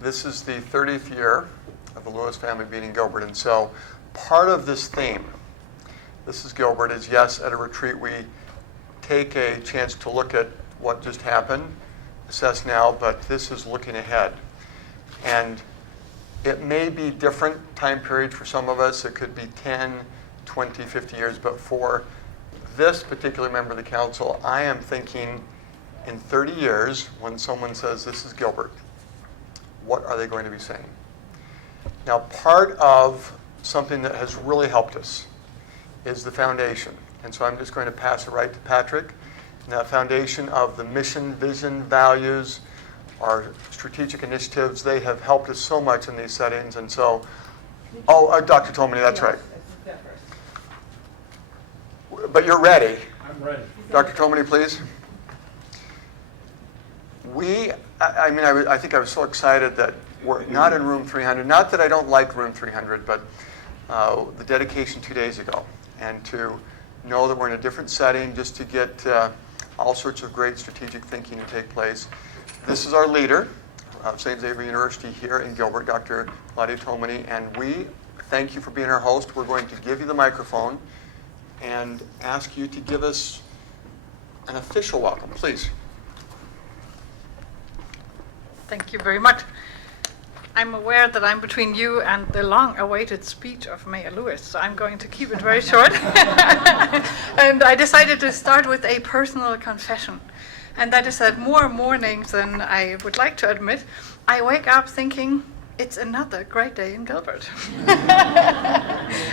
this is the 30th year of the Lewis family being in Gilbert. And so part of this theme, this is Gilbert, is yes, at a retreat we take a chance to look at what just happened, assess now, but this is looking ahead. And it may be different time periods for some of us. It could be 10, 20, 50 years. But for this particular member of the council, I am thinking in 30 years, when someone says, this is Gilbert, what are they going to be saying? Now, part of something that has really helped us is the foundation. And so I'm just going to pass it right to Patrick. And that foundation of the mission, vision, values, our strategic initiatives, they have helped us so much in these settings. And so, Dr. Tomany, that's right. But you're ready. I'm ready. Dr. Tomany, please. I think I was so excited that we're not in room 300. Not that I don't like room 300, but the dedication 2 days ago. And to know that we're in a different setting, just to get all sorts of great strategic thinking to take place. This is our leader of St. Xavier University here in Gilbert, Dr. Claudia Tomany, and we thank you for being our host. We're going to give you the microphone and ask you to give us an official welcome, please. Thank you very much. I'm aware that I'm between you and the long-awaited speech of Mayor Lewis, so I'm going to keep it very short. And I decided to start with a personal confession. And that is that more mornings than I would like to admit, I wake up thinking, it's another great day in Gilbert.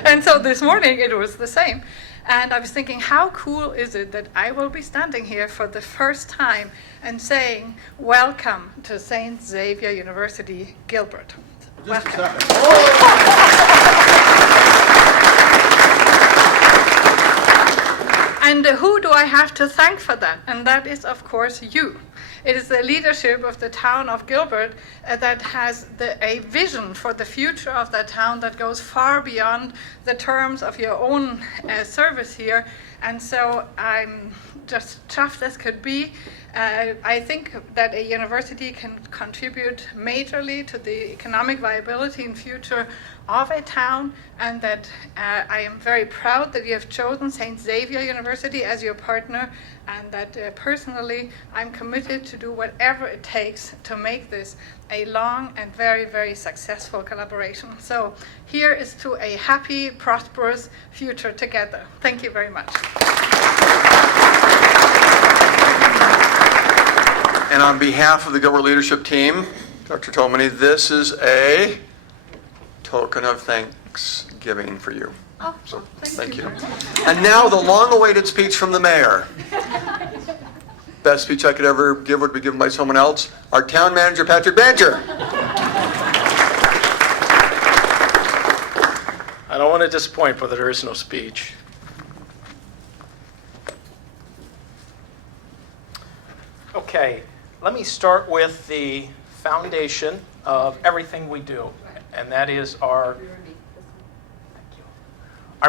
And so this morning it was the same. And I was thinking, how cool is it that I will be standing here for the first time and saying, welcome to St. Xavier University, Gilbert. Just Welcome. a second. And who do I have to thank for that? And that is, of course, you. It is the leadership of the town of Gilbert that has a vision for the future of that town that goes far beyond the terms of your own service here. And so I'm just chuffed as could be. I think that a university can contribute majorly to the economic viability and future of a town, and that I am very proud that you have chosen St. Xavier University as your partner, and that personally I'm committed to do whatever it takes to make this a long and very, very successful collaboration. So here is to a happy, prosperous future together. Thank you very much. And on behalf of the Gilbert leadership team, Dr. Tomany, this is a token of thanksgiving for you. Oh, So thank you. And now the long-awaited speech from the mayor. Best speech I could ever give would be given by someone else. Our town manager, Patrick Bancher. I don't want to disappoint, but there is no speech. Okay, let me start with the foundation of everything we do, and that is our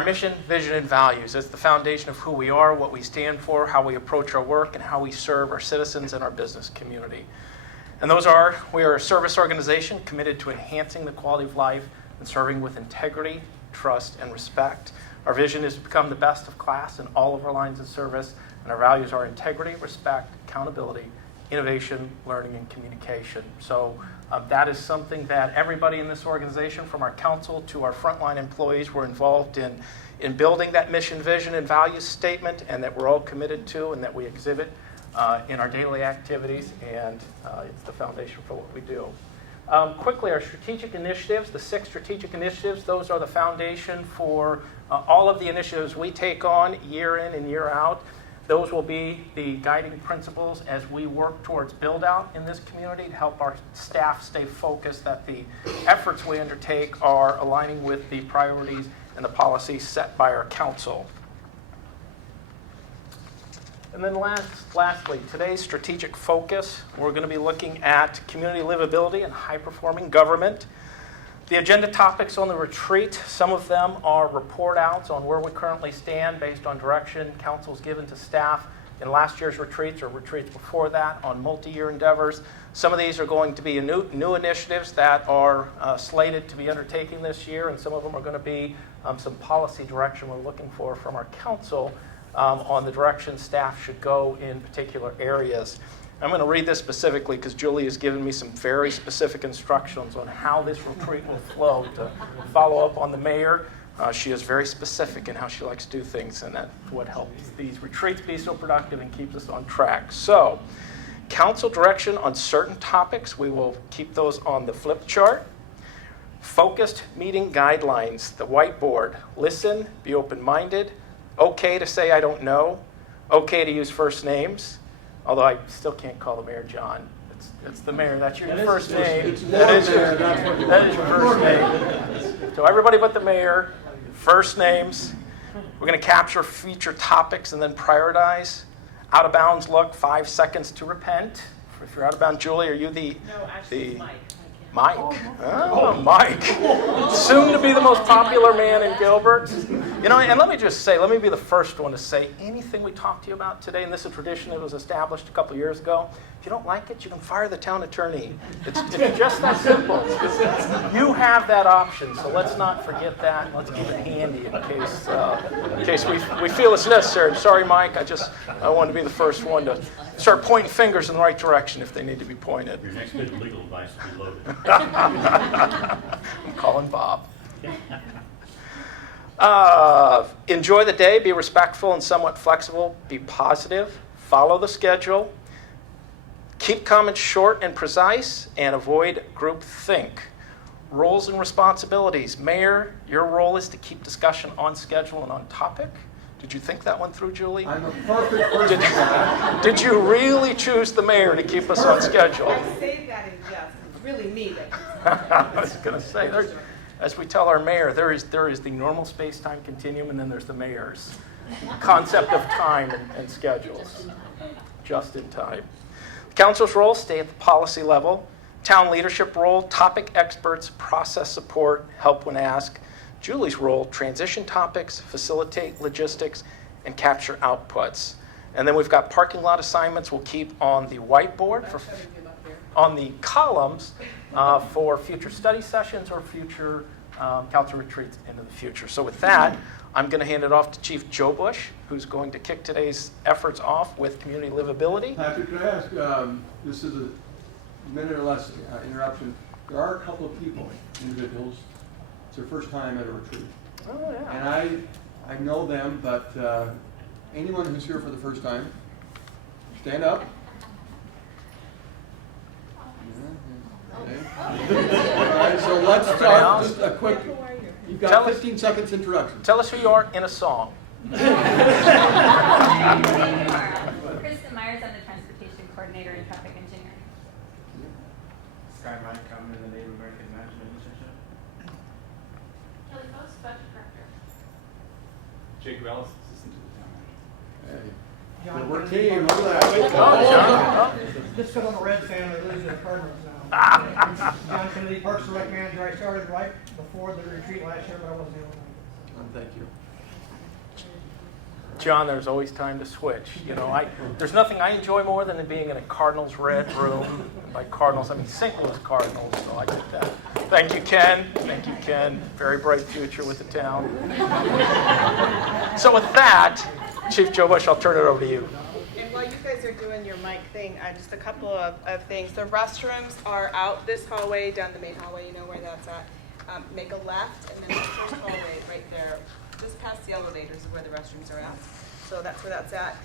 mission, vision, and values. It's the foundation of who we are, what we stand for, how we approach our work, and how we serve our citizens and our business community. And those are, we are a service organization committed to enhancing the quality of life and serving with integrity, trust, and respect. Our vision is to become the best of class in all of our lines of service, and our values are integrity, respect, accountability, innovation, learning, and communication. So that is something that everybody in this organization, from our council to our frontline employees, were involved in building that mission, vision, and values statement, and that we're all committed to and that we exhibit in our daily activities, and it's the foundation for what we do. Quickly, our strategic initiatives, the 6 strategic initiatives, those are the foundation for all of the initiatives we take on year in and year out. Those will be the guiding principles as we work towards build-out in this community to help our staff stay focused that the efforts we undertake are aligning with the priorities and the policies set by our council. And then lastly, today's strategic focus, we're going to be looking at community livability and high-performing government. The agenda topics on the retreat, some of them are report outs on where we currently stand based on direction council's given to staff. in last year's retreats or retreats before that on multi-year endeavors. Some of these are going to be new initiatives that are slated to be undertaken this year, and some of them are going to be some policy direction we're looking for from our council on the direction staff should go in particular areas. I'm going to read this specifically because Julie has given me some very specific instructions on how this retreat will flow to follow up on the mayor. She is very specific in how she likes to do things, and that's what helps these retreats be so productive and keeps us on track. So, council direction on certain topics, we will keep those on the flip chart. Focused meeting guidelines, the whiteboard. Listen, be open-minded. Okay to say I don't know. Okay to use first names. Although I still can't call the mayor John. It's the mayor. That's your first name. That is your first name. So everybody but the mayor, first names. We're going to capture feature topics and then prioritize. Out of bounds look, 5 seconds to repent. If you're out of bounds, Julie, are you the... No, actually, it's Mike. Mike. Oh, Mike. Soon to be the most popular man in Gilbert. You know, and let me just say, let me be the first one to say anything we talked to you about today, and this is a tradition that was established a couple of years ago. If you don't like it, you can fire the town attorney. It's just that simple. You have that option, so let's not forget that. Let's keep it handy in case we feel it's necessary. Sorry, Mike. I want to be the first one to start pointing fingers in the right direction if they need to be pointed. Your next bit of legal advice will be loaded. I'm calling Bob. Enjoy the day, be respectful and somewhat flexible, be positive, follow the schedule, keep comments short and precise, and avoid groupthink. Roles and responsibilities. Mayor, your role is to keep discussion on schedule and on topic. Did you think that one through, Julie? I'm a perfect person. Did you really choose the mayor to keep us on schedule? I say that in jest. It's really me that. I was going to say, as we tell our mayor, there is the normal space-time continuum, and then there's the mayor's concept of time and schedules, just in time. The council's role, stay at the policy level. Town leadership role, topic experts, process support, help when asked. Julie's role, transition topics, facilitate logistics, and capture outputs. And then we've got parking lot assignments we'll keep on the whiteboard, on the columns for future study sessions or future council retreats into the future. So with that, I'm going to hand it off to Chief Joe Bush, who's going to kick today's efforts off with community livability. Patrick, could I ask, this is a minute or less interruption. There are a couple of people, individuals, it's their first time at a retreat. Oh, yeah. And I know them, but anyone who's here for the first time, stand up. Okay. All right, so let's start just a quick, you've got 15 seconds introduction. Tell us who you are in a song. Kristen Myers, I'm the transportation coordinator in traffic engineering. Sky Mike, I'm in the Native American Management Internship. Kelly Post, budget director. Jake Wells, assistant to the town manager. Hey. We're a team, look at that. Just because I'm a Red fan, I lose to the Cardinals now. John Kennedy, Parks and Rec manager. I started right before the retreat last year, but I wasn't able to. Thank you. John, there's always time to switch. You know, there's nothing I enjoy more than being in a Cardinals red room. And by Cardinals, I mean St. Louis Cardinals, so I get that. Thank you, Ken. Thank you, Ken. Very bright future with the town. So with that, Chief Joe Bush, I'll turn it over to you. And while you guys are doing your mic thing, just a couple of things. The restrooms are out this hallway, down the main hallway. You know where that's at. Make a left, and then the first hallway right there, just past the elevators is where the restrooms are at. So that's where that's at.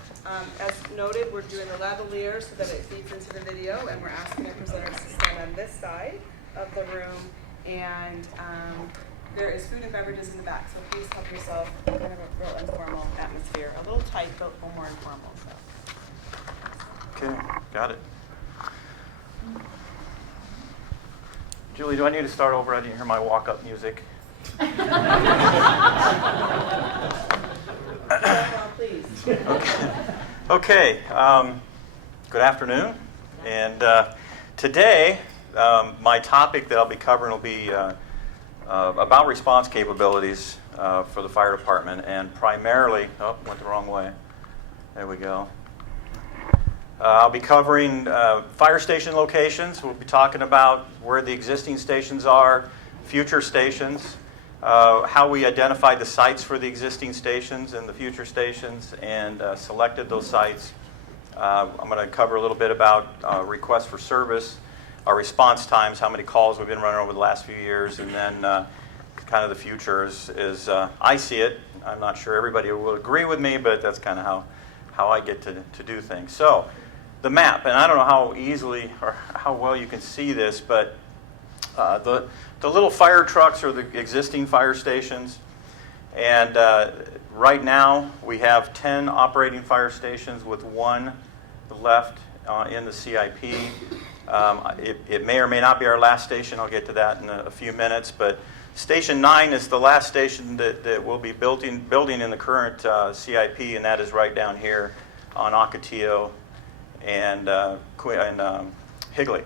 As noted, we're doing the lavalier so that it feeds into the video, and we're asking our presenters to stand on this side of the room. And there is food and beverages in the back, so please help yourself. Kind of a real informal atmosphere. A little tight, but a little more informal. So. Okay, got it. Julie, do I need to start over? I didn't hear my walk-up music. Please. Okay. Good afternoon. And today, my topic that I'll be covering will be about response capabilities for the fire department, and primarily, went the wrong way. There we go. I'll be covering fire station locations. We'll be talking about where the existing stations are, future stations, how we identified the sites for the existing stations and the future stations and selected those sites. I'm going to cover a little bit about requests for service, our response times, how many calls we've been running over the last few years, and then kind of the future is I see it. I'm not sure everybody will agree with me, but that's kind of how I get to do things. So the map, and I don't know how easily or how well you can see this, but the little fire trucks are the existing fire stations. And right now we have 10 operating fire stations with one left in the CIP. It may or may not be our last station. I'll get to that in a few minutes. But Station 9 is the last station that we'll be building in the current CIP, and that is right down here on Ocotillo and Higley.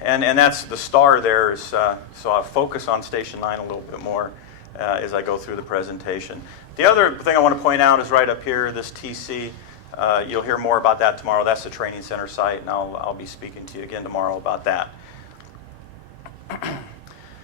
And that's the star there. So I'll focus on Station 9 a little bit more as I go through the presentation. The other thing I want to point out is right up here, this TC. You'll hear more about that tomorrow. That's the training center site, and I'll be speaking to you again tomorrow about that.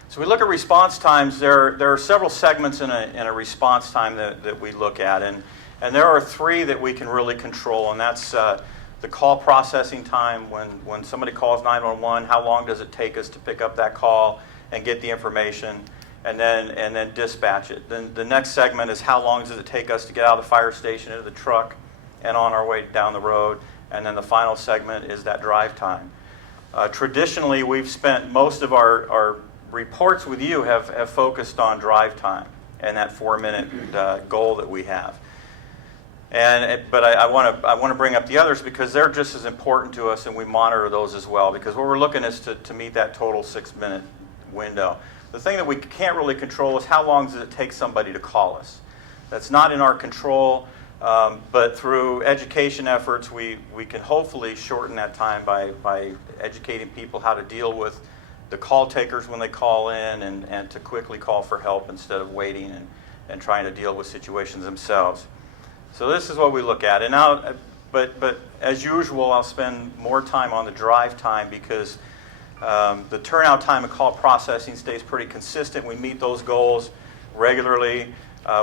So we look at response times. There are several segments in a response time that we look at, and there are three that we can really control, and that's the call processing time. When somebody calls 911, how long does it take us to pick up that call and get the information, and then dispatch it. Then the next segment is how long does it take us to get out of the fire station into the truck and on our way down the road, and then the final segment is that drive time. Traditionally, we've spent most of our reports with you have focused on drive time and that 4-minute goal that we have. But I want to bring up the others because they're just as important to us, and we monitor those as well, because what we're looking is to meet that total 6-minute window. The thing that we can't really control is how long does it take somebody to call us. That's not in our control, but through education efforts, we can hopefully shorten that time by educating people how to deal with the call takers when they call in, and to quickly call for help instead of waiting and trying to deal with situations themselves. So this is what we look at. And now, but as usual, I'll spend more time on the drive time because the turnout time and call processing stays pretty consistent. We meet those goals regularly.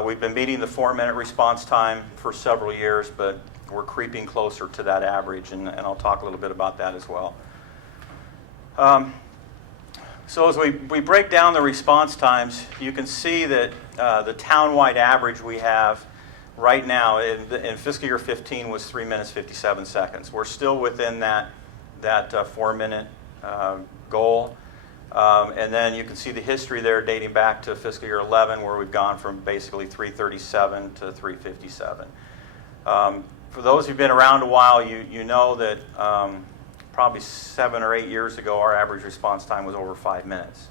We've been meeting the 4-minute response time for several years, but we're creeping closer to that average, and I'll talk a little bit about that as well. So as we break down the response times, you can see that the town-wide average we have right now in fiscal year 15 was 3 minutes 57 seconds. We're still within that 4-minute goal. And then you can see the history there dating back to fiscal year 11, where we've gone from basically 337 to 357. For those who've been around a while, you know that probably 7 or 8 years ago, our average response time was over 5 minutes.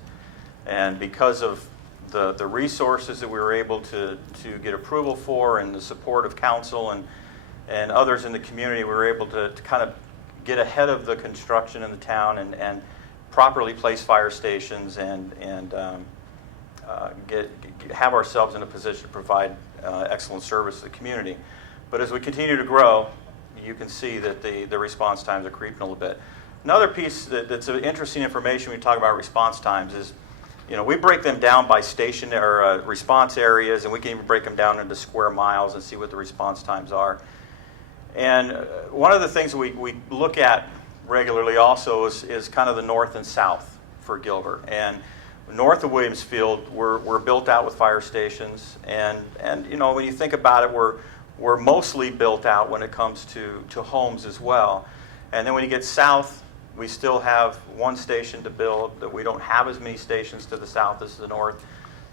And because of the resources that we were able to get approval for, and the support of council and others in the community, we were able to kind of get ahead of the construction in the town and properly place fire stations and have ourselves in a position to provide excellent service to the community. But as we continue to grow, you can see that the response times are creeping a little bit. Another piece that's interesting information when we talk about response times is, we break them down by station or response areas, and we can even break them down into square miles and see what the response times are. And one of the things we look at regularly also is kind of the north and south for Gilbert. And north of Williamsfield, we're built out with fire stations, and when you think about it, we're mostly built out when it comes to homes as well. And then when you get south, we still have one station to build. That we don't have as many stations to the south as the north.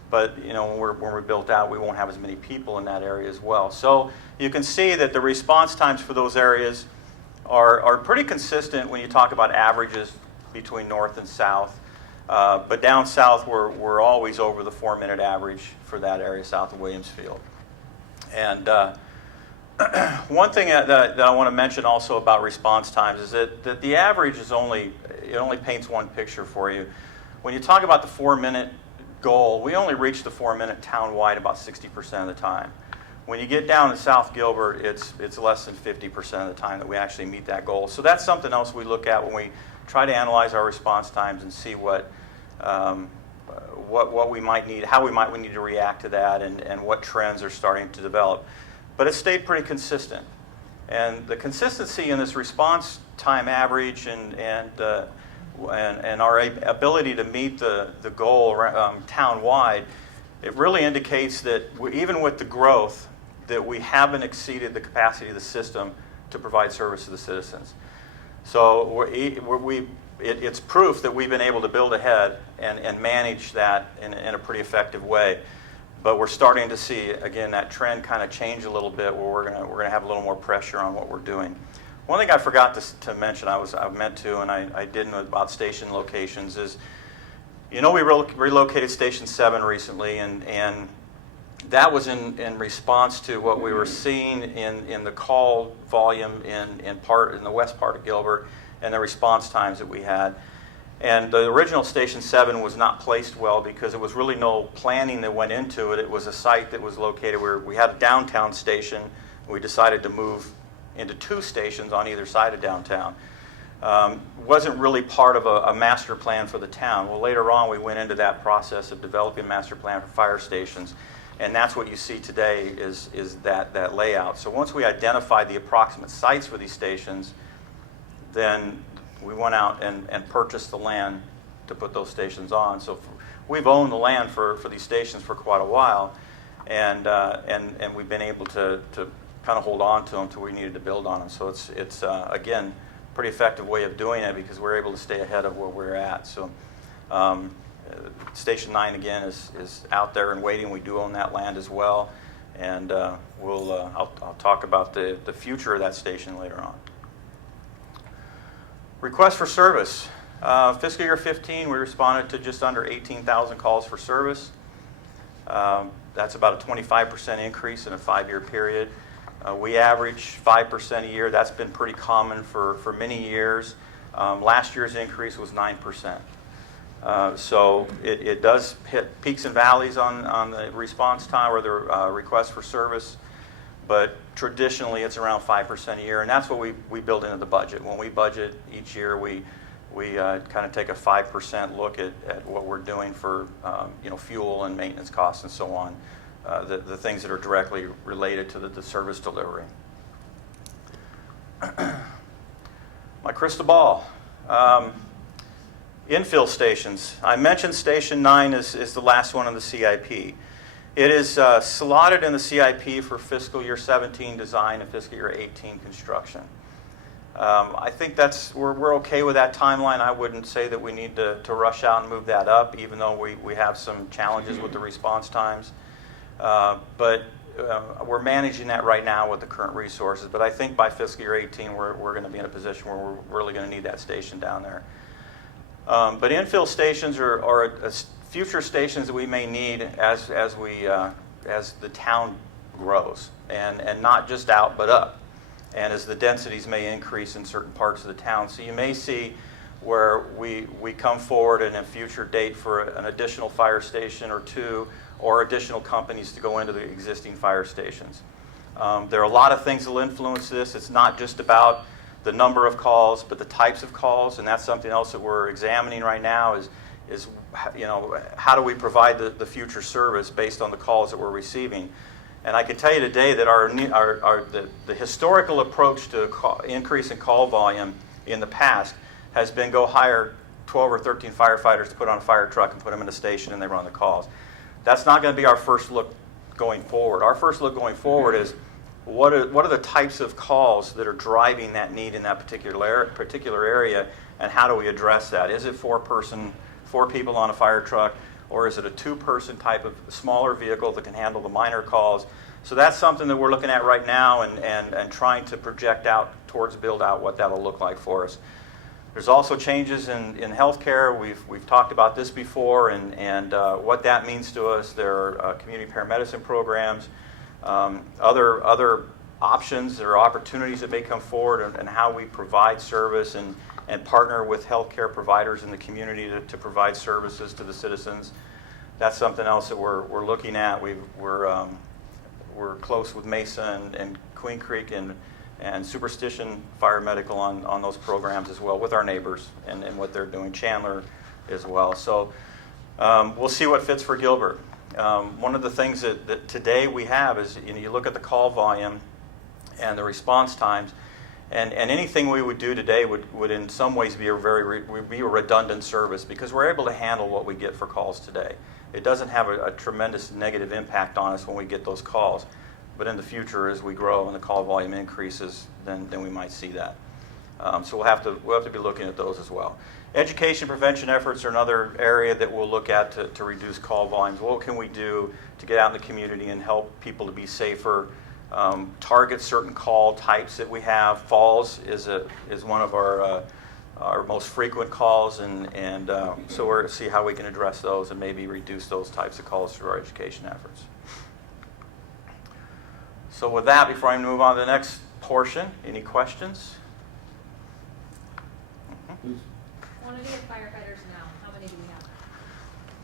But when we're built out, we won't have as many people in that area as well. So you can see that the response times for those areas are pretty consistent when you talk about averages between north and south. But down south, we're always over the 4-minute average for that area south of Williamsfield. And one thing that I want to mention also about response times is that the average only paints one picture for you. When you talk about the 4-minute goal, we only reach the 4-minute town-wide about 60% of the time. When you get down to South Gilbert, it's less than 50% of the time that we actually meet that goal. So that's something else we look at when we try to analyze our response times and see what we might need, how we need to react to that, and what trends are starting to develop. But it stayed pretty consistent. And the consistency in this response time average and our ability to meet the goal town-wide, it really indicates that even with the growth, that we haven't exceeded the capacity of the system to provide service to the citizens. So it's proof that we've been able to build ahead and manage that in a pretty effective way. But we're starting to see, again, that trend kind of change a little bit where we're gonna have a little more pressure on what we're doing. One thing I forgot to mention, I meant to, and I didn't, about station locations is, we relocated Station 7 recently, and that was in response to what we were seeing in the call volume in the west part of Gilbert and the response times that we had. And the original Station 7 was not placed well because there was really no planning that went into it. It was a site that was located where we had a downtown station. We decided to move into 2 stations on either side of downtown. Wasn't really part of a master plan for the town. Well, later on, we went into that process of developing a master plan for fire stations. And that's what you see today is that layout. So once we identified the approximate sites for these stations, then we went out and purchased the land to put those stations on. So we've owned the land for these stations for quite a while, and we've been able to kind of hold on to them until we needed to build on them. So it's again, pretty effective way of doing it because we're able to stay ahead of where we're at. So Station 9 again is out there and waiting. We do own that land as well, and I'll talk about the future of that station later on. Request for service. Fiscal year 15, we responded to just under 18,000 calls for service. That's about a 25% increase in a 5-year period. We average 5% a year. That's been pretty common for many years. Last year's increase was 9%. So it does hit peaks and valleys on the response time or the request for service, but traditionally it's around 5% a year, and that's what we build into the budget. When we budget each year, we kind of take a 5% look at what we're doing for fuel and maintenance costs and so on, the things that are directly related to the service delivery. My crystal ball. Infill stations. I mentioned Station 9 is the last one on the CIP. It is slotted in the CIP for fiscal year 17 design and fiscal year 18 construction. I think we're okay with that timeline. I wouldn't say that we need to rush out and move that up, even though we have some challenges with the response times. But we're managing that right now with the current resources. But I think by fiscal year 18, we're going to be in a position where we're really going to need that station down there. But infill stations are future stations that we may need as the town grows, and not just out but up, and as the densities may increase in certain parts of the town. So you may see where we come forward in a future date for an additional fire station or 2, or additional companies to go into the existing fire stations. There are a lot of things that will influence this. It's not just about the number of calls, but the types of calls, and that's something else that we're examining right now is how do we provide the future service based on the calls that we're receiving. And I can tell you today that the historical approach to increase in call volume in the past has been go hire 12 or 13 firefighters to put on a fire truck and put them in a station and they run the calls. That's not going to be our first look going forward. Our first look going forward is what are the types of calls that are driving that need in that particular area, and how do we address that? Is it 4 people on a fire truck, or is it a 2-person type of smaller vehicle that can handle the minor calls? So that's something that we're looking at right now and trying to project out towards build out what that'll look like for us. There's also changes in healthcare. We've talked about this before and what that means to us. There are community paramedicine programs, other options. There are opportunities that may come forward and how we provide service and partner with healthcare providers in the community to provide services to the citizens. That's something else that we're looking at. we're close with Mesa and Queen Creek and Superstition Fire Medical on those programs as well with our neighbors and what they're doing. Chandler as well. So we'll see what fits for Gilbert. One of the things that today we have is, you look at the call volume and the response times, and anything we would do today would in some ways be a redundant service, because we're able to handle what we get for calls today. It doesn't have a tremendous negative impact on us when we get those calls, but in the future, as we grow and the call volume increases, then we might see that. So we'll have to be looking at those as well. Education prevention efforts are another area that we'll look at to reduce call volumes. What can we do to get out in the community and help people to be safer? Target certain call types that we have. Falls is one of our most frequent calls, and so we're going to see how we can address those and maybe reduce those types of calls through our education efforts. So with that, before I move on to the next portion, any questions? Quantity of firefighters now, how many do we have?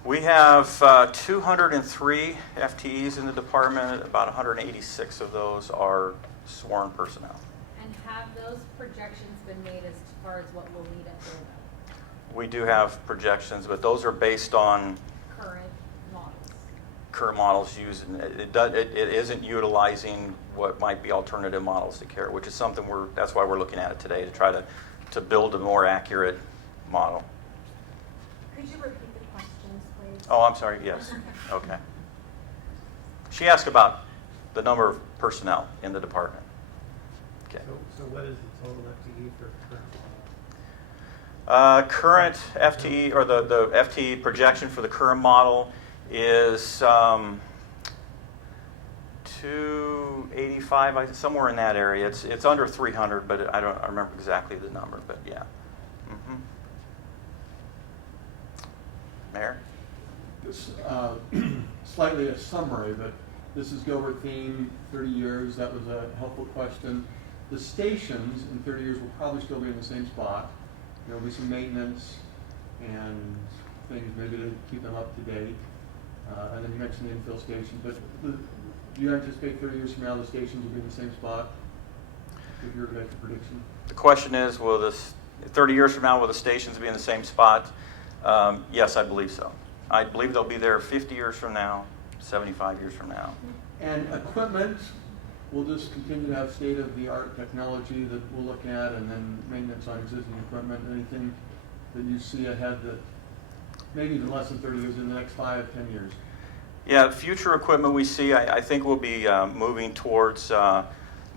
We have 203 FTEs in the department. About 186 of those are sworn personnel. And have those projections been made as far as what we'll need at Gilbert? We do have projections, but those are based on current models used. It isn't utilizing what might be alternative models to care, which is something that's why we're looking at it today, to try to build a more accurate model. Could you repeat the questions, please? Oh, I'm sorry, yes. Okay. She asked about the number of personnel in the department. Okay. So what is the total FTE for current model? Current FTE, or the FTE projection for the current model is 285, somewhere in that area. It's under 300, but I remember exactly the number, but yeah. Mm-hmm. Mayor? This, slightly a summary, but this is Gilbert theme, 30 years. That was a helpful question. The stations in 30 years will probably still be in the same spot. There will be some maintenance and things maybe to keep them up to date. And then you mentioned the infill station, but do you anticipate 30 years from now the stations will be in the same spot? If you were to make a prediction. The question is, 30 years from now, will the stations be in the same spot? Yes, I believe so. I believe they'll be there 50 years from now, 75 years from now. And equipment, we'll just continue to have state-of-the-art technology that we'll look at, and then maintenance on existing equipment. Anything that you see ahead that maybe even less than 30 years, in the next 5, 10 years? Yeah, future equipment we see, I think we'll be moving towards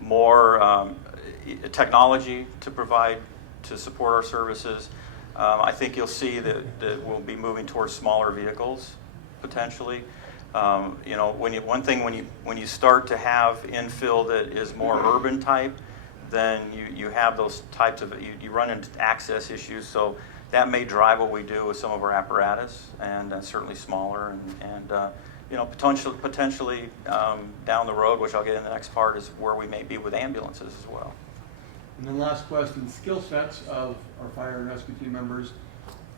more technology to provide to support our services. I think you'll see that we'll be moving towards smaller vehicles potentially. When you start to have infill that is more urban type, then you have those types of you run into access issues. So that may drive what we do with some of our apparatus, and certainly smaller, and potentially down the road, which I'll get in the next part, is where we may be with ambulances as well. And then last question, skill sets of our fire and rescue team members.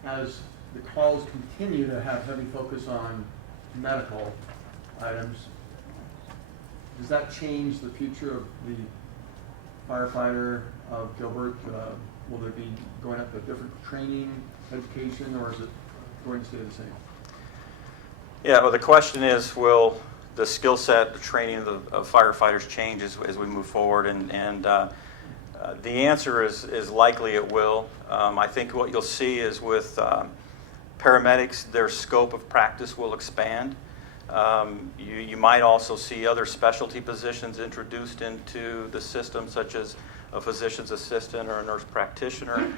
As the calls continue to have heavy focus on medical items, does that change the future of the firefighter of Gilbert? Will there be going up to different training, education, or is it going to stay the same? Yeah, well, the question is, will the skill set, the training of firefighters change as we move forward? And the answer is likely it will. I think what you'll see is with paramedics, their scope of practice will expand. You might also see other specialty positions introduced into the system, such as a physician's assistant or a nurse practitioner.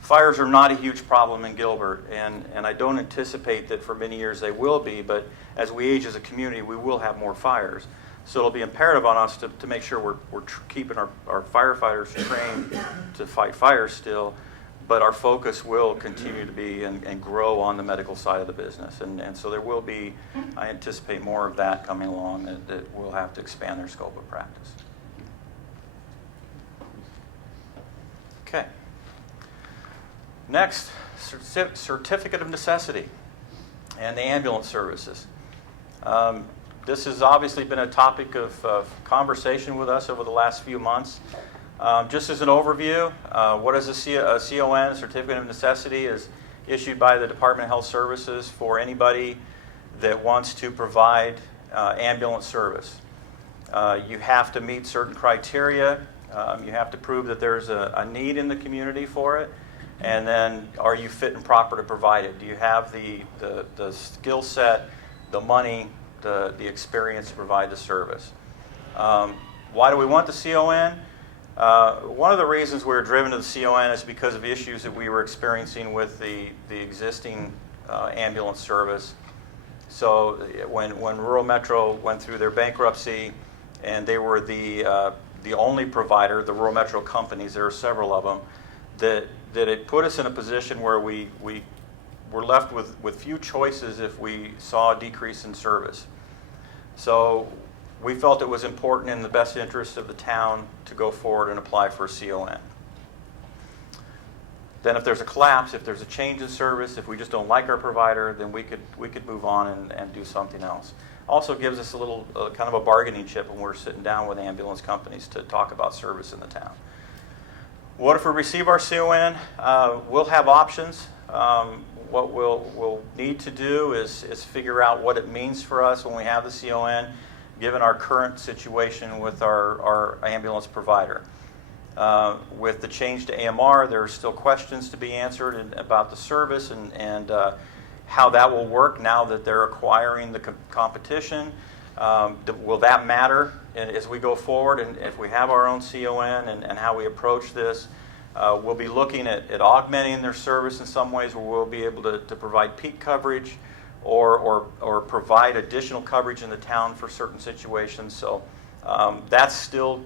Fires are not a huge problem in Gilbert, and I don't anticipate that for many years they will be, but as we age as a community, we will have more fires. So it'll be imperative on us to make sure we're keeping our firefighters trained to fight fires still, but our focus will continue to be and grow on the medical side of the business. And so there will be, I anticipate more of that coming along, that will have to expand their scope of practice. Okay. Next, certificate of necessity and the ambulance services. This has obviously been a topic of conversation with us over the last few months. Just as an overview, what is a CON, Certificate of Necessity, is issued by the Department of Health Services for anybody that wants to provide ambulance service. You have to meet certain criteria. You have to prove that there's a need in the community for it. And then, are you fit and proper to provide it? Do you have the skill set, the money, the experience to provide the service? Why do we want the CON? One of the reasons we were driven to the CON is because of issues that we were experiencing with the existing ambulance service. So when Rural Metro went through their bankruptcy, and they were the only provider, the Rural Metro companies, there are several of them, that it put us in a position where we were left with few choices if we saw a decrease in service. So we felt it was important in the best interest of the town to go forward and apply for a CON. Then if there's a collapse, if there's a change in service, if we just don't like our provider, then we could move on and do something else. Also gives us a little kind of a bargaining chip when we're sitting down with ambulance companies to talk about service in the town. What if we receive our CON? We'll have options. What we'll need to do is figure out what it means for us when we have the CON, given our current situation with our ambulance provider. With the change to AMR, there are still questions to be answered about the service and how that will work now that they're acquiring the competition. Will that matter as we go forward, and if we have our own CON and how we approach this? We'll be looking at augmenting their service in some ways, where we'll be able to provide peak coverage or provide additional coverage in the town for certain situations. So that's still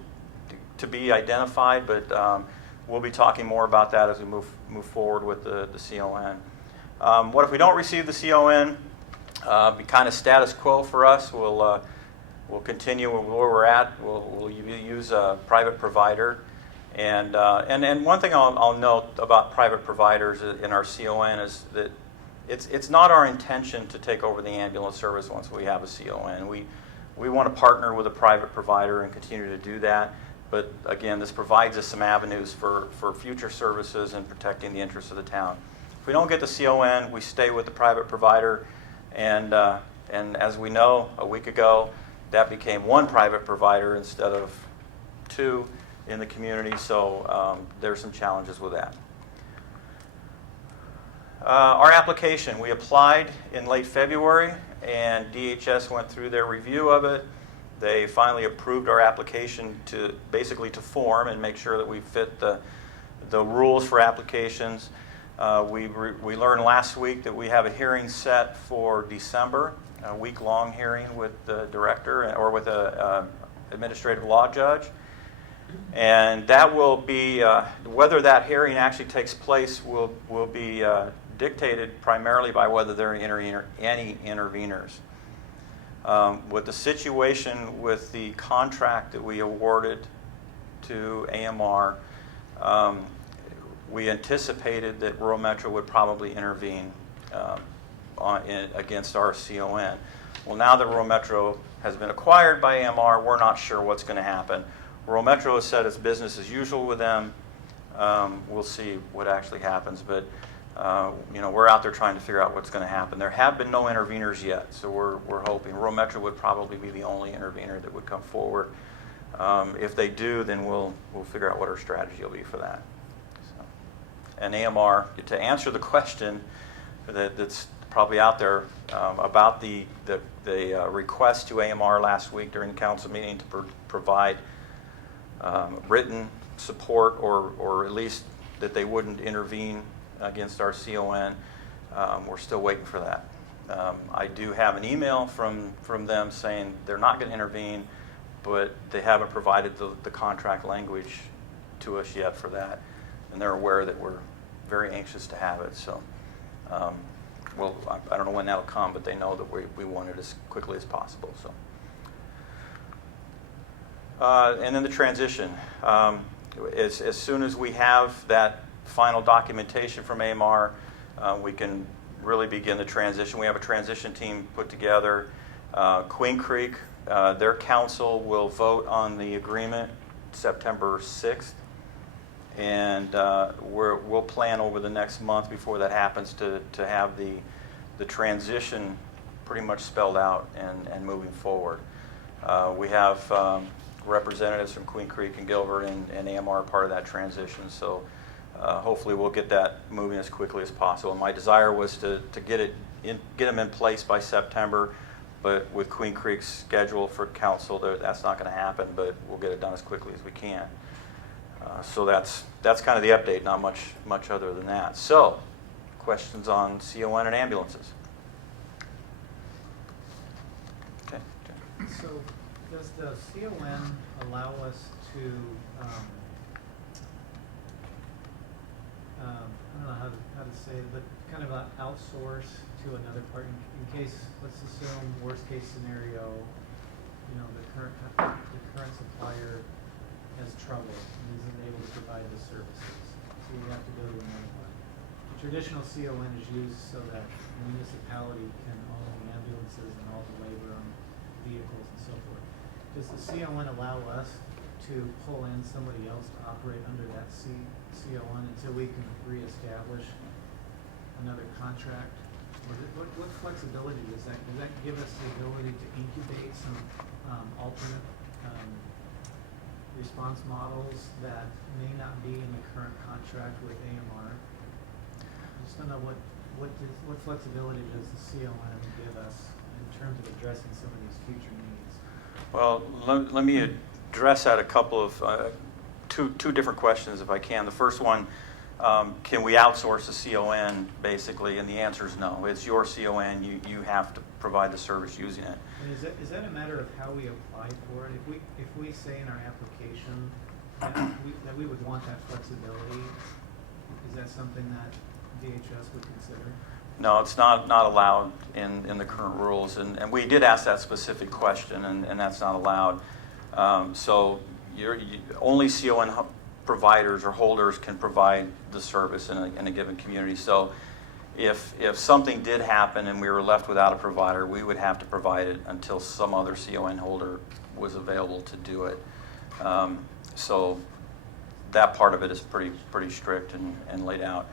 to be identified, but we'll be talking more about that as we move forward with the CON. What if we don't receive the CON? Be kind of status quo for us. We'll continue where we're at. We'll use a private provider. And one thing I'll note about private providers in our CON is that it's not our intention to take over the ambulance service once we have a CON. We want to partner with a private provider and continue to do that. But again, this provides us some avenues for future services and protecting the interests of the town. If we don't get the CON, we stay with the private provider. And as we know, a week ago, that became one private provider instead of two in the community. So there's some challenges with that. Our application, we applied in late February, and DHS went through their review of it. They finally approved our application to form and make sure that we fit the rules for applications. We learned last week that we have a hearing set for December, a week-long hearing with the director or with a administrative law judge. And that will be, whether that hearing actually takes place will be dictated primarily by whether there are any interveners. With the situation with the contract that we awarded to AMR, we anticipated that Rural Metro would probably intervene against our CON. Well, now that Rural Metro has been acquired by AMR, we're not sure what's going to happen. Rural Metro has said it's business as usual with them. We'll see what actually happens, but we're out there trying to figure out what's going to happen. There have been no interveners yet, so we're hoping. Rural Metro would probably be the only intervener that would come forward. If they do, then we'll figure out what our strategy will be for that. So, and AMR, to answer the question that's probably out there about the request to AMR last week during the council meeting to provide written support or at least that they wouldn't intervene against our CON. We're still waiting for that. I do have an email from them saying they're not going to intervene, but they haven't provided the contract language to us yet for that, and they're aware that we're very anxious to have it. So, I don't know when that'll come, but they know that we want it as quickly as possible. So, and then the transition. As soon as we have that final documentation from AMR, we can really begin the transition. We have a transition team put together. Queen Creek, their council will vote on the agreement September 6th. And we'll plan over the next month before that happens to have the transition pretty much spelled out and moving forward. We have representatives from Queen Creek and Gilbert and AMR part of that transition. So hopefully we'll get that moving as quickly as possible. My desire was to get them in place by September, but with Queen Creek's schedule for council, that's not going to happen, but we'll get it done as quickly as we can. So that's kind of the update, not much other than that. So, questions on CON and ambulances? Okay. So, does the CON allow us to, I don't know how to say it, but kind of outsource to another party in case, let's assume, worst case scenario, the current supplier has trouble and isn't able to provide the services, so we have to go to another one. The traditional CON is used so that the municipality can own the ambulances and all the labor on vehicles and so forth. Does the CON allow us to pull in somebody else to operate under that CON until we can reestablish another contract? Or what flexibility does that give us the ability to incubate some alternate response models that may not be in the current contract with AMR? I just don't know what flexibility does the CON give us in terms of addressing some of these future needs? Well, let me address that a couple of two different questions if I can. The first one, can we outsource the CON basically? And the answer is no. It's your CON. You have to provide the service using it. And is that a matter of how we apply for it? If we say in our application that we would want that flexibility, is that something that DHS would consider? No, it's not allowed in the current rules, and we did ask that specific question, and that's not allowed. So only CON providers or holders can provide the service in a given community. So if something did happen and we were left without a provider, we would have to provide it until some other CON holder was available to do it. So that part of it is pretty strict and laid out.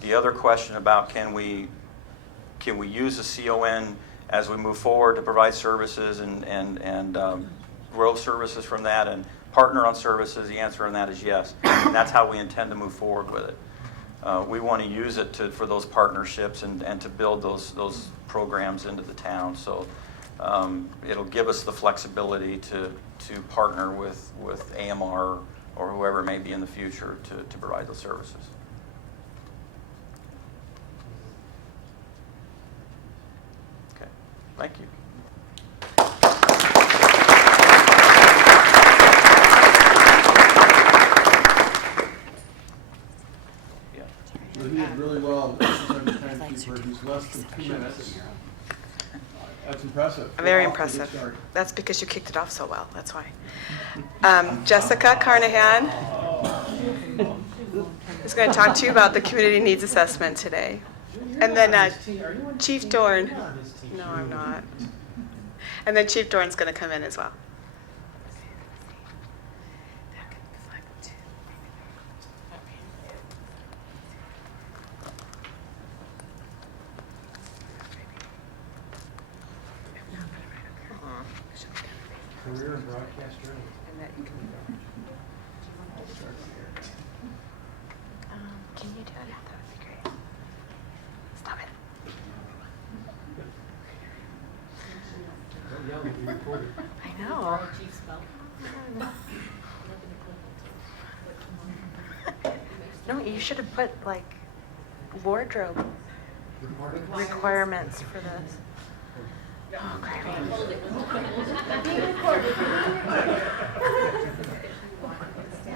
The other question about can we use the CON as we move forward to provide services and grow services from that and partner on services, the answer on that is yes. And that's how we intend to move forward with it. We want to use it for those partnerships and to build those programs into the town. So it'll give us the flexibility to partner with AMR or whoever may be in the future to provide those services. Okay, thank you. He did really well. This is our timekeeper. He's less than 2 minutes. That's impressive. Very Go off to a good impressive. start. That's because you kicked it off so well. That's why. Jessica Carnahan is going to talk to you about the community needs assessment today. And then Chief Dorn. No, I'm not. And then Chief Dorn's going to come in as well. Career in broadcast journalism. Can you do it? That would be great. Stop it. Don't yell, you'll be recorded. I know. Chief spell. No, you should have put like wardrobe requirements for this. Oh, gravy.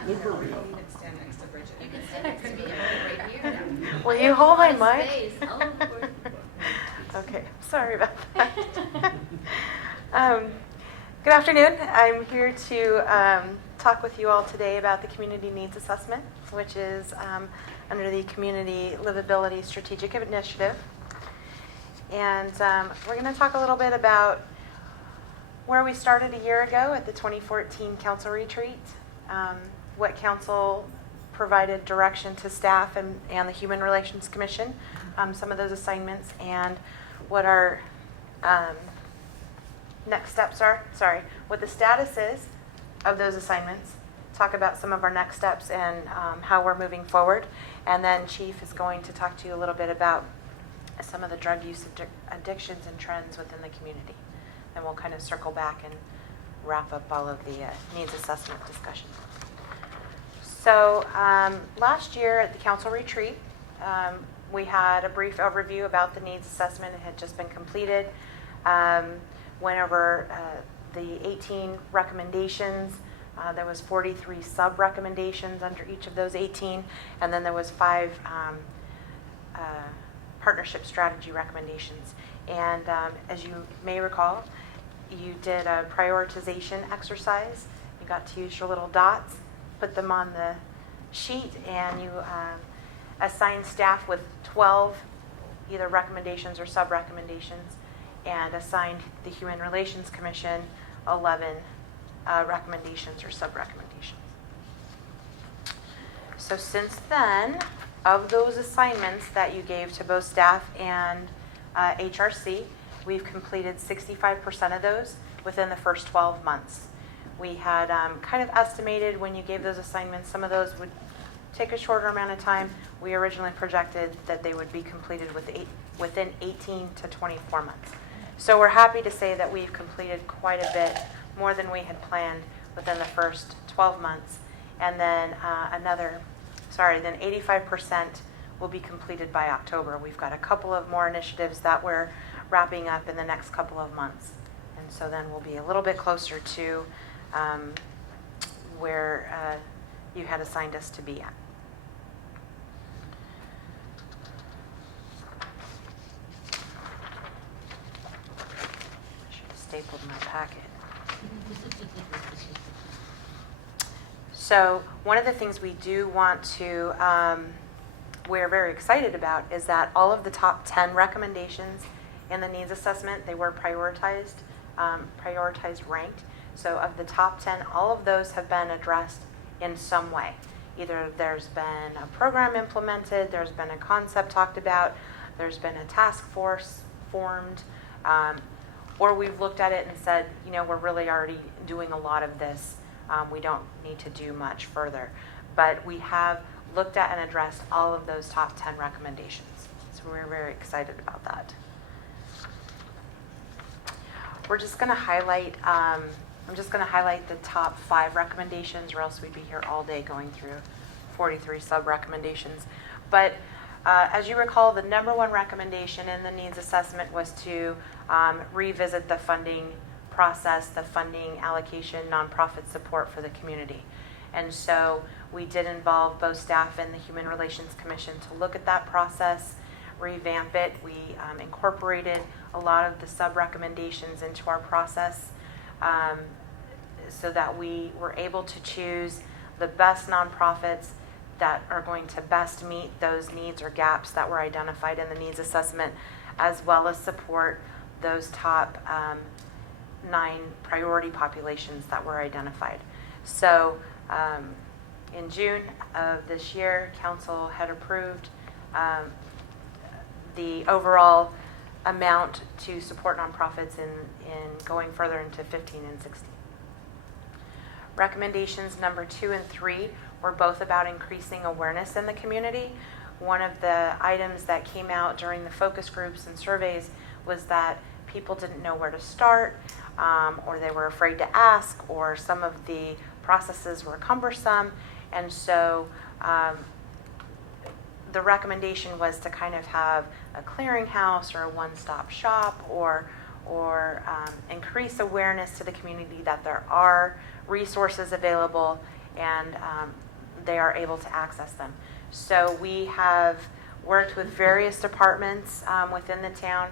You can stand next to Bridget. You can stand next to me right here. Will you hold my mic? Space. Oh, of course. Okay, sorry about that. Good afternoon. I'm here to talk with you all today about the Community Needs Assessment, which is under the Community Livability Strategic Initiative. And we're going to talk a little bit about where we started a year ago at the 2014 council retreat. What council provided direction to staff and the Human Relations Commission, some of those assignments, and what our next steps are. Sorry, what the status is of those assignments. Talk about some of our next steps and how we're moving forward. And then Chief is going to talk to you a little bit about some of the drug use addictions and trends within the community. And we'll kind of circle back and wrap up all of the needs assessment discussion. So last year at the council retreat, we had a brief overview about the needs assessment. It had just been completed. Went over the 18 recommendations. There was 43 sub-recommendations under each of those 18, and then there was 5 partnership strategy recommendations. And as you may recall, you did a prioritization exercise. You got to use your little dots, put them on the sheet, and you assigned staff with 12 either recommendations or sub-recommendations, and assigned the Human Relations Commission 11 recommendations or sub-recommendations. So since then, of those assignments that you gave to both staff and HRC, we've completed 65% of those within the first 12 months. We had kind of estimated when you gave those assignments, some of those would take a shorter amount of time. We originally projected that they would be completed within 18 to 24 months. So we're happy to say that we've completed quite a bit more than we had planned within the first 12 months. And then then 85% will be completed by October. We've got a couple of more initiatives that we're wrapping up in the next couple of months. And so then we'll be a little bit closer to where you had assigned us to be at. I should have stapled my packet. So one of the things we do want to, we're very excited about is that all of the top 10 recommendations in the needs assessment, they were prioritized ranked. So of the top 10, all of those have been addressed in some way. Either there's been a program implemented, there's been a concept talked about, there's been a task force formed, or we've looked at it and said, we're really already doing a lot of this. We don't need to do much further. But we have looked at and addressed all of those top 10 recommendations. So we're very excited about that. We're just going to highlight, I'm just going to highlight the top 5 recommendations, or else we'd be here all day going through 43 sub-recommendations. But as you recall, the number 1 recommendation in the needs assessment was to revisit the funding process, the funding allocation, nonprofit support for the community. And so we did involve both staff and the Human Relations Commission to look at that process, revamp it. We incorporated a lot of the sub-recommendations into our process so that we were able to choose the best nonprofits that are going to best meet those needs or gaps that were identified in the needs assessment, as well as support those top 9 priority populations that were identified. So in June of this year, Council had approved the overall amount to support nonprofits in going further into 15 and 16. Recommendations number 2 and 3 were both about increasing awareness in the community. One of the items that came out during the focus groups and surveys was that people didn't know where to start, or they were afraid to ask, or some of the processes were cumbersome. And so the recommendation was to kind of have a clearinghouse or a one-stop shop, or increase awareness to the community that there are resources available and they are able to access them. So we have worked with various departments within the town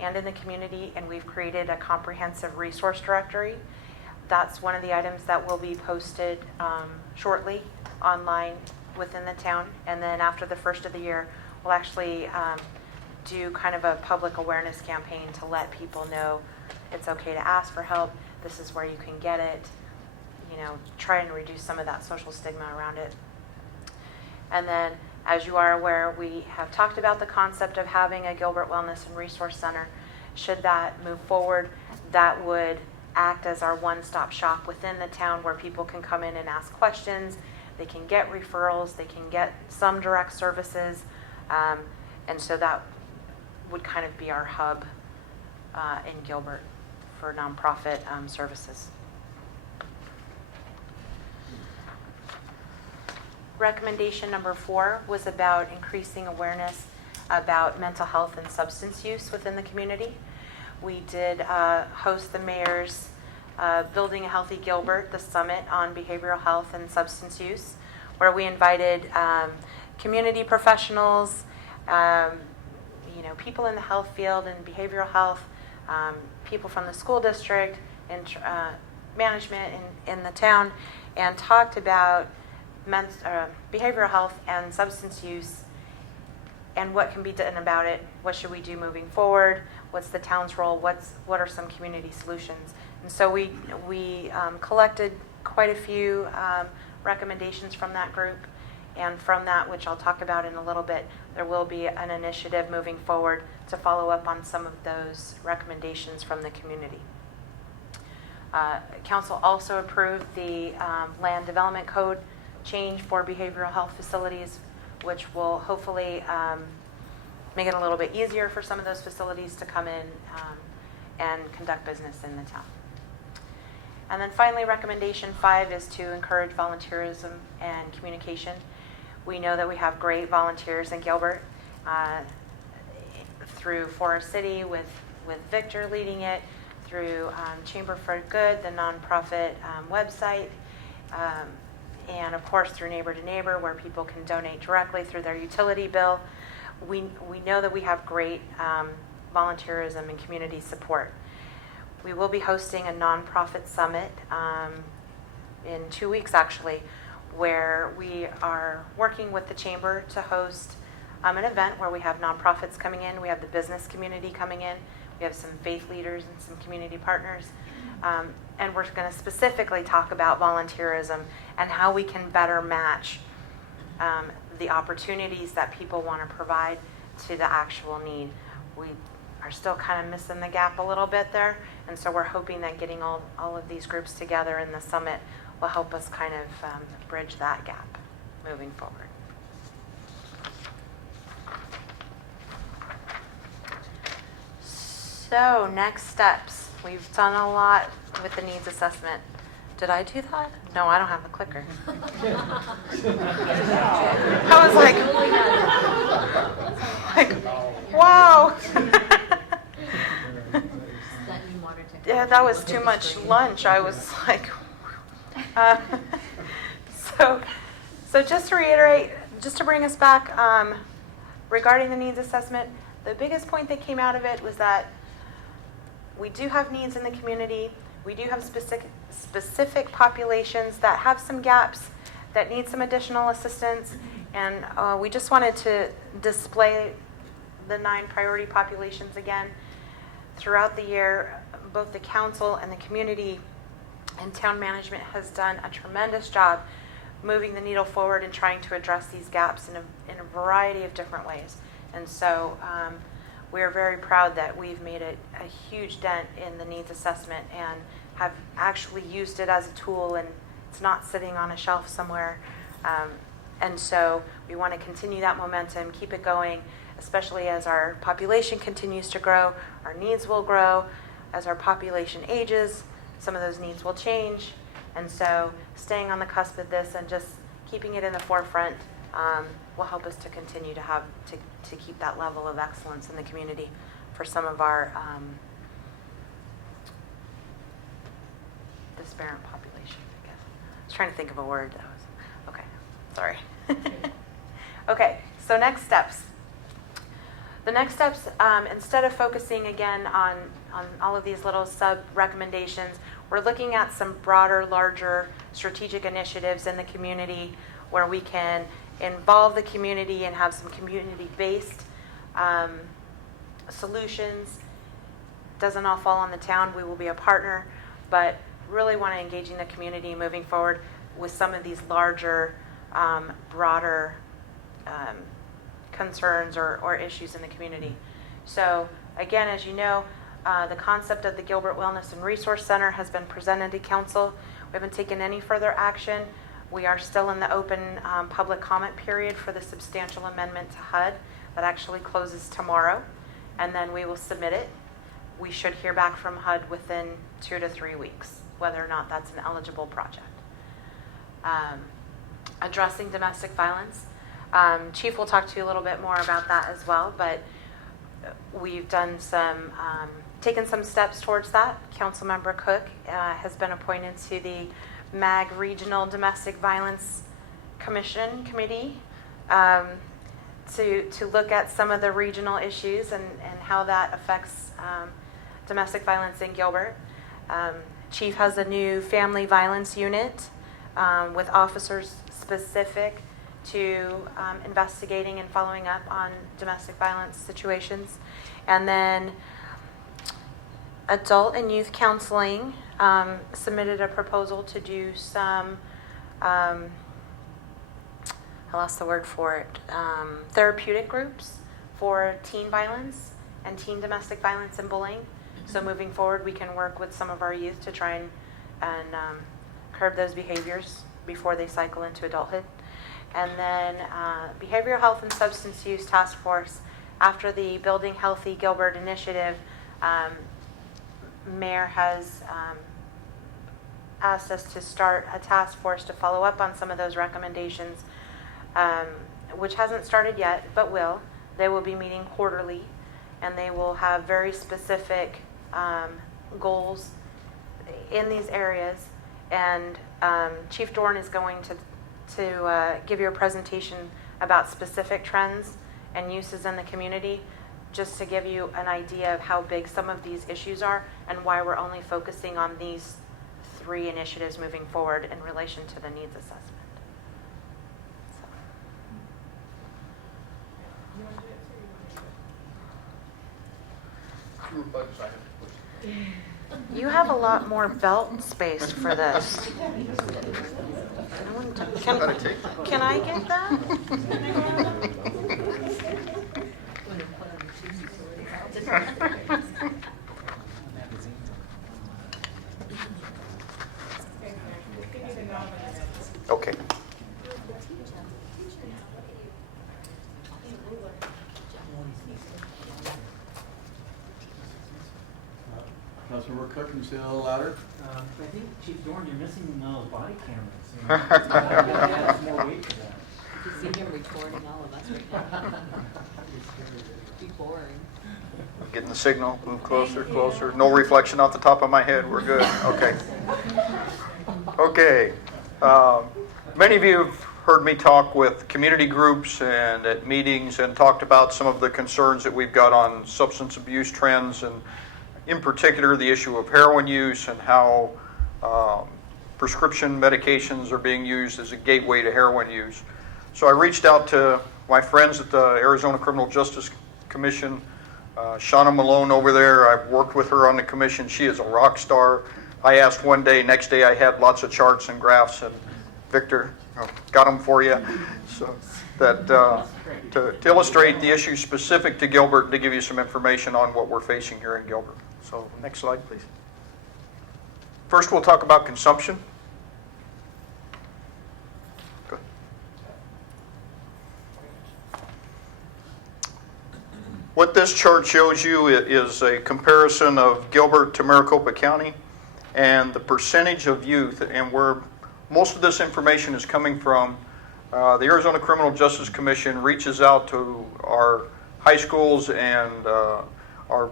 and in the community, and we've created a comprehensive resource directory. That's one of the items that will be posted shortly online within the town. And then after the first of the year, we'll actually do kind of a public awareness campaign to let people know it's okay to ask for help, this is where you can get it, try and reduce some of that social stigma around it. And then, as you are aware, we have talked about the concept of having a Gilbert Wellness and Resource Center. Should that move forward, that would act as our one-stop shop within the town where people can come in and ask questions, they can get referrals, they can get some direct services, and so that would kind of be our hub in Gilbert for nonprofit services. Recommendation number 4 was about increasing awareness about mental health and substance use within the community. We did host the mayor's Building a Healthy Gilbert, the summit on behavioral health and substance use, where we invited community professionals, people in the health field and behavioral health, people from the school district and management in the town, and talked about behavioral health and substance use and what can be done about it. What should we do moving forward? What's the town's role? What are some community solutions? And so we collected quite a few recommendations from that group. And from that, which I'll talk about in a little bit, there will be an initiative moving forward to follow up on some of those recommendations from the community. Council also approved the land development code change for behavioral health facilities, which will hopefully make it a little bit easier for some of those facilities to come in and conduct business in the town. And then finally, recommendation 5 is to encourage volunteerism and communication. We know that we have great volunteers in Gilbert through Forest City with Victor leading it, through Chamber for Good, the nonprofit website, and of course through Neighbor to Neighbor, where people can donate directly through their utility bill. We know that we have great volunteerism and community support. We will be hosting a nonprofit summit in 2 weeks actually, where we are working with the Chamber to host an event where we have nonprofits coming in, we have the business community coming in, we have some faith leaders and some community partners. And we're going to specifically talk about volunteerism and how we can better match the opportunities that people want to provide to the actual need. We are still kind of missing the gap a little bit there, and so we're hoping that getting all of these groups together in the summit will help us kind of bridge that gap moving forward. So next steps. We've done a lot with the needs assessment. Did I do that? No, I don't have the clicker. I was like wow. Yeah, that was too much lunch. I was like, so just to reiterate, just to bring us back regarding the needs assessment, the biggest point that came out of it was that we do have needs in the community. We do have specific populations that have some gaps, that need some additional assistance, and we just wanted to display the 9 priority populations again. Throughout the year, both the council and the community and town management has done a tremendous job moving the needle forward and trying to address these gaps in a variety of different ways. And so we are very proud that we've made a huge dent in the needs assessment and have actually used it as a tool, and it's not sitting on a shelf somewhere. And so we want to continue that momentum, keep it going, especially as our population continues to grow, our needs will grow. As our population ages, some of those needs will change. And so staying on the cusp of this and just keeping it in the forefront will help us to continue to have to keep that level of excellence in the community for some of our disparate population, I guess. I was trying to think of a word. Okay, sorry. Okay, so next steps. The next steps, instead of focusing again on all of these little sub-recommendations, we're looking at some broader, larger strategic initiatives in the community where we can involve the community and have some community-based solutions. Doesn't all fall on the town. We will be a partner. but really want to engage in the community moving forward with some of these larger, broader concerns or issues in the community. So again, as you know, the concept of the Gilbert Wellness and Resource Center has been presented to council. We haven't taken any further action. We are still in the open public comment period for the substantial amendment to HUD that actually closes tomorrow, and then we will submit it. We should hear back from HUD within 2 to 3 weeks, whether or not that's an eligible project. Addressing domestic violence. Chief will talk to you a little bit more about that as well, but we've done some, taken some steps towards that. Councilmember Cook has been appointed to the MAG Regional Domestic Violence Committee to look at some of the regional issues and how that affects domestic violence in Gilbert. Chief has a new family violence unit with officers specific to investigating and following up on domestic violence situations. And then adult and youth counseling submitted a proposal to do some, I lost the word for it, therapeutic groups for teen violence and teen domestic violence and bullying. So moving forward, we can work with some of our youth to try and curb those behaviors before they cycle into adulthood. And then Behavioral Health and Substance Use Task Force. After the Building Healthy Gilbert initiative, Mayor has asked us to start a task force to follow up on some of those recommendations, which hasn't started yet, but will. They will be meeting quarterly, and they will have very specific goals in these areas. And Chief Dorn is going to give you a presentation about specific trends and uses in the community, just to give you an idea of how big some of these issues are and why we're only focusing on these 3 initiatives moving forward in relation to the needs assessment. You have a lot more belt space for this. Can I get that? Okay. Councilmember Cook, can you say a little louder? I think, Chief Dorn, you're missing those body cameras. You gotta add some more weight to that. You see him recording all of us right now. Be boring. Getting the signal, move closer, closer. No reflection off the top of my head. We're good. Okay. Okay. Many of you have heard me talk with community groups and at meetings and talked about some of the concerns that we've got on substance abuse trends, and in particular the issue of heroin use and how prescription medications are being used as a gateway to heroin use. So I reached out to my friends at the Arizona Criminal Justice Commission. Shauna Malone over there, I've worked with her on the commission. She is a rock star. I asked one day, next day I had lots of charts and graphs, and Victor got them for you. So that to illustrate the issue specific to Gilbert and to give you some information on what we're facing here in Gilbert. So next slide, please. First, we'll talk about consumption. Good. What this chart shows you is a comparison of Gilbert to Maricopa County and the percentage of youth, and where most of this information is coming from. The Arizona Criminal Justice Commission reaches out to our high schools and our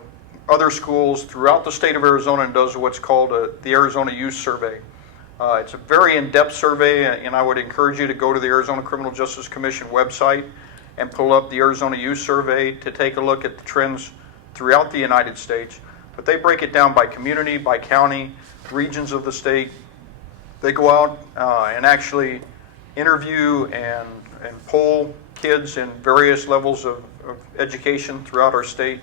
other schools throughout the state of Arizona and does what's called the Arizona Youth Survey. It's a very in-depth survey, and I would encourage you to go to the Arizona Criminal Justice Commission website and pull up the Arizona Youth Survey to take a look at the trends throughout the United States. But they break it down by community, by county, regions of the state. They go out and actually interview and poll kids in various levels of education throughout our state.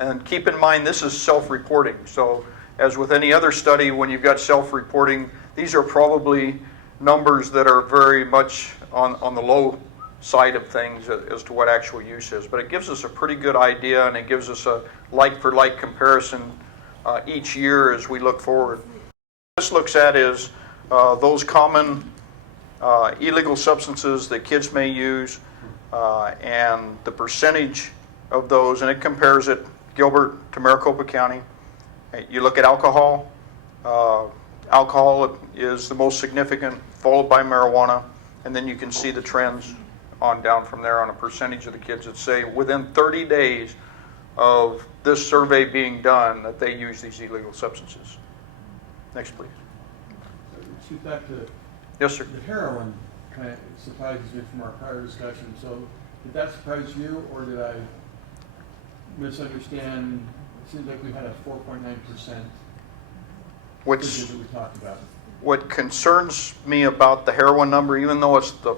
And keep in mind, this is self-reporting. So as with any other study, when you've got self-reporting, these are probably numbers that are very much on the low side of things as to what actual use is. But it gives us a pretty good idea, and it gives us a like-for-like comparison each year as we look forward. What this looks at is those common illegal substances that kids may use and the percentage of those, and it compares it Gilbert to Maricopa County. You look at alcohol. Alcohol is the most significant, followed by marijuana, and then you can see the trends on down from there on a percentage of the kids that say within 30 days of this survey being done that they use these illegal substances. Next, please. Chief, back to Yes, sir. the heroin kind of surprises me from our prior discussion. So did that surprise you, or did I misunderstand? It seems like we had a 4.9% Which that we talked about. What concerns me about the heroin number, even though it's the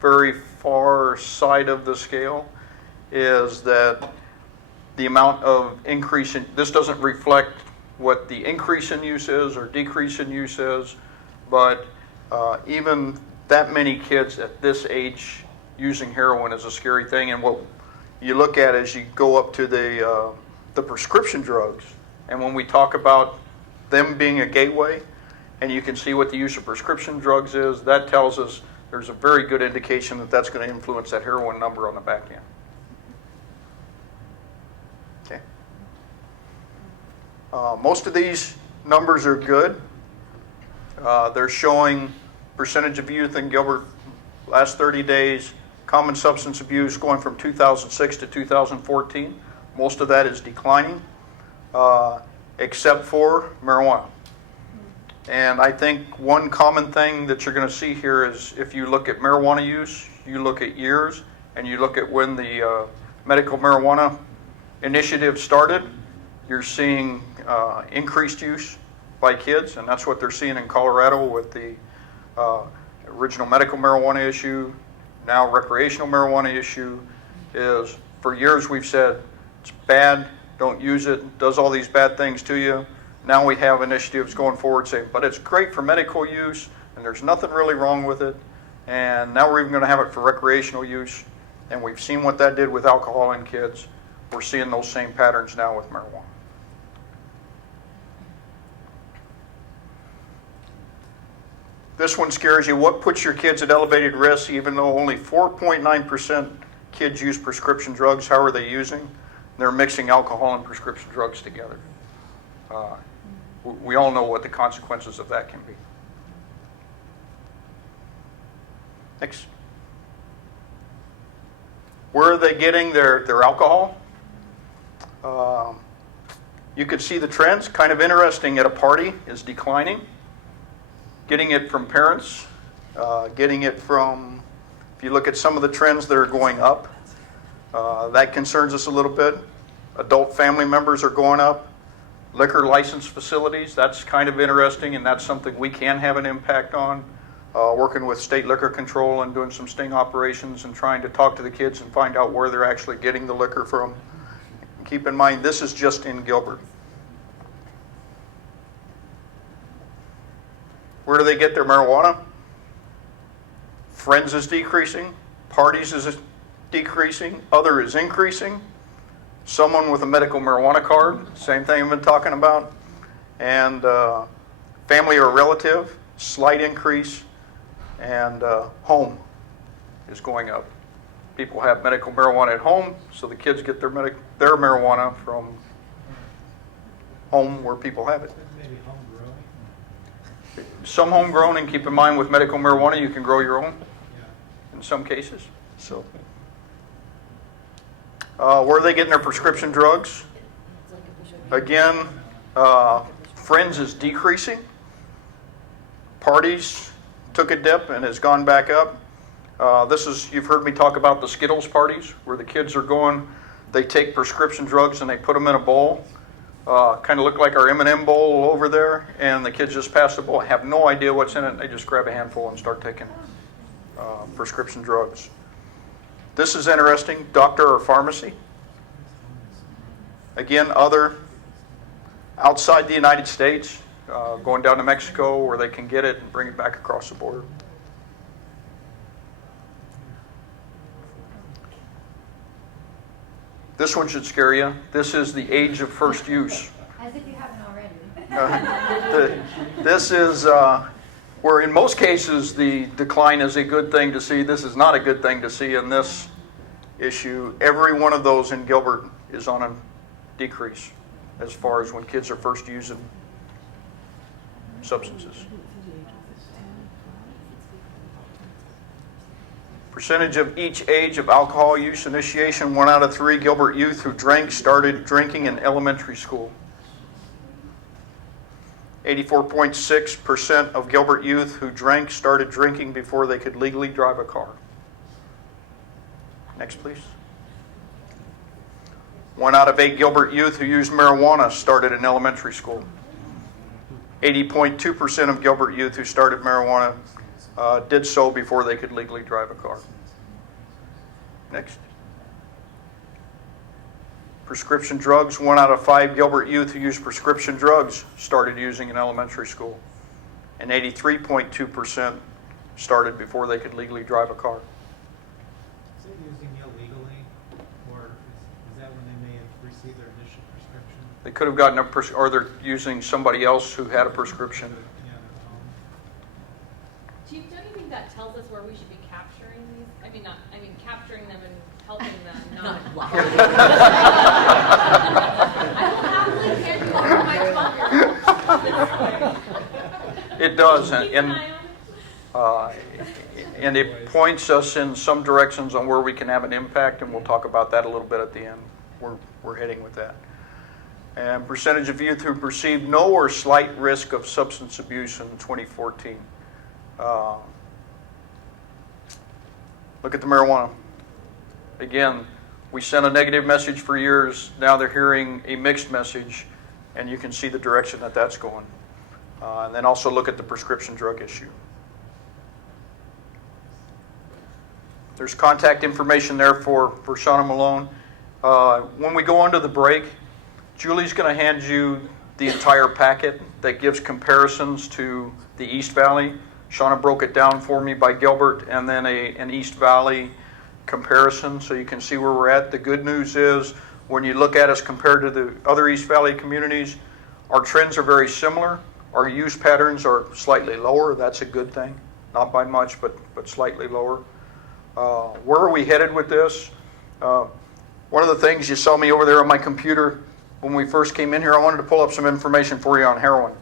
very far side of the scale, is that the amount of increase in, this doesn't reflect what the increase in use is or decrease in use is, but even that many kids at this age using heroin is a scary thing. And what you look at as you go up to the prescription drugs, and when we talk about them being a gateway, and you can see what the use of prescription drugs is, that tells us there's a very good indication that that's going to influence that heroin number on the back end. Okay. Most of these numbers are good. They're showing percentage of youth in Gilbert last 30 days, common substance abuse going from 2006 to 2014. Most of that is declining, except for marijuana. And I think one common thing that you're going to see here is if you look at marijuana use, you look at years, and you look at when the medical marijuana initiative started, you're seeing increased use by kids, and that's what they're seeing in Colorado with the original medical marijuana issue, now recreational marijuana issue. Is for years we've said it's bad, don't use it, does all these bad things to you. Now we have initiatives going forward saying, but it's great for medical use, and there's nothing really wrong with it. And now we're even going to have it for recreational use. And we've seen what that did with alcohol in kids. We're seeing those same patterns now with marijuana. This one scares you. What puts your kids at elevated risk, even though only 4.9% kids use prescription drugs? How are they using? They're mixing alcohol and prescription drugs together. We all know what the consequences of that can be. Next. Where are they getting their alcohol? You could see the trends. Kind of interesting, at a party is declining. Getting it from parents. Getting it from, if you look at some of the trends that are going up, that concerns us a little bit. Adult family members are going up. Liquor license facilities, that's kind of interesting, and that's something we can have an impact on. Working with state liquor control and doing some sting operations and trying to talk to the kids and find out where they're actually getting the liquor from. And keep in mind, this is just in Gilbert. Where do they get their marijuana? Friends is decreasing. Parties is decreasing. Other is increasing. Someone with a medical marijuana card, same thing I've been talking about. And family or relative, slight increase. And home is going up. People have medical marijuana at home, so the kids get their marijuana from home where people have it. Maybe homegrown. Some homegrown, and keep in mind with medical marijuana you can grow your own in some cases. So. Where are they getting their prescription drugs? Again, Friends is decreasing. Parties took a dip and has gone back up. You've heard me talk about the Skittles parties, where the kids are going, they take prescription drugs and they put them in a bowl. Kind of look like our M&M bowl over there, and the kids just pass the bowl, have no idea what's in it, and they just grab a handful and start taking prescription drugs. This is interesting, doctor or pharmacy. Again, other outside the United States, going down to Mexico where they can get it and bring it back across the border. This one should scare you. This is the age of first use. As if you haven't already. This is where in most cases the decline is a good thing to see. This is not a good thing to see in this issue. Every one of those in Gilbert is on a decrease as far as when kids are first using substances. Percentage of each age of alcohol use initiation, 1 out of 3 Gilbert youth who drank started drinking in elementary school. 84.6% of Gilbert youth who drank started drinking before they could legally drive a car. Next, please. 1 out of 8 Gilbert youth who used marijuana started in elementary school. 80.2% of Gilbert youth who started marijuana did so before they could legally drive a car. Next. Prescription drugs, 1 out of 5 Gilbert youth who used prescription drugs started using in elementary school. And 83.2% started before they could legally drive a car. Is it using illegally, or is that when they may have received their initial prescription? They could have gotten a or they're using somebody else who had a prescription. Yeah, Chief, don't you think that tells us where we should be capturing these? I mean, capturing them and helping them not. I will happily hand you over my 12-year-old. It does, Keep an eye on and it points us in some directions on where we can have an impact, and we'll talk about that a little bit at the end. We're heading with that. And percentage of youth who perceived no or slight risk of substance abuse in 2014. Look at the marijuana. Again, we sent a negative message for years. Now they're hearing a mixed message, and you can see the direction that that's going. And then also look at the prescription drug issue. There's contact information there for Shauna Malone. When we go into the break, Julie's going to hand you the entire packet that gives comparisons to the East Valley. Shauna broke it down for me by Gilbert and then an East Valley comparison so you can see where we're at. The good news is when you look at us compared to the other East Valley communities, our trends are very similar. Our use patterns are slightly lower. That's a good thing. Not by much, but slightly lower. Where are we headed with this? One of the things you saw me over there on my computer when we first came in here, I wanted to pull up some information for you on heroin.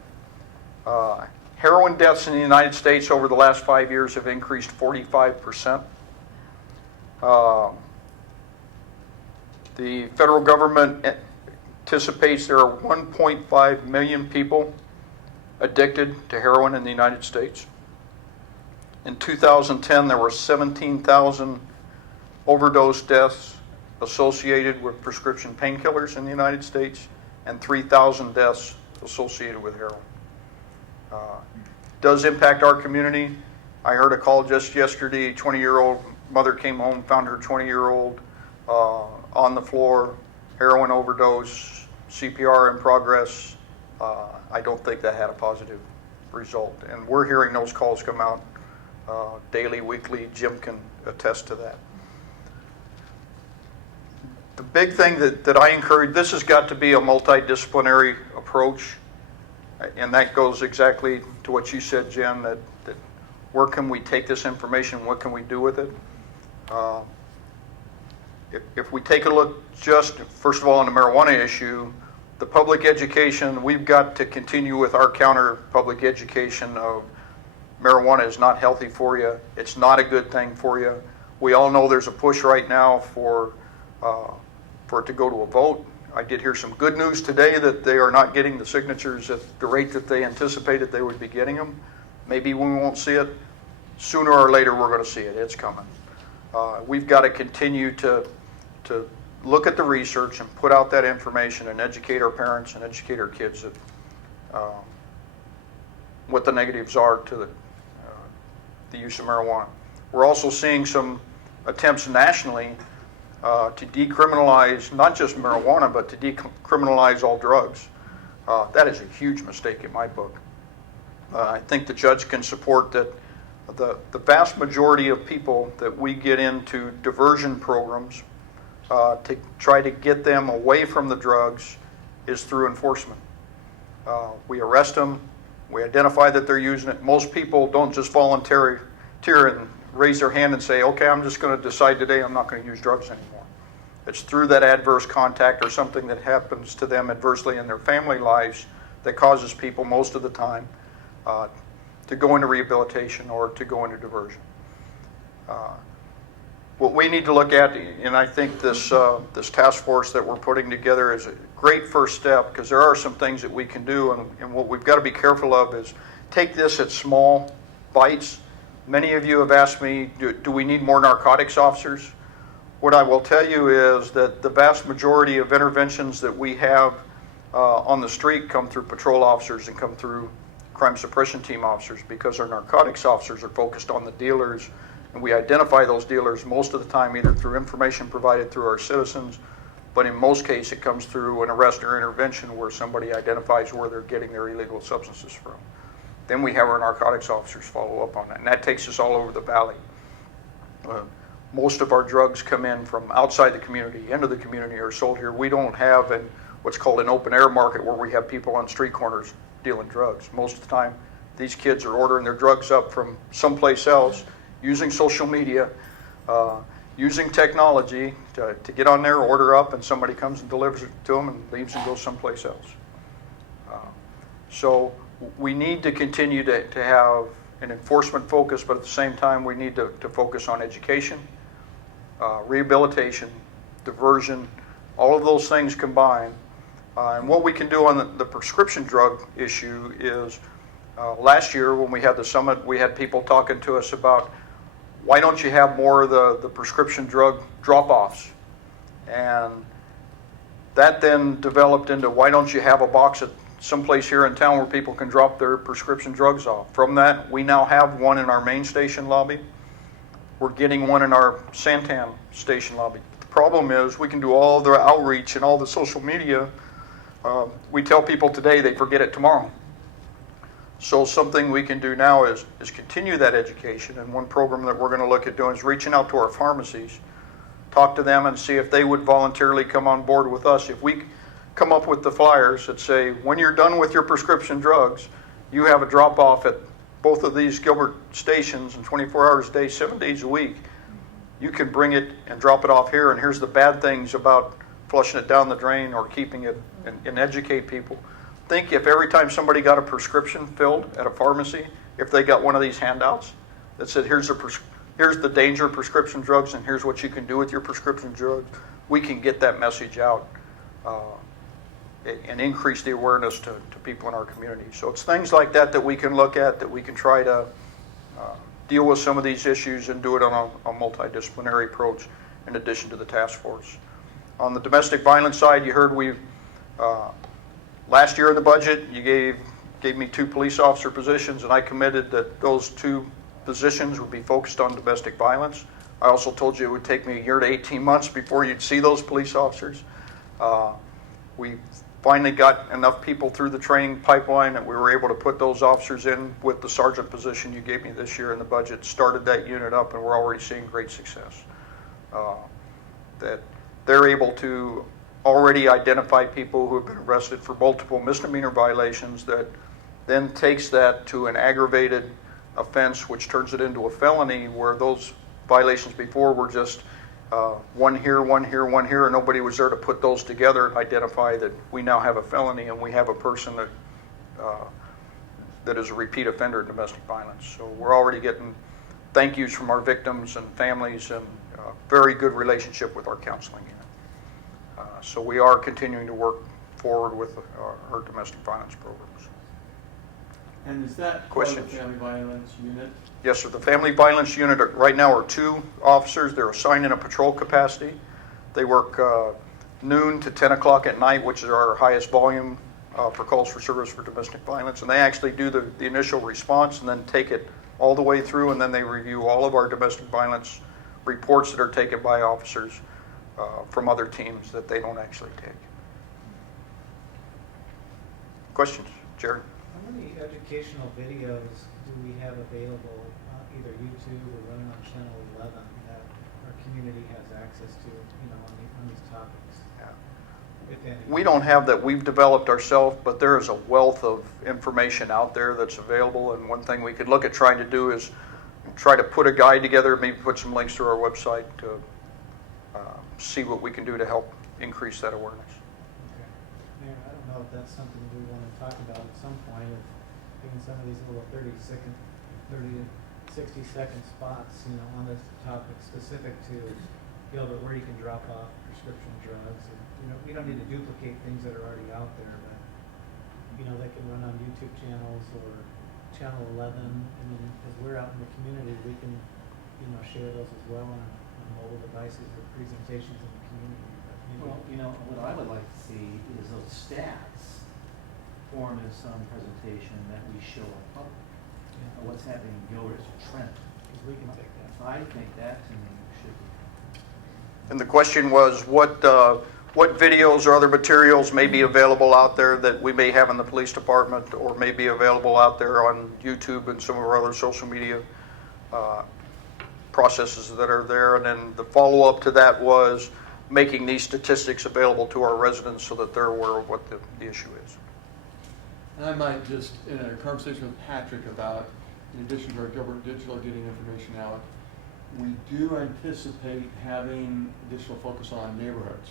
Heroin deaths in the United States over the last 5 years have increased 45%. The federal government anticipates there are 1.5 million people addicted to heroin in the United States. In 2010, there were 17,000 overdose deaths associated with prescription painkillers in the United States and 3,000 deaths associated with heroin. Does impact our community. I heard a call just yesterday, a 20-year-old mother came home, found her 20-year-old on the floor, heroin overdose, CPR in progress. I don't think that had a positive result. And we're hearing those calls come out daily, weekly. Jim can attest to that. The big thing that I encourage, this has got to be a multidisciplinary approach. And that goes exactly to what you said, Jen, that where can we take this information? What can we do with it? If we take a look just, first of all, on the marijuana issue, the public education, we've got to continue with our counter public education of marijuana is not healthy for you. It's not a good thing for you. We all know there's a push right now for it to go to a vote. I did hear some good news today that they are not getting the signatures at the rate that they anticipated they would be getting them. Maybe we won't see it. Sooner or later, we're going to see it. It's coming. We've got to continue to look at the research and put out that information and educate our parents and educate our kids that, what the negatives are to the use of marijuana. We're also seeing some attempts nationally to decriminalize not just marijuana, but to decriminalize all drugs. That is a huge mistake in my book. I think the judge can support that the vast majority of people that we get into diversion programs to try to get them away from the drugs is through enforcement. We arrest them, we identify that they're using it. Most people don't just volunteer and raise their hand and say, okay, I'm just going to decide today I'm not going to use drugs anymore. It's through that adverse contact or something that happens to them adversely in their family lives that causes people most of the time to go into rehabilitation or to go into diversion. What we need to look at, and I think this task force that we're putting together is a great first step, because there are some things that we can do, and what we've got to be careful of is take this at small bites. Many of you have asked me, do we need more narcotics officers? What I will tell you is that the vast majority of interventions that we have on the street come through patrol officers and come through crime suppression team officers, because our narcotics officers are focused on the dealers, and we identify those dealers most of the time either through information provided through our citizens, but in most cases it comes through an arrest or intervention where somebody identifies where they're getting their illegal substances from. Then we have our narcotics officers follow up on that, and that takes us all over the valley. Most of our drugs come in from outside the community, into the community, or sold here. We don't have what's called an open air market where we have people on street corners dealing drugs. Most of the time, these kids are ordering their drugs up from someplace else, using social media, using technology to get on there, order up, and somebody comes and delivers it to them and leaves and goes someplace else. So we need to continue to have an enforcement focus, but at the same time we need to focus on education, rehabilitation, diversion, all of those things combined. And what we can do on the prescription drug issue is, last year when we had the summit, we had people talking to us about, why don't you have more of the prescription drug drop-offs? And that then developed into, why don't you have a box at someplace here in town where people can drop their prescription drugs off? From that, we now have one in our main station lobby. We're getting one in our Santan station lobby. The problem is we can do all the outreach and all the social media. We tell people today, they forget it tomorrow. So something we can do now is continue that education. And one program that we're going to look at doing is reaching out to our pharmacies, talk to them and see if they would voluntarily come on board with us. If we come up with the flyers that say, when you're done with your prescription drugs, you have a drop-off at both of these Gilbert stations in 24 hours a day, 7 days a week. You can bring it and drop it off here, and here's the bad things about flushing it down the drain or keeping it, and educate people. Think if every time somebody got a prescription filled at a pharmacy, if they got one of these handouts that said, here's the danger of prescription drugs and here's what you can do with your prescription drugs, we can get that message out and increase the awareness to people in our community. So it's things like that that we can look at, that we can try to deal with some of these issues and do it on a multidisciplinary approach in addition to the task force. On the domestic violence side, you heard last year in the budget, you gave me 2 police officer positions, and I committed that those 2 positions would be focused on domestic violence. I also told you it would take me a year to 18 months before you'd see those police officers. We finally got enough people through the training pipeline that we were able to put those officers in with the sergeant position you gave me this year in the budget, started that unit up, and we're already seeing great success. That they're able to already identify people who have been arrested for multiple misdemeanor violations, that then takes that to an aggravated offense, which turns it into a felony, where those violations before were just one here, one here, one here, and nobody was there to put those together and identify that we now have a felony and we have a person that is a repeat offender in domestic violence. So we're already getting thank yous from our victims and families, and a very good relationship with our counseling unit. So we are continuing to work forward with our domestic violence programs. And is that Questions? part of the family violence unit? Yes, sir. The family violence unit right now are 2 officers. They're assigned in a patrol capacity. They work noon to 10 o'clock at night, which is our highest volume for calls for service for domestic violence. And they actually do the initial response and then take it all the way through, and then they review all of our domestic violence reports that are taken by officers from other teams that they don't actually take. Questions, Jared? How many educational videos do we have available, either YouTube or running on Channel 11 that our community has access to, on these topics? If any. We don't have that we've developed ourselves, but there is a wealth of information out there that's available. And one thing we could look at trying to do is try to put a guide together, maybe put some links to our website to see what we can do to help increase that awareness. Okay. Mayor, I don't know if that's something we want to talk about at some point, if even some of these little 30 to 60-second spots, on this topic specific to Gilbert, where you can drop off prescription drugs. And, we don't need to duplicate things that are already out there, but, they can run on YouTube channels or Channel 11. And then as we're out in the community, we can, share those as well on mobile devices or presentations in the community. But Well, what I would like to see is those stats form in some presentation that we show our public. What's happening in Gilbert is a trend. Because we can take that. I think that to me should be. And the question was, what videos or other materials may be available out there that we may have in the police department or may be available out there on YouTube and some of our other social media processes that are there. And then the follow-up to that was making these statistics available to our residents so that they're aware of what the issue is. And I might just, in a conversation with Patrick about, in addition to our Gilbert Digital getting information out, we do anticipate having additional focus on neighborhoods.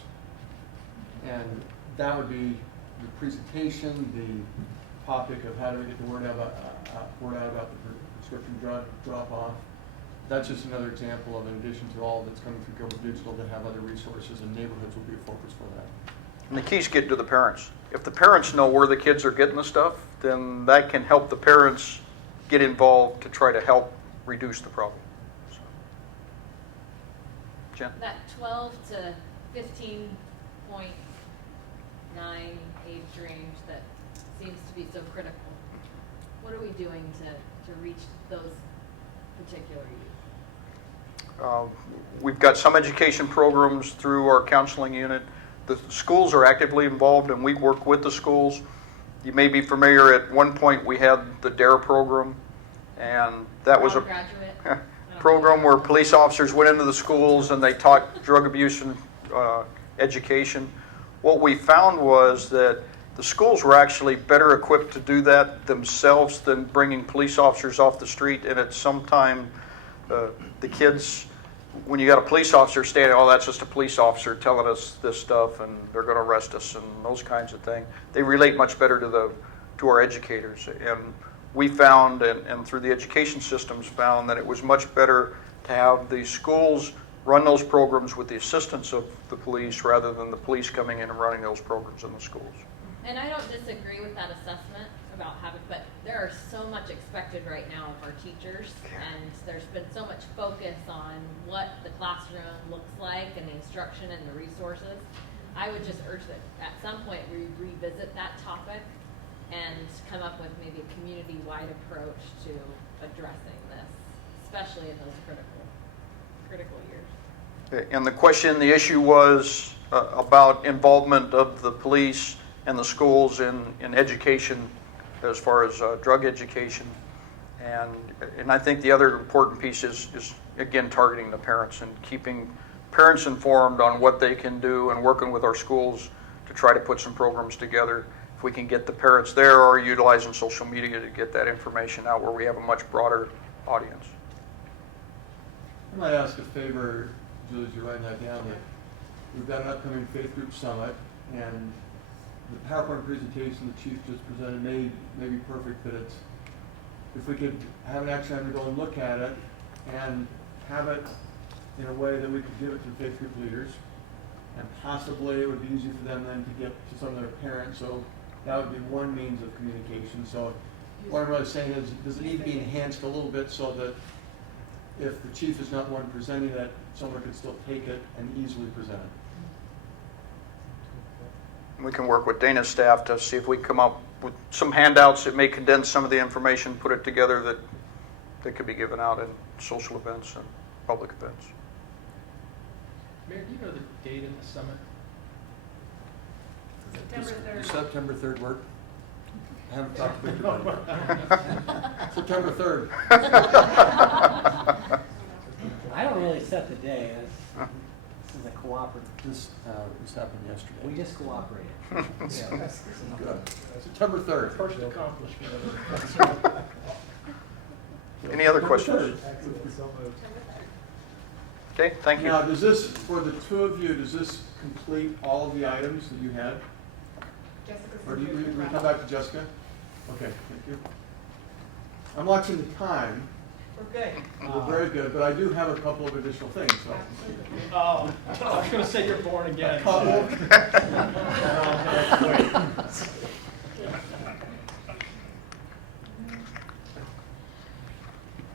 And that would be the presentation, the topic of how do we get the word out about the prescription drug drop-off. That's just another example of, in addition to all that's coming through Gilbert Digital, to have other resources, and neighborhoods will be a focus for that. And the key is getting to the parents. If the parents know where the kids are getting the stuff, then that can help the parents get involved to try to help reduce the problem. So. Jen? That 12 to 15.9 age range that seems to be so critical. What are we doing to reach those particular youth? We've got some education programs through our counseling unit. The schools are actively involved, and we work with the schools. You may be familiar, at one point we had the DARE program, and that was a program where police officers went into the schools and they taught drug abuse and education. What we found was that the schools were actually better equipped to do that themselves than bringing police officers off the street. And at some time, the kids, when you got a police officer standing, oh, that's just a police officer telling us this stuff and they're going to arrest us and those kinds of things. They relate much better to our educators. And we found, and through the education systems found, that it was much better to have the schools run those programs with the assistance of the police rather than the police coming in and running those programs in the schools. And I don't disagree with that assessment about having, but there are so much expected right now of our teachers, and there's been so much focus on what the classroom looks like and the instruction and the resources. I would just urge that at some point we revisit that topic and come up with maybe a community-wide approach to addressing this, especially in those critical years. And the question, the issue was about involvement of the police and the schools in education as far as drug education. And I think the other important piece is again, targeting the parents and keeping parents informed on what they can do and working with our schools to try to put some programs together. If we can get the parents there or utilizing social media to get that information out where we have a much broader audience. I might ask a favor, Julie, as you're writing that down, that we've got an upcoming faith group summit, and the PowerPoint presentation the chief just presented may be perfect, but it's, if we could have an action item to go and look at it and have it in a way that we could give it to faith group leaders, and possibly it would be easy for them then to get to some of their parents, so that would be one means of communication. So what I'm really saying is, does it need to be enhanced a little bit so that if the chief is not the one presenting it, someone could still take it and easily present it? We can work with Dana's staff to see if we can come up with some handouts that may condense some of the information, put it together that could be given out in social events and public events. Mayor, do you know the date of the summit? Does September 3rd work? I haven't talked to Victor about it. September 3rd. I don't really set the day. This is a cooperative. This happened yesterday. We just cooperated. Good. September 3rd. First accomplishment of it. Any other September questions? 3rd. So moved. Okay, thank you. Now, does this, for the two of you, does this complete all of the items that you had? Or do we come back to Jessica? Okay, thank you. I'm watching the time. We're good. We're very good, but I do have a couple of additional things, so. Oh, I was gonna say you're born again. A couple.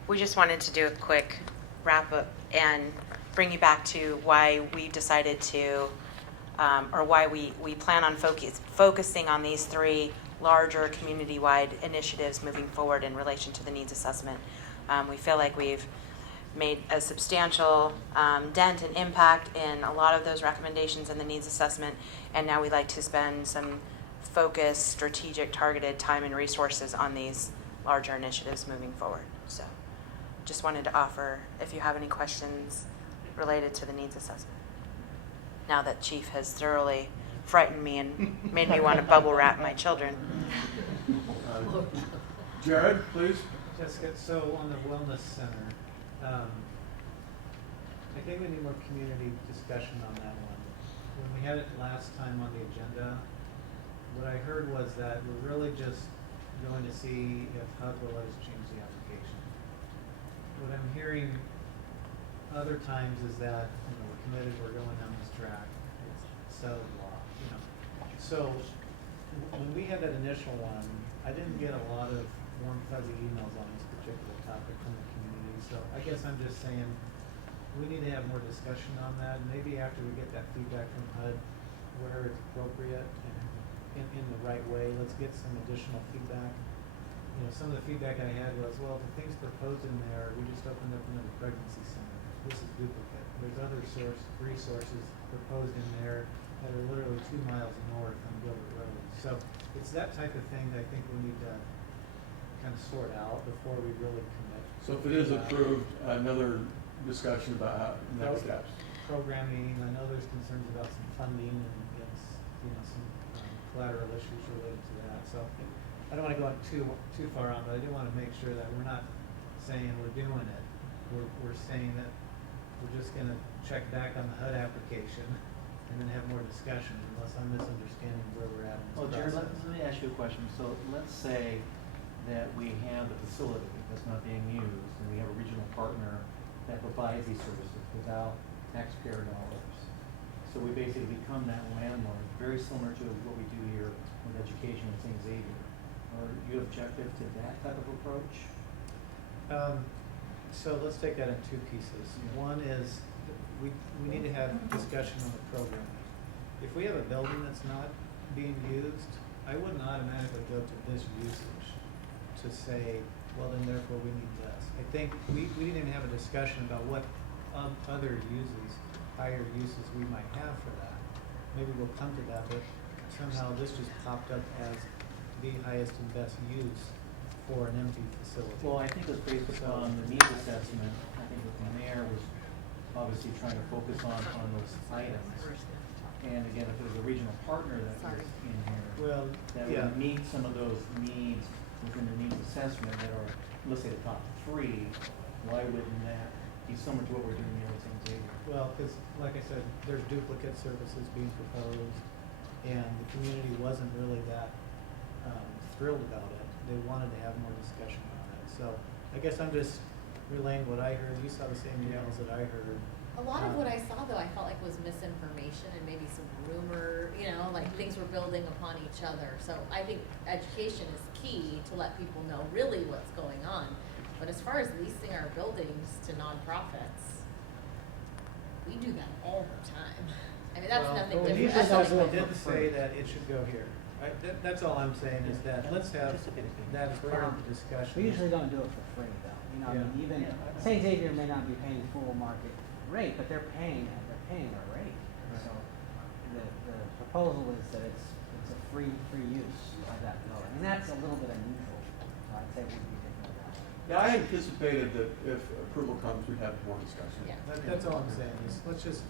We just wanted to do a quick wrap up and bring you back to why we decided to, or why we plan on focusing on these three larger community-wide initiatives moving forward in relation to the needs assessment. We feel like we've made a substantial dent and impact in a lot of those recommendations in the needs assessment, and now we'd like to spend some focused, strategic, targeted time and resources on these larger initiatives moving forward. So just wanted to offer if you have any questions related to the needs assessment. Now that Chief has thoroughly frightened me and made me want to bubble wrap my children. Jared, please. Jessica, so on the wellness center, I think we need more community discussion on that one. When we had it last time on the agenda, what I heard was that we're really just going to see if HUD will let us change the application. What I'm hearing other times is that, we're committed, we're going down this track, it's settled law, So when we had that initial one, I didn't get a lot of warm fuzzy emails on this particular topic from the community. So I guess I'm just saying we need to have more discussion on that. Maybe after we get that feedback from HUD, where it's appropriate and in the right way, let's get some additional feedback. Some of the feedback I had was, well, the things proposed in there, we just opened up another pregnancy center. This is duplicate. There's other resources proposed in there that are literally 2 miles north on Gilbert Road. So it's that type of thing that I think we need to kind of sort out before we really commit. So if it is approved, another discussion about how next steps. Programming, I know there's concerns about some funding and some collateral issues related to that. So I don't want to go too far on, but I do want to make sure that we're not saying we're doing it. We're saying that we're just going to check back on the HUD application and then have more discussion, unless I'm misunderstanding where we're at in this Well, Jared, process. let me ask you a question. So let's say that we have the facility that's not being used, and we have a regional partner that provides these services without taxpayer dollars. So we basically become that landlord, very similar to what we do here with education at St. Xavier. Are you objective to that type of approach? So let's take that in two pieces. One is we need to have discussion on the programming. If we have a building that's not being used, I wouldn't automatically go to this usage to say, well, then therefore we need this. I think we didn't even have a discussion about what other uses, higher uses we might have for that. Maybe we'll come to that, but somehow this just popped up as the highest and best use for an empty facility. Well, I think it was based upon the needs assessment. I think what the mayor was obviously trying to focus on those items. And again, if there's a regional partner that was in here, Well, that yeah. would meet some of those needs within the needs assessment that are, let's say, the top 3, why wouldn't that be similar to what we're doing here at St. Xavier? Well, because like I said, there's duplicate services being proposed, and the community wasn't really that thrilled about it. They wanted to have more discussion on it. So I guess I'm just relaying what I heard. You saw the same emails that I heard. A lot of what I saw, though, I felt like was misinformation and maybe some rumor, like things were building upon each other. So I think education is key to let people know really what's going on. But as far as leasing our buildings to nonprofits, we do that all the time. I mean, that's nothing Well, different. these That's guys not did say that it should go here. That's all I'm saying is that let's have that as part of the discussion. We usually don't do it for free, though. I mean, even St. Xavier may not be paying full market rate, but they're paying a rate. Right. So the proposal is that it's it's a free use of that building, and that's a little bit unusual. So I'd say it would be different. Yeah, I anticipated that if approval comes, we'd have more discussion. Yeah. That's all I'm saying, is let's just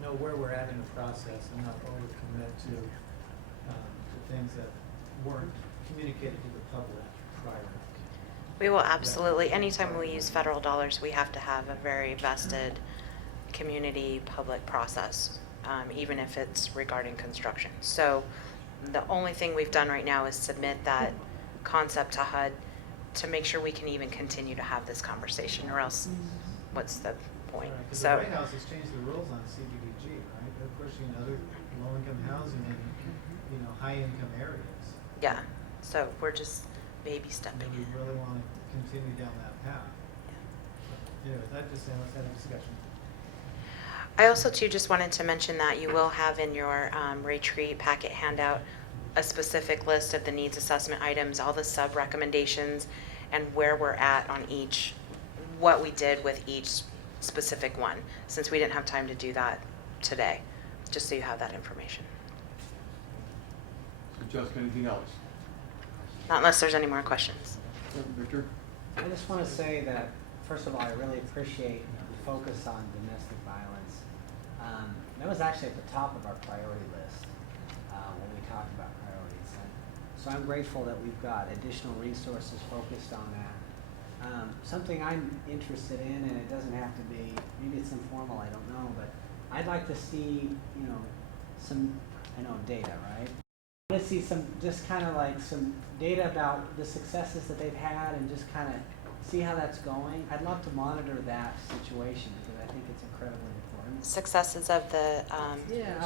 know where we're at in the process and not overcommit to things that weren't communicated to the public prior. We will absolutely, anytime we use federal dollars, we have to have a very vested community public process, even if it's regarding construction. So the only thing we've done right now is submit that concept to HUD to make sure we can even continue to have this conversation, or else what's the point? Because So the White House has changed the rules on CDBG, right? They're pushing other low-income housing in, high-income areas. yeah, so we're just baby And stepping we in. really want to continue down that path. Anyways, that just saying, let's have a discussion. I also too just wanted to mention that you will have in your retreat packet handout a specific list of the needs assessment items, all the sub recommendations, and where we're at on each, what we did with each specific one, since we didn't have time to do that today, just so you have that information. So Jessica, anything else? Not unless there's any more questions. Victor? I just want to say that, first of all, I really appreciate the focus on domestic violence. That was actually at the top of our priority list when we talked about priorities. And so I'm grateful that we've got additional resources focused on that. Something I'm interested in, and it doesn't have to be, maybe it's informal, I don't know, but I'd like to see, some, data, right? I want to see some, just kind of like some data about the successes that they've had and just kind of see how that's going. I'd love to monitor that situation because I think it's incredibly important. Successes of the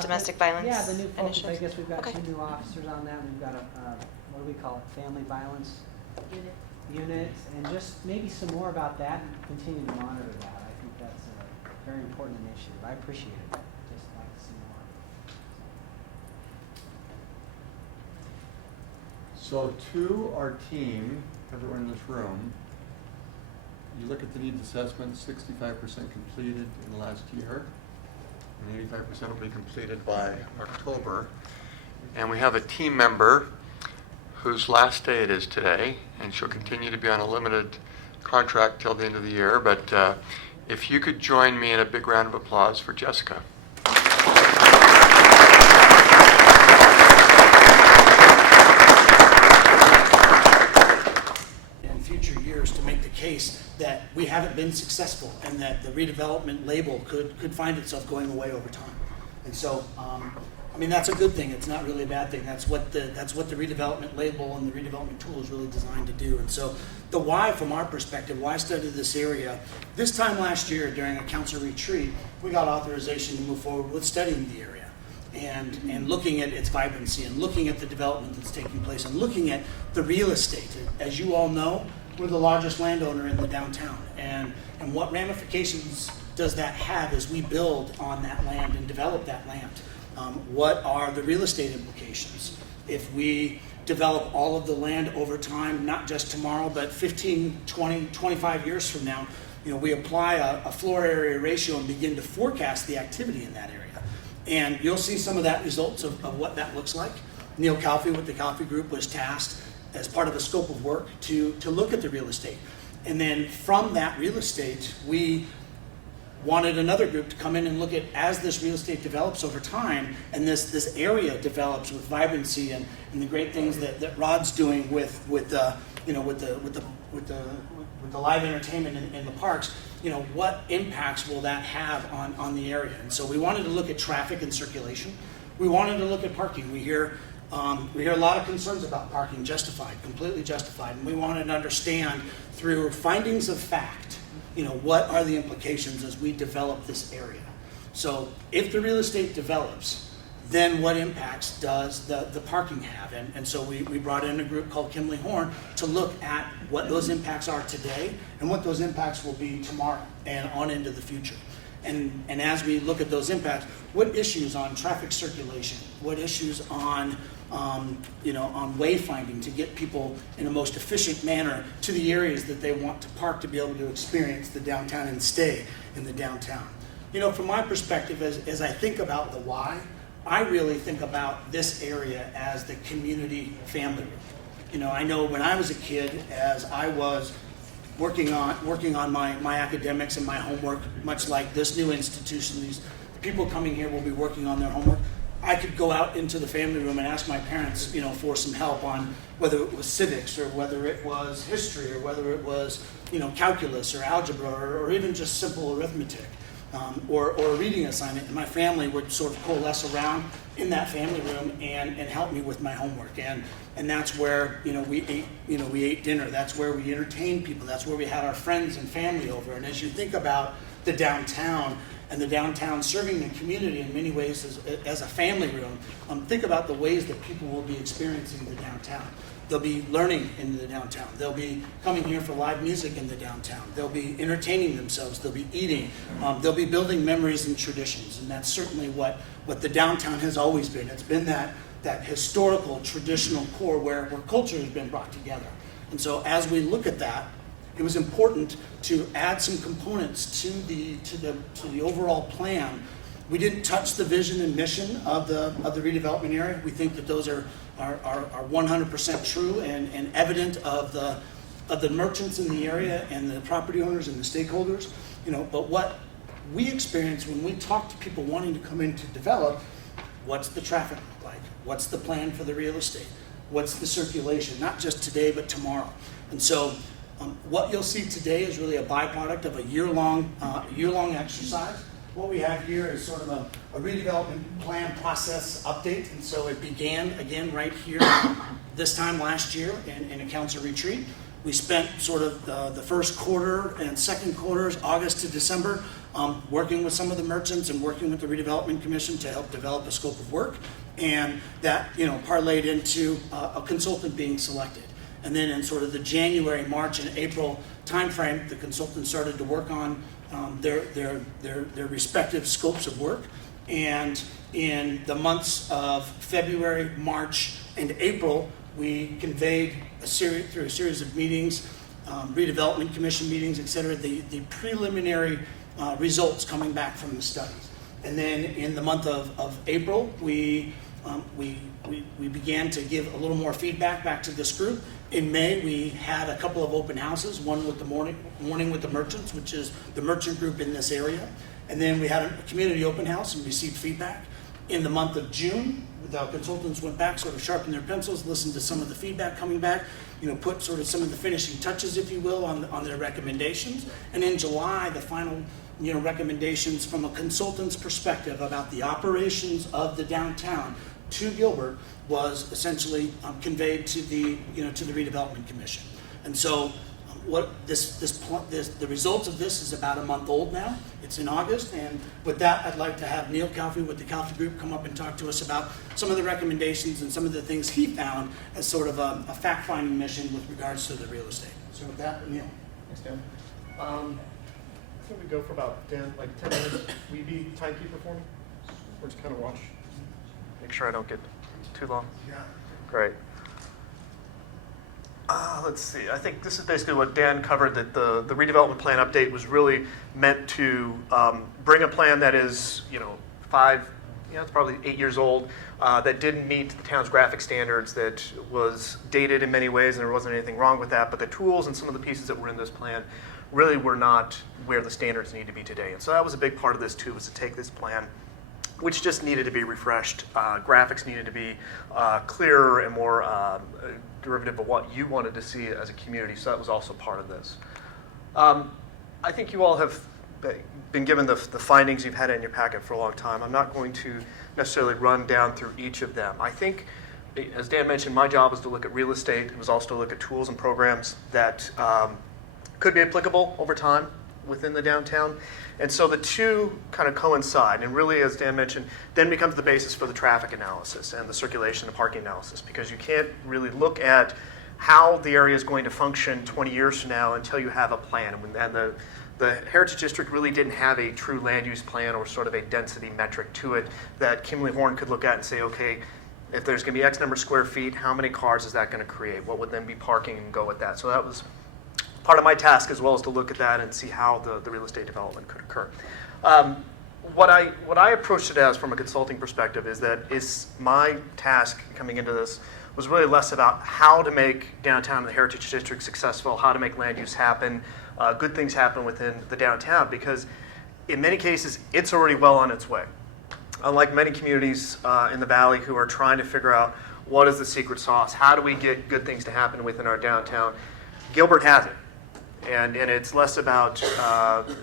domestic the, violence yeah, the new focus. initiatives? I guess we've got Okay. 2 new officers on that. We've got a, what do we call it, family violence unit, and just maybe some more about that and continue to monitor that. I think that's a very important initiative. I appreciate it. Just like to see more. So to our team, everyone in this room, you look at the needs assessment, 65% completed in the last year, and 85% will be completed by October. And we have a team member whose last day it is today, and she'll continue to be on a limited contract till the end of the year. But if you could join me in a big round of applause for Jessica. In future years to make the case that we haven't been successful and that the redevelopment label could find itself going away over time. And so, that's a good thing. It's not really a bad thing. That's what the redevelopment label and the redevelopment tool is really designed to do. And so the why, from our perspective, why study this area? This time last year during a council retreat, we got authorization to move forward with studying the area and looking at its vibrancy and looking at the development that's taking place and looking at the real estate. As you all know, we're the largest landowner in the downtown. And what ramifications does that have as we build on that land and develop that land? What are the real estate implications? If we develop all of the land over time, not just tomorrow, but 15, 20, 25 years from now, we apply a floor area ratio and begin to forecast the activity in that area. And you'll see some of that results of what that looks like. Neil Calfee with the Calfee Group was tasked as part of a scope of work to look at the real estate. And then from that real estate, we wanted another group to come in and look at, as this real estate develops over time and this area develops with vibrancy and the great things that Rod's doing with the live entertainment in the parks, what impacts will that have on the area? And so we wanted to look at traffic and circulation. We wanted to look at parking. We hear a lot of concerns about parking, justified, completely justified, and we wanted to understand through findings of fact, what are the implications as we develop this area. So if the real estate develops, then what impacts does the parking have? And so we brought in a group called Kimley Horn to look at what those impacts are today and what those impacts will be tomorrow and on into the future. And as we look at those impacts, what issues on traffic circulation, what issues on wayfinding to get people in a most efficient manner to the areas that they want to park to be able to experience the downtown and stay in the downtown. From my perspective, as I think about the why, I really think about this area as the community family room. You know, I know when I was a kid, as I was working on my academics and my homework, much like this new institution, these people coming here will be working on their homework. I could go out into the family room and ask my parents, you know, for some help on whether it was civics or whether it was history or whether it was, you know, calculus or algebra or even just simple arithmetic or a reading assignment. And my family would sort of coalesce around in that family room and help me with my homework. And that's where, you know, we ate dinner. That's where we entertained people. That's where we had our friends and family over. And as you think about the downtown, and the downtown serving the community in many ways as a family room, think about the ways that people will be experiencing the downtown. They'll be learning in the downtown. They'll be coming here for live music in the downtown. They'll be entertaining themselves. They'll be eating. They'll be building memories and traditions. And that's certainly what the downtown has always been. It's been that historical, traditional core where culture has been brought together. And so as we look at that, it was important to add some components to the overall plan. We didn't touch the vision and mission of the redevelopment area. We think that those are 100% true and evident of the merchants in the area and the property owners and the stakeholders. You know, but what we experience when we talk to people wanting to come in to develop, what's the traffic look like? What's the plan for the real estate? What's the circulation? Not just today, but tomorrow. And so what you'll see today is really a byproduct of a year-long exercise. What we have here is sort of a redevelopment plan process update. And so it began, again, right here this time last year in a council retreat. We spent sort of the first quarter and second quarters, August to December, working with some of the merchants and working with the Redevelopment Commission to help develop a scope of work. And that, you know, parlayed into a consultant being selected. And then in sort of the January, March, and April timeframe, the consultants started to work on their respective scopes of work. And in the months of February, March, and April, we conveyed through a series of meetings, redevelopment commission meetings, et cetera, the preliminary results coming back from the studies. And then in the month of April, we began to give a little more feedback back to this group. In May, we had a couple of open houses, one with the morning with the merchants, which is the merchant group in this area. And then we had a community open house and received feedback. In the month of June, the consultants went back, sort of sharpened their pencils, listened to some of the feedback coming back, you know, put sort of some of the finishing touches, if you will, on their recommendations. And in July, the final, you know, recommendations from a consultant's perspective about the operations of the downtown to Gilbert was essentially conveyed to the Redevelopment Commission. And so what the results of this is about a month old now. It's in August, and with that, I'd like to have Neil Calfee with the Calfee Group come up and talk to us about some of the recommendations and some of the things he found as sort of a fact-finding mission with regards to the real estate. So with that, Neil. Thanks, Dan. I think we go for about 10 minutes. Will you be timekeeper for me? Or just kind of watch? Make sure I don't get too long. Yeah. Great. Let's see. I think this is basically what Dan covered, that the redevelopment plan update was really meant to bring a plan that is, it's probably 8 years old, that didn't meet the town's graphic standards, that was dated in many ways, and there wasn't anything wrong with that. But the tools and some of the pieces that were in this plan really were not where the standards need to be today. And so that was a big part of this too, was to take this plan, which just needed to be refreshed. Graphics needed to be clearer and more derivative of what you wanted to see as a community. So that was also part of this. I think you all have been given the findings. You've had it in your packet for a long time. I'm not going to necessarily run down through each of them. I think, as Dan mentioned, my job was to look at real estate. It was also to look at tools and programs that could be applicable over time within the downtown. And so the two kind of coincide, and really, as Dan mentioned, then becomes the basis for the traffic analysis and the circulation and parking analysis, because you can't really look at how the area is going to function 20 years from now until you have a plan. And the Heritage District really didn't have a true land use plan or sort of a density metric to it that Kimberly Horn could look at and say, okay, if there's going to be X number of square feet, how many cars is that going to create? What would then be parking, and go with that? So that was part of my task, as well as to look at that and see how the real estate development could occur. what I approached it as from a consulting perspective is that my task coming into this was really less about how to make downtown and the Heritage District successful, how to make land use happen, good things happen within the downtown, because in many cases, it's already well on its way. Unlike many communities in the Valley who are trying to figure out what is the secret sauce, how do we get good things to happen within our downtown, Gilbert has it. And it's less about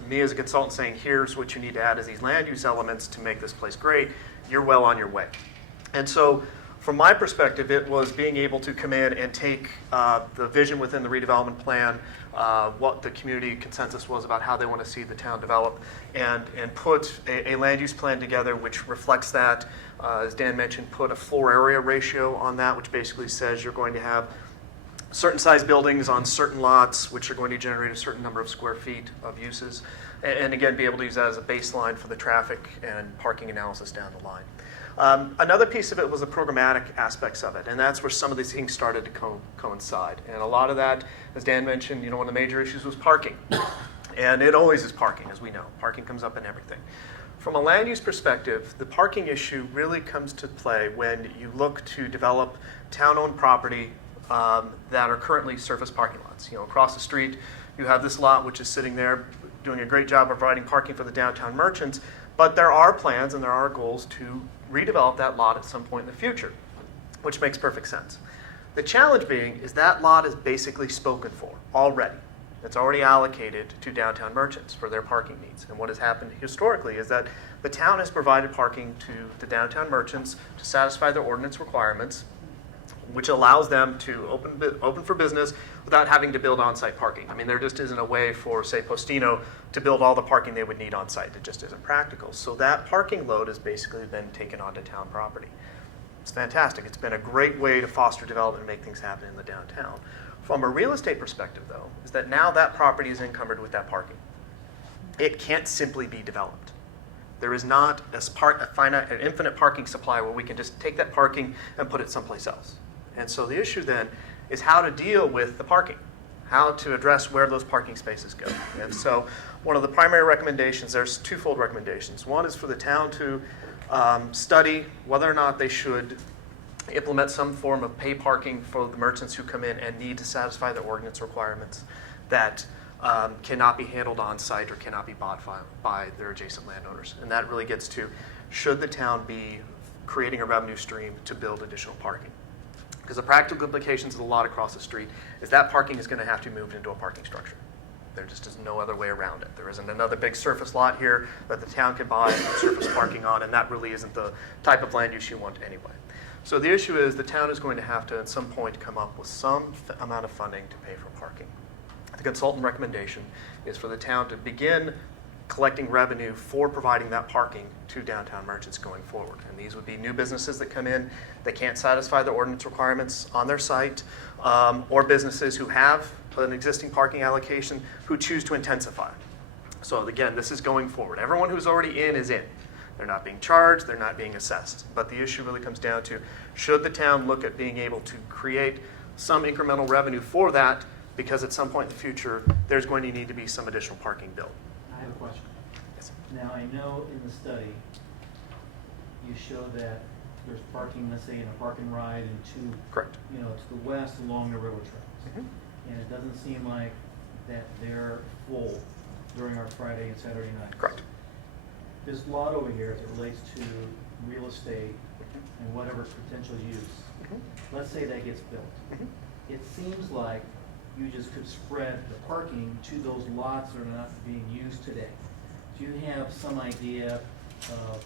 me as a consultant saying, here's what you need to add as these land use elements to make this place great. You're well on your way. And so from my perspective, it was being able to come in and take the vision within the redevelopment plan, what the community consensus was about how they want to see the town develop, and put a land use plan together which reflects that. As Dan mentioned, put a floor area ratio on that, which basically says you're going to have certain size buildings on certain lots, which are going to generate a certain number of square feet of uses. And again, be able to use that as a baseline for the traffic and parking analysis down the line. Another piece of it was the programmatic aspects of it, and that's where some of these things started to coincide. And a lot of that, as Dan mentioned, one of the major issues was parking. And it always is parking, as we know. Parking comes up in everything. From a land use perspective, the parking issue really comes to play when you look to develop town-owned property that are currently surface parking lots. Across the street, you have this lot which is sitting there doing a great job of providing parking for the downtown merchants, but there are plans and there are goals to redevelop that lot at some point in the future, which makes perfect sense. The challenge being is that lot is basically spoken for already. It's already allocated to downtown merchants for their parking needs. And what has happened historically is that the town has provided parking to the downtown merchants to satisfy their ordinance requirements, which allows them to open for business without having to build on-site parking. I mean, there just isn't a way for, say, Postino to build all the parking they would need on-site. It just isn't practical. So that parking load has basically been taken onto town property. It's fantastic. It's been a great way to foster development and make things happen in the downtown. From a real estate perspective, though, is that now that property is encumbered with that parking. It can't simply be developed. There is not an infinite parking supply where we can just take that parking and put it someplace else. And so the issue then is how to deal with the parking, how to address where those parking spaces go. And so one of the primary recommendations, there's twofold recommendations. One is for the town to study whether or not they should implement some form of pay parking for the merchants who come in and need to satisfy the ordinance requirements that cannot be handled on site or cannot be bought by their adjacent landowners. And that really gets to, should the town be creating a revenue stream to build additional parking? Because the practical implications of the lot across the street is that parking is going to have to be moved into a parking structure. There just is no other way around it. There isn't another big surface lot here that the town can buy and put surface parking on, and that really isn't the type of land use you want anyway. So the issue is the town is going to have to, at some point, come up with some amount of funding to pay for parking. The consultant recommendation is for the town to begin collecting revenue for providing that parking to downtown merchants going forward. And these would be new businesses that come in, that can't satisfy the ordinance requirements on their site, or businesses who have an existing parking allocation who choose to intensify. So again, this is going forward. Everyone who's already in is in. They're not being charged, they're not being assessed. But the issue really comes down to, should the town look at being able to create some incremental revenue for that, because at some point in the future, there's going to need to be some additional parking built. I have a question. Yes. Now, I know in the study, you show that there's parking, let's say, in a park and ride and Correct. To the west along the railroad tracks. And it doesn't seem like that they're full during our Friday and Saturday nights. Correct. This lot over here, as it relates to real estate and whatever potential use, let's say that gets built. It seems like you just could spread the parking to those lots that are not being used today. Do you have some idea of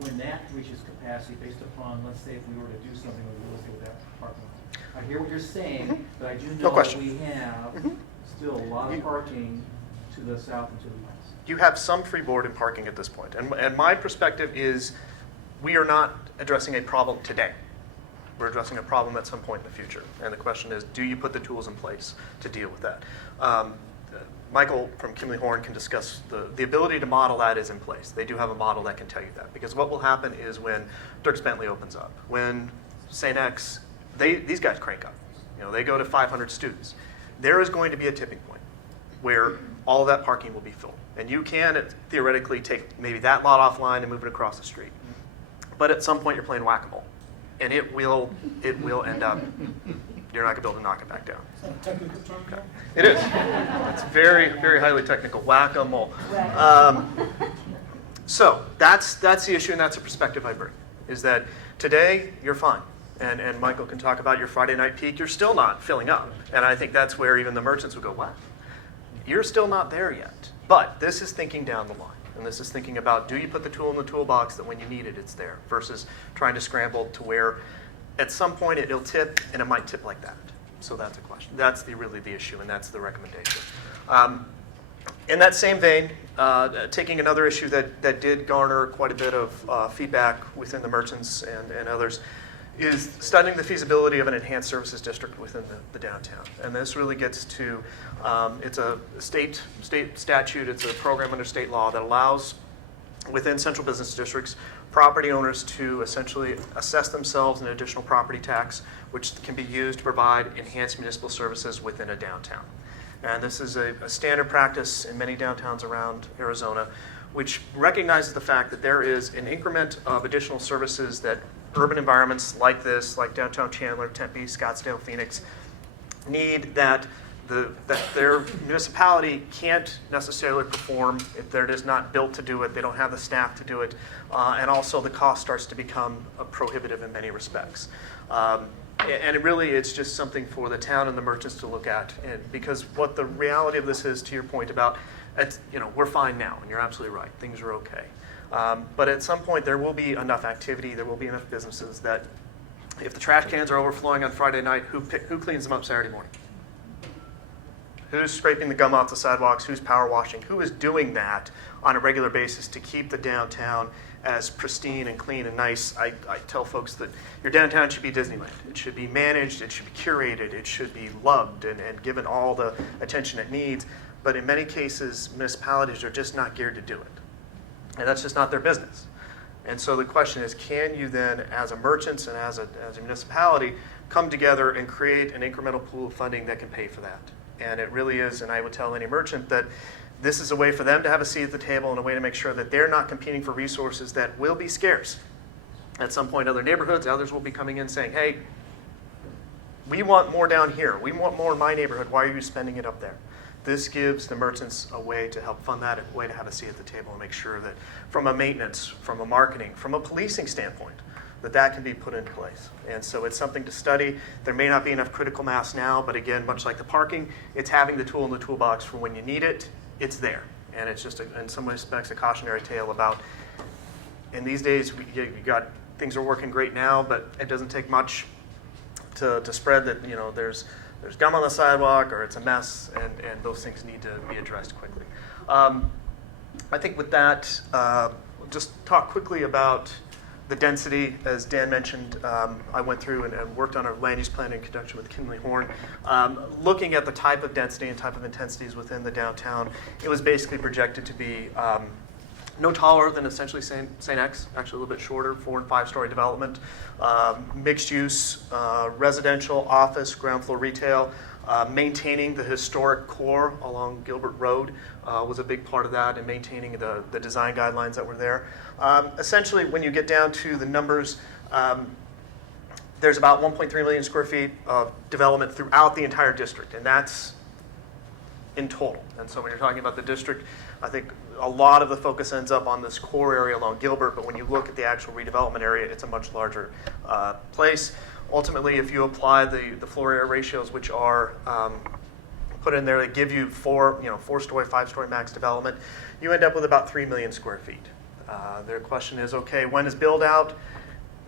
when that reaches capacity based upon, let's say, if we were to do something with real estate with that parking lot? I hear what you're saying, but I do know that we have still a lot of parking to the south and to the west. You have some freeboard in parking at this point. And my perspective is, we are not addressing a problem today. We're addressing a problem at some point in the future. And the question is, do you put the tools in place to deal with that? Michael from Kimley Horn can discuss the ability to model that is in place. They do have a model that can tell you that. Because what will happen is when Dirks Bentley opens up, when St. X, these guys crank up. They go to 500 students. There is going to be a tipping point where all of that parking will be full. And you can theoretically take maybe that lot offline and move it across the street. But at some point, you're playing whack-a-mole. And it will end up, you're not going to be able to knock it back down. Is that a technical term? Okay. It is. It's very, very highly technical, whack-a-mole. So that's the issue, and that's a perspective I bring, is that today, you're fine. And Michael can talk about your Friday night peak. You're still not filling up. And I think that's where even the merchants would go, what? You're still not there yet. But this is thinking down the line. And this is thinking about, do you put the tool in the toolbox that when you need it, it's there, versus trying to scramble to where at some point it'll tip, and it might tip like that. So that's a question. That's really the issue, and that's the recommendation. In that same vein, taking another issue that did garner quite a bit of feedback within the merchants and others, is studying the feasibility of an enhanced services district within the downtown. And this really gets to, it's a state statute, it's a program under state law that allows within central business districts property owners to essentially assess themselves an additional property tax, which can be used to provide enhanced municipal services within a downtown. And this is a standard practice in many downtowns around Arizona, which recognizes the fact that there is an increment of additional services that urban environments like this, like downtown Chandler, Tempe, Scottsdale, Phoenix, need that their municipality can't necessarily perform if they're just not built to do it, they don't have the staff to do it, and also the cost starts to become prohibitive in many respects. And it's just something for the town and the merchants to look at, and because what the reality of this is, to your point about, we're fine now, and you're absolutely right, things are okay. But at some point, there will be enough activity, there will be enough businesses that if the trash cans are overflowing on Friday night, who cleans them up Saturday morning? Who's scraping the gum off the sidewalks? Who's power washing? Who is doing that on a regular basis to keep the downtown as pristine and clean and nice? I tell folks that your downtown should be Disneyland. It should be managed, it should be curated, it should be loved and given all the attention it needs. But in many cases, municipalities are just not geared to do it. And that's just not their business. And so the question is, can you then, as a merchant and as a municipality, come together and create an incremental pool of funding that can pay for that? And it really is, and I would tell any merchant that this is a way for them to have a seat at the table and a way to make sure that they're not competing for resources that will be scarce. At some point, other neighborhoods, others will be coming in saying, hey, we want more down here. We want more in my neighborhood. Why are you spending it up there? This gives the merchants a way to help fund that, a way to have a seat at the table and make sure that from a maintenance, from a marketing, from a policing standpoint, that can be put in place. And so it's something to study. There may not be enough critical mass now, but again, much like the parking, it's having the tool in the toolbox for when you need it, it's there. And it's just, in some respects, a cautionary tale about, in these days, things are working great now, but it doesn't take much to spread that, there's gum on the sidewalk or it's a mess, and those things need to be addressed quickly. I think with that, we'll just talk quickly about the density. As Dan mentioned, I went through and worked on our land use plan in conjunction with Kinley Horn. Looking at the type of density and type of intensities within the downtown, it was basically projected to be no taller than essentially St. X, actually a little bit shorter, 4- and 5-story development, mixed use, residential, office, ground floor retail, maintaining the historic core along Gilbert Road was a big part of that, and maintaining the design guidelines that were there. Essentially, when you get down to the numbers, there's about 1.3 million square feet of development throughout the entire district, and that's in total. And so when you're talking about the district, I think a lot of the focus ends up on this core area along Gilbert, but when you look at the actual redevelopment area, it's a much larger place. Ultimately, if you apply the floor area ratios, which are put in there, that give you 4-story, 5-story max development, you end up with about 3 million square feet. Their question is, okay, when is build out?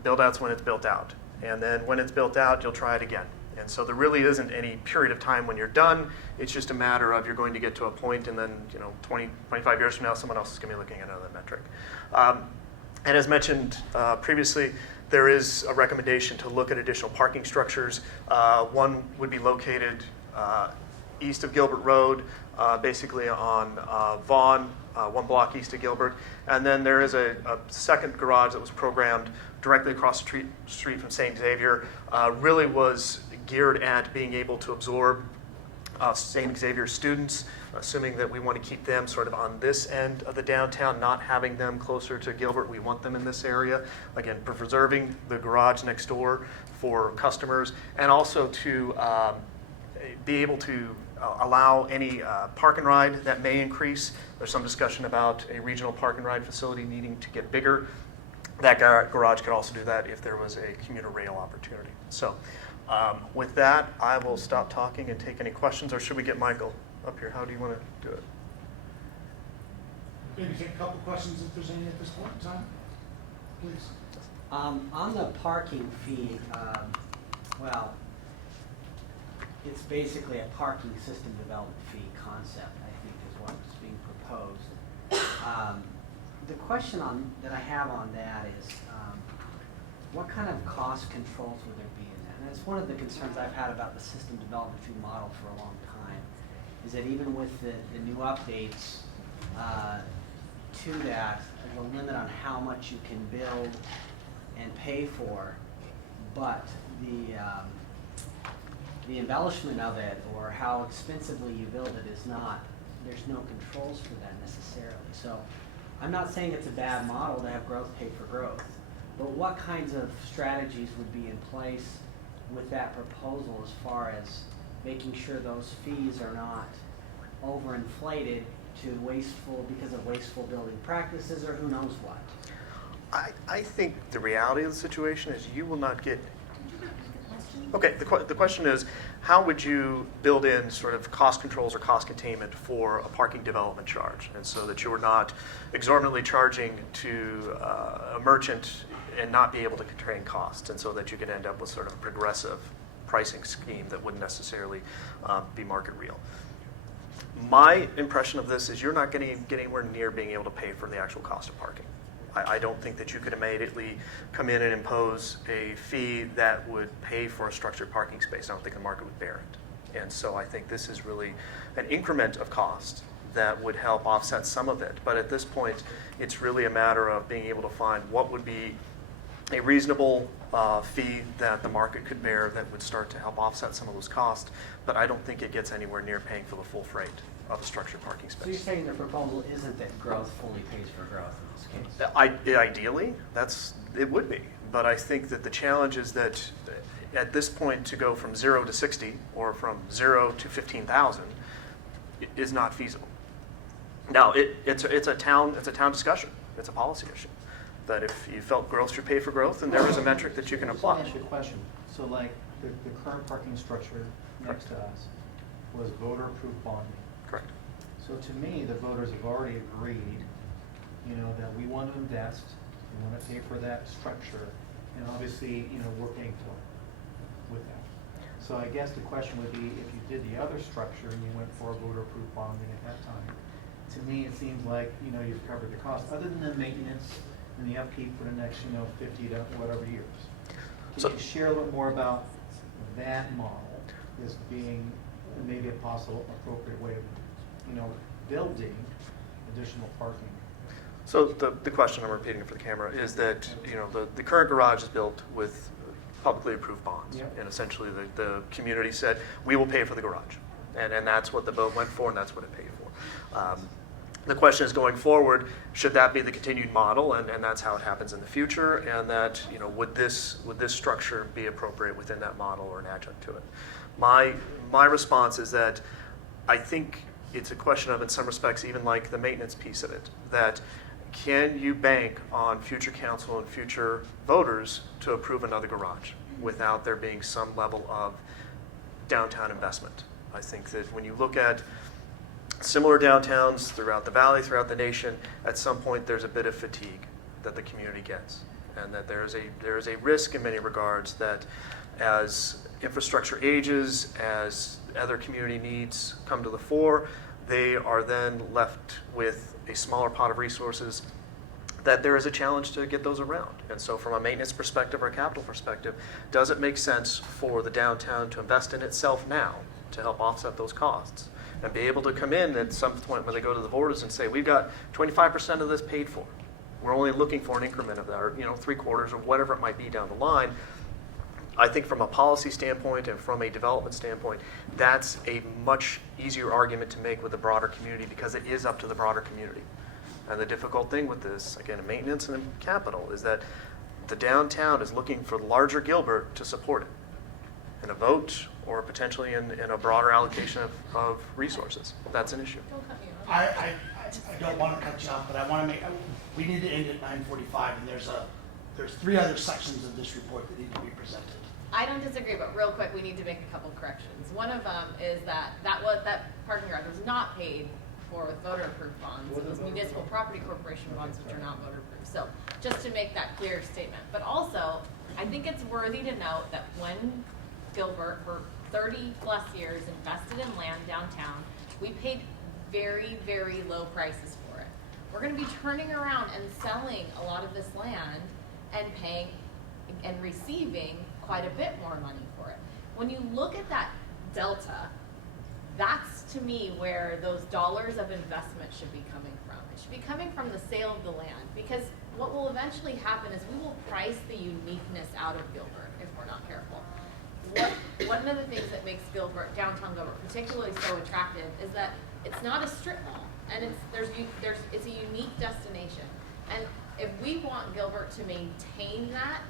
Build out's when it's built out. And then when it's built out, you'll try it again. And so there really isn't any period of time when you're done. It's just a matter of you're going to get to a point, and then 20, 25 years from now, someone else is going to be looking at another metric. And as mentioned previously, there is a recommendation to look at additional parking structures. One would be located east of Gilbert Road, basically on Vaughn, 1 block east of Gilbert. And then there is a second garage that was programmed directly across the street from St. Xavier. Really was geared at being able to absorb St. Xavier students, assuming that we want to keep them sort of on this end of the downtown, not having them closer to Gilbert. We want them in this area. Again, preserving the garage next door for customers, and also to be able to allow any park and ride that may increase. There's some discussion about a regional park and ride facility needing to get bigger. That garage could also do that if there was a commuter rail opportunity. So with that, I will stop talking and take any questions, or should we get Michael up here? How do you want to do it? Maybe take a couple questions if there's any at this point in time, please. On the parking fee, well, it's basically a parking system development fee concept, I think, is what's being proposed. The question that I have on that is, what kind of cost controls would there be in that? And that's one of the concerns I've had about the system development fee model for a long time, is that even with the new updates to that, there's a limit on how much you can build and pay for, but the embellishment of it or how expensively you build it is not, there's no controls for that necessarily. So I'm not saying it's a bad model to have growth pay for growth, but what kinds of strategies would be in place with that proposal as far as making sure those fees are not overinflated to wasteful, because of wasteful building practices or who knows what? I think the reality of the situation is you will not get. Okay, the question is, how would you build in sort of cost controls or cost containment for a parking development charge, and so that you are not exorbitantly charging to a merchant and not be able to contain costs, and so that you can end up with sort of a progressive pricing scheme that wouldn't necessarily be market real. My impression of this is you're not going to get anywhere near being able to pay for the actual cost of parking. I don't think that you could immediately come in and impose a fee that would pay for a structured parking space. I don't think the market would bear it. And so I think this is really an increment of cost that would help offset some of it. But at this point, it's really a matter of being able to find what would be a reasonable fee that the market could bear that would start to help offset some of those costs. But I don't think it gets anywhere near paying for the full freight of a structured parking space. So you're saying the proposal isn't that growth fully pays for growth in this case? Ideally, it would be. But I think that the challenge is that at this point, to go from 0 to 60 or from 0 to 15,000 is not feasible. Now, it's a town discussion. It's a policy issue. That if you felt growth should pay for growth, then there is a metric that you can apply. Let me ask you a question. So like the current parking structure next to us was voter-approved bonding. Correct. So to me, the voters have already agreed, that we want to invest, we want to pay for that structure, and obviously, we're paying for it with that. So I guess the question would be, if you did the other structure and you went for a voter-approved bonding at that time, to me, it seems like, you've covered the cost, other than the maintenance and the upkeep for the next, 50 to whatever years. Can you share a little more about that model as being maybe a possible appropriate way of, building additional parking? So the question, I'm repeating for the camera, is that the current garage is built with publicly approved bonds. Yep. And essentially the community said, we will pay for the garage. And that's what the vote went for, and that's what it paid for. The question is, going forward, should that be the continued model, and that's how it happens in the future, and that would this structure be appropriate within that model or an adjunct to it? My response is that I think it's a question of, in some respects, even like the maintenance piece of it, that can you bank on future council and future voters to approve another garage without there being some level of downtown investment? I think that when you look at similar downtowns throughout the valley, throughout the nation, at some point there's a bit of fatigue that the community gets, and that there is a risk in many regards that as infrastructure ages, as other community needs come to the fore, they are then left with a smaller pot of resources, that there is a challenge to get those around. And so from a maintenance perspective or a capital perspective, does it make sense for the downtown to invest in itself now to help offset those costs? And be able to come in at some point when they go to the voters and say, we've got 25% of this paid for. We're only looking for an increment of that, or 3/4 or whatever it might be down the line. I think from a policy standpoint and from a development standpoint, that's a much easier argument to make with the broader community because it is up to the broader community. And the difficult thing with this, again, maintenance and capital, is that the downtown is looking for larger Gilbert to support it in a vote or potentially in a broader allocation of resources. That's an issue. I don't want to cut you off, but I want to make, we need to end at 9:45, and there's 3 other sections of this report that need to be presented. I don't disagree, but real quick, we need to make a couple corrections. One of them is that that parking garage was not paid for with voter-approved bonds. It was municipal property corporation bonds, which are not voter-approved. So just to make that clear statement. But also, I think it's worthy to note that when Gilbert, for 30 plus years, invested in land downtown, we paid very, very low prices for it. We're going to be turning around and selling a lot of this land and paying and receiving quite a bit more money for it. When you look at that delta, that's to me where those dollars of investment should be coming from. It should be coming from the sale of the land, because what will eventually happen is we will price the uniqueness out of Gilbert if we're not careful. One of the things that makes downtown Gilbert particularly so attractive is that it's not a strip mall, and it's a unique destination. And if we want Gilbert to maintain that,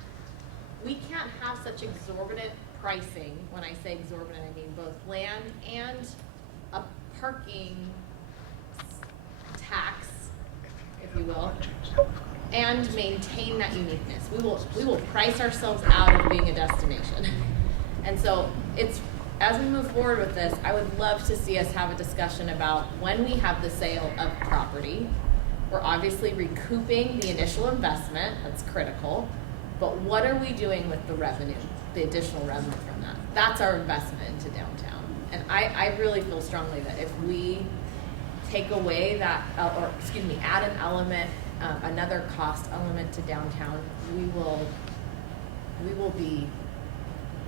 we can't have such exorbitant pricing. When I say exorbitant, I mean both land and a parking tax, if you will, and maintain that uniqueness. We will price ourselves out of being a destination. And so as we move forward with this, I would love to see us have a discussion about when we have the sale of property. We're obviously recouping the initial investment, that's critical, but what are we doing with the revenue, the additional revenue from that? That's our investment into downtown. And I really feel strongly that if we take away that, add an element, another cost element to downtown, we will be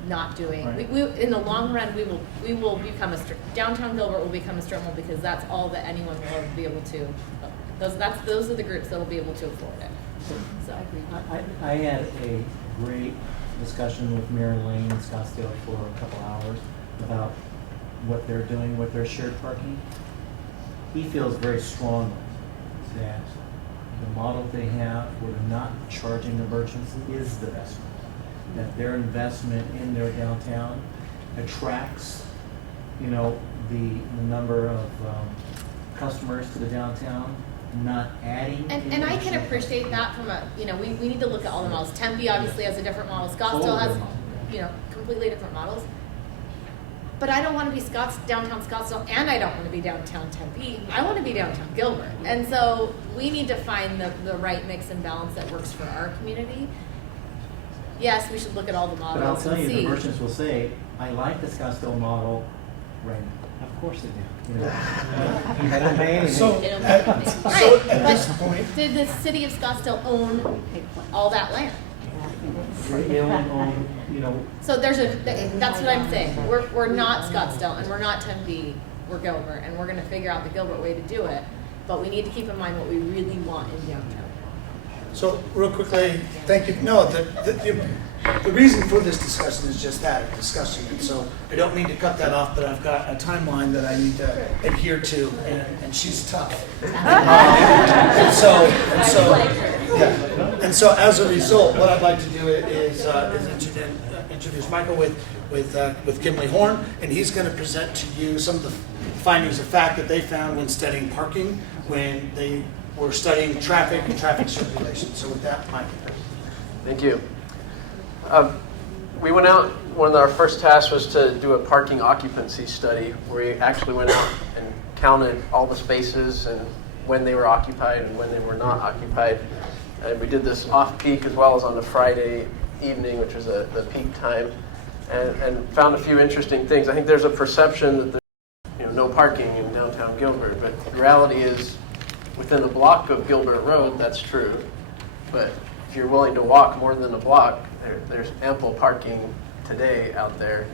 not doing. Right. We in the long run, we will become downtown Gilbert will become a strip mall, because that's all that anyone will ever be able to. Those are the groups that will be able to afford it. So I had a great discussion with Mary Lane in Scottsdale for a couple hours about what they're doing with their shared parking. He feels very strongly that the model they have where they're not charging the merchants is the best one. That their investment in their downtown attracts, the number of customers to the downtown, not adding. And I can appreciate that from we need to look at all the models. Tempe obviously has a different model. Scottsdale has, completely different models. But I don't want to be downtown Scottsdale, and I don't want to be downtown Tempe. I want to be downtown Gilbert. And so we need to find the right mix and balance that works for our community. Yes, we should look at all the models. But I'll tell and you, see. the merchants will say, I like the Scottsdale model right now. Of course they do. I don't pay anything. So, Right, at this point, but did the city of Scottsdale own all that land? They own, So that's what I'm saying. We're not Scottsdale, and we're not Tempe, we're Gilbert, and we're gonna figure out the Gilbert way to do it, but we need to keep in mind what we really want in downtown. so real quickly, thank you. No, the reason for this discussion is just that, a discussion. And so I don't mean to cut that off, but I've got a timeline that I need to adhere to, and she's tough. And so as a result, what I'd like to do is introduce Michael with Kimley Horn, and he's going to present to you some of the findings of fact that they found when studying parking, when they were studying traffic and traffic circulation. So with that, Michael. Thank you. We went out, one of our first tasks was to do a parking occupancy study, where we actually went out and counted all the spaces and when they were occupied and when they were not occupied. And we did this off-peak as well as on a Friday evening, which was the peak time, and found a few interesting things. I think there's a perception that there's no parking in downtown Gilbert, but the reality is within a block of Gilbert Road, that's true. But if you're willing to walk more than a block, there's ample parking today out there.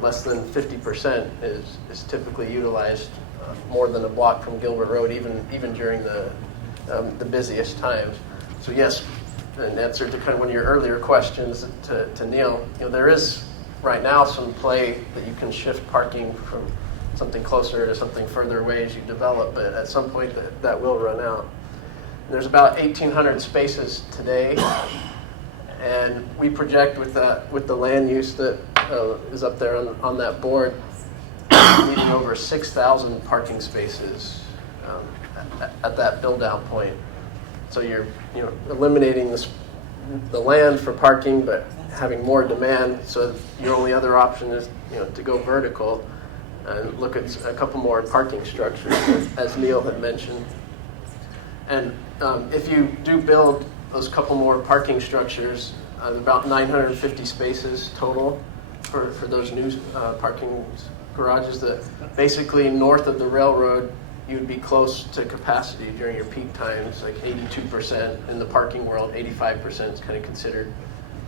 Less than 50% is typically utilized more than a block from Gilbert Road, even during the busiest times. So yes, in answer to kind of one of your earlier questions to Neil, there is right now some play that you can shift parking from something closer to something further away as you develop, but at some point that will run out. And there's about 1,800 spaces today, and we project with the land use that is up there on that board, needing over 6,000 parking spaces at that build-out point. So you're eliminating the land for parking, but having more demand. So your only other option is to go vertical and look at a couple more parking structures, as Neil had mentioned. And if you do build those couple more parking structures, about 950 spaces total for those new parking garages. That basically north of the railroad, you would be close to capacity during your peak times, like 82%. In the parking world, 85% is kind of considered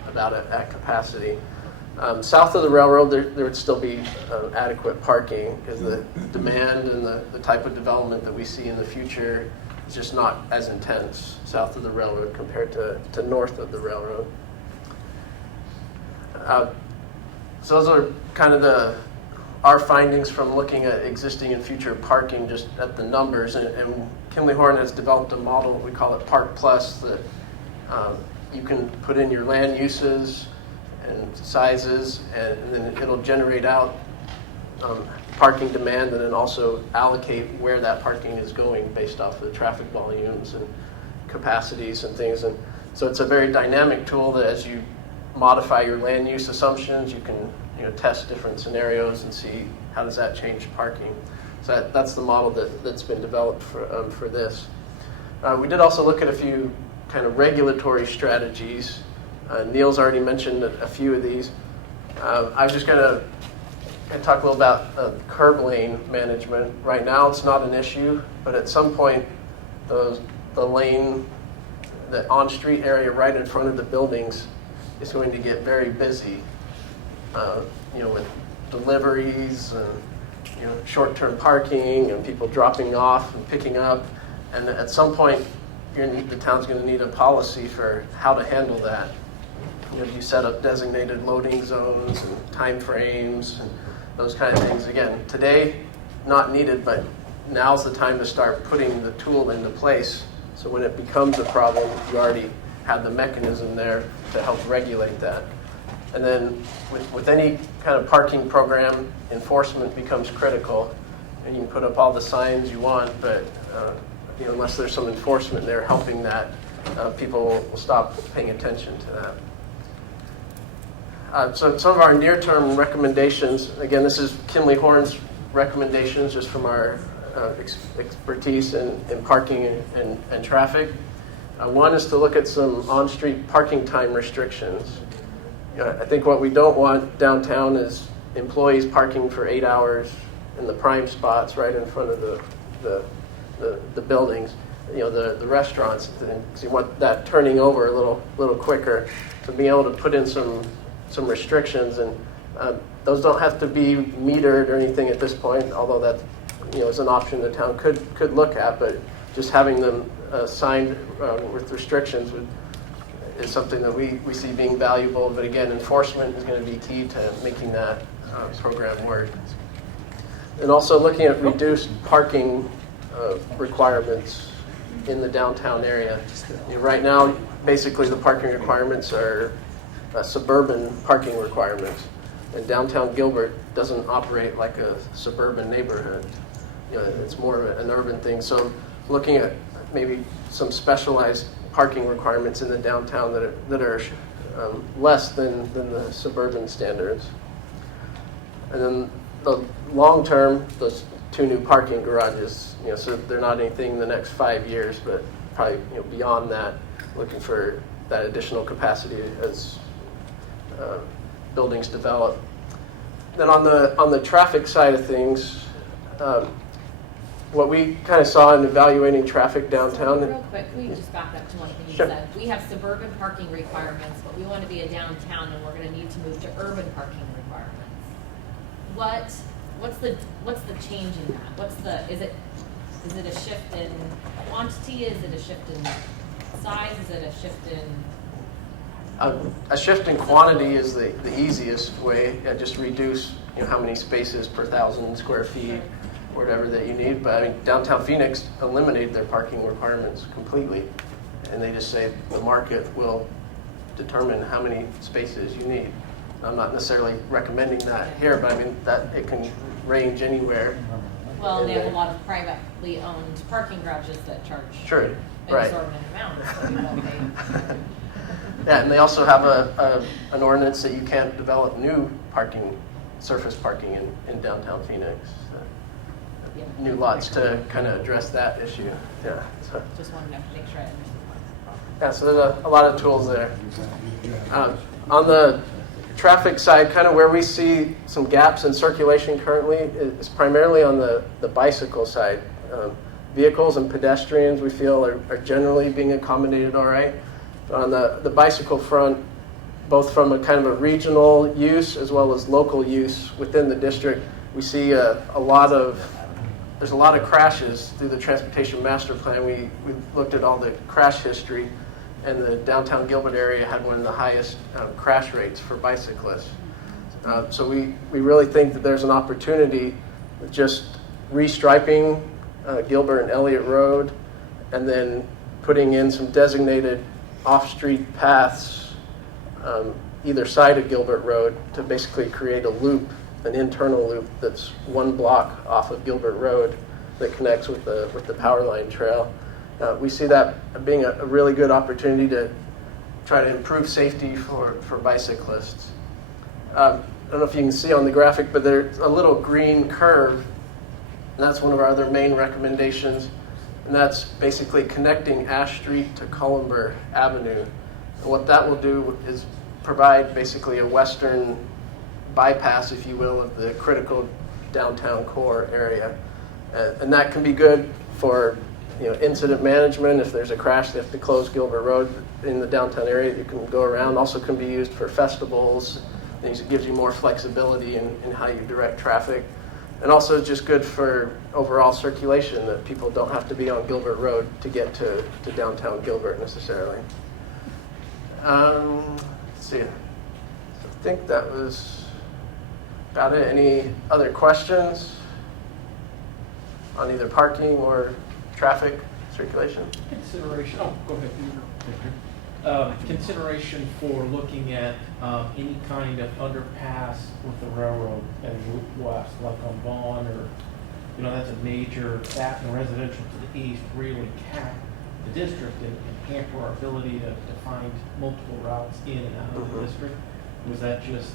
about at capacity. South of the railroad, there would still be adequate parking, because the demand and the type of development that we see in the future is just not as intense south of the railroad compared to north of the railroad. So those are kind of our findings from looking at existing and future parking, just at the numbers. And Kimley Horn has developed a model, we call it Park Plus, that you can put in your land uses and sizes, and then it'll generate out parking demand, and then also allocate where that parking is going based off of the traffic volumes and capacities and things. And so it's a very dynamic tool that as you modify your land use assumptions, you can test different scenarios and see how does that change parking. So that's the model that's been developed for this. We did also look at a few kind of regulatory strategies. Neil's already mentioned a few of these. I was just going to talk a little about curb lane management. Right now it's not an issue, but at some point the on-street area right in front of the buildings is going to get very busy, with deliveries and short-term parking and people dropping off and picking up. And at some point, the town's going to need a policy for how to handle that. You set up designated loading zones and time frames and those kind of things. Again, today, not needed, but now's the time to start putting the tool into place. So when it becomes a problem, you already have the mechanism there to help regulate that. And then with any kind of parking program, enforcement becomes critical. And you can put up all the signs you want, but unless there's some enforcement there helping that, people will stop paying attention to that. So some of our near-term recommendations, again, this is Kimley Horn's recommendations just from our expertise in parking and traffic. One is to look at some on-street parking time restrictions. I think what we don't want downtown is employees parking for 8 hours in the prime spots right in front of the buildings, the restaurants. So you want that turning over a little quicker, to be able to put in some restrictions, and those don't have to be metered or anything at this point, although that is an option the town could look at, but just having them signed with restrictions is something that we see being valuable. But again, enforcement is going to be key to making that program work. And also looking at reduced parking requirements in the downtown area. Right now, basically the parking requirements are suburban parking requirements. And downtown Gilbert doesn't operate like a suburban neighborhood. It's more of an urban thing. So looking at maybe some specialized parking requirements in the downtown that are less than the suburban standards. And then the long term, those 2 new parking garages, so they're not anything in the next 5 years, but probably beyond that, looking for that additional capacity as buildings develop. Then on the traffic side of things, what we kind of saw in evaluating traffic downtown. So real quick, can we just back up to one thing you said? We have suburban parking requirements, but we want to be a downtown, and we're going to need to move to urban parking requirements. What's the change in that? Is it a shift in quantity? Is it a shift in size? Is it a shift in A shift in quantity is the easiest way. Just reduce how many spaces per 1,000 square feet, whatever that you need. But I mean, downtown Phoenix eliminated their parking requirements completely, and they just say the market will determine how many spaces you need. I'm not necessarily recommending that here, but I mean that it can range anywhere. Well, they have a lot of privately owned parking garages that charge Sure, right. exorbitant amounts, so we won't pay. Yeah, and they also have an ordinance that you can't develop new surface parking in downtown Phoenix. New lots to kind of address that issue. Yeah. So. Just wanted to make sure I understood. Yeah, so there's a lot of tools there. On the traffic side, kind of where we see some gaps in circulation currently is primarily on the bicycle side. Vehicles and pedestrians we feel are generally being accommodated all right. On the bicycle front, both from a kind of a regional use as well as local use within the district, we see there's a lot of crashes through the transportation master plan. We looked at all the crash history, and the downtown Gilbert area had one of the highest crash rates for bicyclists. So we really think that there's an opportunity with just restriping Gilbert and Elliott Road, and then putting in some designated off-street paths either side of Gilbert Road to basically create a loop, an internal loop that's one block off of Gilbert Road that connects with the power line trail. We see that being a really good opportunity to try to improve safety for bicyclists. I don't know if you can see on the graphic, but there's a little green curve, and that's one of our other main recommendations, and that's basically connecting Ash Street to Cullenber Avenue. And what that will do is provide basically a western bypass, if you will, of the critical downtown core area. And that can be good for incident management. If there's a crash, they have to close Gilbert Road in the downtown area. You can go around. Also can be used for festivals. It gives you more flexibility in how you direct traffic. And also just good for overall circulation, that people don't have to be on Gilbert Road to get to downtown Gilbert necessarily. Let's see. I think that was about it. Any other questions on either parking or traffic circulation? Consideration. Oh, go ahead. Consideration for looking at any kind of underpass with the railroad and Route West, like on Vaughn, or that's a major. That and residential to the east really cap the district and hamper our ability to find multiple routes in and out of the district. Was that just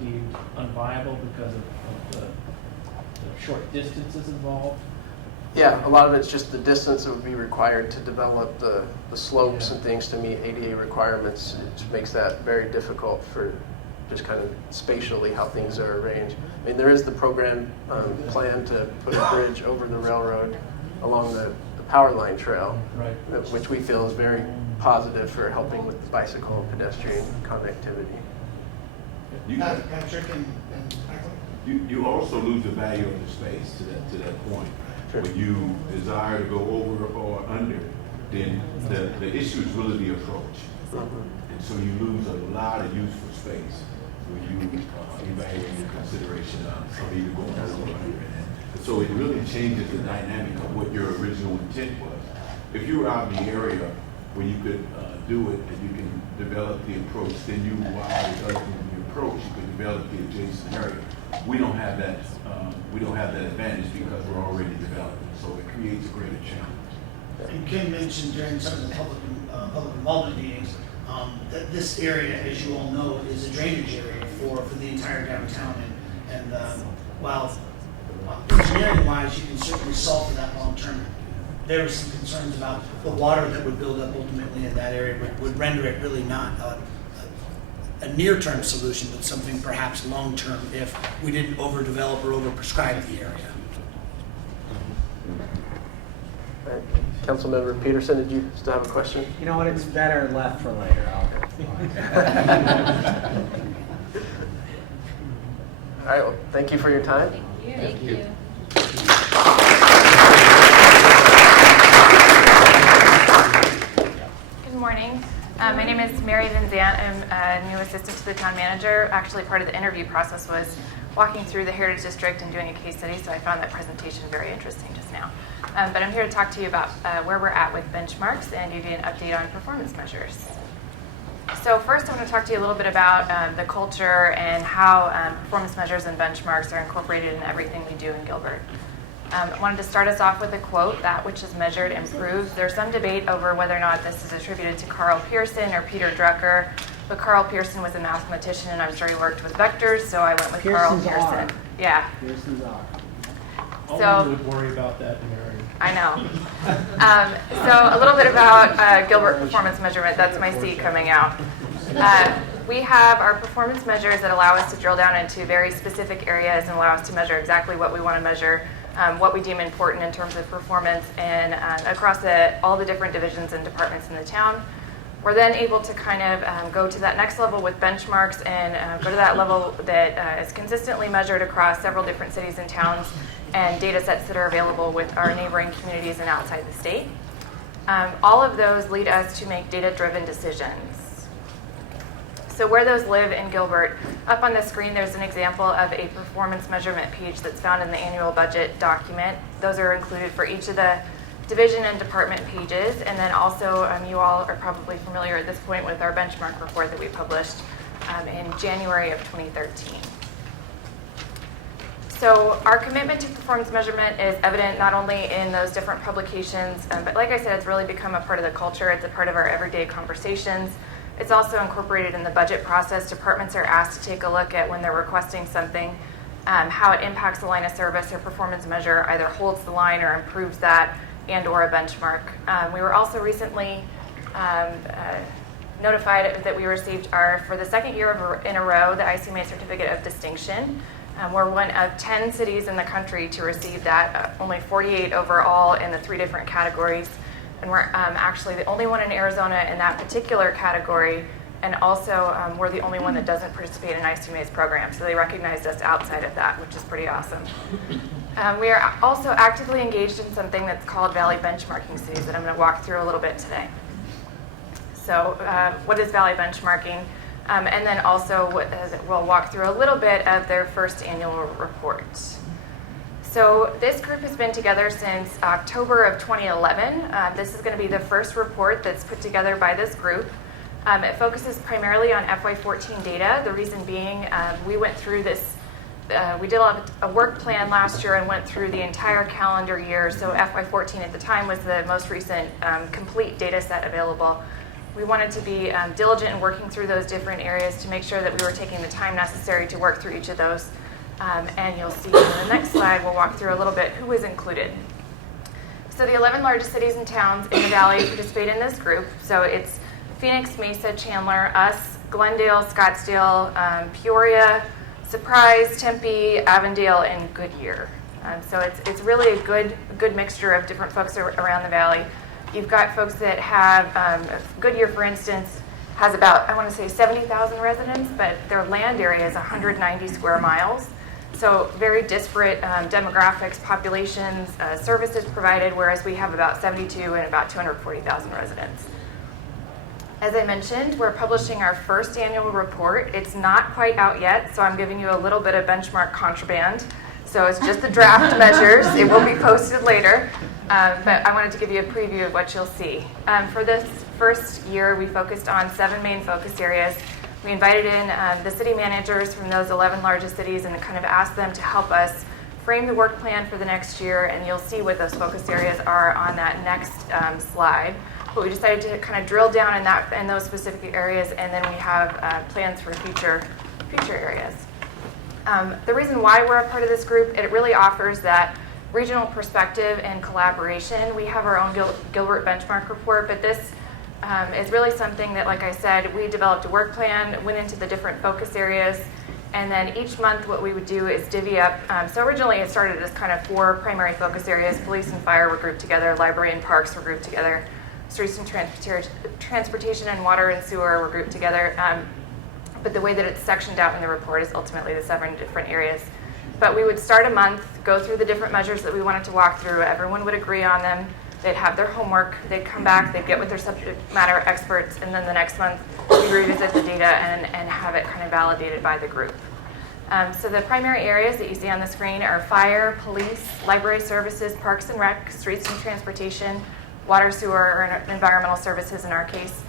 deemed unviable because of the short distances involved? Yeah, a lot of it's just the distance that would be required to develop the slopes and things to meet ADA requirements. It just makes that very difficult for just kind of spatially how things are arranged. I mean, there is the program plan to put a bridge over the railroad along the power line trail, right, which we feel is very positive for helping with the bicycle and pedestrian connectivity. Patrick and Michael? You also lose the value of the space to that point. When you desire to go over or under, then the issue is really the approach. And so you lose a lot of useful space when you evaluate the consideration of either going over or under. And so it really changes the dynamic of what your original intent was. If you were out in the area where you could do it and you can develop the approach, then while developing the approach, you could develop the adjacent area. We don't have that. We don't have that advantage because we're already developing, so it creates a greater challenge. And Ken mentioned during some of the public involvement meetings that this area, as you all know, is a drainage area for the entire downtown. And while engineering-wise, you can certainly solve for that long term, there were some concerns about the water that would build up ultimately in that area would render it really not a near-term solution, but something perhaps long-term if we didn't overdevelop or overprescribe the area. Right. Councilmember Peterson, did you still have a question? You know what? It's better left for later. All right. Well, thank you for your time. Thank you. Good morning. My name is Mary Van Zant. I'm a new assistant to the town manager. Actually, part of the interview process was walking through the Heritage District and doing a case study, so I found that presentation very interesting just now. But I'm here to talk to you about where we're at with benchmarks and give you an update on performance measures. So first, I want to talk to you a little bit about the culture and how performance measures and benchmarks are incorporated in everything we do in Gilbert. I wanted to start us off with a quote, "That which is measured improves." There's some debate over whether or not this is attributed to Carl Pearson or Peter Drucker, but Carl Pearson was a mathematician, and I'm sure he worked with vectors, so I went with Pearson's Carl Pearson. R. Yeah. Pearson's R. So, would worry about that, Mary. I know. So a little bit about Gilbert performance measurement. That's my C coming out. We have our performance measures that allow us to drill down into very specific areas and allow us to measure exactly what we want to measure, what we deem important in terms of performance, and across all the different divisions and departments in the town. We're then able to kind of go to that next level with benchmarks and go to that level that is consistently measured across several different cities and towns and data sets that are available with our neighboring communities and outside the state. All of those lead us to make data-driven decisions. So where those live in Gilbert, up on the screen there's an example of a performance measurement page that's found in the annual budget document. Those are included for each of the division and department pages, and then also you all are probably familiar at this point with our benchmark report that we published in January of 2013. So our commitment to performance measurement is evident not only in those different publications, but like I said, it's really become a part of the culture. It's a part of our everyday conversations. It's also incorporated in the budget process. Departments are asked to take a look at when they're requesting something, how it impacts the line of service or performance measure, either holds the line or improves that, and or a benchmark. We were also recently notified that we received for the second year in a row, the ICMA Certificate of Distinction. We're one of 10 cities in the country to receive that, only 48 overall in the 3 different categories. And we're actually the only one in Arizona in that particular category, and also we're the only one that doesn't participate in ICMA's program, so they recognized us outside of that, which is pretty awesome. We are also actively engaged in something that's called Valley Benchmarking Cities that I'm going to walk through a little bit today. So what is Valley Benchmarking? And then also we'll walk through a little bit of their first annual report. So this group has been together since October of 2011. This is going to be the first report that's put together by this group. It focuses primarily on FY14 data. The reason being, we went through this, we did a work plan last year and went through the entire calendar year. So FY14 at the time was the most recent complete data set available. We wanted to be diligent in working through those different areas to make sure that we were taking the time necessary to work through each of those. And you'll see in the next slide, we'll walk through a little bit who is included. So the 11 largest cities and towns in the Valley participate in this group. So it's Phoenix, Mesa, Chandler, us, Glendale, Scottsdale, Peoria, Surprise, Tempe, Avondale, and Goodyear. So it's really a good mixture of different folks around the Valley. You've got folks that have, Goodyear, for instance, has about, I want to say 70,000 residents, but their land area is 190 square miles. So very disparate demographics, populations, services provided, whereas we have about 72 and about 240,000 residents. As I mentioned, we're publishing our first annual report. It's not quite out yet, so I'm giving you a little bit of benchmark contraband. So it's just the draft measures. It will be posted later, but I wanted to give you a preview of what you'll see. For this first year, we focused on 7 main focus areas. We invited in the city managers from those 11 largest cities and kind of asked them to help us frame the work plan for the next year, and you'll see what those focus areas are on that next slide. But we decided to kind of drill down in those specific areas, and then we have plans for future areas. The reason why we're a part of this group, it really offers that regional perspective and collaboration. We have our own Gilbert benchmark report, but this is really something that, like I said, we developed a work plan, went into the different focus areas, and then each month what we would do is divvy up. So originally it started as kind of 4 primary focus areas. Police and fire were grouped together, library and parks were grouped together, streets and transportation and water and sewer were grouped together. But the way that it's sectioned out in the report is ultimately the 7 different areas. But we would start a month, go through the different measures that we wanted to walk through. Everyone would agree on them. they'd have their homework, they'd come back, they'd get with their subject matter experts, and then the next month we revisit the data and have it kind of validated by the group. So the primary areas that you see on the screen are fire, police, library services, parks and rec, streets and transportation, water, sewer, or environmental services in our case,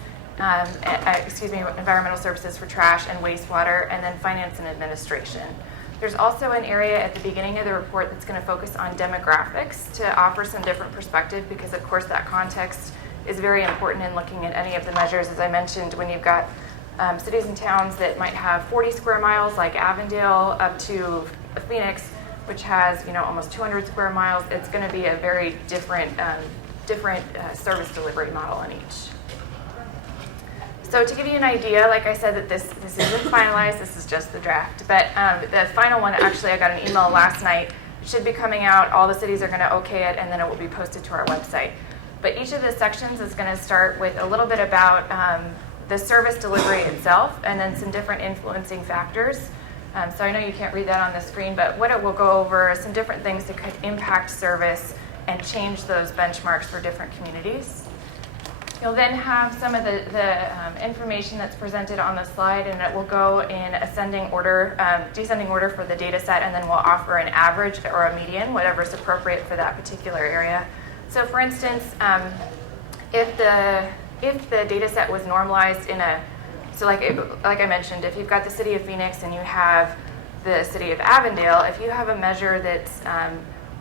environmental services for trash and wastewater, and then finance and administration. There's also an area at the beginning of the report that's going to focus on demographics to offer some different perspective, because of course that context is very important in looking at any of the measures. As I mentioned, when you've got cities and towns that might have 40 square miles like Avondale up to Phoenix, which has almost 200 square miles, it's going to be a very different service delivery model in each. So to give you an idea, like I said, that this isn't finalized, this is just the draft, but the final one, actually I got an email last night. It should be coming out, all the cities are going to okay it, and then it will be posted to our website. But each of the sections is going to start with a little bit about the service delivery itself, and then some different influencing factors. So I know you can't read that on the screen, but what it will go over is some different things that could impact service and change those benchmarks for different communities. You'll then have some of the information that's presented on the slide, and it will go in ascending order, descending order for the data set, and then we'll offer an average or a median, whatever is appropriate for that particular area. So for instance, if the data set was normalized in like I mentioned, if you've got the city of Phoenix and you have the city of Avondale, if you have a measure that's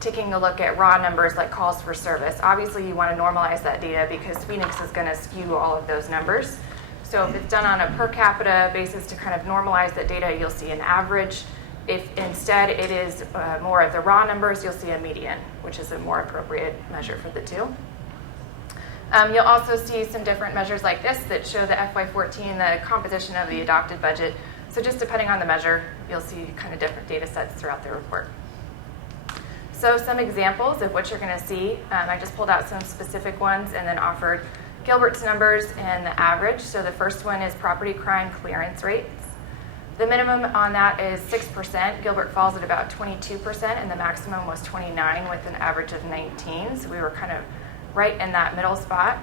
taking a look at raw numbers like calls for service, obviously you want to normalize that data because Phoenix is going to skew all of those numbers. So if it's done on a per capita basis to kind of normalize that data, you'll see an average. If instead it is more of the raw numbers, you'll see a median, which is a more appropriate measure for the two. You'll also see some different measures like this that show the FY14, the composition of the adopted budget. So just depending on the measure, you'll see kind of different data sets throughout the report. So some examples of what you're going to see. I just pulled out some specific ones and then offered Gilbert's numbers and the average. So the first one is property crime clearance rates. The minimum on that is 6%. Gilbert falls at about 22%, and the maximum was 29 with an average of 19. So we were kind of right in that middle spot.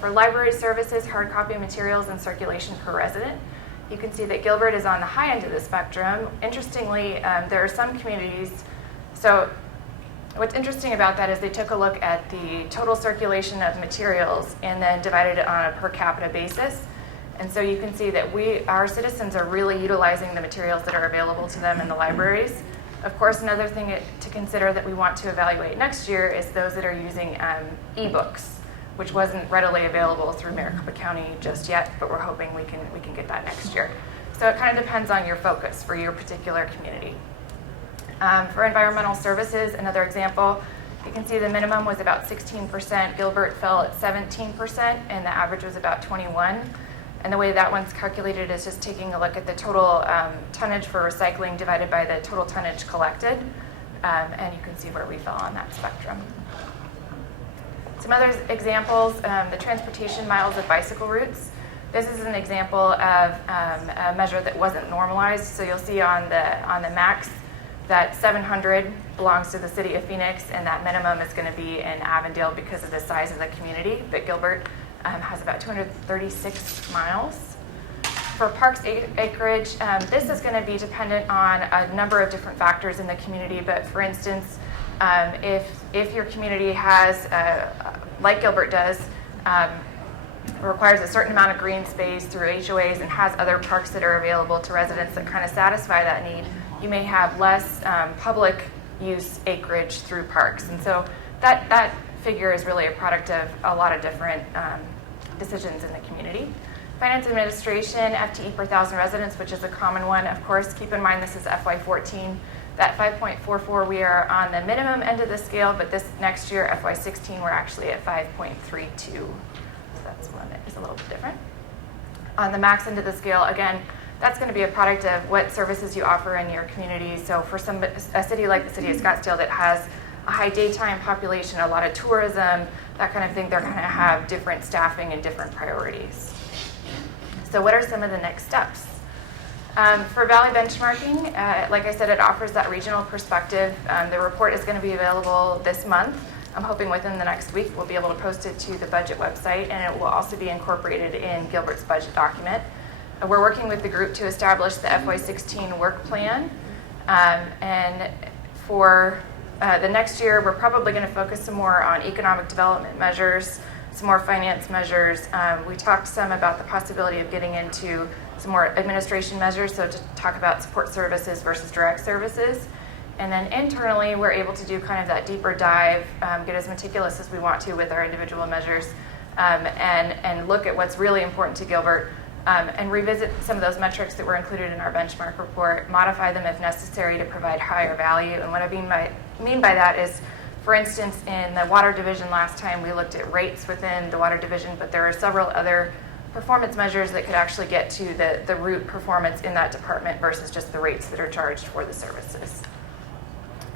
For library services, hard copy materials, and circulation per resident, you can see that Gilbert is on the high end of the spectrum. Interestingly, there are some communities, so what's interesting about that is they took a look at the total circulation of materials and then divided it on a per capita basis. And so you can see that our citizens are really utilizing the materials that are available to them in the libraries. Of course, another thing to consider that we want to evaluate next year is those that are using ebooks, which wasn't readily available through Maricopa County just yet, but we're hoping we can get that next year. So it kind of depends on your focus for your particular community. For environmental services, another example, you can see the minimum was about 16%. Gilbert fell at 17%, and the average was about 21%. And the way that one's calculated is just taking a look at the total tonnage for recycling divided by the total tonnage collected. And you can see where we fell on that spectrum. Some other examples, the transportation miles of bicycle routes. This is an example of a measure that wasn't normalized. So you'll see on the max that 700 belongs to the city of Phoenix, and that minimum is going to be in Avondale because of the size of the community. But Gilbert has about 236 miles. For parks acreage, this is going to be dependent on a number of different factors in the community. But for instance, if your community has, like Gilbert does, requires a certain amount of green space through HOAs and has other parks that are available to residents that kind of satisfy that need, you may have less public use acreage through parks. And so that figure is really a product of a lot of different decisions in the community. Finance administration, FTE per 1,000 residents, which is a common one. Of course, keep in mind this is FY14. That 5.44, we are on the minimum end of the scale, but this next year, FY16, we're actually at 5.32. So that's one that is a little bit different. On the max end of the scale, again, that's going to be a product of what services you offer in your community. So for a city like the city of Scottsdale that has a high daytime population, a lot of tourism, that kind of thing, they're going to have different staffing and different priorities. So what are some of the next steps? For Valley benchmarking, like I said, it offers that regional perspective. The report is going to be available this month. I'm hoping within the next week we'll be able to post it to the budget website, and it will also be incorporated in Gilbert's budget document. We're working with the group to establish the FY16 work plan, and for the next year we're probably going to focus some more on economic development measures, some more finance measures. We talked some about the possibility of getting into some more administration measures, so to talk about support services versus direct services. And then internally, we're able to do kind of that deeper dive, get as meticulous as we want to with our individual measures, and look at what's really important to Gilbert, and revisit some of those metrics that were included in our benchmark report, modify them if necessary to provide higher value. And what I mean by that is, for instance, in the water division last time, we looked at rates within the water division, but there are several other performance measures that could actually get to the root performance in that department versus just the rates that are charged for the services.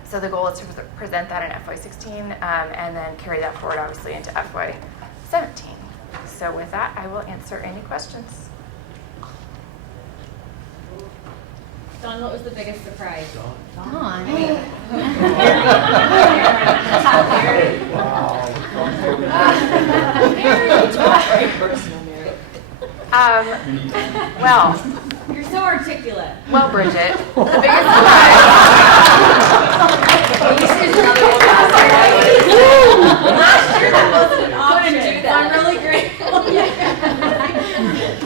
So the goal is to present that in FY16, and then carry that forward, obviously, into FY17. So with that, I will answer any questions. Dawn, what was the biggest surprise? Dawn. Well, You're so articulate. Well, Bridget, the biggest surprise. Last year that wasn't an option, so I'm really grateful.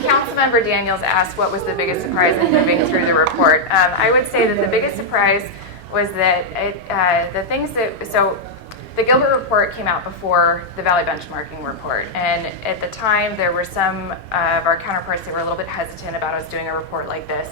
Councilmember Daniels asked what was the biggest surprise in moving through the report. I would say that the biggest surprise was that the Gilbert report came out before the Valley benchmarking report, and at the time there were some of our counterparts that were a little bit hesitant about us doing a report like this.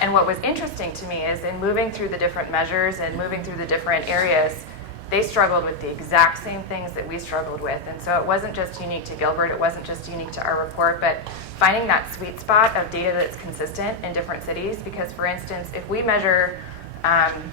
And what was interesting to me is in moving through the different measures and moving through the different areas, they struggled with the exact same things that we struggled with. And so it wasn't just unique to Gilbert, it wasn't just unique to our report, but finding that sweet spot of data that's consistent in different cities. Because for instance, if we measure, I'm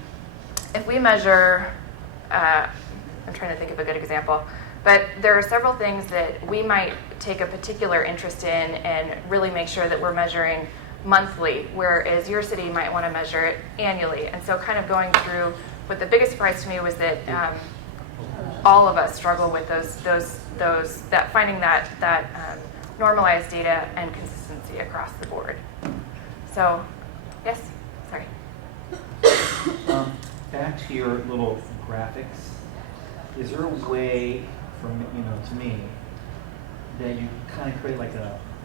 trying to think of a good example, but there are several things that we might take a particular interest in and really make sure that we're measuring monthly, whereas your city might want to measure it annually. And so kind of going through, what the biggest surprise to me was that all of us struggle with finding that normalized data and consistency across the board. So, yes, sorry. Back to your little graphics. Is there a way, to me, that you kind of create like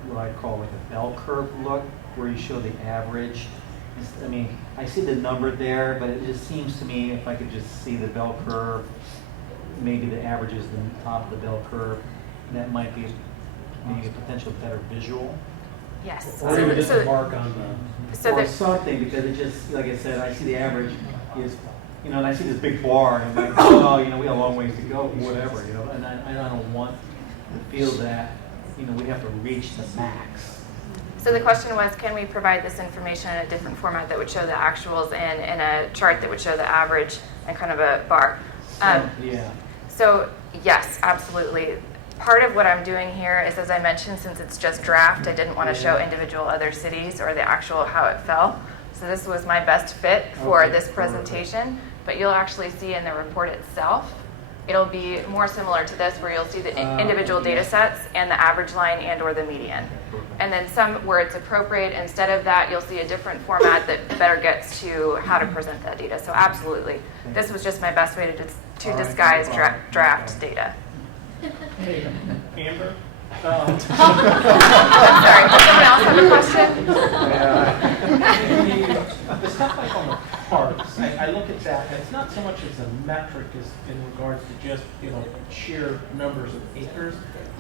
what I call like a bell curve look, where you show the average? I mean, I see the number there, but it just seems to me if I could just see the bell curve, maybe the average is the top of the bell curve, that might be maybe a potential better visual. Yes. Or even just a mark on or something, because it just, like I said, I see the average is, and I see this big bar, and I'm like, oh, we have a long ways to go, whatever, and I don't want to feel that, we have to reach the max. So the question was, can we provide this information in a different format that would show the actuals and in a chart that would show the average and kind of a bar? Yeah. So yes, absolutely. Part of what I'm doing here is, as I mentioned, since it's just draft, I didn't want to show individual other cities or the actual how it fell. So this was my best fit for this presentation. But you'll actually see in the report itself, it'll be more similar to this, where you'll see the individual data sets and the average line and or the median. And then some where it's appropriate, instead of that, you'll see a different format that better gets to how to present that data. So absolutely. This was just my best way to disguise draft data. Hey, Amber? I'm sorry, does someone else have a question? The stuff like on the parks, I look at that, and it's not so much as a metric as in regards to just, sheer numbers of acres.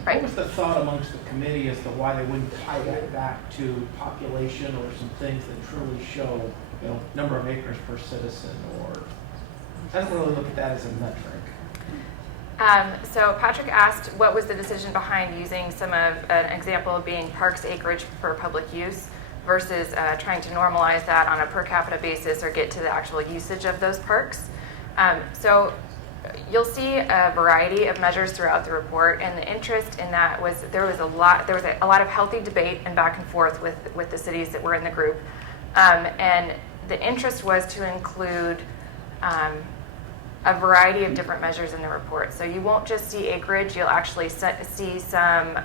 Right. What was the thought amongst the committee as to why they wouldn't tie that back to population or some things that truly show, number of acres per citizen, or I don't really look at that as a metric. So Patrick asked what was the decision behind using some of an example of being parks acreage for public use versus trying to normalize that on a per capita basis or get to the actual usage of those parks. So you'll see a variety of measures throughout the report, and the interest in that was there was a lot of healthy debate and back and forth with the cities that were in the group, and the interest was to include a variety of different measures in the report. So you won't just see acreage, you'll actually see some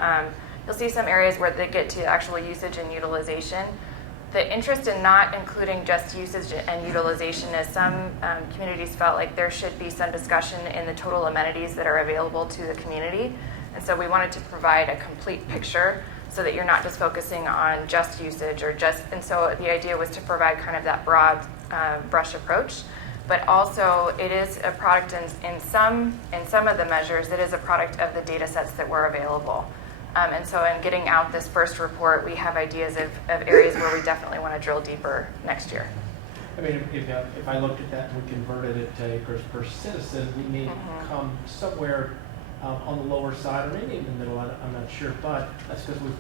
areas where they get to actual usage and utilization. The interest in not including just usage and utilization is some communities felt like there should be some discussion in the total amenities that are available to the community. And so we wanted to provide a complete picture so that you're not just focusing on just usage and so the idea was to provide kind of that broad brush approach. But also it is a product in some of the measures, it is a product of the data sets that were available. And so in getting out this first report, we have ideas of areas where we definitely want to drill deeper next year. I mean, if I looked at that and we converted it to acres per citizen, we may come somewhere on the lower side, or maybe in the middle, I'm not sure, but that's because we're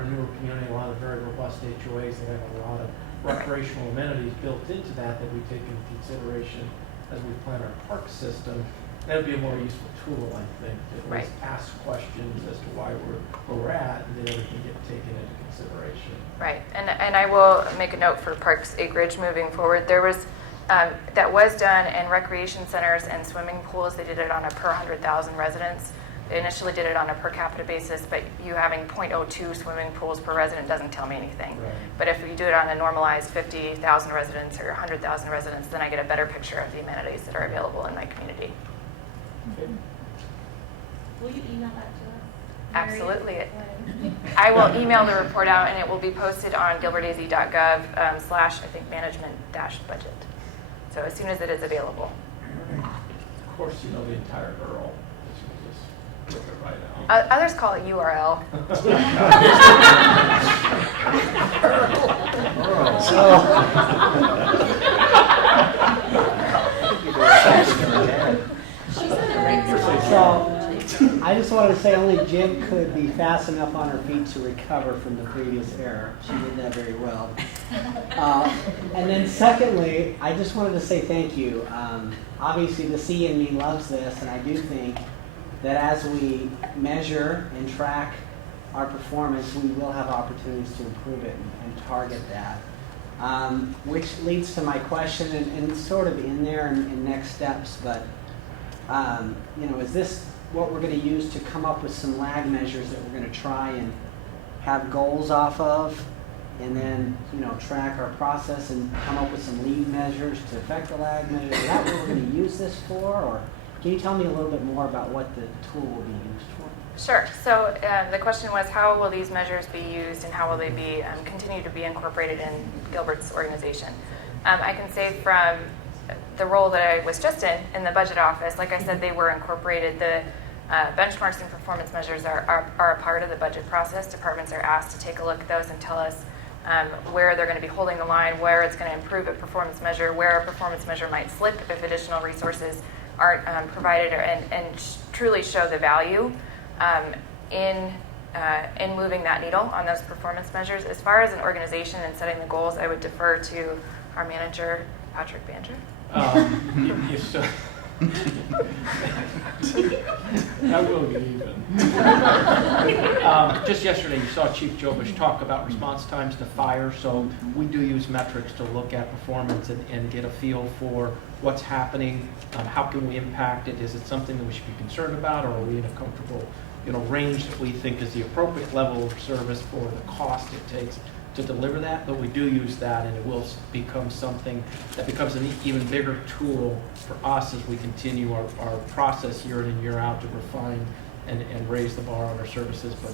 a newer community, a lot of very robust HOAs that have a lot of recreational amenities built into that we take into consideration as we plan our park system. That would be a more useful tool, I think, to at least ask questions as to why where we're at, and then everything get taken into consideration. Right, and I will make a note for parks acreage moving forward. There was, that was done in recreation centers and swimming pools. They did it on a per 100,000 residents. They initially did it on a per capita basis, but you having 0.02 swimming pools per resident doesn't tell me anything. Right. But if you do it on a normalized 50,000 residents or 100,000 residents, then I get a better picture of the amenities that are available in my community. Will you email that to us? Absolutely. I will email the report out, and it will be posted on gilbertaz.gov / I think management-budget. So as soon as it is available. Of course, you know the entire URL. Just look it right now. Others call it URL. So, I just wanted to say only Jim could be fast enough on her feet to recover from the previous error. She did that very well. And then secondly, I just wanted to say thank you. Obviously, the C in me loves this, and I do think that as we measure and track our performance, we will have opportunities to improve it and target that. Which leads to my question, and it's sort of in there in next steps, but is this what we're going to use to come up with some lag measures that we're going to try and have goals off of, and then track our process and come up with some lead measures to affect the lag measures? Is that what we're going to use this for, or can you tell me a little bit more about what the tool will be used for? Sure. So the question was, how will these measures be used, and how will they be continue to be incorporated in Gilbert's organization? I can say from the role that I was just in the budget office, like I said, they were incorporated. The benchmarks and performance measures are a part of the budget process. Departments are asked to take a look at those and tell us where they're going to be holding the line, where it's going to improve a performance measure, where a performance measure might slip if additional resources aren't provided, and truly show the value in moving that needle on those performance measures. As far as an organization and setting the goals, I would defer to our manager, Patrick Banjer. I will get even. Just yesterday, you saw Chief Jobish talk about response times to fire. So we do use metrics to look at performance and get a feel for what's happening. How can we impact it? Is it something that we should be concerned about, or are we in a comfortable range that we think is the appropriate level of service for the cost it takes to deliver that? But we do use that, and it will become something that becomes an even bigger tool for us as we continue our process year in and year out to refine and raise the bar on our services, but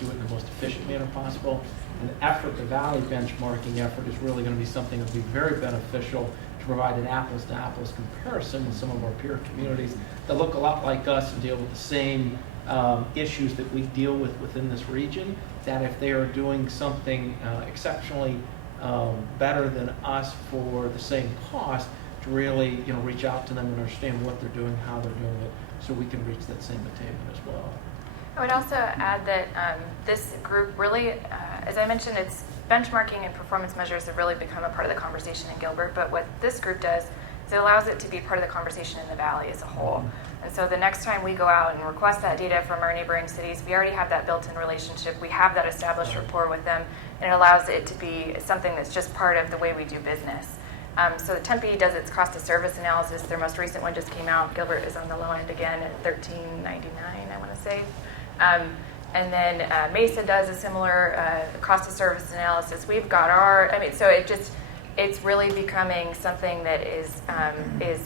do it in the most efficient manner possible. And the effort, the value benchmarking effort, is really going to be something that will be very beneficial to provide an apples-to-apples comparison with some of our peer communities that look a lot like us and deal with the same issues that we deal with within this region, that if they are doing something exceptionally better than us for the same cost, to really reach out to them and understand what they're doing, how they're doing it, so we can reach that same attainment as well. I would also add that this group really, as I mentioned, it's benchmarking and performance measures have really become a part of the conversation in Gilbert, but what this group does is it allows it to be part of the conversation in the Valley as a whole. And so the next time we go out and request that data from our neighboring cities, we already have that built-in relationship. We have that established rapport with them, and it allows it to be something that's just part of the way we do business. So Tempe does its cost of service analysis. Their most recent one just came out. Gilbert is on the low end again at $13.99, I want to say. And then Mesa does a similar cost of service analysis. We've got so it's really becoming something that is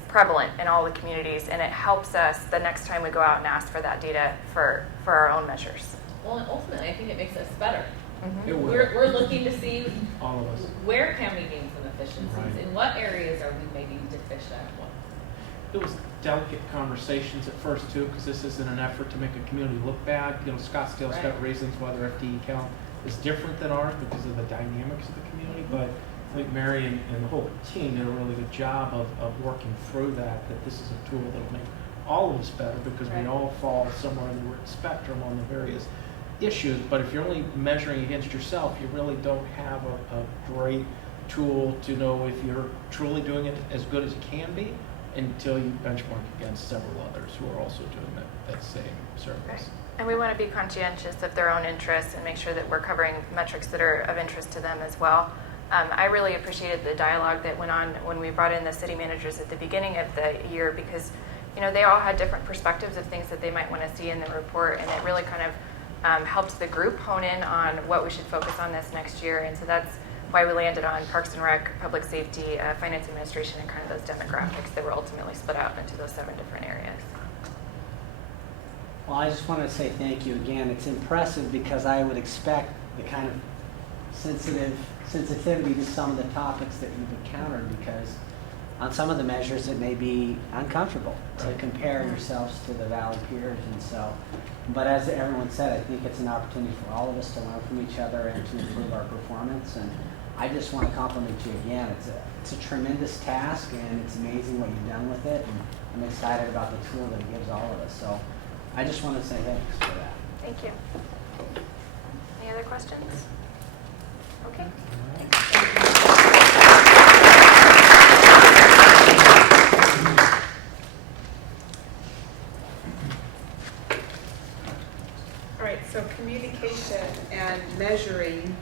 prevalent in all the communities, and it helps us the next time we go out and ask for that data for our own measures. Well, and ultimately, I think it makes us better. Mm-hmm. It will. We're looking to see All of us. where can we gain some efficiencies, Right. in what areas are we maybe deficient. It was delicate conversations at first too, because this isn't an effort to make a community look bad. You know, Scottsdale's Right. got reasons why their FTE count is different than ours because of the dynamics of the community. But I think Mary and the whole team did a really good job of working through that this is a tool that'll make all of us better because we all fall somewhere in the spectrum on the various issues. But if you're only measuring against yourself, you really don't have a great tool to know if you're truly doing it as good as it can be until you benchmark against several others who are also doing that same service. Right. And we want to be conscientious of their own interests and make sure that we're covering metrics that are of interest to them as well. I really appreciated the dialogue that went on when we brought in the city managers at the beginning of the year because, they all had different perspectives of things that they might want to see in the report, and it really kind of helped the group hone in on what we should focus on this next year. And so that's why we landed on Parks and Rec, Public Safety, Finance Administration, and kind of those demographics that were ultimately split out into those 7 different areas. Well, I just want to say thank you again. It's impressive because I would expect the kind of sensitivity to some of the topics that you've encountered because on some of the measures it may be uncomfortable to compare yourselves to the Valley peers. And so, but as everyone said, I think it's an opportunity for all of us to learn from each other and to improve our performance. And I just want to compliment you again. It's a tremendous task, and it's amazing what you've done with it. And I'm excited about the tool that it gives all of us. So I just want to say thanks for that. Thank you. Any other questions? Okay. All right, so communication and measuring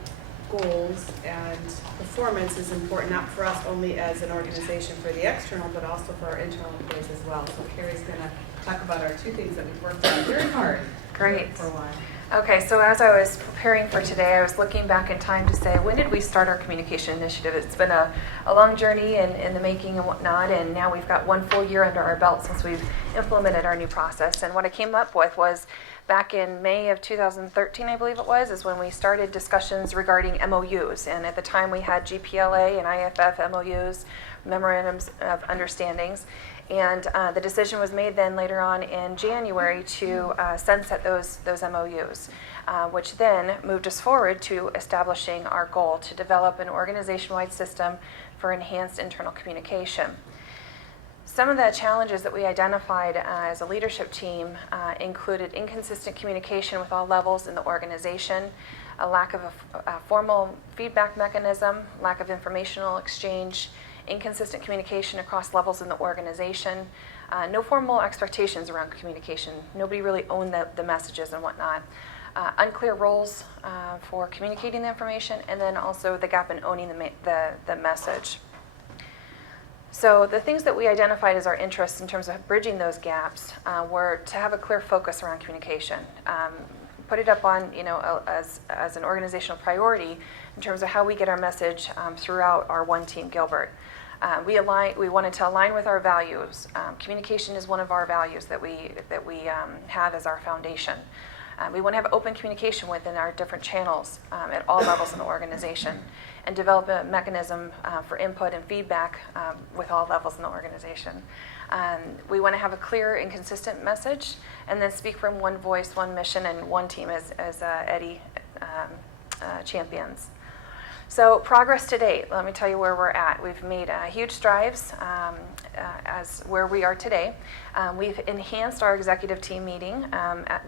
goals and performance is important, not for us only as an organization for the external, but also for our internal employees as well. So Carrie's going to talk about our 2 things that we've worked on very hard Great. for a while. Okay, so as I was preparing for today, I was looking back in time to say, when did we start our communication initiative? It's been a long journey in the making and whatnot, and now we've got 1 full year under our belt since we've implemented our new process. And what I came up with was back in May of 2013, I believe it was, is when we started discussions regarding MOUs. And at the time we had GPLA and IFF MOUs, memorandums of understandings. And the decision was made then later on in January to sunset those MOUs, which then moved us forward to establishing our goal to develop an organization-wide system for enhanced internal communication. Some of the challenges that we identified as a leadership team included inconsistent communication with all levels in the organization, a lack of a formal feedback mechanism, lack of informational exchange, inconsistent communication across levels in the organization, no formal expectations around communication. Nobody really owned the messages and whatnot. Unclear roles for communicating the information, and then also the gap in owning the message. So the things that we identified as our interests in terms of bridging those gaps were to have a clear focus around communication. Put it up on, as an organizational priority in terms of how we get our message throughout our one team, Gilbert. We wanted to align with our values. Communication is one of our values that we have as our foundation. We want to have open communication within our different channels at all levels in the organization, and develop a mechanism for input and feedback with all levels in the organization. We want to have a clear and consistent message, and then speak from one voice, one mission, and one team, as Eddie champions. So progress to date, let me tell you where we're at. We've made huge strides as where we are today. We've enhanced our executive team meeting.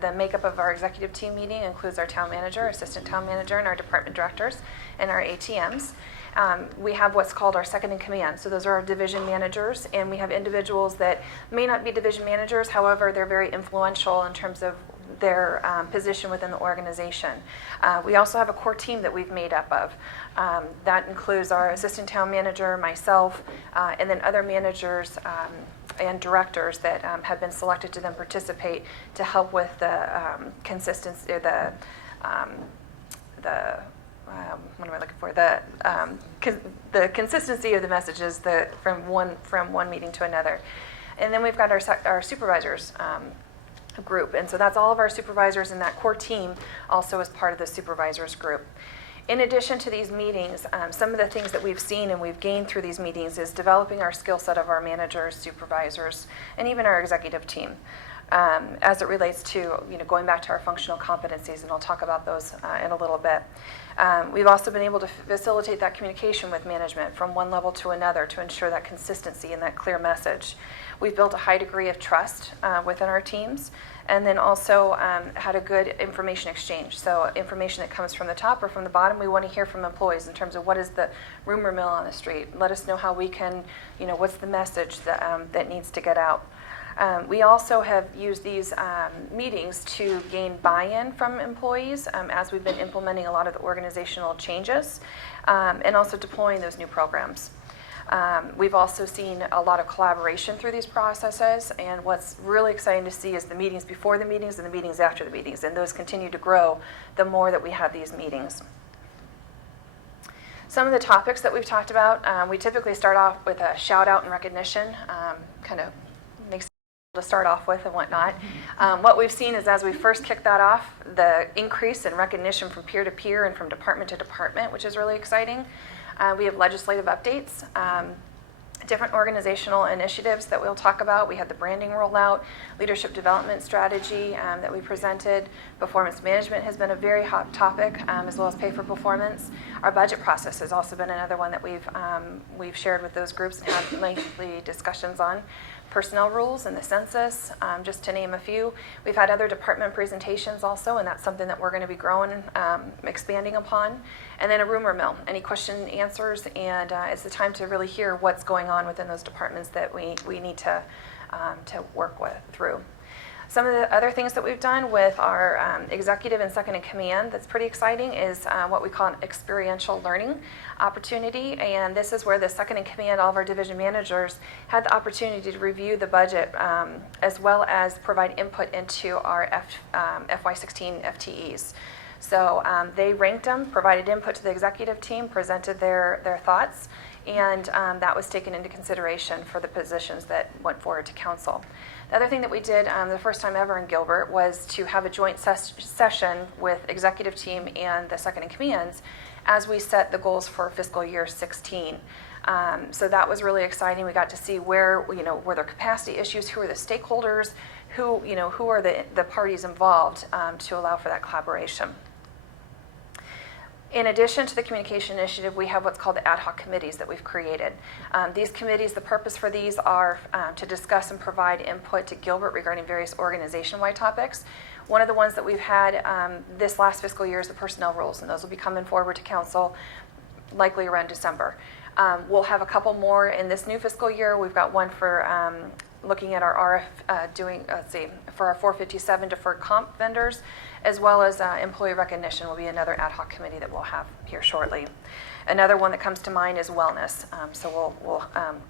The makeup of our executive team meeting includes our town manager, assistant town manager, and our department directors, and our ATMs. We have what's called our second in command. So those are our division managers, and we have individuals that may not be division managers. However, they're very influential in terms of position within the organization. We also have a core team that we've made up of. That includes our assistant town manager, myself, and then other managers and directors that have been selected to then participate to help with the consistency, what am I looking for? The consistency of the messages from one meeting to another. And then we've got our supervisors group, and so that's all of our supervisors, and that core team also is part of the supervisors group. In addition to these meetings, some of the things that we've seen and we've gained through these meetings is developing our skill set of our managers, supervisors, and even our executive team. As it relates to going back to our functional competencies, and I'll talk about those in a little bit. We've also been able to facilitate that communication with management from one level to another to ensure that consistency and that clear message. We've built a high degree of trust within our teams, and then also had a good information exchange. So information that comes from the top or from the bottom, we want to hear from employees in terms of what is the rumor mill on the street. Let us know how we can, what's the message that needs to get out. We also have used these meetings to gain buy-in from employees as we've been implementing a lot of the organizational changes and also deploying those new programs. We've also seen a lot of collaboration through these processes, and what's really exciting to see is the meetings before the meetings and the meetings after the meetings, and those continue to grow the more that we have these meetings. Some of the topics that we've talked about, we typically start off with a shout out and recognition, kind of makes to start off with and whatnot. What we've seen is as we first kick that off, the increase in recognition from peer to peer and from department to department, which is really exciting. We have legislative updates, different organizational initiatives that we'll talk about. We had the branding rollout, leadership development strategy that we presented. Performance management has been a very hot topic, as well as pay for performance. Our budget process has also been another one that we've shared with those groups and had lengthy discussions on. Personnel rules and the census, just to name a few. We've had other department presentations also, and that's something that we're going to be growing, expanding upon. And then a rumor mill, any question and answers, and it's the time to really hear what's going on within those departments that we need to work through. Some of the other things that we've done with our executive and second in command that's pretty exciting is what we call an experiential learning opportunity. And this is where the second in command, all of our division managers, had the opportunity to review the budget as well as provide input into our FY16 FTEs. So they ranked them, provided input to the executive team, presented their thoughts, and that was taken into consideration for the positions that went forward to council. The other thing that we did the first time ever in Gilbert was to have a joint session with executive team and the second in commands as we set the goals for fiscal year 16. So that was really exciting. We got to see were there capacity issues, who are the stakeholders, who are the parties involved to allow for that collaboration. In addition to the communication initiative, we have what's called the ad hoc committees that we've created. These committees, the purpose for these are to discuss and provide input to Gilbert regarding various organization-wide topics. One of the ones that we've had this last fiscal year is the personnel rules, and those will be coming forward to council likely around December. We'll have a couple more in this new fiscal year. We've got one for looking at our for our 457 deferred comp vendors, as well as employee recognition will be another ad hoc committee that we'll have here shortly. Another one that comes to mind is wellness, so we'll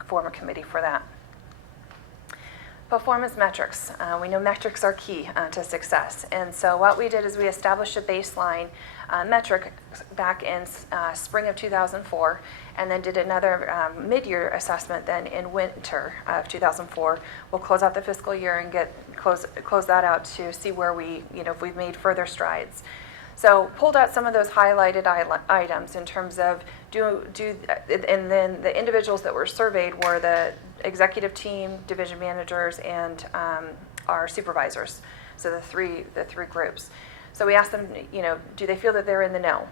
form a committee for that. Performance metrics. We know metrics are key to success, and so what we did is we established a baseline metric back in spring of 2004, and then did another mid-year assessment then in winter of 2004. We'll close out the fiscal year and close that out to see where if we've made further strides. So pulled out some of those highlighted items in terms of and then the individuals that were surveyed were the executive team, division managers, and our supervisors. So the three groups. So we asked them, do they feel that they're in the know?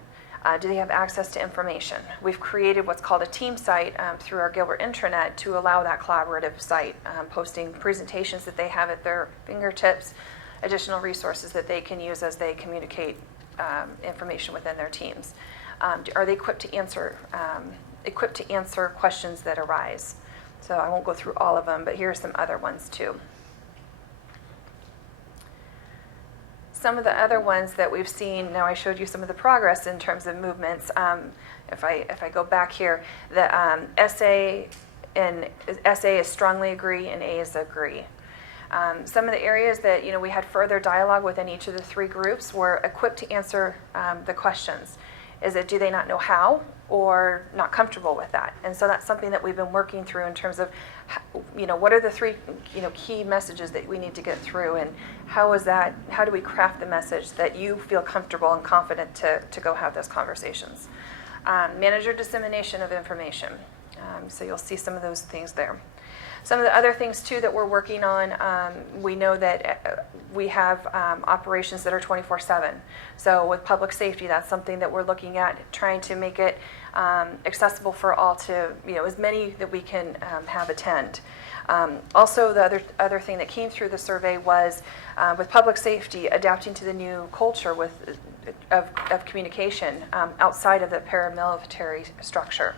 Do they have access to information? We've created what's called a team site through our Gilbert intranet to allow that collaborative site, posting presentations that they have at their fingertips, additional resources that they can use as they communicate information within their teams. Are they equipped to answer questions that arise? So I won't go through all of them, but here are some other ones too. some of the other ones that we've seen, now I showed you some of the progress in terms of movements. If I go back here, the SA is strongly agree and A is agree. Some of the areas that we had further dialogue within each of the three groups were equipped to answer the questions. Is it, do they not know how, or not comfortable with that? And so that's something that we've been working through in terms of, what are the three, key messages that we need to get through, and how do we craft the message that you feel comfortable and confident to go have those conversations. Manager dissemination of information. So you'll see some of those things there. Some of the other things too that we're working on, we know that we have operations that are 24/7. So with public safety, that's something that we're looking at, trying to make it accessible for all to, as many that we can have attend. Also, the other thing that came through the survey was with public safety, adapting to the new culture of communication outside of the paramilitary structure.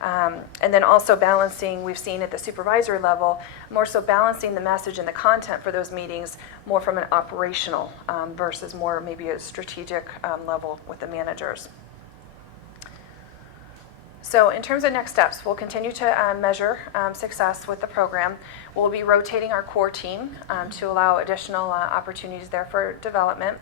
And then also balancing, we've seen at the supervisor level, more so balancing the message and the content for those meetings more from an operational versus more maybe a strategic level with the managers. So in terms of next steps, we'll continue to measure success with the program. We'll be rotating our core team to allow additional opportunities there for development.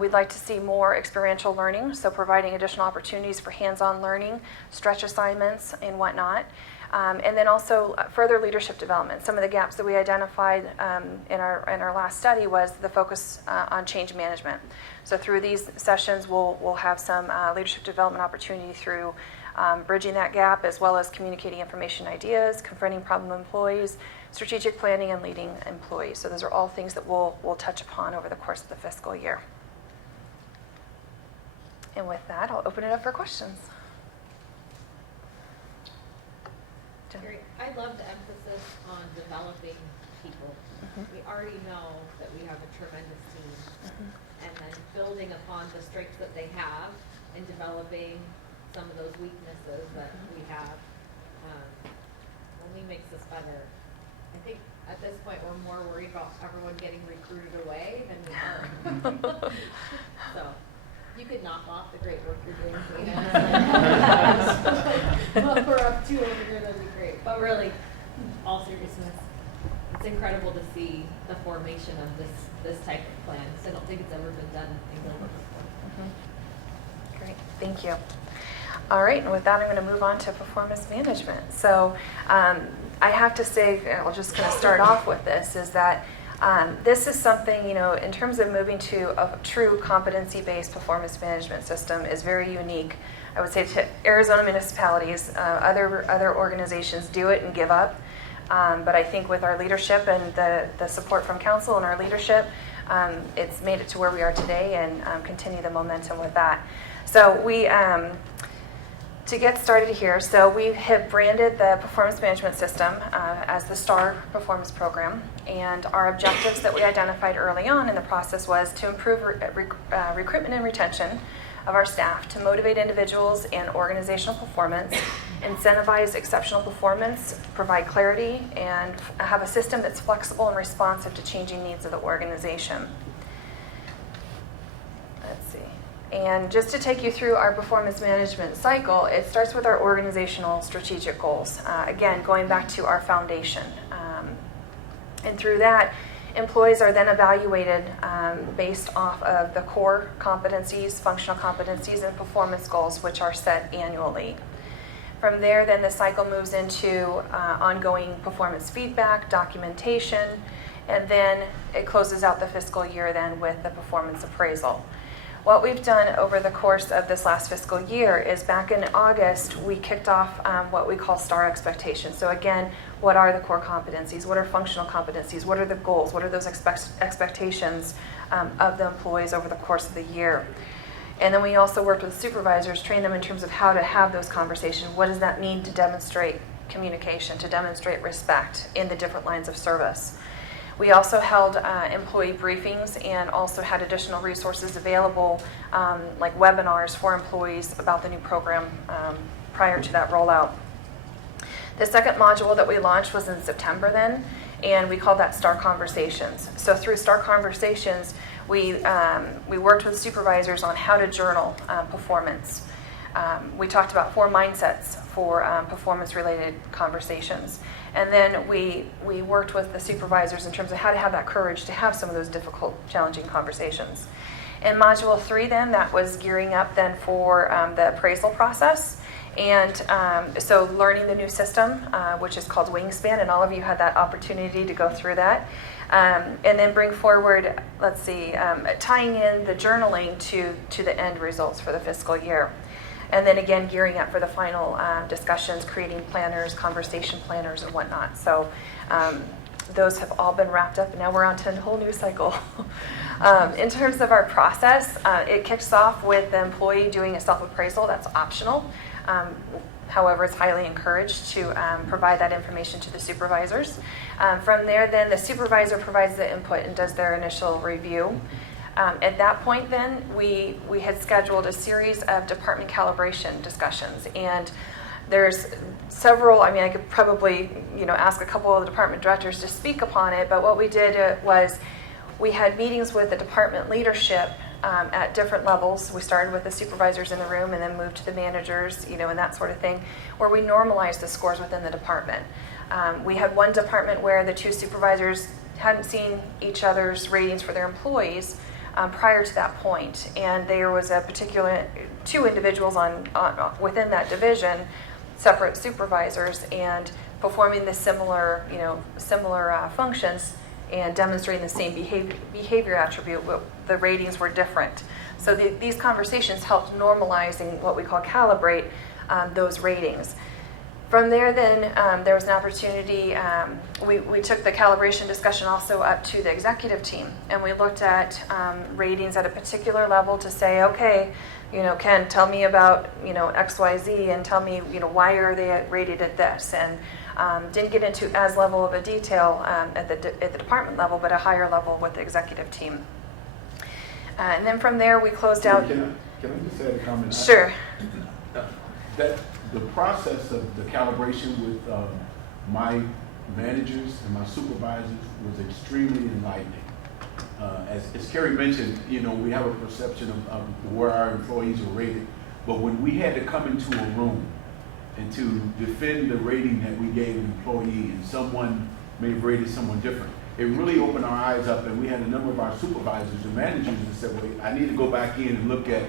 We'd like to see more experiential learning, so providing additional opportunities for hands-on learning, stretch assignments, and whatnot. And then also further leadership development. Some of the gaps that we identified in our last study was the focus on change management. So through these sessions, we'll have some leadership development opportunity through bridging that gap, as well as communicating information ideas, confronting problem employees, strategic planning, and leading employees. So those are all things that we'll touch upon over the course of the fiscal year. And with that, I'll open it up for questions. Great. I love the emphasis on developing people. We already know that we have a tremendous team, and then building upon the strengths that they have and developing some of those weaknesses that we have only makes us better. I think at this point we're more worried about everyone getting recruited away than we are. So you could knock off the great work you're doing, Dana. What we're up to over here, that'd be great. But really, all seriousness, it's incredible to see the formation of this type of plan. So I don't think it's ever been done in Gilbert before. Great, thank you. All right, and with that, I'm going to move on to performance management. So I have to say, I'm just going to start off with this, is that this is something, in terms of moving to a true competency-based performance management system is very unique. I would say to Arizona municipalities, other organizations do it and give up. But I think with our leadership and the support from council and our leadership, it's made it to where we are today, and continue the momentum with that. So to get started here, so we have branded the performance management system as the STAR performance program, and our objectives that we identified early on in the process was to improve recruitment and retention of our staff, to motivate individuals and organizational performance, incentivize exceptional performance, provide clarity, and have a system that's flexible and responsive to changing needs of the organization. Let's see. And just to take you through our performance management cycle, it starts with our organizational strategic goals. Again, going back to our foundation. And through that, employees are then evaluated based off of the core competencies, functional competencies, and performance goals, which are set annually. From there, then the cycle moves into ongoing performance feedback, documentation, and then it closes out the fiscal year then with the performance appraisal. What we've done over the course of this last fiscal year is back in August, we kicked off what we call STAR expectations. So again, what are the core competencies? What are functional competencies? What are the goals? What are those expectations of the employees over the course of the year? And then we also worked with supervisors, trained them in terms of how to have those conversations. What does that mean to demonstrate communication, to demonstrate respect in the different lines of service? We also held employee briefings and also had additional resources available, like webinars for employees about the new program prior to that rollout. The second module that we launched was in September then, and we called that STAR Conversations. So through STAR Conversations, we worked with supervisors on how to journal performance. We talked about 4 mindsets for performance-related conversations. And then we worked with the supervisors in terms of how to have that courage to have some of those difficult, challenging conversations. In Module 3 then, that was gearing up then for the appraisal process. And so learning the new system, which is called Wingspan, and all of you had that opportunity to go through that. And then bring forward, tying in the journaling to the end results for the fiscal year. And then again, gearing up for the final discussions, creating planners, conversation planners, and whatnot. So those have all been wrapped up, and now we're on to a whole new cycle. In terms of our process, it kicks off with the employee doing a self-appraisal. That's optional. However, it's highly encouraged to provide that information to the supervisors. From there, then, the supervisor provides the input and does their initial review. At that point, then, we had scheduled a series of department calibration discussions. And there's several, I could probably, ask a couple of the department directors to speak upon it, but what we did was we had meetings with the department leadership at different levels. We started with the supervisors in the room and then moved to the managers, and that sort of thing, where we normalized the scores within the department. We had one department where the 2 supervisors hadn't seen each other's ratings for their employees prior to that point, and there was a particular 2 individuals on within that division, separate supervisors, and performing the similar functions and demonstrating the same behavior attribute. The ratings were different. So these conversations helped normalizing what we call calibrate those ratings. From there, then, there was an opportunity. We took the calibration discussion also up to the executive team, and we looked at ratings at a particular level to say, okay, Ken, tell me about XYZ, and tell me why are they rated at this, and didn't get into as level of a detail at the department level, but a higher level with the executive team. And then from there, we closed out. Can I just add a comment? Sure. The process of the calibration with my managers and my supervisors was extremely enlightening. As Kerry mentioned, we have a perception of where our employees are rated, but when we had to come into a room and to defend the rating that we gave an employee, and someone may have rated someone different, it really opened our eyes up, and we had a number of our supervisors and managers that said, well, I need to go back in and look at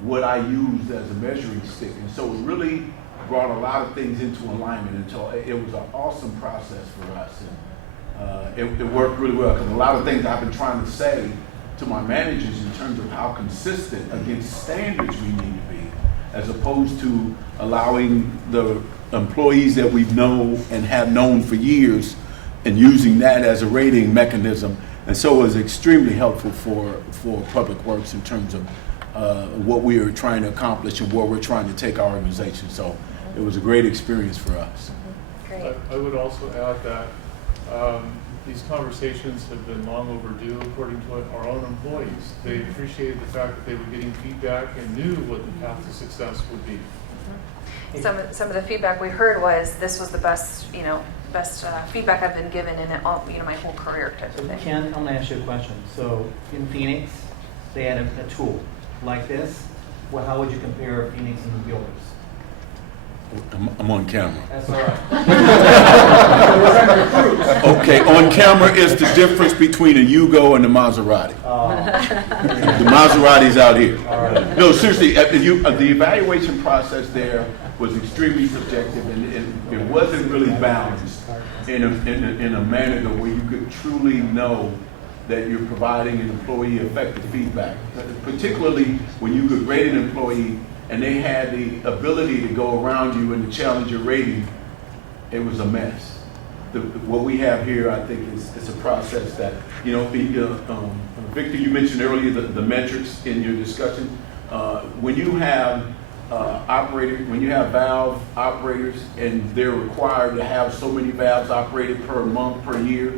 what I used as a measuring stick. And so it really brought a lot of things into alignment, and so it was an awesome process for us. And it worked really well, because a lot of things I've been trying to say to my managers in terms of how consistent against standards we need to be, as opposed to allowing the employees that we've known and have known for years and using that as a rating mechanism. And so it was extremely helpful for Public Works in terms of what we are trying to accomplish and where we're trying to take our organization. So it was a great experience for us. Great. I would also add that these conversations have been long overdue, according to our own employees. They appreciated the fact that they were getting feedback and knew what the path to success would be. Some of the feedback we heard was this was the best feedback I've been given in all, my whole career type of thing. Ken, I'm going to ask you a question. So in Phoenix, they had a tool like this. Well, how would you compare Phoenix and Gilbert? I'm on camera. That's all right. Okay, on camera is the difference between a Yugo and a Maserati. The Maserati's out here. Right. No, seriously, the evaluation process there was extremely subjective, and it wasn't really balanced in a manner where you could truly know that you're providing an employee effective feedback, particularly when you could rate an employee and they had the ability to go around you and to challenge your rating. It was a mess. What we have here, I think, is a process that, Victor, you mentioned earlier the metrics in your discussion. When you have when you have valve operators and they're required to have so many valves operated per month, per year,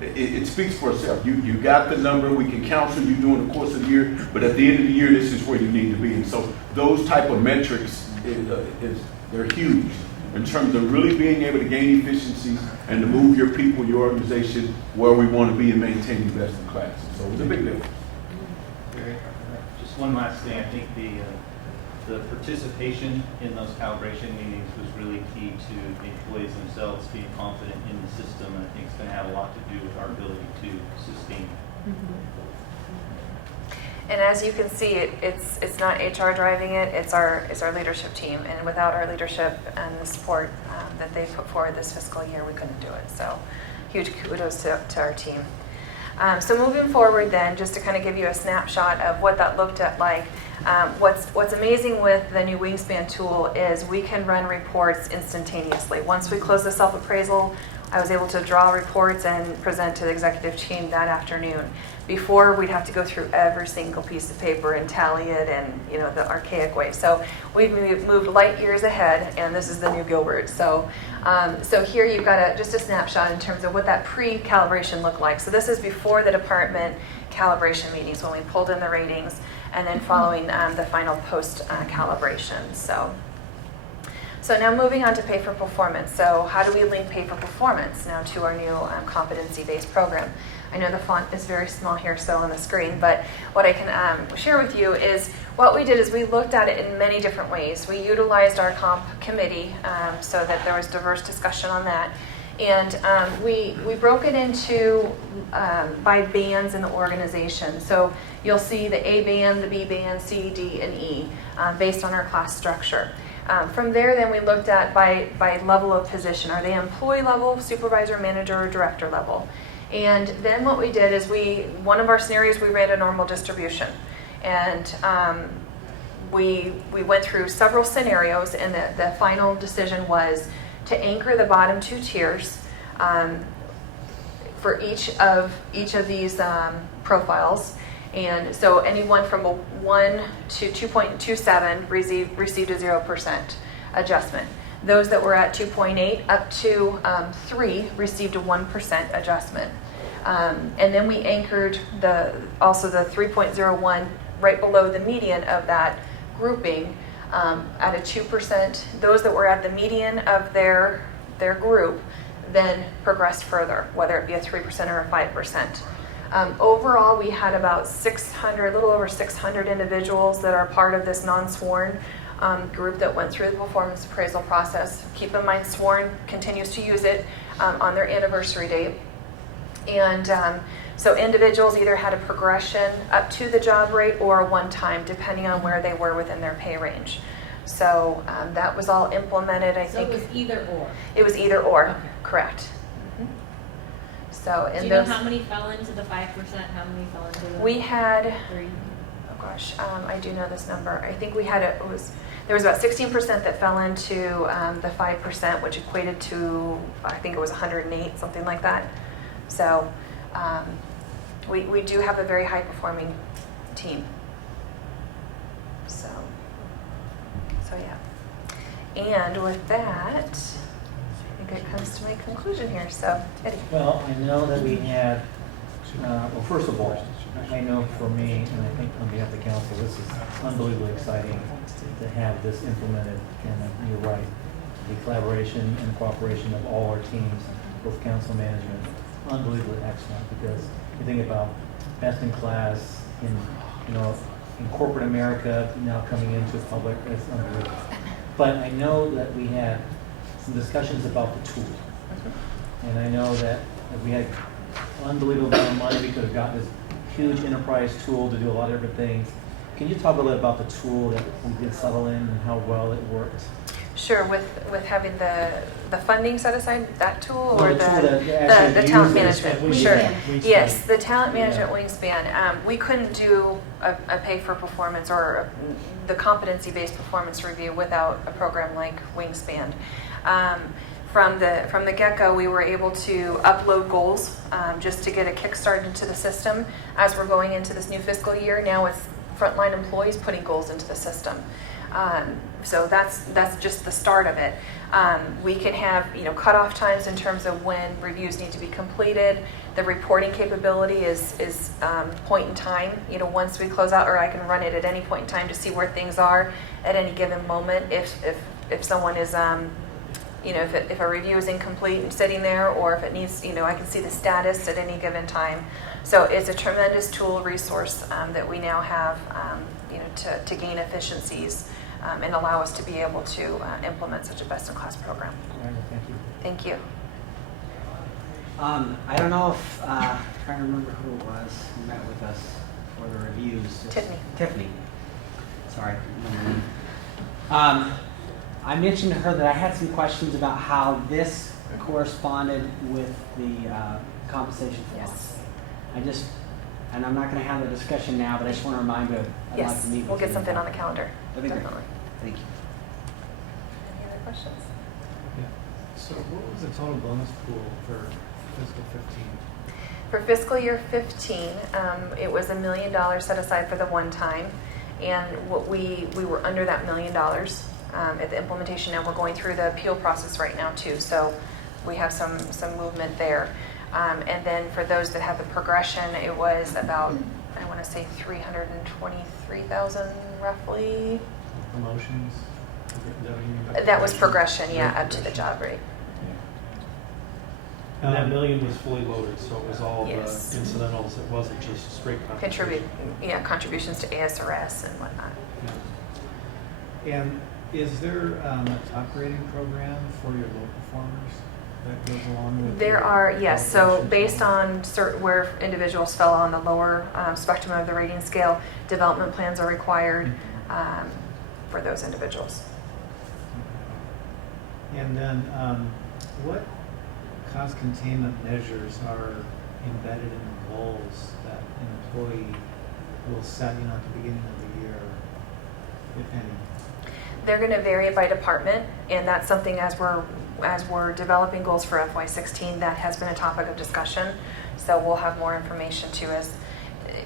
it speaks for itself. You got the number, we can counsel you during the course of the year, but at the end of the year, this is where you need to be. And so those type of metrics, they're huge. in terms of really being able to gain efficiencies and to move your people, your organization where we want to be and maintaining best in class. So it was a big difference. Just one last thing. I think the participation in those calibration meetings was really key to the employees themselves being confident in the system. And I think it's going to have a lot to do with our ability to sustain it. And as you can see, it's not HR driving it, it's our leadership team. And without our leadership and the support that they put forward this fiscal year, we couldn't do it. So huge kudos to our team. So moving forward then, just to kind of give you a snapshot of what that looked at like, what's amazing with the new Wingspan tool is we can run reports instantaneously. Once we close the self-appraisal, I was able to draw reports and present to the executive team that afternoon. Before, we'd have to go through every single piece of paper and tally it, and the archaic way. So we've moved light years ahead, and this is the new Gilbert. So here you've got just a snapshot in terms of what that pre-calibration looked like. So this is before the department calibration meetings when we pulled in the ratings, and then following the final post-calibration. So now moving on to pay for performance. So how do we link pay for performance now to our new competency-based program? I know the font is very small here, so on the screen, but what I can share with you is what we did is we looked at it in many different ways. We utilized our comp committee so that there was diverse discussion on that. And we broke it into by bands in the organization. So you'll see the A band, the B band, C, D, and E based on our class structure. From there, then we looked at by level of position. Are they employee level, supervisor, manager, or director level? And then what we did is one of our scenarios, we ran a normal distribution. And we went through several scenarios, and the final decision was to anchor the bottom two tiers for each of these profiles. And so anyone from a 1 to 2.27 received a 0% adjustment. Those that were at 2.8 up to 3 received a 1% adjustment. And then we anchored also the 3.01 right below the median of that grouping at a 2%. Those that were at the median of their group then progressed further, whether it be a 3% or a 5%. Overall, we had about 600, a little over 600 individuals that are part of this non-sworn group that went through the performance appraisal process. Keep in mind, sworn continues to use it on their anniversary date. And so individuals either had a progression up to the job rate or a one-time, depending on where they were within their pay range. So that was all implemented, I think. So it was either or? It was either or, okay. Correct. So, do you know how many fell into the 5%? How many fell into the We had 3? Oh gosh, I do know this number. I think we had there was about 16% that fell into the 5%, which equated to, I think it was 108, something like that. So we do have a very high performing team. So yeah. And with that, I think it comes to my conclusion here. So, Eddie. Well, I know that we had, well, first of all, I know for me, and I think on behalf of the council, this is unbelievably exciting to have this implemented. And you're right, the collaboration and cooperation of all our teams, both council management, unbelievably excellent, because you think about best in class in corporate America now coming into public, it's unbelievable. But I know that we had some discussions about the tool. And I know that we had unbelievable amount of money. We could have gotten this huge enterprise tool to do a lot of different things. Can you talk a little bit about the tool that we did settle in and how well it worked? Sure, with having the funding set aside, that tool, No, or the talent management. Sure. Yes, the talent management wingspan. We couldn't do a pay for performance or the competency-based performance review without a program like Wingspan. From the get-go, we were able to upload goals just to get a kickstart into the system. As we're going into this new fiscal year, now it's frontline employees putting goals into the system. So that's just the start of it. We can have cutoff times in terms of when reviews need to be completed. The reporting capability is point in time. Once we close out, or I can run it at any point in time to see where things are at any given moment. If someone is if a review is incomplete and sitting there, or if it needs, I can see the status at any given time. So it's a tremendous tool resource that we now have, to gain efficiencies and allow us to be able to implement such a best-in-class program. Thank you. Thank you. I don't know if, trying to remember who it was who met with us for the reviews. Tiffany. Sorry. I mentioned to her that I had some questions about how this corresponded with the compensation philosophy. And I'm not going to have the discussion now, but I just want to remind you, I'd like to meet with you. We'll get something on the calendar. That'd be great. Definitely. Thank you. Any other questions? Yeah. So what was the total bonus pool for fiscal 15? For fiscal year 15, it was $1 million set aside for the one time, and what we were under that $1 million at the implementation. Now we're going through the appeal process right now too, so we have some movement there. And then for those that have the progression, it was about, I want to say 323,000 roughly. Promotions? Is that what you mean by That was progression, Right, yeah, up to the job rate. And that million was fully loaded, so it was all Yes. the incidentals. It wasn't just straight compensation. Contributions to ASRS and whatnot. Yeah. And is there a top rating program for your low performers that goes along with? There your are, yes. So evaluation? based on where individuals fell on the lower spectrum of the rating scale, development plans are required for those individuals. And then what cost containment measures are embedded in the goals that an employee will set, at the beginning of the year, if any? They're going to vary by department, and that's something as we're developing goals for FY16 that has been a topic of discussion. So we'll have more information too, as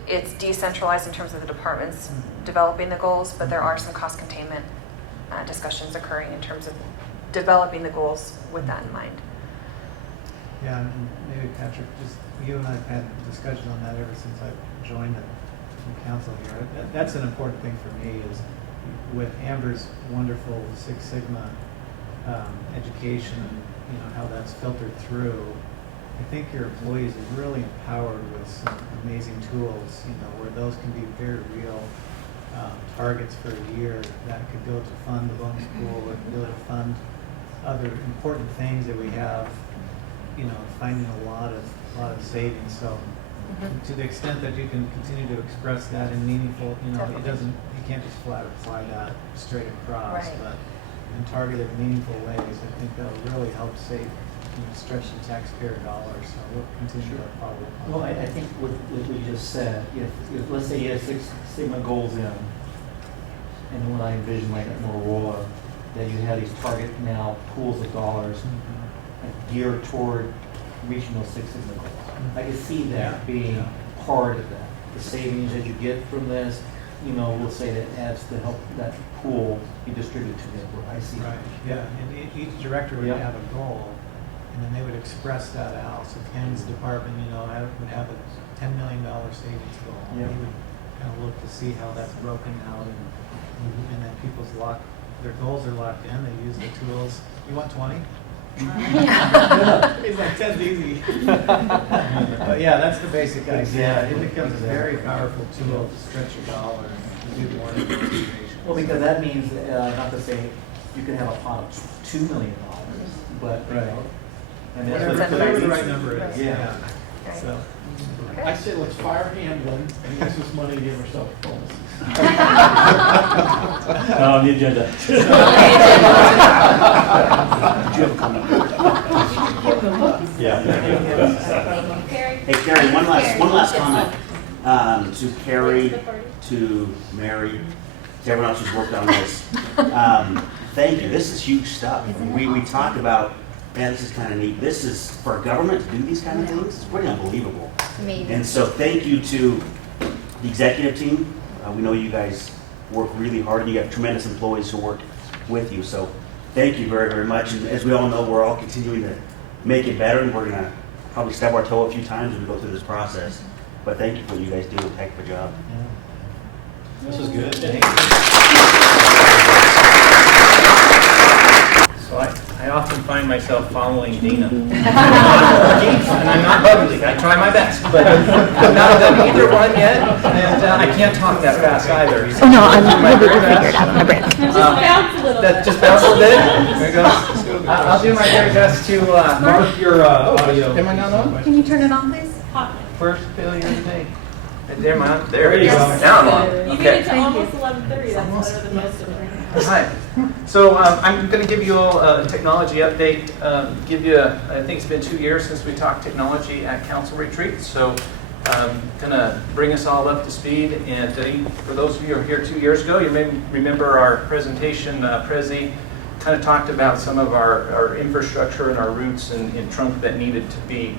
it's decentralized in terms of the departments developing the goals, but there are some cost containment discussions occurring in terms of developing the goals with that in mind. Yeah, and maybe Patrick, just you and I have had a discussion on that ever since I joined the council here. That's an important thing for me is with Amber's wonderful Six Sigma education and how that's filtered through. I think your employees are really empowered with some amazing tools, where those can be very real targets for a year that could go to fund the bonus pool or could go to fund other important things that we have. Finding a lot of savings. So, to the extent that you can continue to express that in meaningful, you can't just flat apply that straight across, Right. but in targeted, meaningful ways. I think that'll really help save, stretch the taxpayer dollars. So we'll continue to follow up on Well, that. I think what you just said, if let's say you have Six Sigma goals in, and when I envision like at Motorola, that you have these target now pools of dollars geared toward reaching those Six Sigma goals. I can see that being part of that. The savings that you get from this, we'll say that adds to help that pool be distributed to the employee. I see. Right, yeah, and each director would Yeah. have a goal, and then they would express that out. So Ken's department, would have a $10 million savings goal. Yeah. He would kind of look to see how that's broken out, and then their goals are locked in. They use the tools. You want 20? He's like, 10's easy. But yeah, that's the basic idea. Exactly. It becomes a very powerful tool to stretch your dollar and do more information. Well, because that means, not to say you can have a pot of $2 million, but, and that's Whatever the right number is. Yeah. So. I say let's fire Hamlin and use this money to give ourselves bonuses. On the agenda. Do you have a comment? Yeah. Hey, Carrie, one last comment to Carrie, to Mary, to everyone else who's worked on this. Thank you. This is huge stuff. We talk about, man, this is kind of neat. This is, for a government to do these kind of things, it's pretty unbelievable. Amazing. And so thank you to the executive team. We know you guys work really hard, and you have tremendous employees who work with you. So thank you very, very much. And as we all know, we're all continuing to make it better, and we're going to probably stub our toe a few times as we go through this process. But thank you for what you guys do. Heck of a job. This is good. So I I often find myself following Dina. And I'm not ugly. I try my best, but I've not done either one yet, and I can't talk that fast either. So No, I'll do my we'll very figure it out on a break. Just bounce a little bit. Just bounce a little bit. There we go. I'll do my very best to mark your audio. Am I not on? Can you turn it on, please? First failure of the day. There, man. There you go. Now I'm on. You made it to almost 11:30. That's better than most of them. Hi. So I'm going to give you all a technology update. I think it's been 2 years since we talked technology at council retreat. So going to bring us all up to speed. And for those of you who were here 2 years ago, you may remember our presentation. Prezi kind of talked about some of our infrastructure and our routes in Trunk that needed to be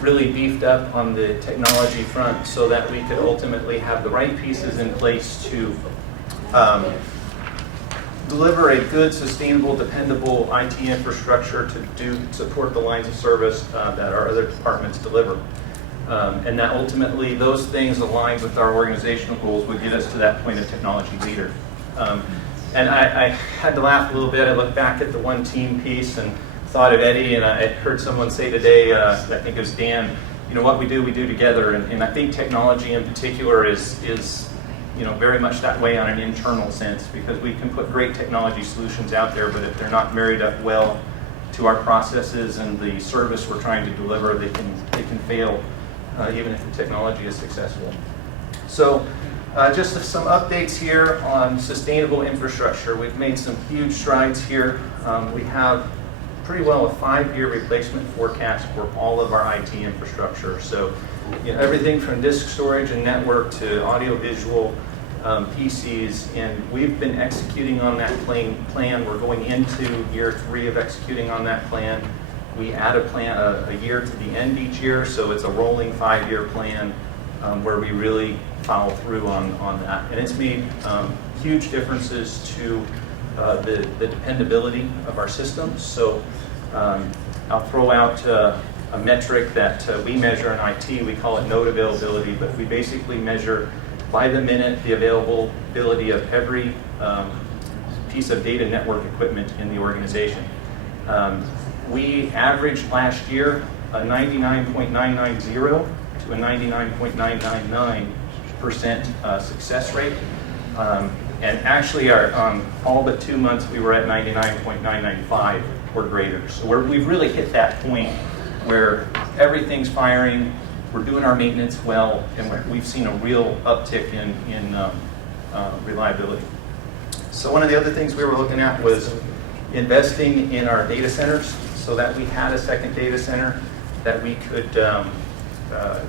really beefed up on the technology front so that we could ultimately have the right pieces in place to deliver a good, sustainable, dependable IT infrastructure to support the lines of service that our other departments deliver. And that ultimately those things aligned with our organizational goals would get us to that point of technology leader. And I had to laugh a little bit. I looked back at the one team piece and thought of Eddie, and I heard someone say today, I think it was Dan, what we do together. And I think technology in particular is very much that way on an internal sense, because we can put great technology solutions out there, but if they're not married up well to our processes and the service we're trying to deliver, they can fail, even if the technology is successful. So just some updates here on sustainable infrastructure. We've made some huge strides here. We have pretty well a 5-year replacement forecast for all of our IT infrastructure. So everything from disk storage and network to audio-visual PCs, and we've been executing on that plan. We're going into year 3 of executing on that plan. We add a year to the end each year, so it's a rolling 5-year plan where we really follow through on that. And it's made huge differences to the dependability of our systems. So I'll throw out a metric that we measure in IT. We call it node availability, but we basically measure by the minute the availability of every piece of data network equipment in the organization. We averaged last year a 99.990 to a 99.999% success rate. And actually, all but 2 months, we were at 99.995 or greater. So we've really hit that point where everything's firing, we're doing our maintenance well, and we've seen a real uptick in reliability. So one of the other things we were looking at was investing in our data centers so that we had a second data center that we could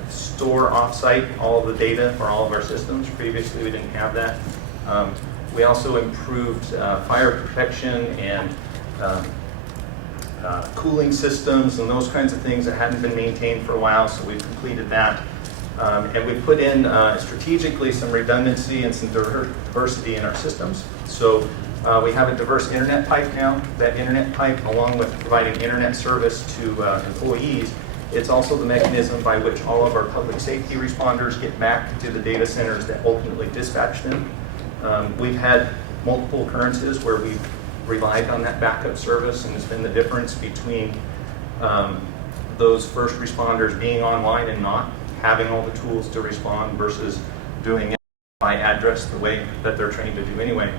store off-site all of the data for all of our systems. Previously, we didn't have that. We also improved fire protection and cooling systems and those kinds of things that hadn't been maintained for a while, so we've completed that. And we put in strategically some redundancy and some diversity in our systems. So we have a diverse internet pipe now. That internet pipe, along with providing internet service to employees, it's also the mechanism by which all of our public safety responders get back to the data centers that ultimately dispatch them. We've had multiple occurrences where we've relied on that backup service, and it's been the difference between those first responders being online and not having all the tools to respond versus doing it by address the way that they're trained to do anyway.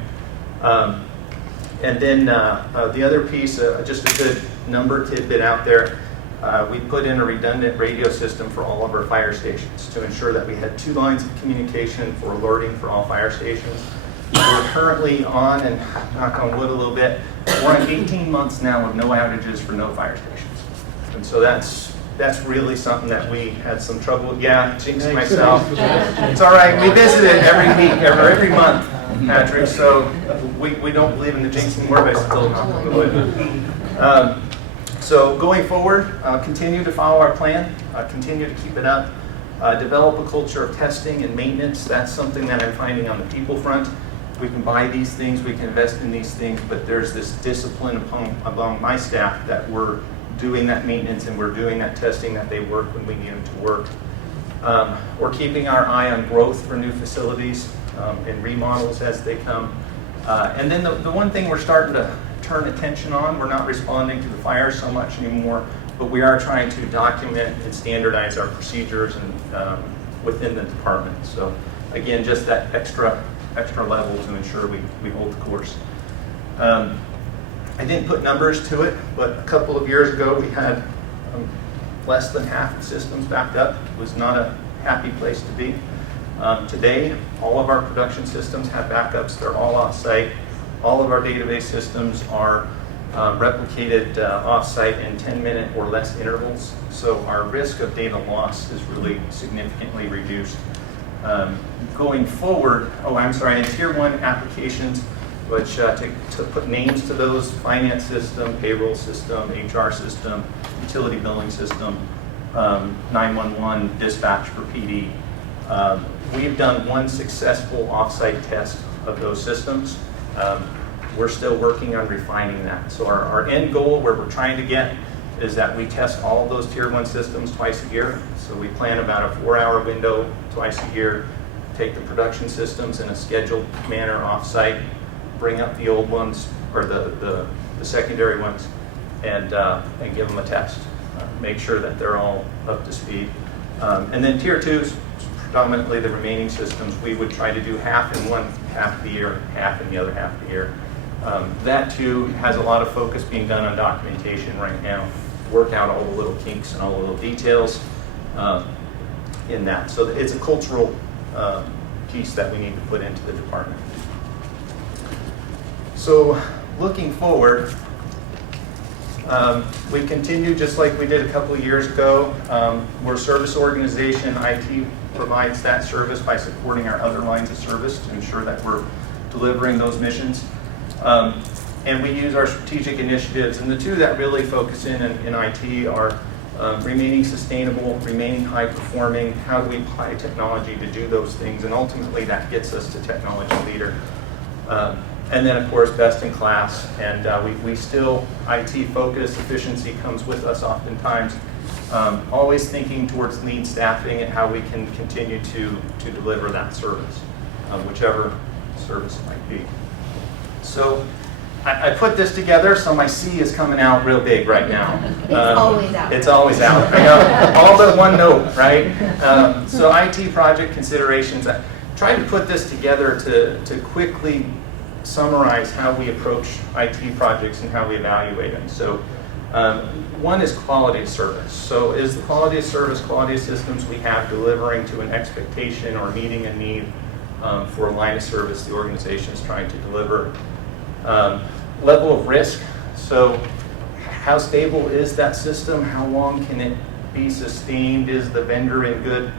And then the other piece, just a good number tidbit out there, we put in a redundant radio system for all of our fire stations to ensure that we had 2 lines of communication for alerting for all fire stations. We're currently on, and knock on wood a little bit, we're on 18 months now of no outages for no fire stations. And so that's really something that we had some trouble with. Yeah, jinxing myself. It's all right. We visit it every week, every month, Patrick. So we don't believe in the jinx anymore, but still not on the wood. So going forward, continue to follow our plan, continue to keep it up, develop a culture of testing and maintenance. That's something that I'm finding on the people front. We can buy these things, we can invest in these things, but there's this discipline among my staff that we're doing that maintenance and we're doing that testing, that they work when we need them to work. We're keeping our eye on growth for new facilities and remodels as they come. And then the one thing we're starting to turn attention on. We're not responding to the fire so much anymore, but we are trying to document and standardize our procedures and within the department. So again, just that extra level to ensure we hold the course. I didn't put numbers to it, but a couple of years ago we had less than half the systems backed up. It was not a happy place to be. Today, all of our production systems have backups. They're all off-site. All of our database systems are replicated off-site in 10-minute or less intervals. So our risk of data loss is really significantly reduced. Going forward, in Tier 1 applications, which to put names to those: finance system, payroll system, HR system, utility billing system, 911, dispatch for PD. We've done one successful off-site test of those systems. We're still working on refining that. So our end goal, where we're trying to get, is that we test all of those Tier 1 systems twice a year. So we plan about a 4-hour window twice a year, take the production systems in a scheduled manner off-site, bring up the old ones, or the secondary ones, and give them a test. Make sure that they're all up to speed. And then Tier 2s, predominantly the remaining systems, we would try to do half in one half of the year, half in the other half of the year. That too has a lot of focus being done on documentation right now, work out all the little kinks and all the little details in that. So it's a cultural piece that we need to put into the department. So looking forward, we continue just like we did a couple of years ago. We're a service organization. IT provides that service by supporting our other lines of service to ensure that we're delivering those missions. And we use our strategic initiatives, and the two that really focus in IT are remaining sustainable, remaining high performing. How do we apply technology to do those things? And ultimately that gets us to technology leader. And then of course best in class, and we still, IT focus, efficiency comes with us oftentimes. Always thinking towards lean staffing and how we can continue to deliver that service, whichever service it might be. So I put this together, so my C is coming out real big right now. It's always out. It's always out. I know, all but one note, right? So IT project considerations. I tried to put this together to quickly summarize how we approach IT projects and how we evaluate them. So one is quality of service. So is the quality of service, quality of systems we have delivering to an expectation or meeting a need for a line of service the organization is trying to deliver? Level of risk. So how stable is that system? How long can it be sustained? Is the vendor in good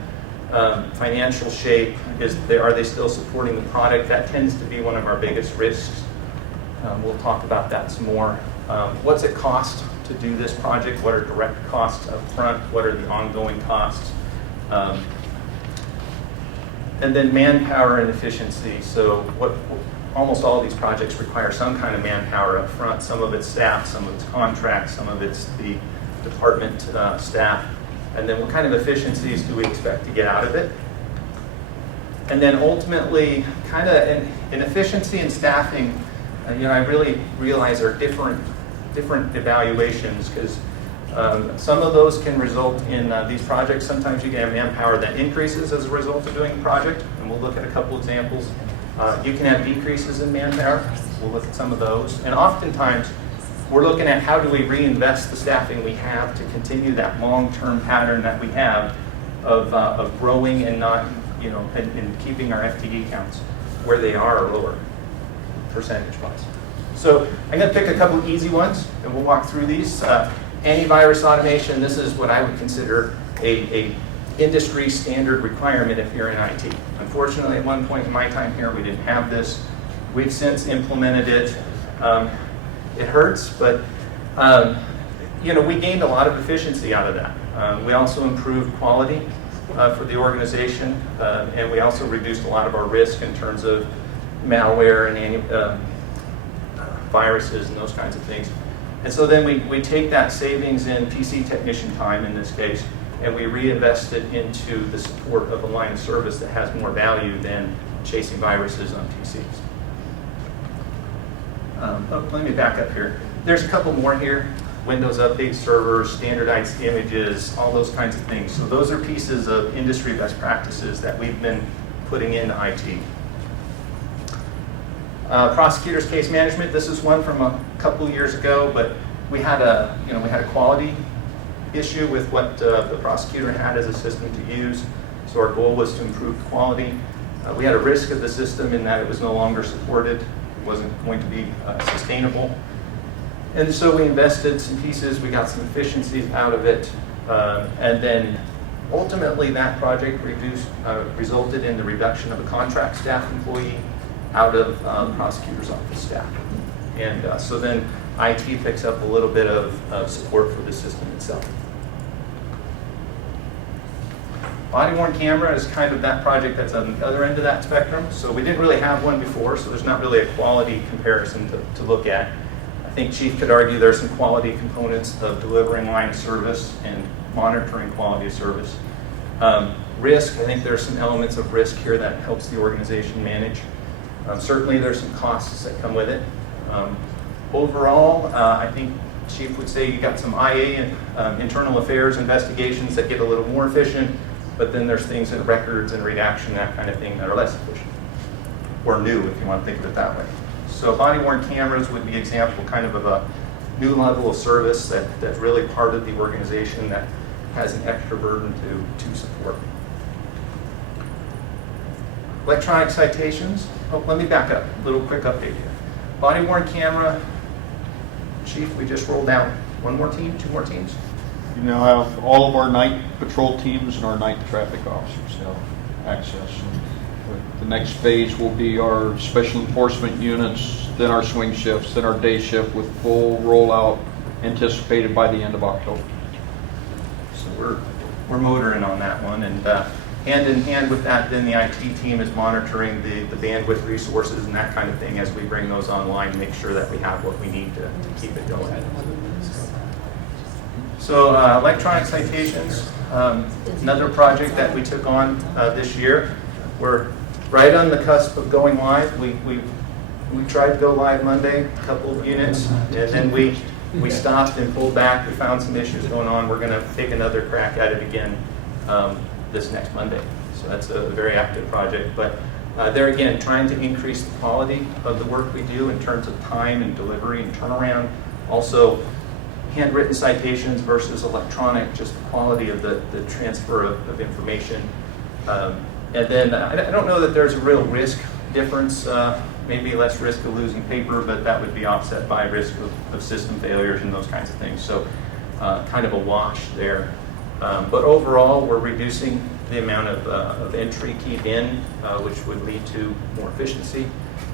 financial shape? Are they still supporting the product? That tends to be one of our biggest risks. We'll talk about that some more. What's it cost to do this project? What are direct costs up front? What are the ongoing costs? And then manpower and efficiency. So almost all of these projects require some kind of manpower up front. Some of it's staff, some of it's contracts, some of it's the department staff. And then what kind of efficiencies do we expect to get out of it? And then ultimately, kind of in efficiency and staffing, I really realize are different evaluations, because some of those can result in these projects. Sometimes you can have manpower that increases as a result of doing a project, and we'll look at a couple examples. You can have decreases in manpower. We'll look at some of those. And oftentimes, we're looking at how do we reinvest the staffing we have to continue that long-term pattern that we have of growing and not, and keeping our FTE counts where they are or lower, percentage-wise. So I'm going to pick a couple easy ones, and we'll walk through these. Antivirus automation. This is what I would consider a industry standard requirement if you're in IT. Unfortunately, at one point in my time here, we didn't have this. We've since implemented it. It hurts, but we gained a lot of efficiency out of that. We also improved quality for the organization, and we also reduced a lot of our risk in terms of malware and viruses and those kinds of things. And so then we take that savings in PC technician time in this case, and we reinvest it into the support of a line of service that has more value than chasing viruses on PCs. Let me back up here. There's a couple more here. Windows Update servers, standardized images, all those kinds of things. So those are pieces of industry best practices that we've been putting into IT. Prosecutors case management. This is one from a couple years ago, but we had a quality issue with what the prosecutor had as a system to use. So our goal was to improve the quality. We had a risk of the system in that it was no longer supported. It wasn't going to be sustainable. And so we invested some pieces, we got some efficiencies out of it, and then ultimately that project resulted in the reduction of a contract staff employee out of prosecutor's office staff. And so then IT picks up a little bit of support for the system itself. Body-worn camera is kind of that project that's on the other end of that spectrum. So we didn't really have one before, so there's not really a quality comparison to look at. I think Chief could argue there's some quality components of delivering line of service and monitoring quality of service. Risk, I think there's some elements of risk here that helps the organization manage. Certainly there's some costs that come with it. Overall, I think Chief would say you got some IA and internal affairs investigations that get a little more efficient, but then there's things in records and redaction, that kind of thing, that are less efficient. Or new, if you want to think of it that way. So body-worn cameras would be example kind of a new level of service that's really part of the organization that has an extra burden to support. Electronic citations. Oh, let me back up. A little quick update here. Body-worn camera. Chief, we just rolled out one more team, two more teams? You now have all of our night patrol teams and our night traffic officers have access. And the next phase will be our special enforcement units, then our swing shifts, then our day shift with full rollout anticipated by the end of October. So we're motoring on that one, and hand in hand with that, then the IT team is monitoring the bandwidth resources and that kind of thing as we bring those online, make sure that we have what we need to keep it going. So electronic citations, another project that we took on this year. We're right on the cusp of going live. We tried to go live Monday, a couple of units, and then we stopped and pulled back. We found some issues going on. We're going to take another crack at it again this next Monday. So that's a very active project. But there again, trying to increase the quality of the work we do in terms of time and delivery and turnaround. Also, handwritten citations versus electronic, just the quality of the transfer of information. And then I don't know that there's a real risk difference, maybe less risk of losing paper, but that would be offset by risk of system failures and those kinds of things. So kind of a wash there. But overall, we're reducing the amount of entry keyed in, which would lead to more efficiency.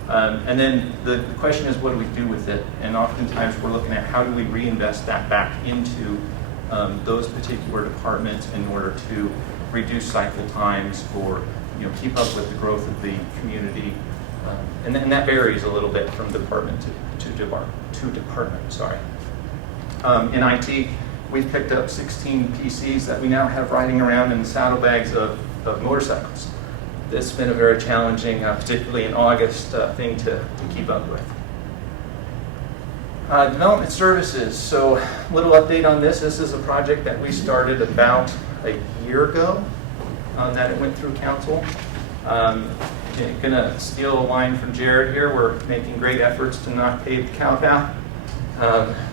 And then the question is, what do we do with it? And oftentimes we're looking at how do we reinvest that back into those particular departments in order to reduce cycle times or keep up with the growth of the community. And that varies a little bit from department to department. Sorry. In IT, we've picked up 16 PCs that we now have riding around in the saddlebags of motorcycles. This has been a very challenging, particularly in August, thing to keep up with. Development services. So a little update on this. This is a project that we started about a year ago that it went through council. Going to steal a line from Jared here. We're making great efforts to not pave the cow path.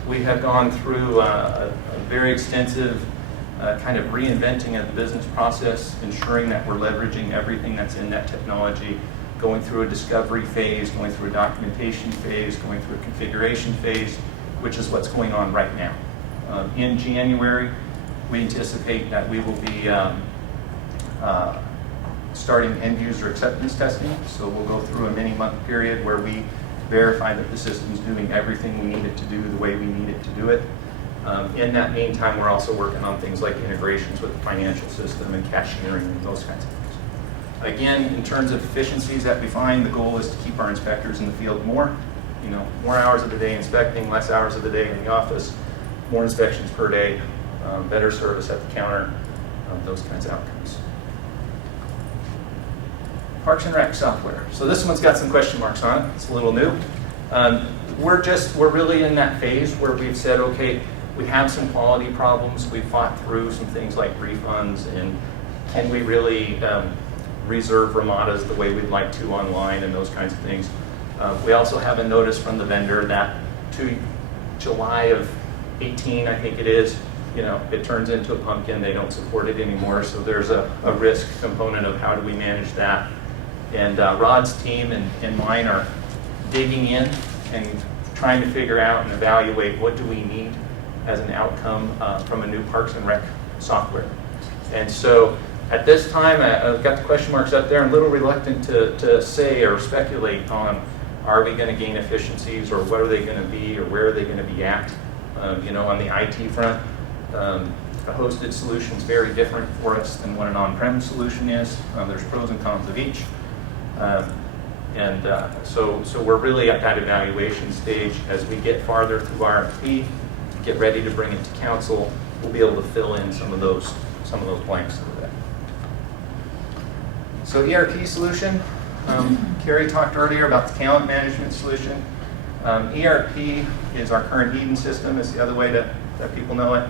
We have gone through a very extensive kind of reinventing of the business process, ensuring that we're leveraging everything that's in that technology, going through a discovery phase, going through a documentation phase, going through a configuration phase, which is what's going on right now. In January, we anticipate that we will be starting end user acceptance testing. So we'll go through a many-month period where we verify that the system's doing everything we need it to do the way we need it to do it. In that meantime, we're also working on things like integrations with the financial system and cashiering and those kinds of things. Again, in terms of efficiencies that we find, the goal is to keep our inspectors in the field more. More hours of the day inspecting, less hours of the day in the office, more inspections per day, better service at the counter, those kinds of outcomes. Parks and Rec software. So this one's got some question marks on it. It's a little new. We're really in that phase where we've said, okay, we have some quality problems. We fought through some things like refunds, and can we really reserve ramadas the way we'd like to online and those kinds of things. We also have a notice from the vendor that to July of 18, I think it is, it turns into a pumpkin. They don't support it anymore. So there's a risk component of how do we manage that. And Rod's team and mine are digging in and trying to figure out and evaluate what do we need as an outcome from a new Parks and Rec software. And so at this time, I've got the question marks up there. I'm a little reluctant to say or speculate on are we going to gain efficiencies or what are they going to be or where are they going to be at. On the IT front, a hosted solution is very different for us than what an on-prem solution is. There's pros and cons of each. So we're really at that evaluation stage. As we get farther through RFP, get ready to bring it to council, we'll be able to fill in some of those blanks over there. So ERP solution, Carrie talked earlier about the talent management solution. ERP is our current Eden system, is the other way that people know it.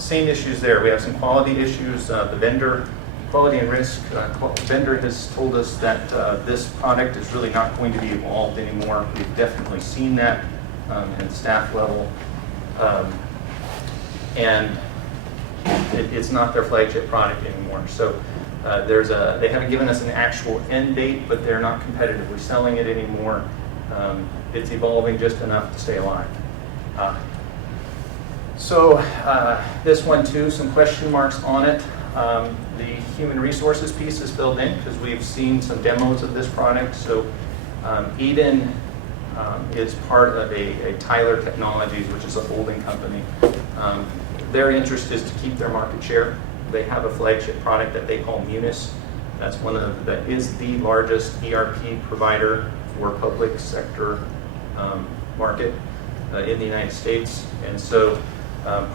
Same issues there. We have some quality issues. The vendor, quality and risk, vendor has told us that this product is really not going to be evolved anymore. We've definitely seen that at the staff level. And it's not their flagship product anymore. So they haven't given us an actual end date, but they're not competitively selling it anymore. It's evolving just enough to stay alive. This one too, some question marks on it. The human resources piece is filled in because we've seen some demos of this product. So Eden is part of a Tyler Technologies, which is a holding company. Their interest is to keep their market share. They have a flagship product that they call Munis. That is the largest ERP provider for public sector market in the United States. And so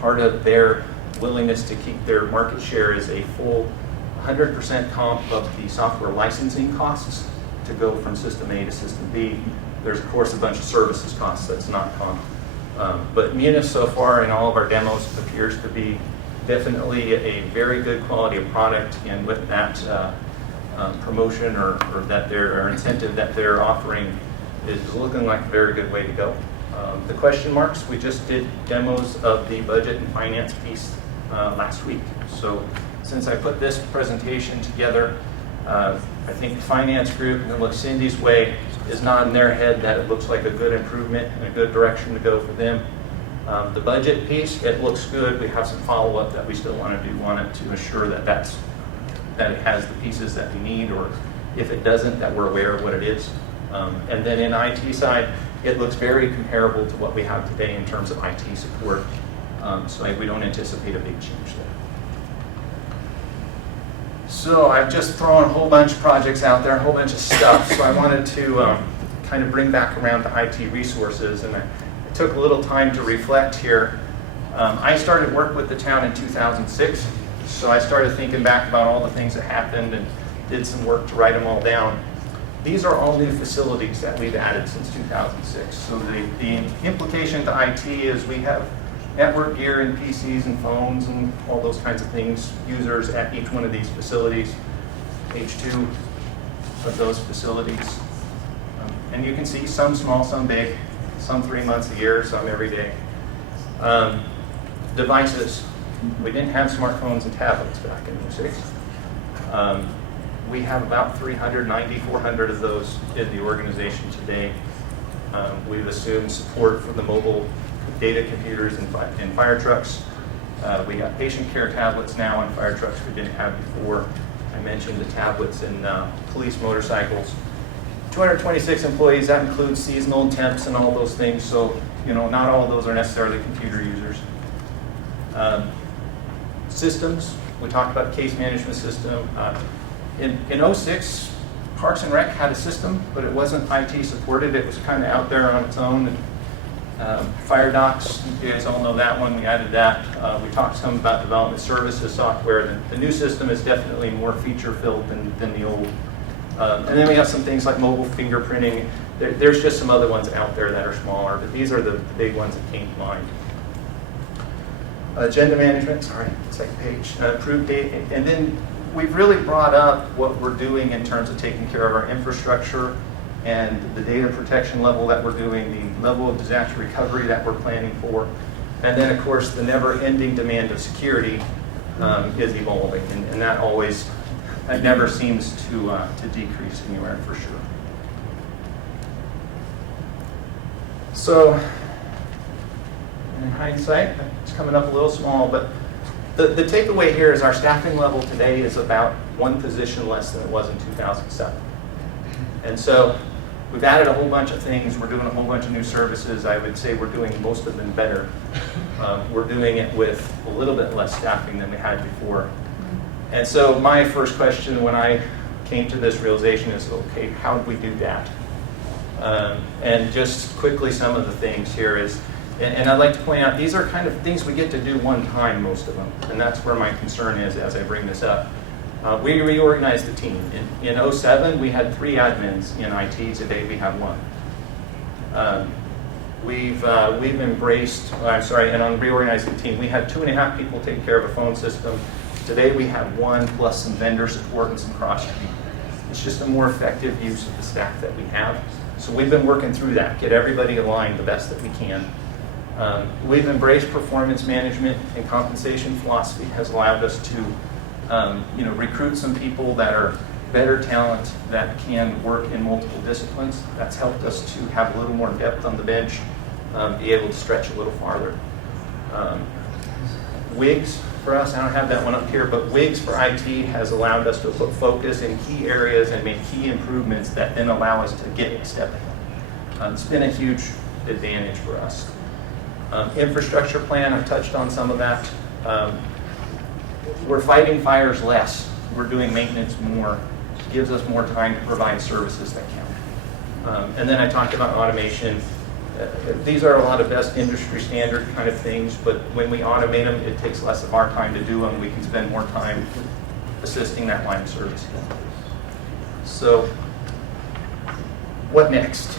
part of their willingness to keep their market share is a full 100% comp of the software licensing costs to go from system A to system B. There's, of course, a bunch of services costs that's not comp. But Munis so far in all of our demos appears to be definitely a very good quality of product, and with that promotion or that their incentive that they're offering is looking like a very good way to go. The question marks, we just did demos of the budget and finance piece last week. So since I put this presentation together, I think the finance group, and look Cindy's way, is nodding their head that it looks like a good improvement and a good direction to go for them. The budget piece, it looks good. We have some follow-up that we still want to do on it to assure that it has the pieces that we need, or if it doesn't, that we're aware of what it is. And then in IT side, it looks very comparable to what we have today in terms of IT support. So we don't anticipate a big change there. So I've just thrown a whole bunch of projects out there, a whole bunch of stuff. So I wanted to kind of bring back around to IT resources, and I took a little time to reflect here. I started work with the town in 2006, so I started thinking back about all the things that happened and did some work to write them all down. These are all new facilities that we've added since 2006. So the implication to IT is we have network gear and PCs and phones and all those kinds of things, users at each one of these facilities, page 2 of those facilities. And you can see some small, some big, some 3 months a year, some every day. Devices. We didn't have smartphones and tablets back in the 60s. We have about 390, 400 of those in the organization today. We've assumed support for the mobile data computers in fire trucks. We got patient care tablets now on fire trucks we didn't have before. I mentioned the tablets in police motorcycles. 226 employees, that includes seasonal temps and all those things, so not all of those are necessarily computer users. Systems, we talked about the case management system. In 06, Parks and Rec had a system, but it wasn't IT supported. It was kind of out there on its own. Fire docs, you guys all know that one. We added that. We talked some about development services software. The new system is definitely more feature-filled than the old. And then we have some things like mobile fingerprinting. There's just some other ones out there that are smaller, but these are the big ones that came to mind. Agenda management, sorry, second page. Approved data, and then we've really brought up what we're doing in terms of taking care of our infrastructure and the data protection level that we're doing, the level of disaster recovery that we're planning for, and then of course the never-ending demand of security is evolving, and that never seems to decrease anywhere for sure. So, in hindsight, it's coming up a little small, but the takeaway here is our staffing level today is about one position less than it was in 2007. And so we've added a whole bunch of things. We're doing a whole bunch of new services. I would say we're doing most of them better. We're doing it with a little bit less staffing than we had before. And so my first question when I came to this realization is, okay, how do we do that? And just quickly, some of the things here is, and I'd like to point out, these are kind of things we get to do one time, most of them. And that's where my concern is as I bring this up. We reorganized the team. In 2007, we had 3 admins in IT. Today, we have 1. We've embraced, and on reorganizing the team, we had 2.5 people taking care of a phone system. Today, we have 1 plus some vendor support and some cross-training. It's just a more effective use of the staff that we have. So we've been working through that, get everybody aligned the best that we can. We've embraced performance management, and compensation philosophy has allowed us to recruit some people that are better talent that can work in multiple disciplines. That's helped us to have a little more depth on the bench, be able to stretch a little farther. WIGS for us, I don't have that one up here, but WIGS for IT has allowed us to put focus in key areas and make key improvements that then allow us to get a step ahead. It's been a huge advantage for us. Infrastructure plan, I've touched on some of that. We're fighting fires less. We're doing maintenance more. It gives us more time to provide services that count. And then I talked about automation. These are a lot of best industry standard kind of things, but when we automate them, it takes less of our time to do them. We can spend more time assisting that line of service. So, what next?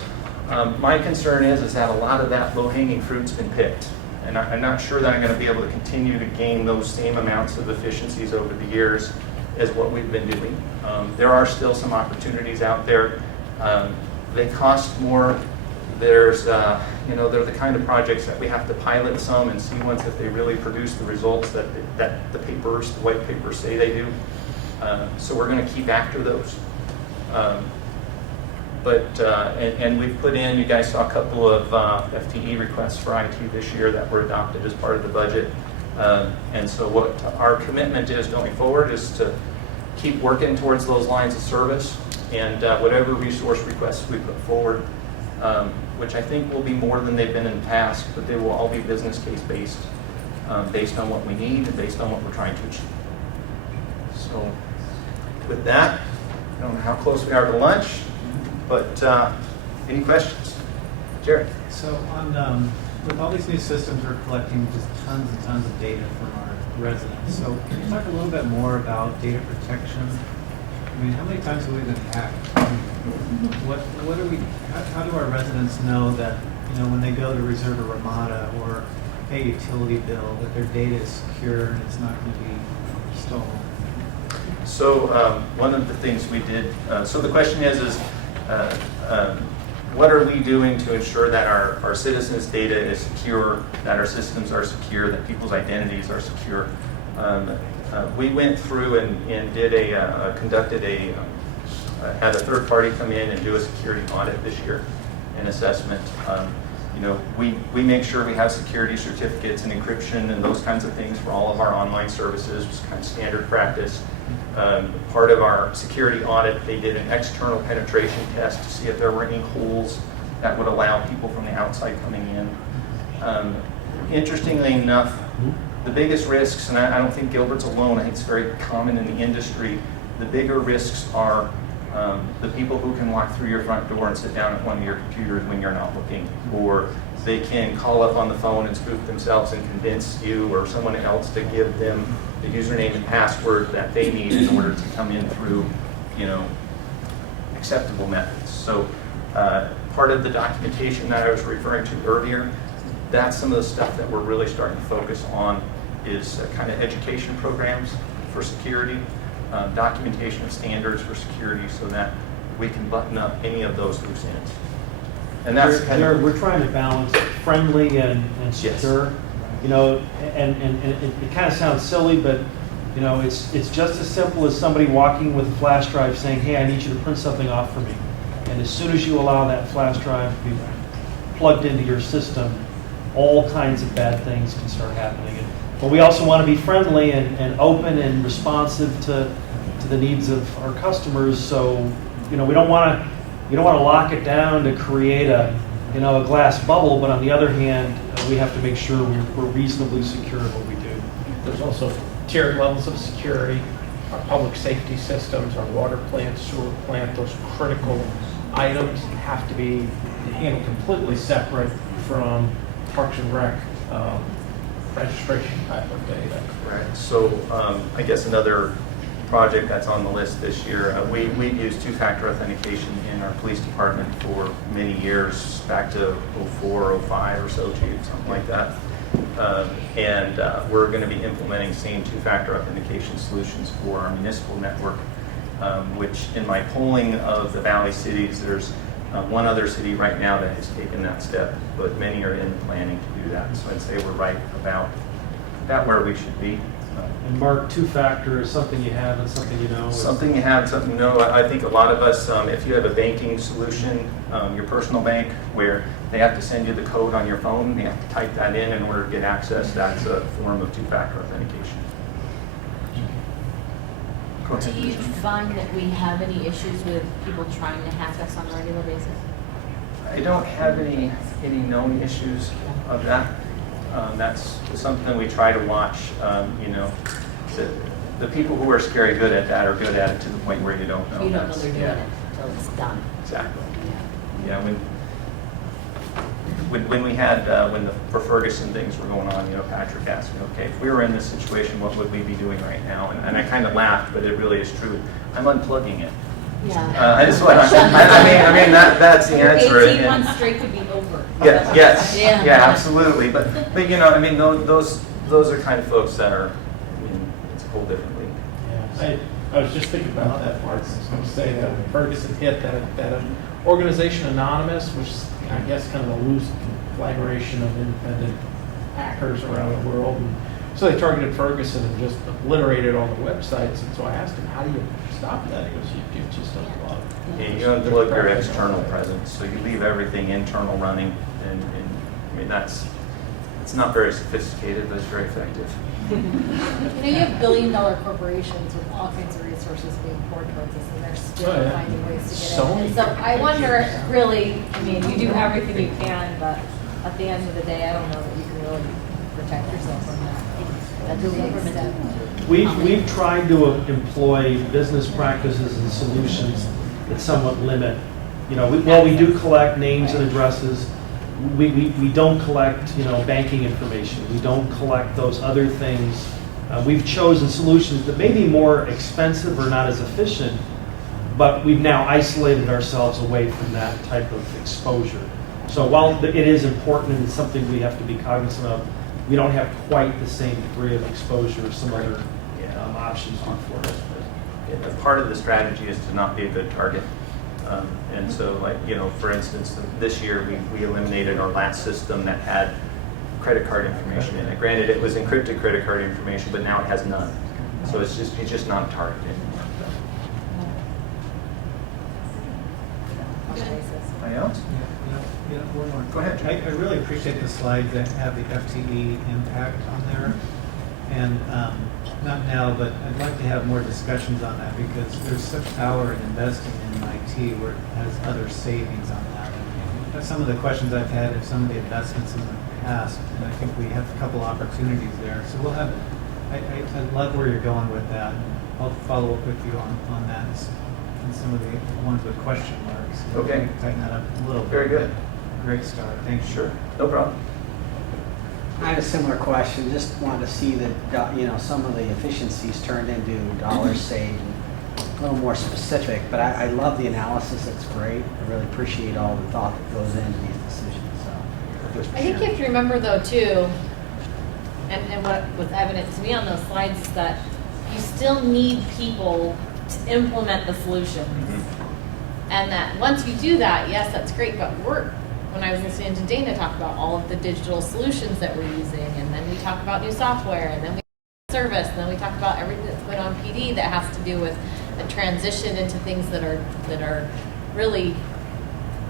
My concern is that a lot of that low-hanging fruit's been picked. And I'm not sure that I'm going to be able to continue to gain those same amounts of efficiencies over the years as what we've been doing. There are still some opportunities out there. They cost more. There's, they're the kind of projects that we have to pilot some and see once if they really produce the results that the white papers say they do. So we're going to keep after those. And we've put in, you guys saw a couple of FTE requests for IT this year that were adopted as part of the budget. And so what our commitment is going forward is to keep working towards those lines of service, and whatever resource requests we put forward, which I think will be more than they've been in the past, but they will all be business case based, based on what we need and based on what we're trying to achieve. So with that, I don't know how close we are to lunch, but any questions? Jared? So with all these new systems, we're collecting just tons and tons of data from our residents. So can you talk a little bit more about data protection? I mean, how many times have we been hacked? How do our residents know that, when they go to reserve a Ramada or pay a utility bill, that their data is secure and it's not going to be stolen? So one of the things we did, so the question is what are we doing to ensure that our citizens' data is secure, that our systems are secure, that people's identities are secure? We went through and did had a third party come in and do a security audit this year, an assessment. We make sure we have security certificates and encryption and those kinds of things for all of our online services. It's kind of standard practice. Part of our security audit, they did an external penetration test to see if there were any holes that would allow people from the outside coming in. Interestingly enough, the biggest risks, and I don't think Gilbert's alone, I think it's very common in the industry, the bigger risks are the people who can walk through your front door and sit down at one of your computers when you're not looking, or they can call up on the phone and spoof themselves and convince you or someone else to give them the username and password that they need in order to come in through, acceptable methods. So part of the documentation that I was referring to earlier, that's some of the stuff that we're really starting to focus on is kind of education programs for security, documentation of standards for security so that we can button up any of those loose ends. And that's we're trying to balance friendly and secure. You know, and it kind of sounds silly, but you know, it's just as simple as somebody walking with a flash drive saying, "Hey, I need you to print something off for me." And as soon as you allow that flash drive to be plugged into your system, all kinds of bad things can start happening. But we also want to be friendly and open and responsive to the needs of our customers. So, you know, we don't want to lock it down to create a glass bubble. But on the other hand, we have to make sure we're reasonably secure in what we do. There's also tiered levels of security, our public safety systems, our water plant, sewer plant, those critical items have to be handled completely separate from Parks and Rec registration type of data. Right. So I guess another project that's on the list this year, we've used two-factor authentication in our police department for many years, back to 04, 05 or so, something like that. And we're going to be implementing same two-factor authentication solutions for our municipal network, which in my polling of the Valley cities, there's one other city right now that has taken that step, but many are in planning to do that. So I'd say we're right about where we should be. And Mark, two-factor is something you have and something you know? Something you have, something you know. I think a lot of us, if you have a banking solution, your personal bank, where they have to send you the code on your phone, you have to type that in order to get access, that's a form of two-factor authentication. Do you find that we have any issues with people trying to hack us on a regular basis? I don't have any known issues of that. That's something we try to watch. You know, the people who are scary good at that are good at it to the point where you don't know. You don't know they're doing it until it's done. Exactly. Yeah. When we had when the for Ferguson things were going on, you know, Patrick asked me, okay, if we were in this situation, what would we be doing right now? And I kind of laughed, but it really is true. I'm unplugging it. Yeah. That's what I mean, that's the answer. 18 months straight could be over. Yeah, yes. Yeah. Yeah, absolutely. But you know, I mean, those are kind of folks that are, I mean, it's a whole different league. Yeah. I was just thinking about that part. I was going to say that when Ferguson hit that organization Anonymous, which is, I guess, kind of a loose conflagration of independent hackers around the world. And so they targeted Ferguson and just obliterated all the websites. And so I asked him, how do you stop that? He goes, you just unplug. Yeah, you unplug your external presence, so you leave everything internal running, and I mean it's not very sophisticated, but it's very effective. You know, you have billion-dollar corporations with all kinds of resources being poured towards us, and they're still finding ways to get in. And so I wonder, really, I mean, you do everything you can, but at the end of the day, I don't know that you can really protect yourself from that. That's the extent. We've tried to employ business practices and solutions that somewhat limit. You know, while we do collect names and addresses, we don't collect, you know, banking information. We don't collect those other things. We've chosen solutions that may be more expensive or not as efficient, but we've now isolated ourselves away from that type of exposure. So while it is important and it's something we have to be cognizant of, we don't have quite the same degree of exposure as some other options do for us. Yeah, part of the strategy is to not be a good target. And so, like, you know, for instance, this year we eliminated our last system that had credit card information in it. Granted, it was encrypted credit card information, but now it has none. So it's just not targeted. Anything else? Yeah, one more. Go ahead. I really appreciate the slides that have the FTE impact on there. And not now, but I'd like to have more discussions on that because there's such power in investing in IT where it has other savings on that. And some of the questions I've had are some of the investments in the past, and I think we have a couple opportunities there. So we'll have, I love where you're going with that. I'll follow up with you on that and some of the ones with question marks. Okay. Tighten that up a little bit. Very good. Great start. Thanks. Sure. No problem. I had a similar question. Just wanted to see that, you know, some of the efficiencies turned into dollars saved. a little more specific, but I love the analysis. It's great. I really appreciate all the thought that goes into these decisions. So, I think you have to remember though too, and what was evident to me on those slides is that you still need people to implement the solutions. And that once you do that, yes, that's great, but when I was listening to Dana talk about all of the digital solutions that we're using, and then we talk about new software, and then we service, and then we talk about everything that's going on PD that has to do with a transition into things that are really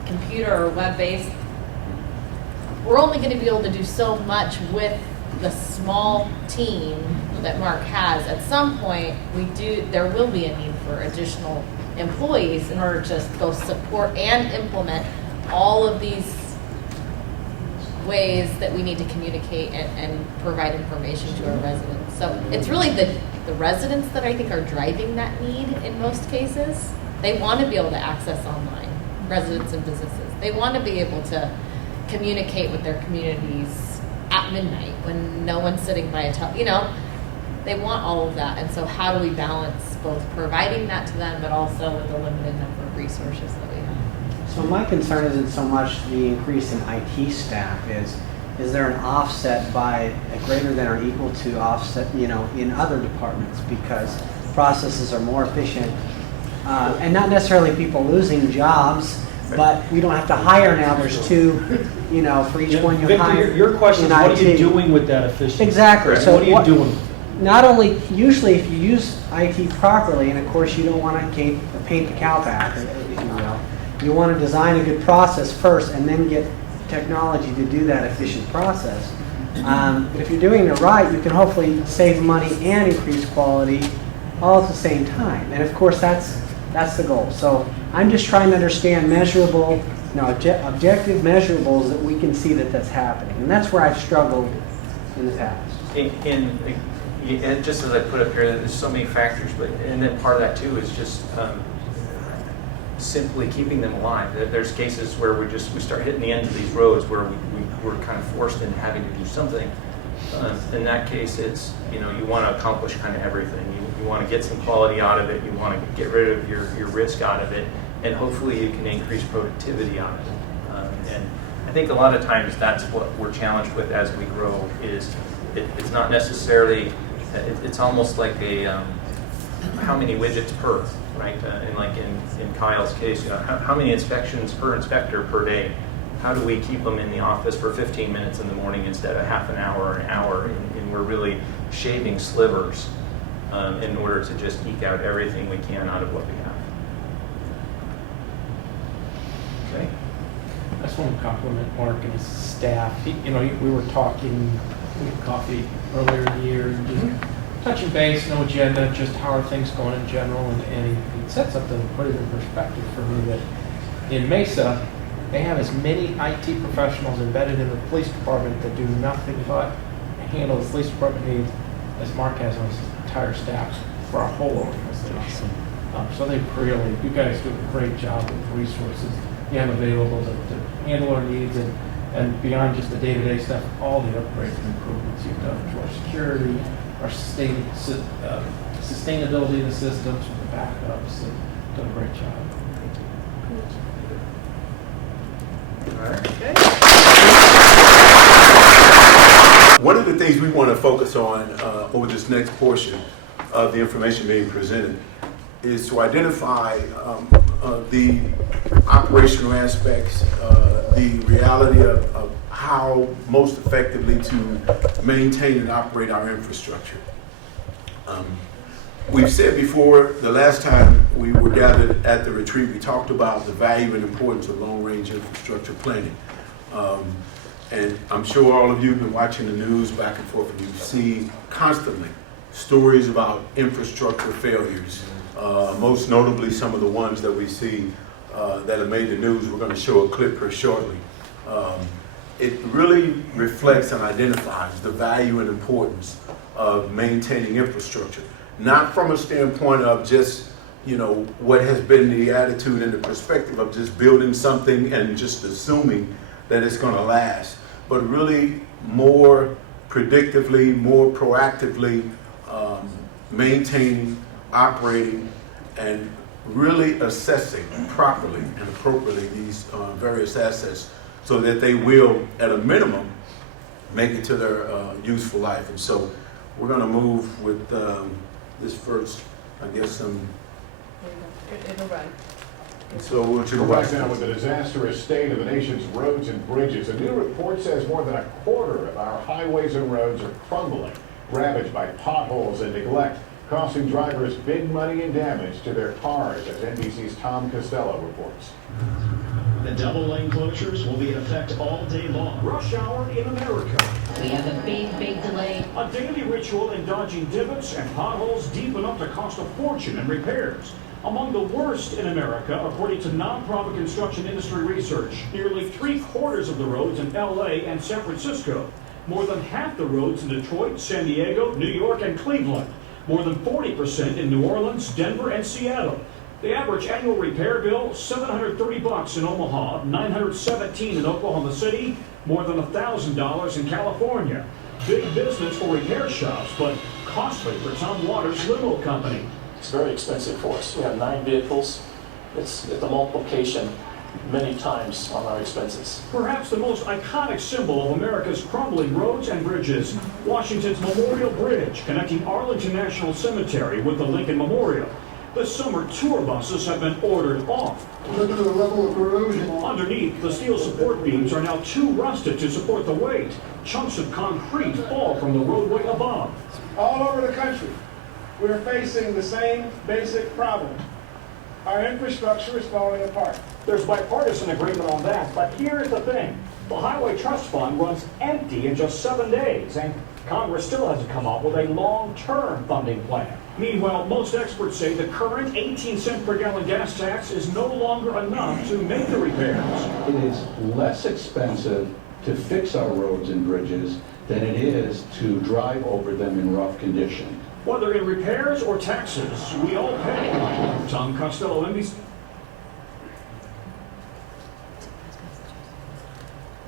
computer or web-based. We're only going to be able to do so much with the small team that Mark has. At some point, there will be a need for additional employees in order to both support and implement all of these ways that we need to communicate and provide information to our residents. So it's really the residents that I think are driving that need in most cases. They want to be able to access online, residents and businesses. They want to be able to communicate with their communities at midnight when no one's sitting by they want all of that. And so how do we balance both providing that to them, but also with the limited number of resources that we have? So my concern isn't so much the increase in IT staff. Is there an offset by a greater than or equal to offset, in other departments, because processes are more efficient, and not necessarily people losing jobs, but we don't have to hire now. There's two, for each one you Victor, hire. your question is, what are you IT. doing with that efficiency? Exactly. Correct. So what are you doing? Not only, usually if you use IT properly, and of course you don't want to paint the cow back, if you will, you want to design a good process first and then get technology to do that efficient process. But if you're doing it right, you can hopefully save money and increase quality all at the same time. And of course that's the goal. So I'm just trying to understand measurable, objective measurables that we can see that's happening. And that's where I've struggled in the past. And just as I put up here, there's so many factors, and then part of that too is just simply keeping them alive. There's cases where we start hitting the ends of these roads where we're kind of forced into having to do something. In that case, it's you want to accomplish kind of everything. You want to get some quality out of it. You want to get rid of your risk out of it, and hopefully you can increase productivity out of it. And I think a lot of times that's what we're challenged with as we grow. It's not necessarily. It's almost like how many widgets per, right? And like in Kyle's case, how many inspections per inspector per day? How do we keep them in the office for 15 minutes in the morning instead of half an hour or an hour? And we're really shaving slivers in order to just eke out everything we can out of what we have. Okay. I just want to compliment Mark and his staff. We were talking with coffee earlier in the year, and just touching base, no agenda, just how are things going in general, and he said something, put it in perspective for me, that in Mesa, they have as many IT professionals embedded in the police department that do nothing but handle the police department needs as Mark has on his entire staff for our whole organization. So you guys do a great job with the resources you have available to handle our needs and beyond just the day-to-day stuff, all the upgrades and improvements you've done to our security, our sustainability of the systems, the backups, and done a great job. All right. One of the things we want to focus on over this next portion of the information being presented is to identify the operational aspects, the reality of how most effectively to maintain and operate our infrastructure. We've said before, the last time we were gathered at the retreat, we talked about the value and importance of long-range infrastructure planning. And I'm sure all of you have been watching the news back and forth, and you see constantly stories about infrastructure failures, most notably some of the ones that we see that have made the news. We're going to show a clip here shortly. It really reflects and identifies the value and importance of maintaining infrastructure. Not from a standpoint of just, what has been the attitude and the perspective of just building something and just assuming that it's going to last, but really more predictively, more proactively maintaining, operating, and really assessing properly and appropriately these various assets so that they will, at a minimum, make it to their useful life. And so we're going to move with this first, I guess, It'll run. so we'll We're back now with the disastrous state of the nation's roads and bridges. A new report says more than a quarter of our highways and roads are crumbling, ravaged by potholes and neglect, costing drivers big money and damage to their cars, as NBC's Tom Costello reports. The double lane closures will be in effect all day long. Rush hour in America. We have a big delay. A daily ritual in dodging divots and potholes deep enough to cost a fortune in repairs. Among the worst in America, according to nonprofit construction industry research, nearly 3/4 of the roads in LA and San Francisco, more than half the roads in Detroit, San Diego, New York, and Cleveland, more than 40% in New Orleans, Denver, and Seattle. The average annual repair bill, $730 in Omaha, $917 in Oklahoma City, more than $1,000 in California. Big business for repair shops, but costly for Tom Waters' limo company. It's very expensive for us. We have 9 vehicles. It's a multiplication many times on our expenses. Perhaps the most iconic symbol of America's crumbling roads and bridges, Washington's Memorial Bridge, connecting Arlington National Cemetery with the Lincoln Memorial. This summer, tour buses have been ordered off. Look at the level of corrosion. Underneath, the steel support beams are now too rusted to support the weight. Chunks of concrete fall from the roadway above. All over the country, we're facing the same basic problem. Our infrastructure is falling apart. There's bipartisan agreement on that, but here's the thing. The Highway Trust Fund runs empty in just 7 days, and Congress still hasn't come up with a long-term funding plan. Meanwhile, most experts say the current 18-cent per gallon gas tax is no longer enough to make the repairs. It is less expensive to fix our roads and bridges than it is to drive over them in rough condition. Whether in repairs or taxes, we all pay. Tom Costello, NBC.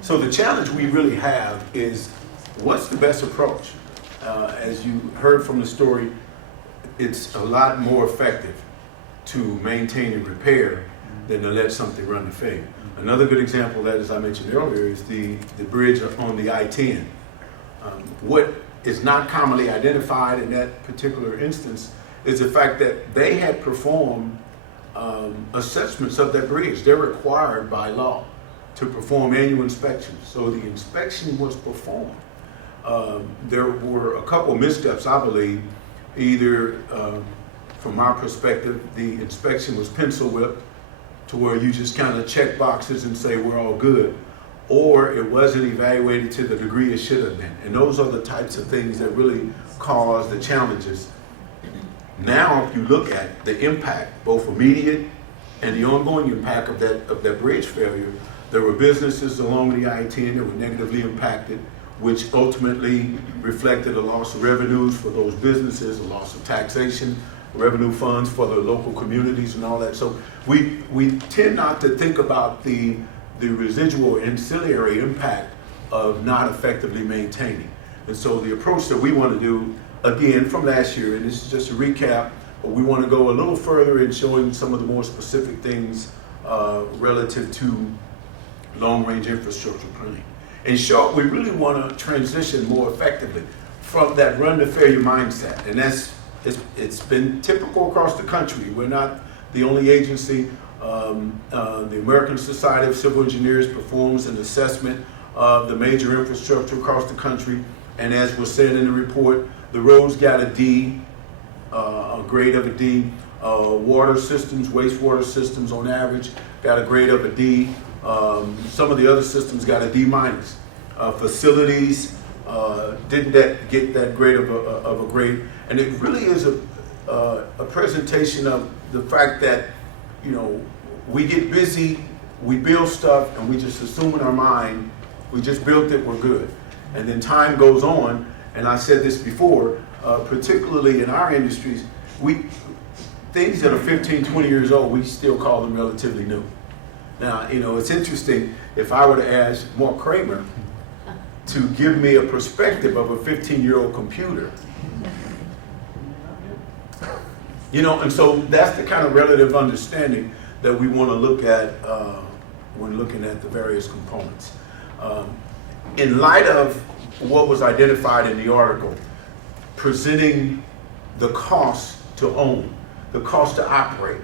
So the challenge we really have is, what's the best approach? As you heard from the story, it's a lot more effective to maintain and repair than to let something run to fade. Another good example of that, as I mentioned earlier, is the bridge on the I-10. What is not commonly identified in that particular instance is the fact that they had performed assessments of that bridge. They're required by law to perform annual inspections. So the inspection was performed. There were a couple missteps, I believe. Either, from our perspective, the inspection was pencil whipped to where you just kind of check boxes and say we're all good, or it wasn't evaluated to the degree it should have been. And those are the types of things that really cause the challenges. Now, if you look at the impact, both immediate and the ongoing impact of that bridge failure, there were businesses along the I-10 that were negatively impacted, which ultimately reflected a loss of revenues for those businesses, a loss of taxation, revenue funds for the local communities and all that. So we tend not to think about the residual ancillary impact of not effectively maintaining. And so the approach that we want to do, again, from last year, and this is just a recap, but we want to go a little further in showing some of the more specific things relative to long-range infrastructure planning. In short, we really want to transition more effectively from that run-to-failure mindset. And it's been typical across the country. We're not the only agency. The American Society of Civil Engineers performs an assessment of the major infrastructure across the country. And as was said in the report, the roads got a D, a grade of a D. Water systems, wastewater systems on average, got a grade of a D. Some of the other systems got a D minus. Facilities didn't get that great of a grade, and it really is a presentation of the fact that, you know, we get busy, we build stuff, and we just assume in our mind we just built it, we're good, and then time goes on. And I said this before, particularly in our industries, things that are 15, 20 years old, we still call them relatively new. Now, you know, it's interesting, if I were to ask Mark Kramer to give me a perspective of a 15-year-old computer, You know, and so that's the kind of relative understanding that we want to look at when looking at the various components. In light of what was identified in the article, presenting the cost to own, the cost to operate,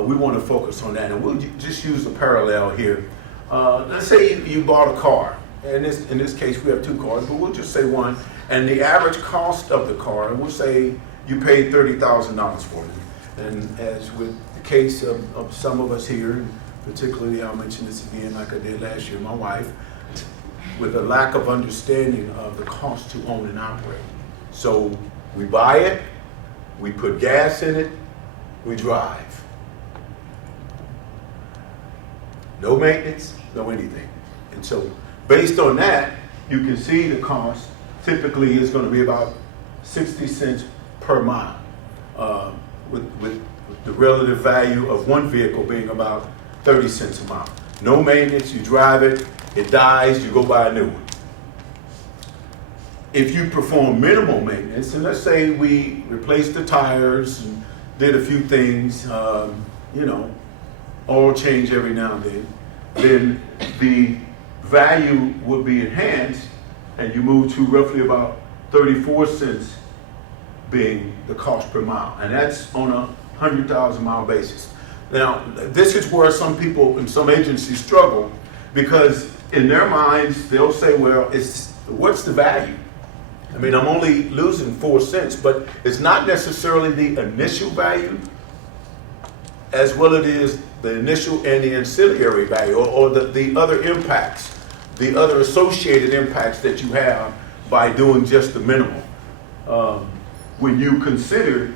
we want to focus on that. And we'll just use a parallel here. Let's say you bought a car. In this case, we have two cars, but we'll just say one. And the average cost of the car, and we'll say you paid $30,000 for it. And as with the case of some of us here, and particularly I'll mention this again like I did last year, my wife, with a lack of understanding of the cost to own and operate. So we buy it, we put gas in it, we drive. No maintenance, no anything. And so based on that, you can see the cost typically is going to be about 60 cents per mile, with the relative value of one vehicle being about 30 cents a mile. No maintenance, you drive it, it dies, you go buy a new one. If you perform minimal maintenance, and let's say we replaced the tires and did a few things, oil change every now and then the value would be enhanced and you move to roughly about 34 cents being the cost per mile. And that's on a 100,000 mile basis. Now, this is where some people and some agencies struggle, because in their minds, they'll say, well, what's the value? I mean, I'm only losing 4 cents, but it's not necessarily the initial value as well it is the initial and the ancillary value, or the other impacts, the other associated impacts that you have by doing just the minimal. When you consider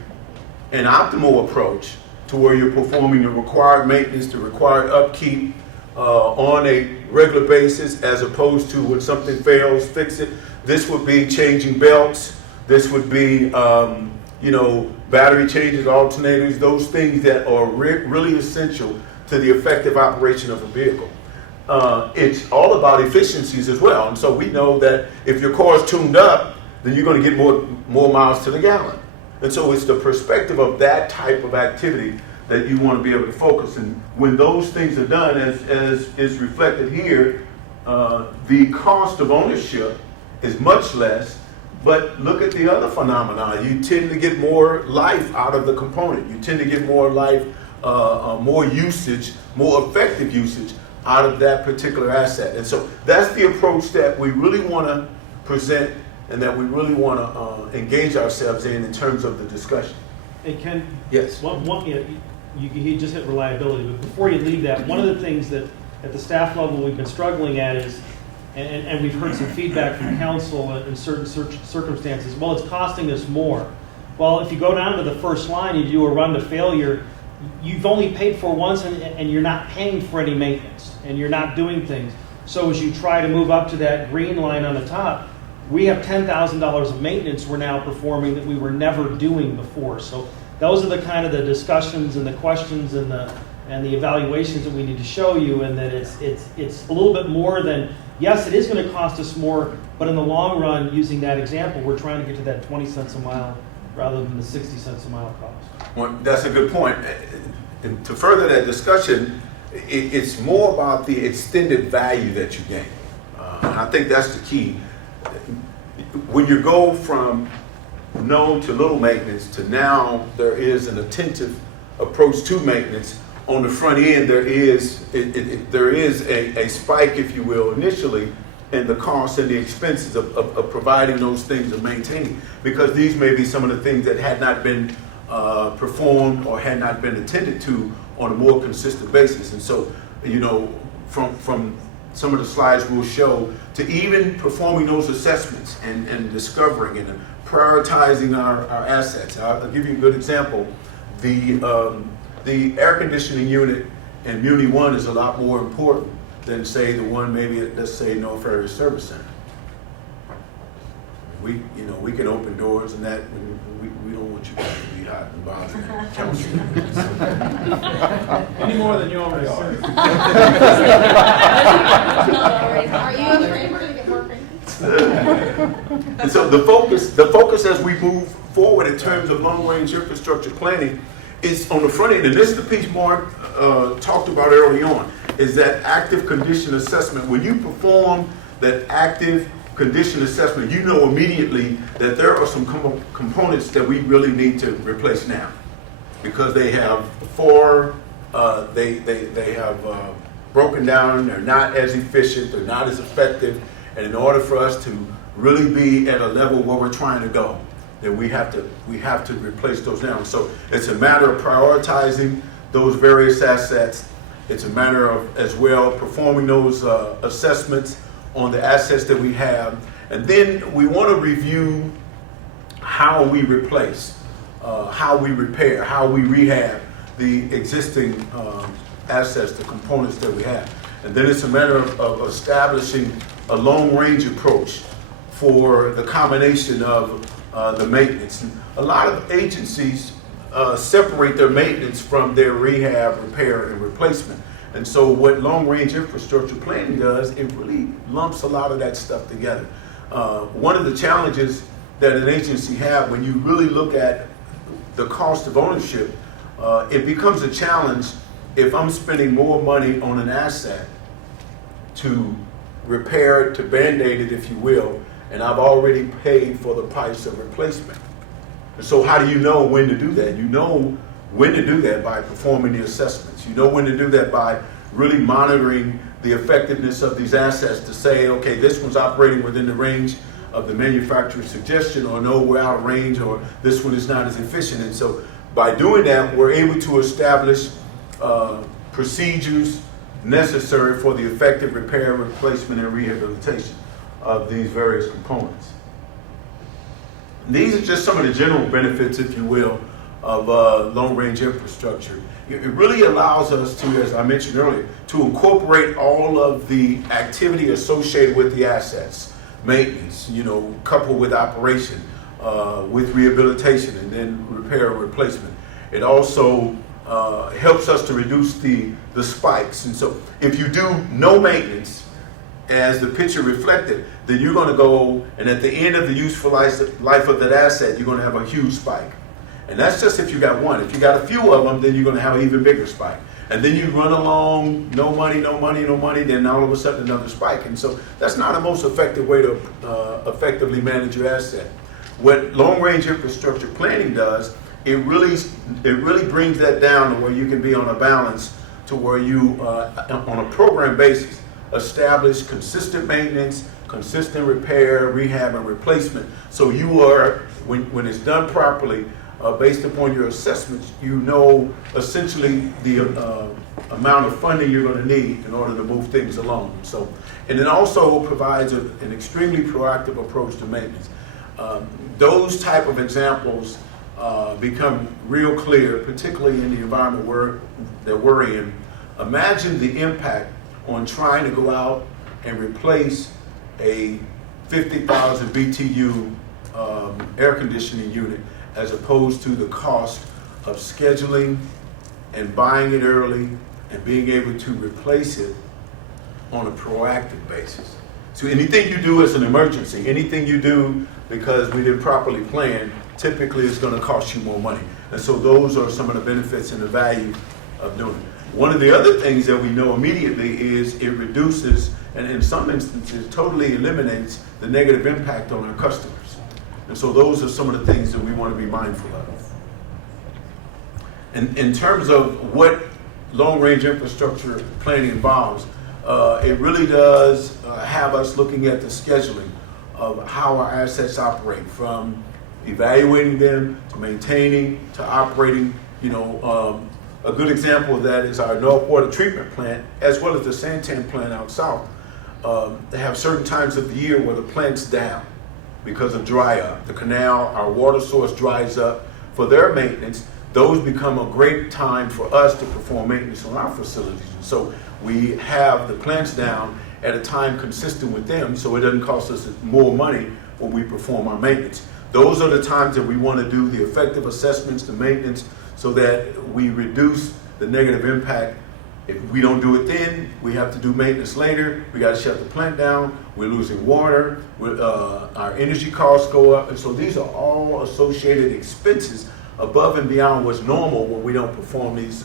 an optimal approach to where you're performing the required maintenance, the required upkeep on a regular basis, as opposed to when something fails, fix it. This would be changing belts. This would be, battery changes, alternators, those things that are really essential to the effective operation of a vehicle. It's all about efficiencies as well. And so we know that if your car is tuned up, then you're going to get more miles to the gallon. And so it's the perspective of that type of activity that you want to be able to focus. And when those things are done, as is reflected here, the cost of ownership is much less. But look at the other phenomena. You tend to get more life out of the component. You tend to get more life, more usage, more effective usage out of that particular asset. And so that's the approach that we really want to present and that we really want to engage ourselves in terms of the discussion. Hey, Ken? Yes. You just hit reliability, but before you leave that, one of the things that at the staff level we've been struggling at is, and we've heard some feedback from council in certain circumstances, well, it's costing us more. Well, if you go down to the first line, you do a run to failure, you've only paid for once and you're not paying for any maintenance and you're not doing things. So as you try to move up to that green line on the top, we have $10,000 of maintenance we're now performing that we were never doing before. So those are the kind of the discussions and the questions and the evaluations that we need to show you, and that it's a little bit more than, yes, it is going to cost us more, but in the long run, using that example, we're trying to get to that 20 cents a mile rather than the 60 cents a mile cost. Well, that's a good point. And to further that discussion, it's more about the extended value that you gain. And I think that's the key. When you go from no to little maintenance to now there is an attentive approach to maintenance, on the front end there is a spike, if you will, initially in the costs and the expenses of providing those things and maintaining, because these may be some of the things that had not been performed or had not been attended to on a more consistent basis. And so, from some of the slides we'll show, to even performing those assessments and discovering and prioritizing our assets. I'll give you a good example. The air conditioning unit in Muni 1 is a lot more important than, say, the one maybe at, let's say, North Area Service Center. We can open doors and that, we don't want you guys to be hot and bothered council. Any more than you already are. Are you afraid we're going to get more crazy? And so the focus as we move forward in terms of long-range infrastructure planning is on the front end, and this is the piece Mark talked about early on, is that active condition assessment. When you perform that active condition assessment, you know immediately that there are some components that we really need to replace now, because they have they have broken down, they're not as efficient, they're not as effective, and in order for us to really be at a level where we're trying to go, then we have to replace those now. So it's a matter of prioritizing those various assets. It's a matter of, as well, performing those assessments on the assets that we have. And then we want to review how we replace, how we repair, how we rehab the existing assets, the components that we have. And then it's a matter of establishing a long-range approach for the combination of the maintenance. And a lot of agencies separate their maintenance from their rehab, repair, and replacement. And so what long-range infrastructure planning does, it really lumps a lot of that stuff together. One of the challenges that an agency has when you really look at the cost of ownership, it becomes a challenge if I'm spending more money on an asset to repair it, to band-aid it, if you will, and I've already paid for the price of replacement. And so how do you know when to do that? You know when to do that by performing the assessments. You know when to do that by really monitoring the effectiveness of these assets to say, okay, this one's operating within the range of the manufacturer's suggestion, or no, we're out of range, or this one is not as efficient. And so by doing that, we're able to establish procedures necessary for the effective repair, replacement, and rehabilitation of these various components. These are just some of the general benefits, if you will, of long-range infrastructure. It really allows us to, as I mentioned earlier, to incorporate all of the activity associated with the assets, maintenance, coupled with operation, with rehabilitation, and then repair and replacement. It also helps us to reduce the spikes. And so if you do no maintenance, as the picture reflected, then you're going to go, and at the end of the useful life of that asset, you're going to have a huge spike. And that's just if you got one. If you got a few of them, then you're going to have an even bigger spike. And then you run along, no money, then all of a sudden another spike. And so that's not the most effective way to effectively manage your asset. What long-range infrastructure planning does, it really brings that down to where you can be on a balance, to where you, on a program basis, establish consistent maintenance, consistent repair, rehab, and replacement. So you are, when it's done properly, based upon your assessments, you know essentially the amount of funding you're going to need in order to move things along. So, and it also provides an extremely proactive approach to maintenance. Those type of examples become real clear, particularly in the environment that we're in. Imagine the impact on trying to go out and replace a 50,000 BTU air conditioning unit, as opposed to the cost of scheduling and buying it early and being able to replace it on a proactive basis. So anything you do as an emergency, anything you do because we didn't properly plan, typically is going to cost you more money. And so those are some of the benefits and the value of doing it. One of the other things that we know immediately is it reduces, and in some instances totally eliminates, the negative impact on our customers. And so those are some of the things that we want to be mindful of. And in terms of what long-range infrastructure planning involves, it really does have us looking at the scheduling of how our assets operate, from evaluating them to maintaining to operating. A good example of that is our North Water Treatment Plant, as well as the Santan plant out south. They have certain times of the year where the plant's down because of dry up. The canal, our water source dries up. For their maintenance, those become a great time for us to perform maintenance on our facilities. And so we have the plants down at a time consistent with them, so it doesn't cost us more money when we perform our maintenance. Those are the times that we want to do the effective assessments, the maintenance, so that we reduce the negative impact If we don't do it then, we have to do maintenance later. We got to shut the plant down. We're losing water. Our energy costs go up. And so these are all associated expenses above and beyond what's normal when we don't perform these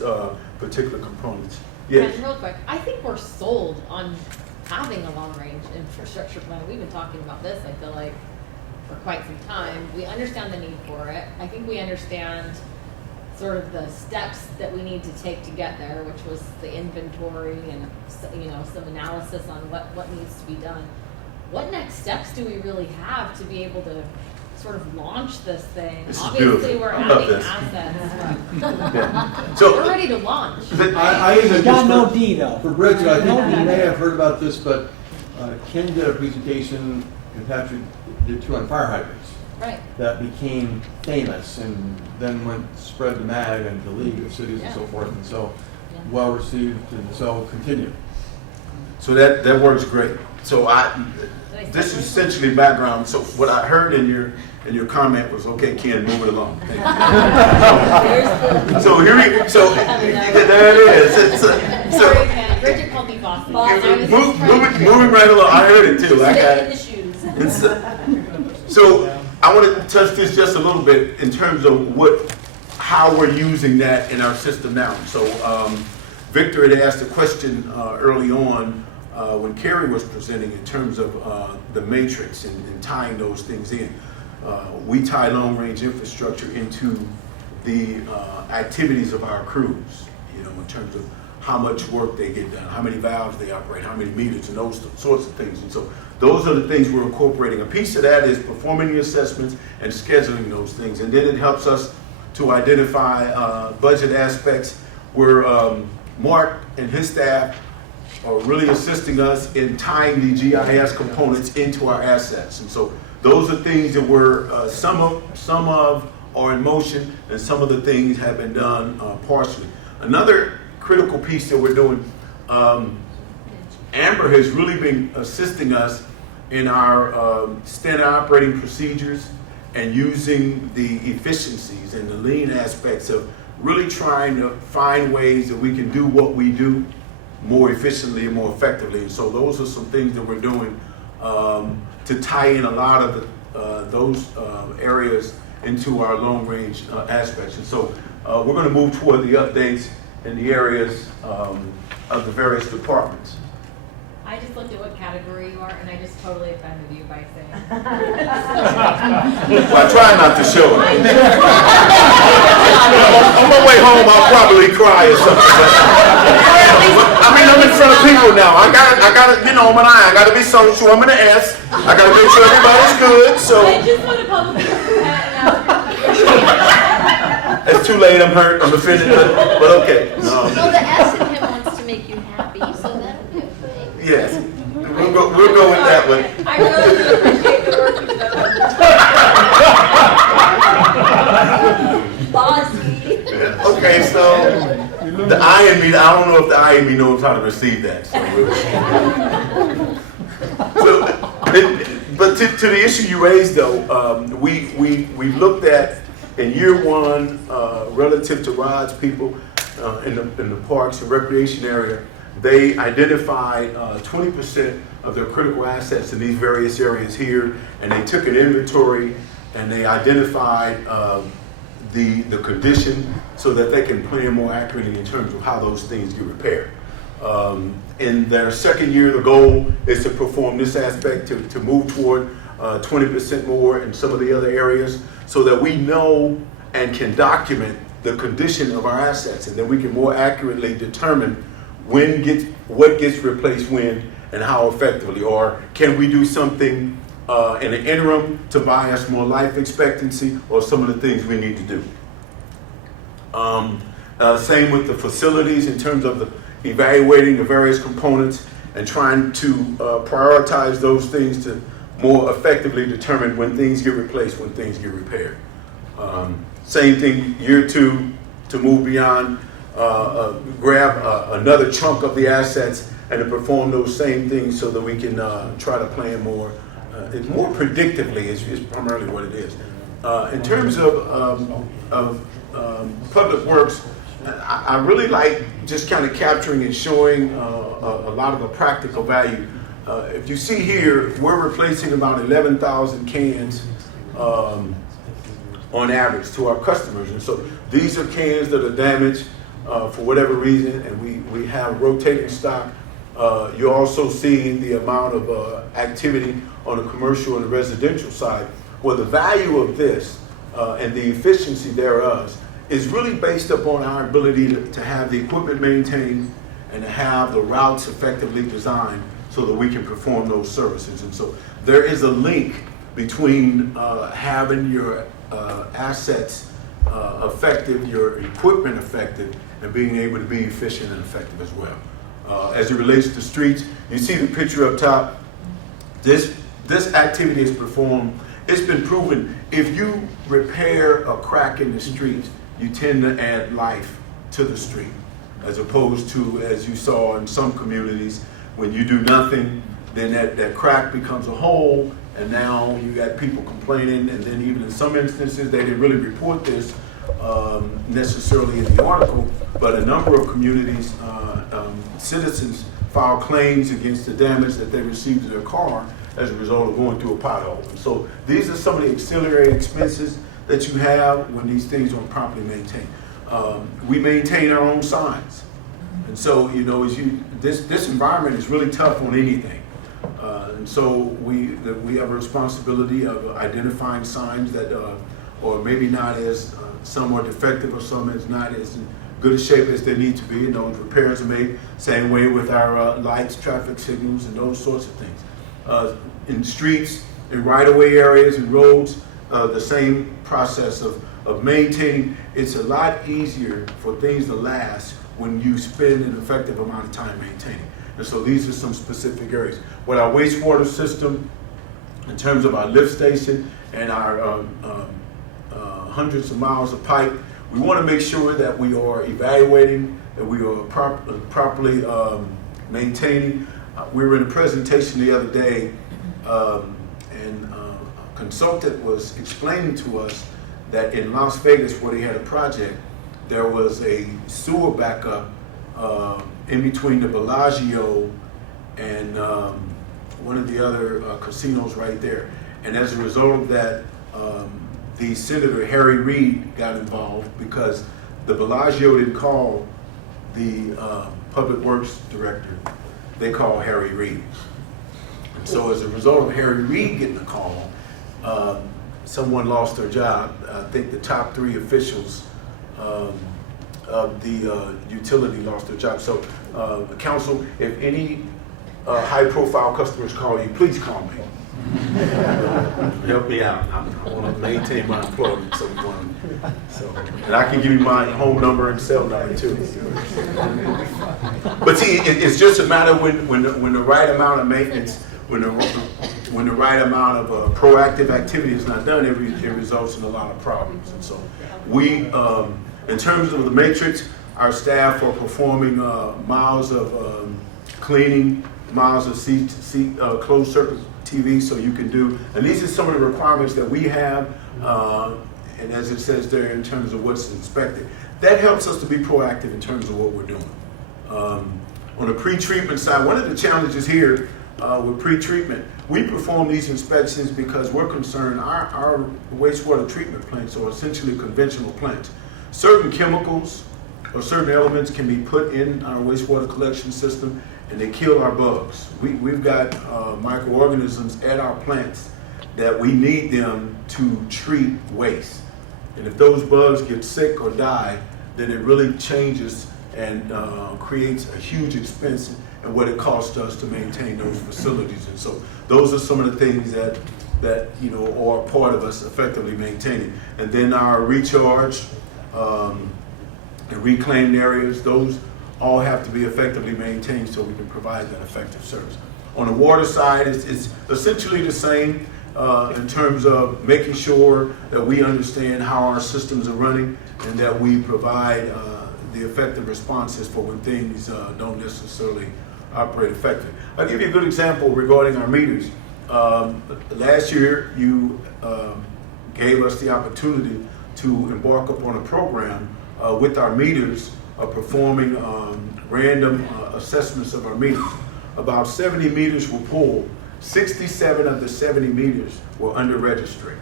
particular components. Yes. And real quick, I think we're sold on having a long-range infrastructure plan. We've been talking about this, I feel like, for quite some time. We understand the need for it. I think we understand sort of the steps that we need to take to get there, which was the inventory and, you know, some analysis on what needs to be done. What next steps do we really have to be able to sort of launch this thing? This is Obviously, beautiful. we're I love adding this. assets. Yeah. So We're ready to launch. I even Got no D though. For Bridget, I No think D. you may have heard about this, but Ken did a presentation, and Patrick did too, on fire hydrants. Right. That became famous and then spread to MAG and to League of Cities and so forth, and so well received, and so continue. So that works great. So this is essentially background. So what I heard in your comment was, okay, Ken, move it along. Thank you. So there it is. Sorry, Ken. Bridget called me boss. Moving right along. I heard it too. I got it. So I want to touch this just a little bit in terms of how we're using that in our system now. So Victor had asked a question early on when Carrie was presenting in terms of the matrix and tying those things in. We tie long-range infrastructure into the activities of our crews, you know, in terms of how much work they get done, how many valves they operate, how many meters, and those sorts of things. And so those are the things we're incorporating. A piece of that is performing the assessments and scheduling those things. And then it helps us to identify budget aspects where Mark and his staff are really assisting us in tying the GIS components into our assets. And so those are things that we're, some of are in motion, and some of the things have been done partially. Another critical piece that we're doing, Amber has really been assisting us in our standard operating procedures and using the efficiencies and the lean aspects of really trying to find ways that we can do what we do more efficiently and more effectively. And so those are some things that we're doing to tie in a lot of those areas into our long-range aspects. And so we're going to move toward the updates in the areas of the various departments. I just looked at what category you are, and I just totally offended you by saying. Well, I try not to show it. On my way home, I'll probably cry or something. I mean, I'm in front of people now. I got, you know, I'm an I. I got to be social. I'm an S. I got to make sure everybody's good. So I just want to publicly it's too late. I'm hurt. I'm offended. But okay. No. Well, the S in him wants to make you happy, so that'll be okay. Yes. We'll go with that one. I really do appreciate the work you've done. Bossy. Okay, so the I in me, I don't know if the I in me knows how to receive that. But to the issue you raised, though, we looked at in year one relative to Rod's people in the parks and recreation area. They identified 20% of their critical assets in these various areas here, and they took an inventory and they identified the condition so that they can plan more accurately in terms of how those things get repaired. In their second year, the goal is to perform this aspect to move toward 20% more in some of the other areas so that we know and can document the condition of our assets, and then we can more accurately determine what gets replaced when and how effectively, or can we do something in the interim to buy us more life expectancy, or some of the things we need to do. Same with the facilities in terms of evaluating the various components and trying to prioritize those things to more effectively determine when things get replaced, when things get repaired. Same thing, year two, to move beyond, grab another chunk of the assets and to perform those same things so that we can try to plan more predictively is primarily what it is. In terms of public works, I really like just kind of capturing and showing a lot of the practical value. If you see here, we're replacing about 11,000 cans on average to our customers. And so these are cans that are damaged for whatever reason, and we have rotating stock. You're also seeing the amount of activity on the commercial and the residential side. Well, the value of this and the efficiency thereof is really based upon our ability to have the equipment maintained and to have the routes effectively designed so that we can perform those services. And so there is a link between having your assets effective, your equipment effective, and being able to be efficient and effective as well. As it relates to streets, you see the picture up top. This activity is performed. It's been proven if you repair a crack in the street, you tend to add life to the street, as opposed to, as you saw in some communities, when you do nothing, then that crack becomes a hole, and now you got people complaining, and then even in some instances, they didn't really report this necessarily in the article, but a number of communities, citizens file claims against the damage that they received to their car as a result of going through a pothole. And so these are some of the auxiliary expenses that you have when these things aren't properly maintained. We maintain our own signs. And so, you know, this environment is really tough on anything. And so we have a responsibility of identifying signs that or maybe not as, some are defective or some is not as in good a shape as they need to be, and those repairs are made. Same way with our lights, traffic signals, and those sorts of things. In streets, in right-of-way areas and roads, the same process of maintaining. It's a lot easier for things to last when you spend an effective amount of time maintaining. And so these are some specific areas. With our wastewater system, in terms of our lift station and our hundreds of miles of pipe, we want to make sure that we are evaluating, that we are properly maintaining. We were in a presentation the other day, and a consultant was explaining to us that in Las Vegas, where they had a project, there was a sewer backup in between the Bellagio and one of the other casinos right there. And as a result of that, the Senator Harry Reid got involved because the Bellagio didn't call the Public Works Director, they called Harry Reid. And so as a result of Harry Reid getting the call, someone lost their job. I think the top 3 officials of the utility lost their job. So council, if any high-profile customers call you, please call me. Help me out. I want to maintain my employment, and I can give you my home number and cell number too. But see, it's just a matter when the right amount of maintenance, when the right amount of proactive activity is not done, it results in a lot of problems. And so we, in terms of the matrix, our staff are performing miles of cleaning, miles of closed circuit TV, so you can do, and these are some of the requirements that we have, and as it says there in terms of what's inspected. That helps us to be proactive in terms of what we're doing. On the pre-treatment side, one of the challenges here with pre-treatment, we perform these inspections because we're concerned our wastewater treatment plants are essentially conventional plants. Certain chemicals or certain elements can be put in our wastewater collection system and they kill our bugs. We've got microorganisms at our plants that we need them to treat waste. And if those bugs get sick or die, then it really changes and creates a huge expense and what it costs us to maintain those facilities. And so those are some of the things that you know are part of us effectively maintaining. And then our recharge and reclaimed areas, those all have to be effectively maintained so we can provide that effective service. On the water side, it's essentially the same in terms of making sure that we understand how our systems are running and that we provide the effective responses for when things don't necessarily operate effectively. I'll give you a good example regarding our meters. Last year, you gave us the opportunity to embark upon a program with our meters, performing random assessments of our meters. About 70 meters were pulled. 67 of the 70 meters were under registry.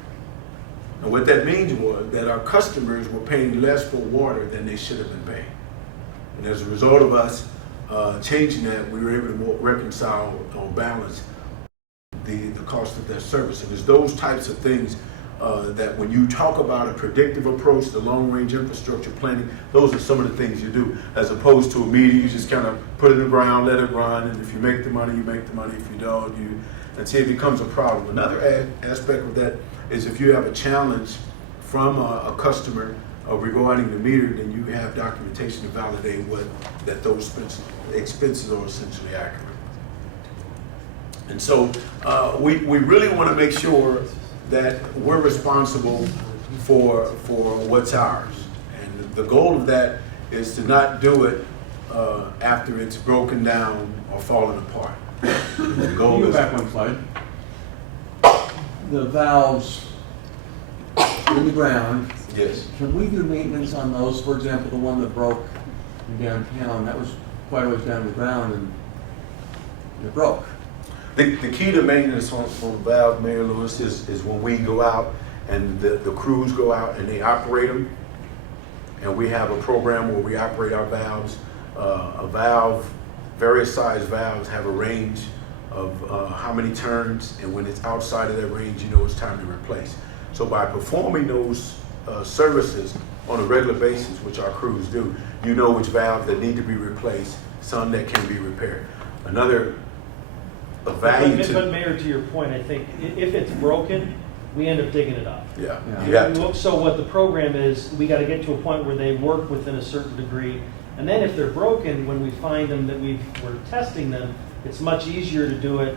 And what that means was that our customers were paying less for water than they should have been paying. And as a result of us changing that, we were able to reconcile or balance the cost of that service. And it's those types of things that when you talk about a predictive approach, the long-range infrastructure planning, those are some of the things you do, as opposed to a meter, you just kind of put it in the ground, let it run, and if you make the money, you make the money. If you don't, until it becomes a problem. Another aspect of that is if you have a challenge from a customer regarding the meter, then you have documentation to validate that those expenses are essentially accurate. And so we really want to make sure that we're responsible for what's ours. And the goal of that is to not do it after it's broken down or fallen apart. The goal Can you is go back one slide? The valves in the ground. Yes. Can we do maintenance on those? For example, the one that broke in downtown, that was quite a ways down to the ground and it broke. The key to maintenance on valve, Mayor Lewis, is when we go out and the crews go out and they operate them. And we have a program where we operate our valves. Various size valves have a range of how many turns, and when it's outside of that range, you know it's time to replace. So by performing those services on a regular basis, which our crews do, you know which valves that need to be replaced, some that can be repaired. Another value But Mayor, to your point, I think if it's broken, we end up digging it up. Yeah. So what the program is, we got to get to a point where they work within a certain degree. And then if they're broken, when we find them that we're testing them, it's much easier to do it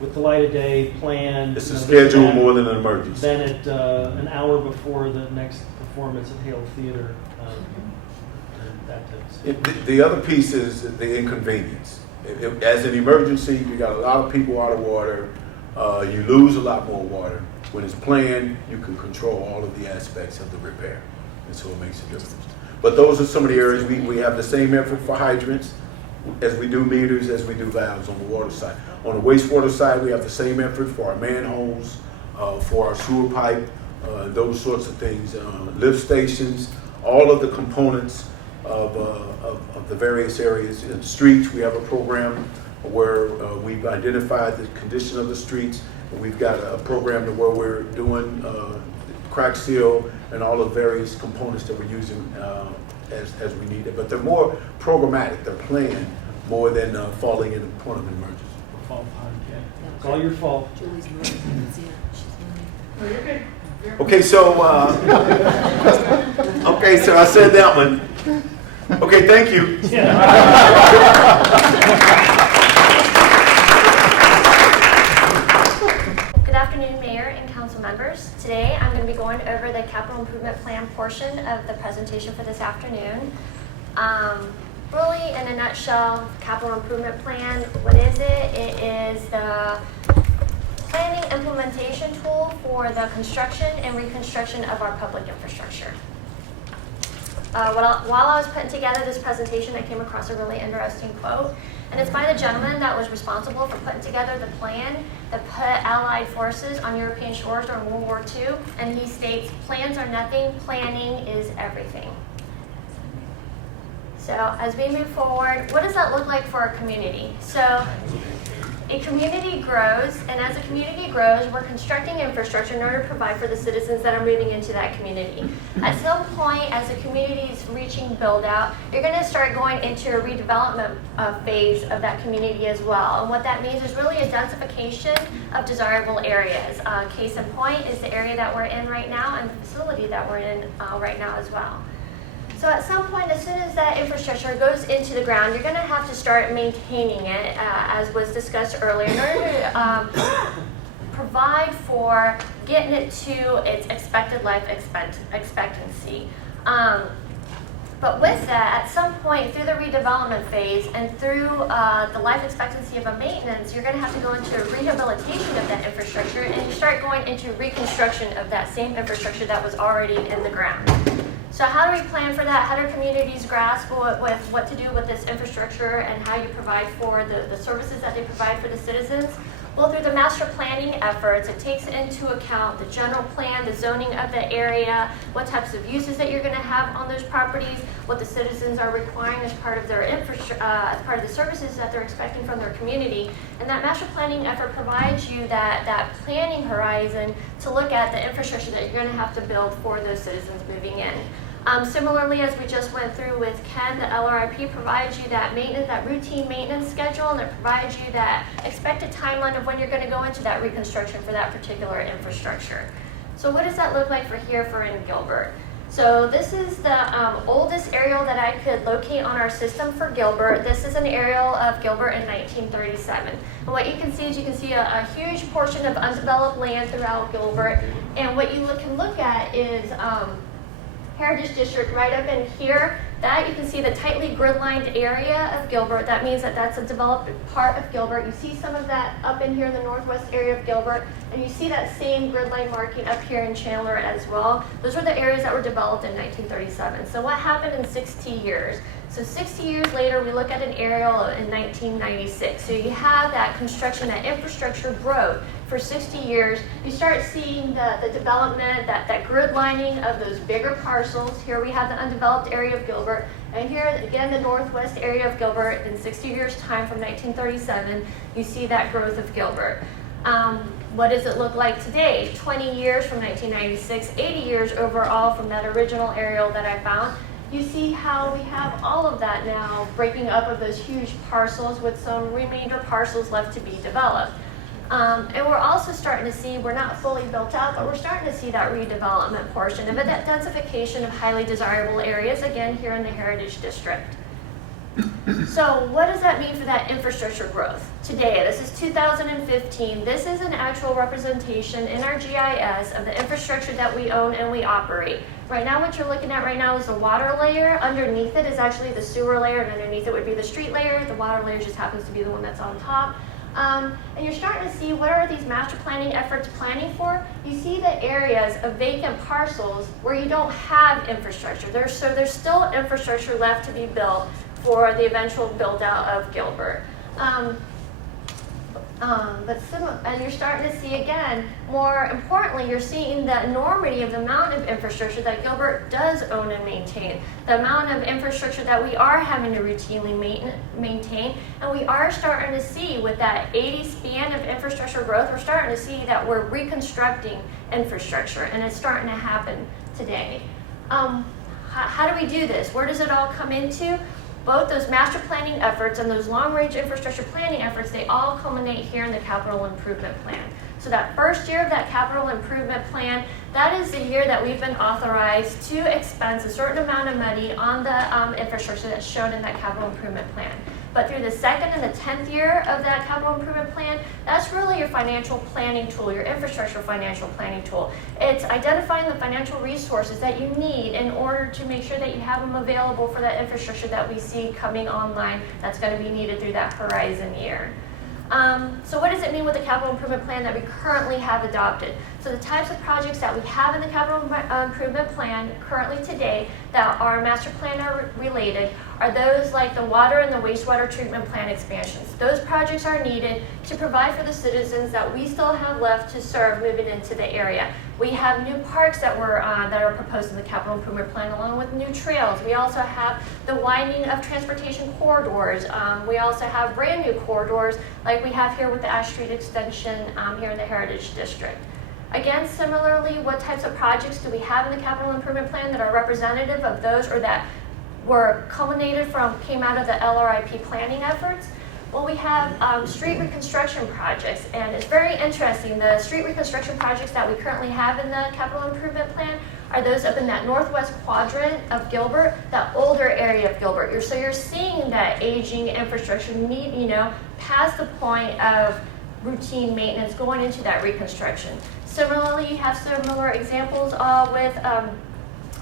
with the light of day, planned. It's a schedule more than an emergency. Then at an hour before the next performance at Hale Theater. That type of stuff. The other piece is the inconvenience. As an emergency, you got a lot of people out of water. You lose a lot more water. When it's planned, you can control all of the aspects of the repair. And so it makes a difference. But those are some of the areas we have the same effort for hydrants as we do meters, as we do valves on the water side. On the wastewater side, we have the same effort for our manholes, for our sewer pipe, those sorts of things, lift stations, all of the components of the various areas. In the streets, we have a program where we've identified the condition of the streets. We've got a program where we're doing crack seal and all the various components that we're using as we need it. But they're more programmatic, they're planned more than falling in the point of emergency. It's all your fault. Okay, so okay, so I said that one. Okay, thank you. Good afternoon, Mayor and Council members. Today I'm going to be going over the capital improvement plan portion of the presentation for this afternoon. Really, in a nutshell, capital improvement plan, what is it? It is the planning implementation tool for the construction and reconstruction of our public infrastructure. While I was putting together this presentation, I came across a really interesting quote, and it's by the gentleman that was responsible for putting together the plan that put Allied forces on European shores during World War II, and he states, "Plans are nothing, planning is everything." So as we move forward, what does that look like for our community? So a community grows, and as a community grows, we're constructing infrastructure in order to provide for the citizens that are moving into that community. At some point, as the community is reaching build out, you're going to start going into a redevelopment phase of that community as well. And what that means is really a densification of desirable areas. Case in point is the area that we're in right now and the facility that we're in right now as well. So at some point, as soon as that infrastructure goes into the ground, you're going to have to start maintaining it, as was discussed earlier, in order to provide for getting it to its expected life expectancy. But with that, at some point through the redevelopment phase and through the life expectancy of a maintenance, you're going to have to go into rehabilitation of that infrastructure, and you start going into reconstruction of that same infrastructure that was already in the ground. So how do we plan for that? How do communities grasp with what to do with this infrastructure and how you provide for the services that they provide for the citizens? Well, through the master planning efforts, it takes into account the general plan, the zoning of the area, what types of uses that you're going to have on those properties, what the citizens are requiring as part of their infrastructure, as part of the services that they're expecting from their community. And that master planning effort provides you that planning horizon to look at the infrastructure that you're going to have to build for those citizens moving in. Similarly, as we just went through with Ken, the LRIP provides you that maintenance, that routine maintenance schedule, and it provides you that expected timeline of when you're going to go into that reconstruction for that particular infrastructure. So what does that look like for in Gilbert? So this is the oldest aerial that I could locate on our system for Gilbert. This is an aerial of Gilbert in 1937. And what you can see is a huge portion of undeveloped land throughout Gilbert. And what you can look at is Heritage District right up in here. That you can see the tightly grid-lined area of Gilbert. That means that that's a developed part of Gilbert. You see some of that up in here in the northwest area of Gilbert, and you see that same grid line marking up here in Chandler as well. Those were the areas that were developed in 1937. So what happened in 60 years? So 60 years later, we look at an aerial in 1996. So you have that construction, that infrastructure growth for 60 years. You start seeing the development, that grid lining of those bigger parcels. Here we have the undeveloped area of Gilbert. And here, again, the northwest area of Gilbert. In 60 years' time from 1937, you see that growth of Gilbert. What does it look like today? 20 years from 1996, 80 years overall from that original aerial that I found. You see how we have all of that now breaking up of those huge parcels with some remainder parcels left to be developed. And we're also starting to see, we're not fully built out, but we're starting to see that redevelopment portion of it, that densification of highly desirable areas, again, here in the Heritage District. So what does that mean for that infrastructure growth? Today, this is 2015, this is an actual representation in our GIS of the infrastructure that we own and we operate. Right now, what you're looking at right now is the water layer. Underneath it is actually the sewer layer, and underneath it would be the street layer. The water layer just happens to be the one that's on top. And you're starting to see what are these master planning efforts planning for. You see the areas of vacant parcels where you don't have infrastructure. So there's still infrastructure left to be built for the eventual build out of Gilbert. And you're starting to see, again, more importantly, you're seeing the enormity of the amount of infrastructure that Gilbert does own and maintain, the amount of infrastructure that we are having to routinely maintain, and we are starting to see with that 80 span of infrastructure growth, we're starting to see that we're reconstructing infrastructure, and it's starting to happen today. How do we do this? Where does it all come into? Both those master planning efforts and those long-range infrastructure planning efforts, they all culminate here in the capital improvement plan. So that first year of that capital improvement plan, that is the year that we've been authorized to expense a certain amount of money on the infrastructure that's shown in that capital improvement plan. But through the second and the 10th year of that capital improvement plan, that's really your financial planning tool, your infrastructure financial planning tool. It's identifying the financial resources that you need in order to make sure that you have them available for that infrastructure that we see coming online that's going to be needed through that horizon year. So what does it mean with the capital improvement plan that we currently have adopted? So the types of projects that we have in the capital improvement plan currently today that are master plan related are those like the water and the wastewater treatment plant expansions. Those projects are needed to provide for the citizens that we still have left to serve moving into the area. We have new parks that are proposed in the capital improvement plan along with new trails. We also have the widening of transportation corridors. We also have brand new corridors like we have here with the Ash Street extension here in the Heritage District. Again, similarly, what types of projects do we have in the capital improvement plan that are representative of those or that came out of the LRIP planning efforts? Well, we have street reconstruction projects, and it's very interesting. The street reconstruction projects that we currently have in the capital improvement plan are those up in that northwest quadrant of Gilbert, that older area of Gilbert. So you're seeing that aging infrastructure need, past the point of routine maintenance going into that reconstruction. Similarly, you have similar examples with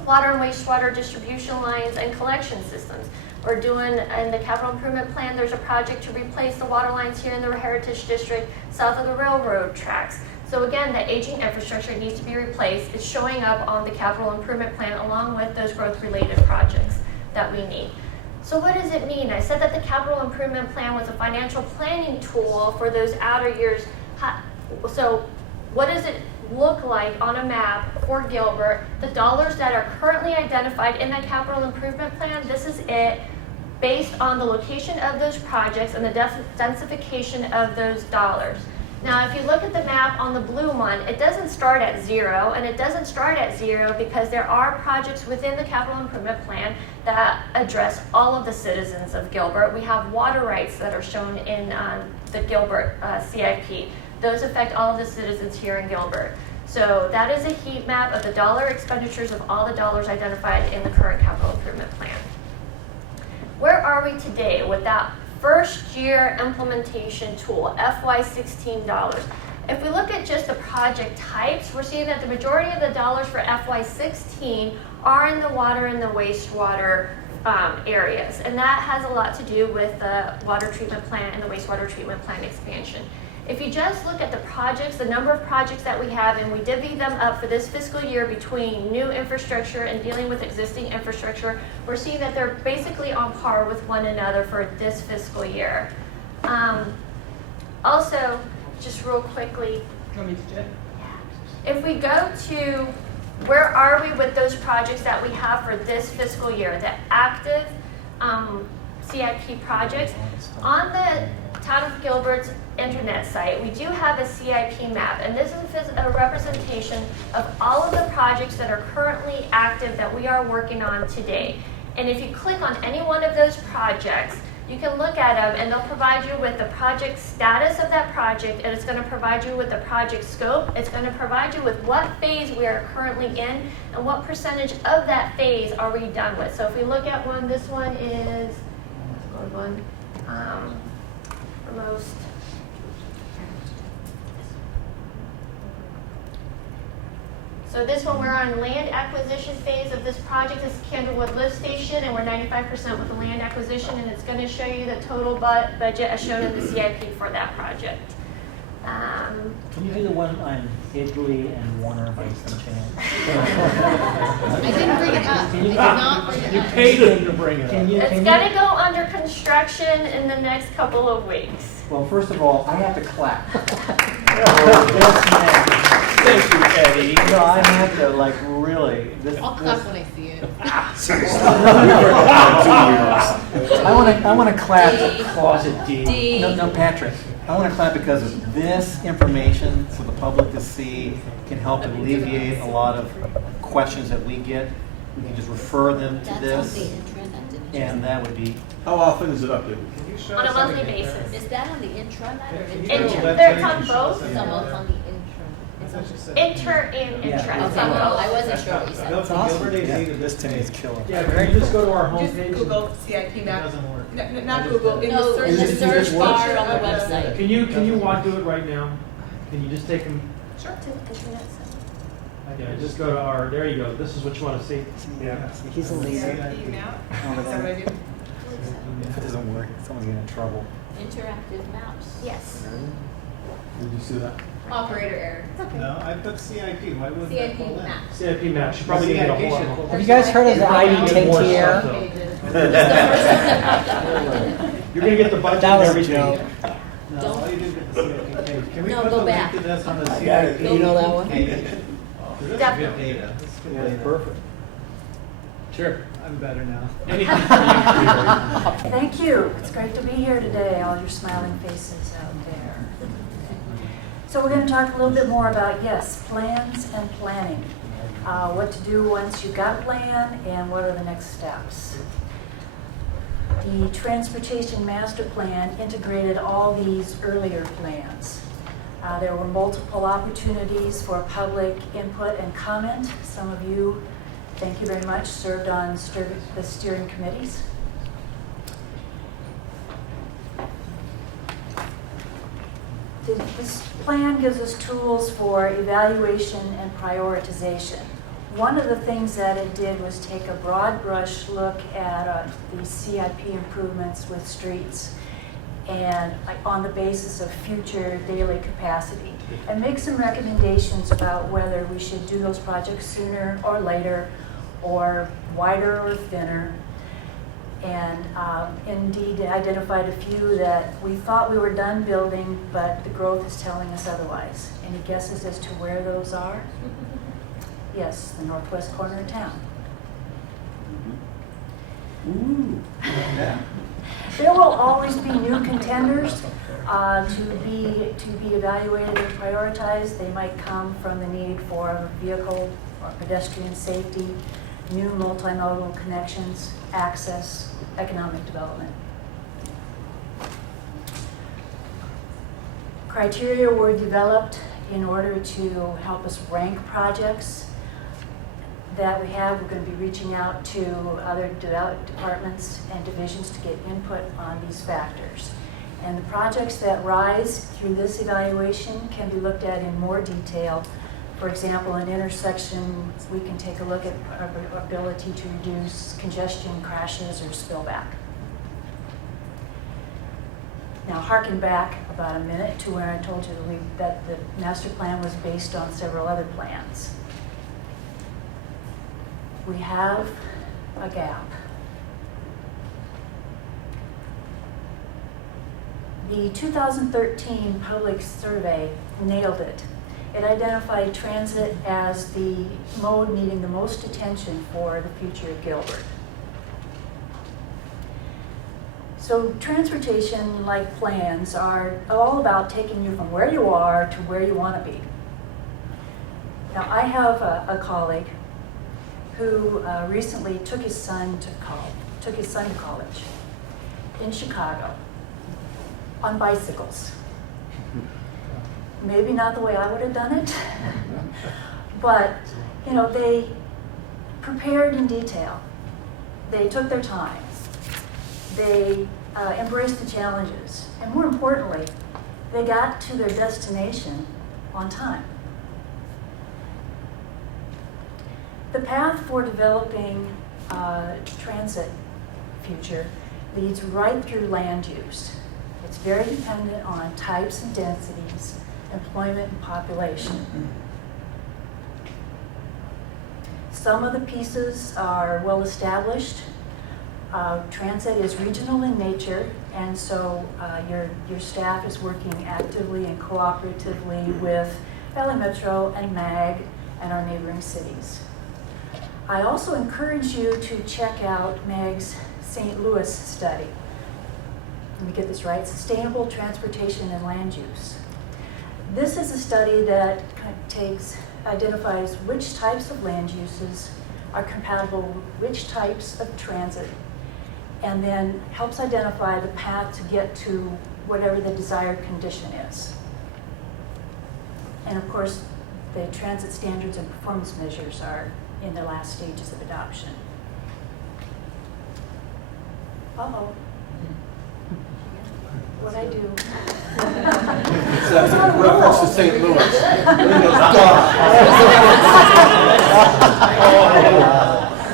water and wastewater distribution lines and collection systems. We're doing, in the capital improvement plan, there's a project to replace the water lines here in the Heritage District south of the railroad tracks. So So again, the aging infrastructure needs to be replaced. It's showing up on the capital improvement plan along with those growth-related projects that we need. So what does it mean? I said that the capital improvement plan was a financial planning tool for those outer years. So what does it look like on a map for Gilbert? The dollars that are currently identified in that capital improvement plan, this is it, based on the location of those projects and the densification of those dollars. Now, if you look at the map on the blue one, it doesn't start at 0, and it doesn't start at 0 because there are projects within the capital improvement plan that address all of the citizens of Gilbert. We have water rights that are shown in the Gilbert CIP. Those affect all of the citizens here in Gilbert. So that is a heat map of the dollar expenditures of all the dollars identified in the current capital improvement plan. Where are we today with that first year implementation tool, FY16 dollars? If we look at just the project types, we're seeing that the majority of the dollars for FY16 are in the water and the wastewater areas. And that has a lot to do with the water treatment plant and the wastewater treatment plant expansion. If you just look at the projects, the number of projects that we have, and we divvy them up for this fiscal year between new infrastructure and dealing with existing infrastructure, we're seeing that they're basically on par with one another for this fiscal year. Also, just real quickly, if we go to where are we with those projects that we have for this fiscal year, the active CIP projects, on the Town of Gilbert's internet site, we do have a CIP map, and this is a representation of all of the projects that are currently active that we are working on today. And if you click on any one of those projects, you can look at them and they'll provide you with the project status of that project, and it's going to provide you with the project scope. It's going to provide you with what phase we are currently in and what percentage of that phase are we done with. So if we look at one, this one is most. So this one, we're on land acquisition phase of this project. This is Candlewood Lift Station, and we're 95% with the land acquisition, and it's going to show you the total budget as shown in the CIP for that project. Can you do the one on Higley and Warner by some chance? I didn't bring it up. I did not bring it You up. paid them to bring it up. It's going to go under construction in the next couple of weeks. Well, first of all, I have to clap. This man. Thank you, Eddie. No, I have to, like, really. I'll clap when I see it. I want to clap. Closet D. No, Patrick. I want to clap because of this information for the public to see can help alleviate a lot of questions that we get. We can just refer them to this, and that would be. How often is it updated? On a monthly basis. Is that on the intranet or They're on both. Some of it's on the intranet. Inter and intra. Okay, well, I wasn't sure what you said. That's awesome. This to me is killer. Yeah, can you just go to our Just homepage? Google CIP It map. doesn't work. No, not Google, in No, the in the search. search bar on the website. Can you walk through it right now? Can you just take them? Sure. To the internet site. Yeah, just go to our, there you go. This is what you want to see. Yeah. He's a leader. CIP map? Is that what I do? If it doesn't work, someone's getting in trouble. Interactive maps. Yes. Did you see that? Operator error. No, I put CIP. Why wouldn't that CIP pull in? map. CIP map. Should probably need a whole lot more. Have you guys heard of the IDT More stuff, tier? though. You're going to get the budget That and was a everything. joke. No, all you did get the CIP page. Can we No, put go the back. link to this on the I CIP? got it. You know that one? page? 'Cause this is good data. This is good Yeah, it's data. perfect. Sure. I'm better now. Thank you. It's great to be here today, all your smiling faces out there. So we're going to talk a little bit more about, yes, plans and planning. What to do once you've got a plan and what are the next steps. The Transportation Master Plan integrated all these earlier plans. There were multiple opportunities for public input and comment. Some of you, thank you very much, served on the steering committees. This plan gives us tools for evaluation and prioritization. One of the things that it did was take a broad brush look at the CIP improvements with streets and on the basis of future daily capacity, and make some recommendations about whether we should do those projects sooner or later, or wider or thinner. And indeed identified a few that we thought we were done building, but the growth is telling us otherwise. Any guesses as to where those are? Yes, the northwest corner of town. Ooh. Yeah. There will always be new contenders to be evaluated and prioritized. They might come from the need for vehicle or pedestrian safety, new multimodal connections, access, economic development. Criteria were developed in order to help us rank projects that we have. We're going to be reaching out to other departments and divisions to get input on these factors. And the projects that rise through this evaluation can be looked at in more detail. For example, in intersections, we can take a look at our ability to reduce congestion, crashes, or spillback. Now, harken back about a minute to where I told you that the master plan was based on several other plans. We have a gap. The 2013 public survey nailed it. It identified transit as the mode needing the most attention for the future of Gilbert. So transportation, like plans, are all about taking you from where you are to where you want to be. Now, I have a colleague who recently took his son to college in Chicago on bicycles. Maybe not the way I would have done it, but they prepared in detail. They took their time. They embraced the challenges, and more importantly, they got to their destination on time. The path for developing transit future leads right through land use. It's very dependent on types and densities, employment and population. Some of the pieces are well established. Transit is regional in nature, and so your staff is working actively and cooperatively with Valley Metro and MAG and our neighboring cities. I also encourage you to check out MAG's St. Louis study. Let me get this right, Sustainable Transportation and Land Use. This is a study that identifies which types of land uses are compatible with which types of transit, and then helps identify the path to get to whatever the desired condition is. And of course, the transit standards and performance measures are in the last stages of adoption. Uh-oh. What'd I do? It's a reference to St. Louis.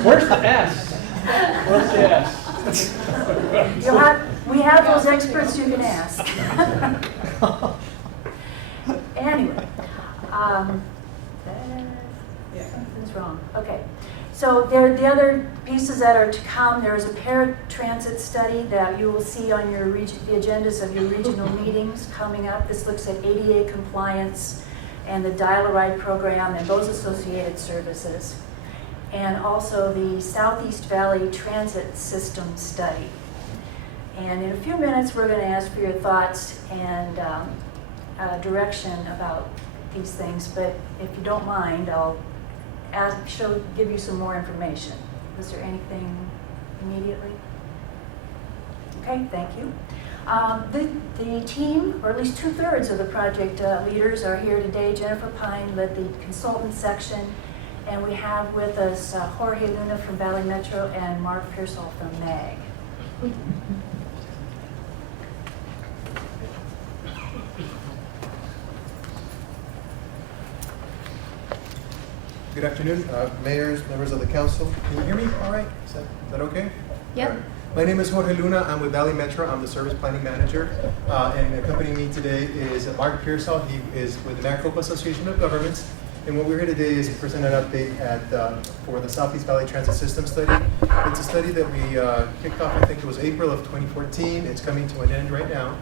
Where's the S? Where's the S? We have those experts you can ask. Anyway, something's wrong. Okay. So the other pieces that are to come, there is a paratransit study that you will see on the agendas of your regional meetings coming up. This looks at ADA compliance and the Dial-A-Ride program and those associated services. And also the Southeast Valley Transit System study. And in a few minutes, we're going to ask for your thoughts and direction about these things. But if you don't mind, I'll give you some more information. Was there anything immediately? Okay, thank you. The team, or at least 2/3 of the project leaders are here today. Jennifer Pine led the consultant section, and we have with us Jorge Luna from Valley Metro and Mark Pearsall from MAG. Good afternoon, mayors, members of the council. Can you hear me all right? Is that okay? Yep. All right. My name is Jorge Luna. I'm with Valley Metro. I'm the service planning manager. And accompanying me today is Mark Pearsall. He is with the Maricopa Association of Governments. And what we're here today is to present an update for the Southeast Valley Transit System Study. It's a study that we kicked off, I think it was April of 2014. It's coming to an end right now.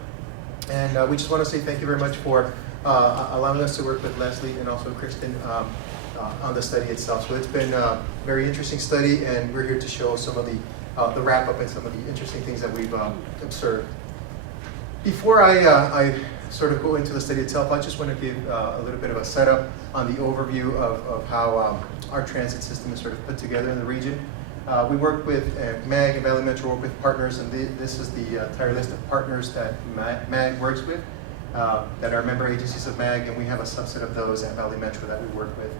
And we just want to say thank you very much for allowing us to work with Leslie and also Kristen on the study itself. So it's been a very interesting study, and we're here to show some of the wrap-up and some of the interesting things that we've observed. Before I sort of go into the study itself, I just want to give a little bit of a setup on the overview of how our transit system is sort of put together in the region. We work with MAG and Valley Metro work with partners, and this is the entire list of partners that MAG works with, that are member agencies of MAG, and we have a subset of those at Valley Metro that we work with.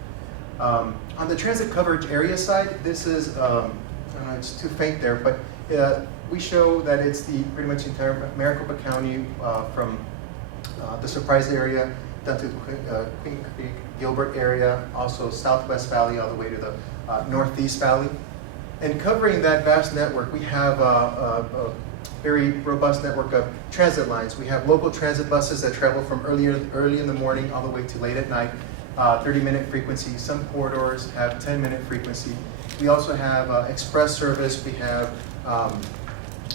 On the transit coverage area side, this is, it's too faint there, but we show that it's pretty much the entire Maricopa County from the Surprise area down to Queen Creek, Gilbert area, also Southwest Valley all the way to the Northeast Valley. And covering that vast network, we have a very robust network of transit lines. We have local transit buses that travel from early in the morning all the way to late at night, 30-minute frequency. Some corridors have 10-minute frequency. We also have express service. We have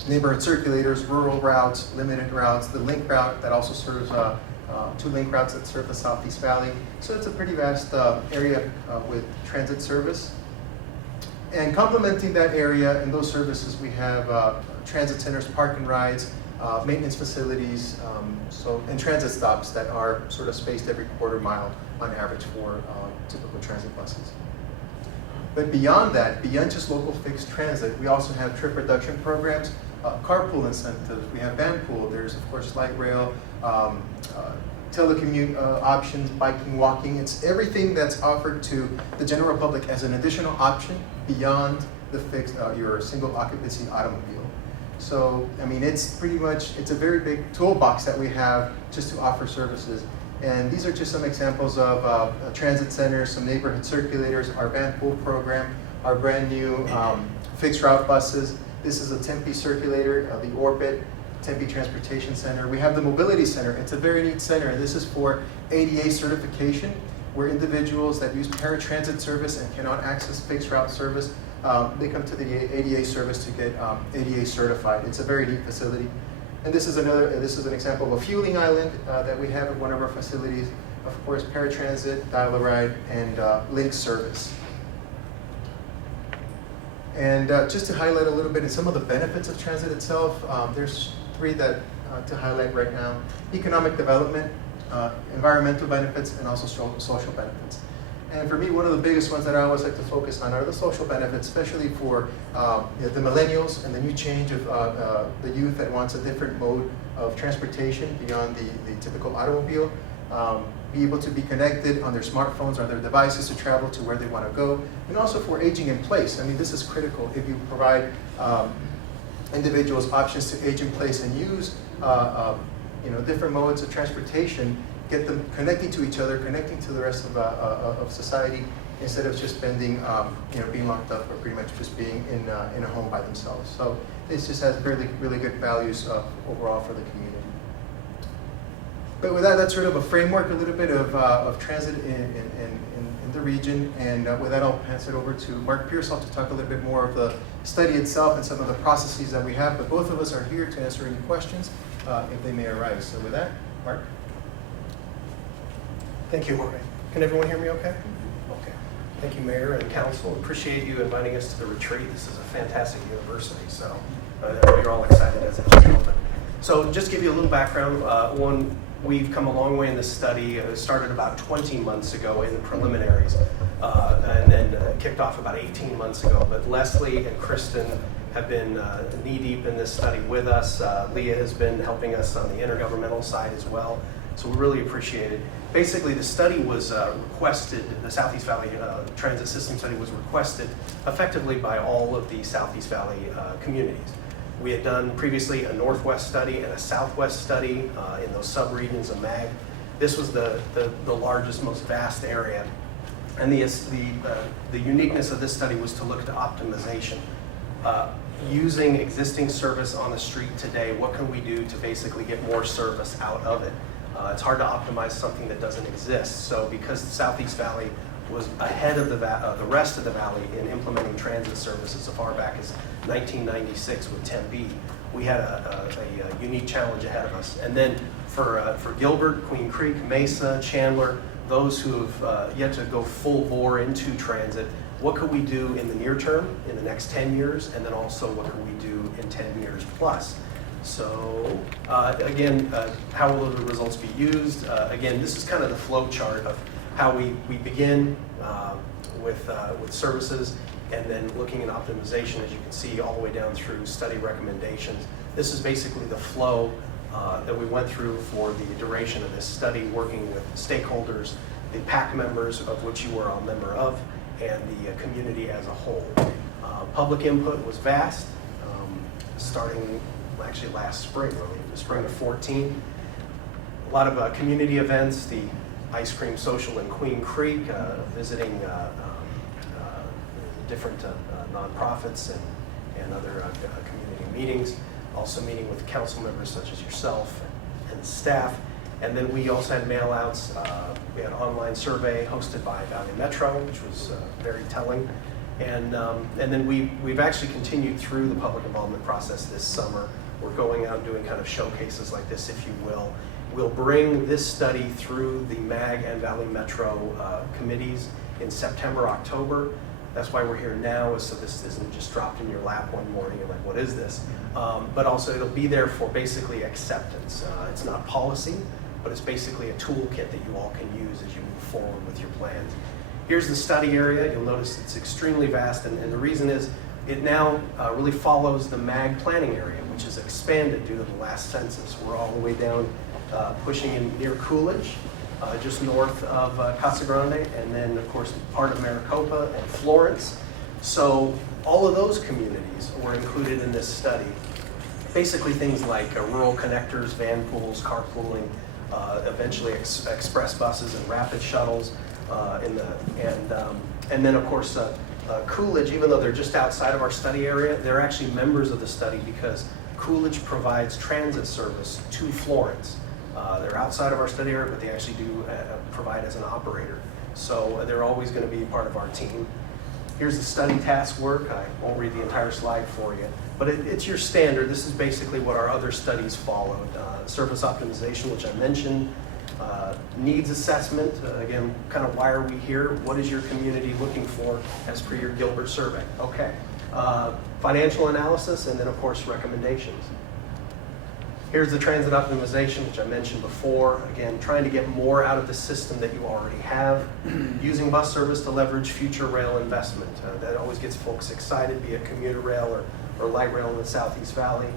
neighborhood circulators, rural routes, limited routes, the link route that also serves 2 link routes that serve the Southeast Valley. So it's a pretty vast area with transit service. And complementing that area and those services, we have transit centers, park and rides, maintenance facilities, and transit stops that are sort of spaced every quarter mile on average for typical transit buses. But beyond that, beyond just local fixed transit, we also have trip reduction programs, carpool incentives, we have van pool, there's of course light rail, telecommute options, biking, walking. It's everything that's offered to the general public as an additional option beyond the fixed, your single occupancy automobile. So, I mean, it's a very big toolbox that we have just to offer services. And these are just some examples of transit centers, some neighborhood circulators, our van pool program, our brand new fixed route buses. This is a Tempe circulator, the Orbit Tempe Transportation Center. We have the Mobility Center. It's a very neat center, and this is for ADA certification, where individuals that use paratransit service and cannot access fixed route service, they come to the ADA service to get ADA certified. It's a very neat facility. And this is an example of a fueling island that we have at one of our facilities. Of course, paratransit, dial-a-ride, and link service. And just to highlight a little bit of some of the benefits of transit itself, there's 3 that to highlight right now: economic development, environmental benefits, and also social benefits. And for me, one of the biggest ones that I always like to focus on are the social benefits, especially for the millennials and the new change of the youth that wants a different mode of transportation beyond the typical automobile. Be able to be connected on their smartphones or their devices to travel to where they want to go. And also for aging in place. I mean, this is critical. If you provide individuals options to age in place and use different modes of transportation, get them connecting to each other, connecting to the rest of society, instead of just spending, being locked up or pretty much just being in a home by themselves. So this just has really, really good values overall for the community. But with that, that's sort of a framework, a little bit of transit in the region. And with that, I'll pass it over to Mark Pearsall to talk a little bit more of the study itself and some of the processes that we have. But both of us are here to answer any questions if they may arise. So with that, Mark. Thank you, Jorge. Can everyone hear me okay? Okay. Thank you, Mayor and Council. Appreciate you inviting us to the retreat. This is a fantastic university, so I know you're all excited as it just opened. So just to give you a little background, we've come a long way in this study. It started about 20 months ago in the preliminaries, and then kicked off about 18 months ago. But Leslie and Kristen have been knee-deep in this study with us. Leah has been helping us on the intergovernmental side as well. So we really appreciate it. Basically, the study was requested, the Southeast Valley Transit System Study was requested effectively by all of the Southeast Valley communities. We had done previously a Northwest study and a Southwest study in those subregions of MAG. This was the largest, most vast area. And the uniqueness of this study was to look at optimization. using existing service on the street today, what can we do to basically get more service out of it? It's hard to optimize something that doesn't exist. So because the Southeast Valley was ahead of the rest of the valley in implementing transit services as far back as 1996 with Tempe, we had a unique challenge ahead of us. And then for Gilbert, Queen Creek, Mesa, Chandler, those who have yet to go full bore into transit, what could we do in the near term, in the next 10 years, and then also what could we do in 10 years plus? So again, how will the results be used? Again, this is kind of the flow chart of how we begin with services, and then looking at optimization, as you can see, all the way down through study recommendations. This is basically the flow that we went through for the duration of this study, working with stakeholders, the PAC members, of which you were a member of, and the community as a whole. Public input was vast, starting actually last spring, really, the spring of 14. A lot of community events, the ice cream social in Queen Creek, visiting different nonprofits and other community meetings, also meeting with council members such as yourself and staff. And then we also had mail outs. We had an online survey hosted by Valley Metro, which was very telling. And then we've actually continued through the public involvement process this summer. We're going out and doing kind of showcases like this, if you will. We'll bring this study through the MAG and Valley Metro committees in September, October. That's why we're here now, is so this isn't just dropped in your lap one morning, you're like, what is this? But also it'll be there for basically acceptance. It's not policy, but it's basically a toolkit that you all can use as you move forward with your plans. Here's the study area. You'll notice it's extremely vast, and the reason is it now really follows the MAG planning area, which is expanded due to the last census. We're all the way down, pushing in near Coolidge, just north of Casa Grande, and then of course part of Maricopa and Florence. So all of those communities were included in this study. Basically things like rural connectors, van pools, carpooling, eventually express buses and rapid shuttles, and then of course Coolidge, even though they're just outside of our study area, they're actually members of the study because Coolidge provides transit service to Florence. They're outside of our study area, but they actually do provide as an operator. So they're always going to be part of our team. Here's the study task work. I won't read the entire slide for you, but it's your standard. This is basically what our other studies followed. Service optimization, which I mentioned. Needs assessment, again, kind of why are we here? What is your community looking for as per your Gilbert survey? Okay. Financial analysis, and then of course recommendations. Here's the transit optimization, which I mentioned before. Again, trying to get more out of the system that you already have. Using bus service to leverage future rail investment. That always gets folks excited, be it commuter rail or light rail in the Southeast Valley.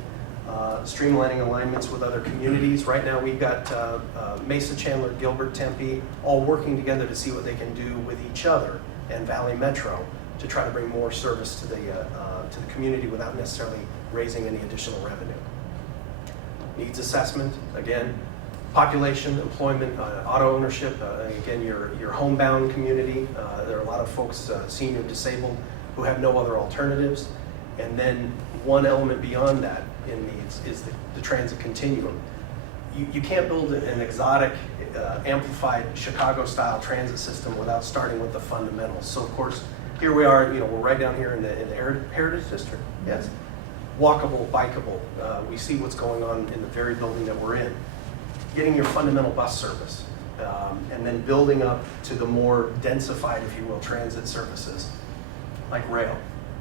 Streamlining alignments with other communities. Right now we've got Mesa, Chandler, Gilbert, Tempe, all working together to see what they can do with each other and Valley Metro to try to bring more service to the community without necessarily raising any additional revenue. Needs assessment, again, population, employment, auto ownership, again, your homebound community. There are a lot of folks, senior, disabled, who have no other alternatives. And then one element beyond that in needs is the transit continuum. You can't build an exotic, amplified Chicago-style transit system without starting with the fundamentals. So of course, here we are, we're right down here in the Heritage District, yes. Walkable, bikeable, we see what's going on in the very building that we're in. Getting your fundamental bus service, and then building up to the more densified, if you will, transit services, like rail.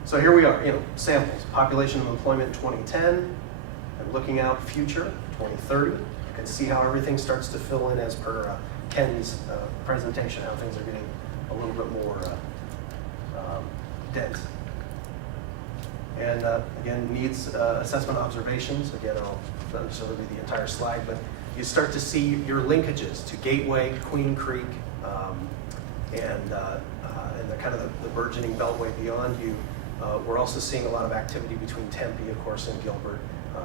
So here we are, samples, population and employment in 2010, and looking out future, 2030. You can see how everything starts to fill in as per Ken's presentation, how things are getting a little bit more dense. And again, needs assessment observations. Again, I'll not necessarily read the entire slide, but you start to see your linkages to Gateway, Queen Creek, and the kind of the burgeoning beltway beyond you. We're also seeing a lot of activity between Tempe, of course, and Gilbert.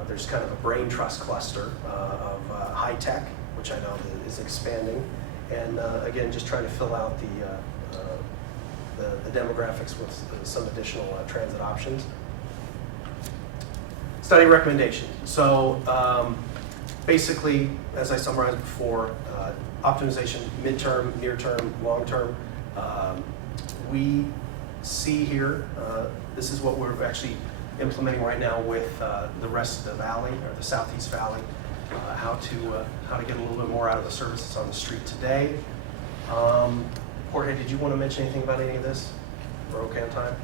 There's kind of a brain trust cluster of high tech, which I know is expanding. And again, just trying to fill out the demographics with some additional transit options. Study recommendations. So basically, as I summarized before, optimization, midterm, near term, long term. We see here, this is what we're actually implementing right now with the rest of the valley, or the Southeast Valley, how to get a little bit more out of the services on the street today. Jorge, did you want to mention anything about any of this? We're okay on time?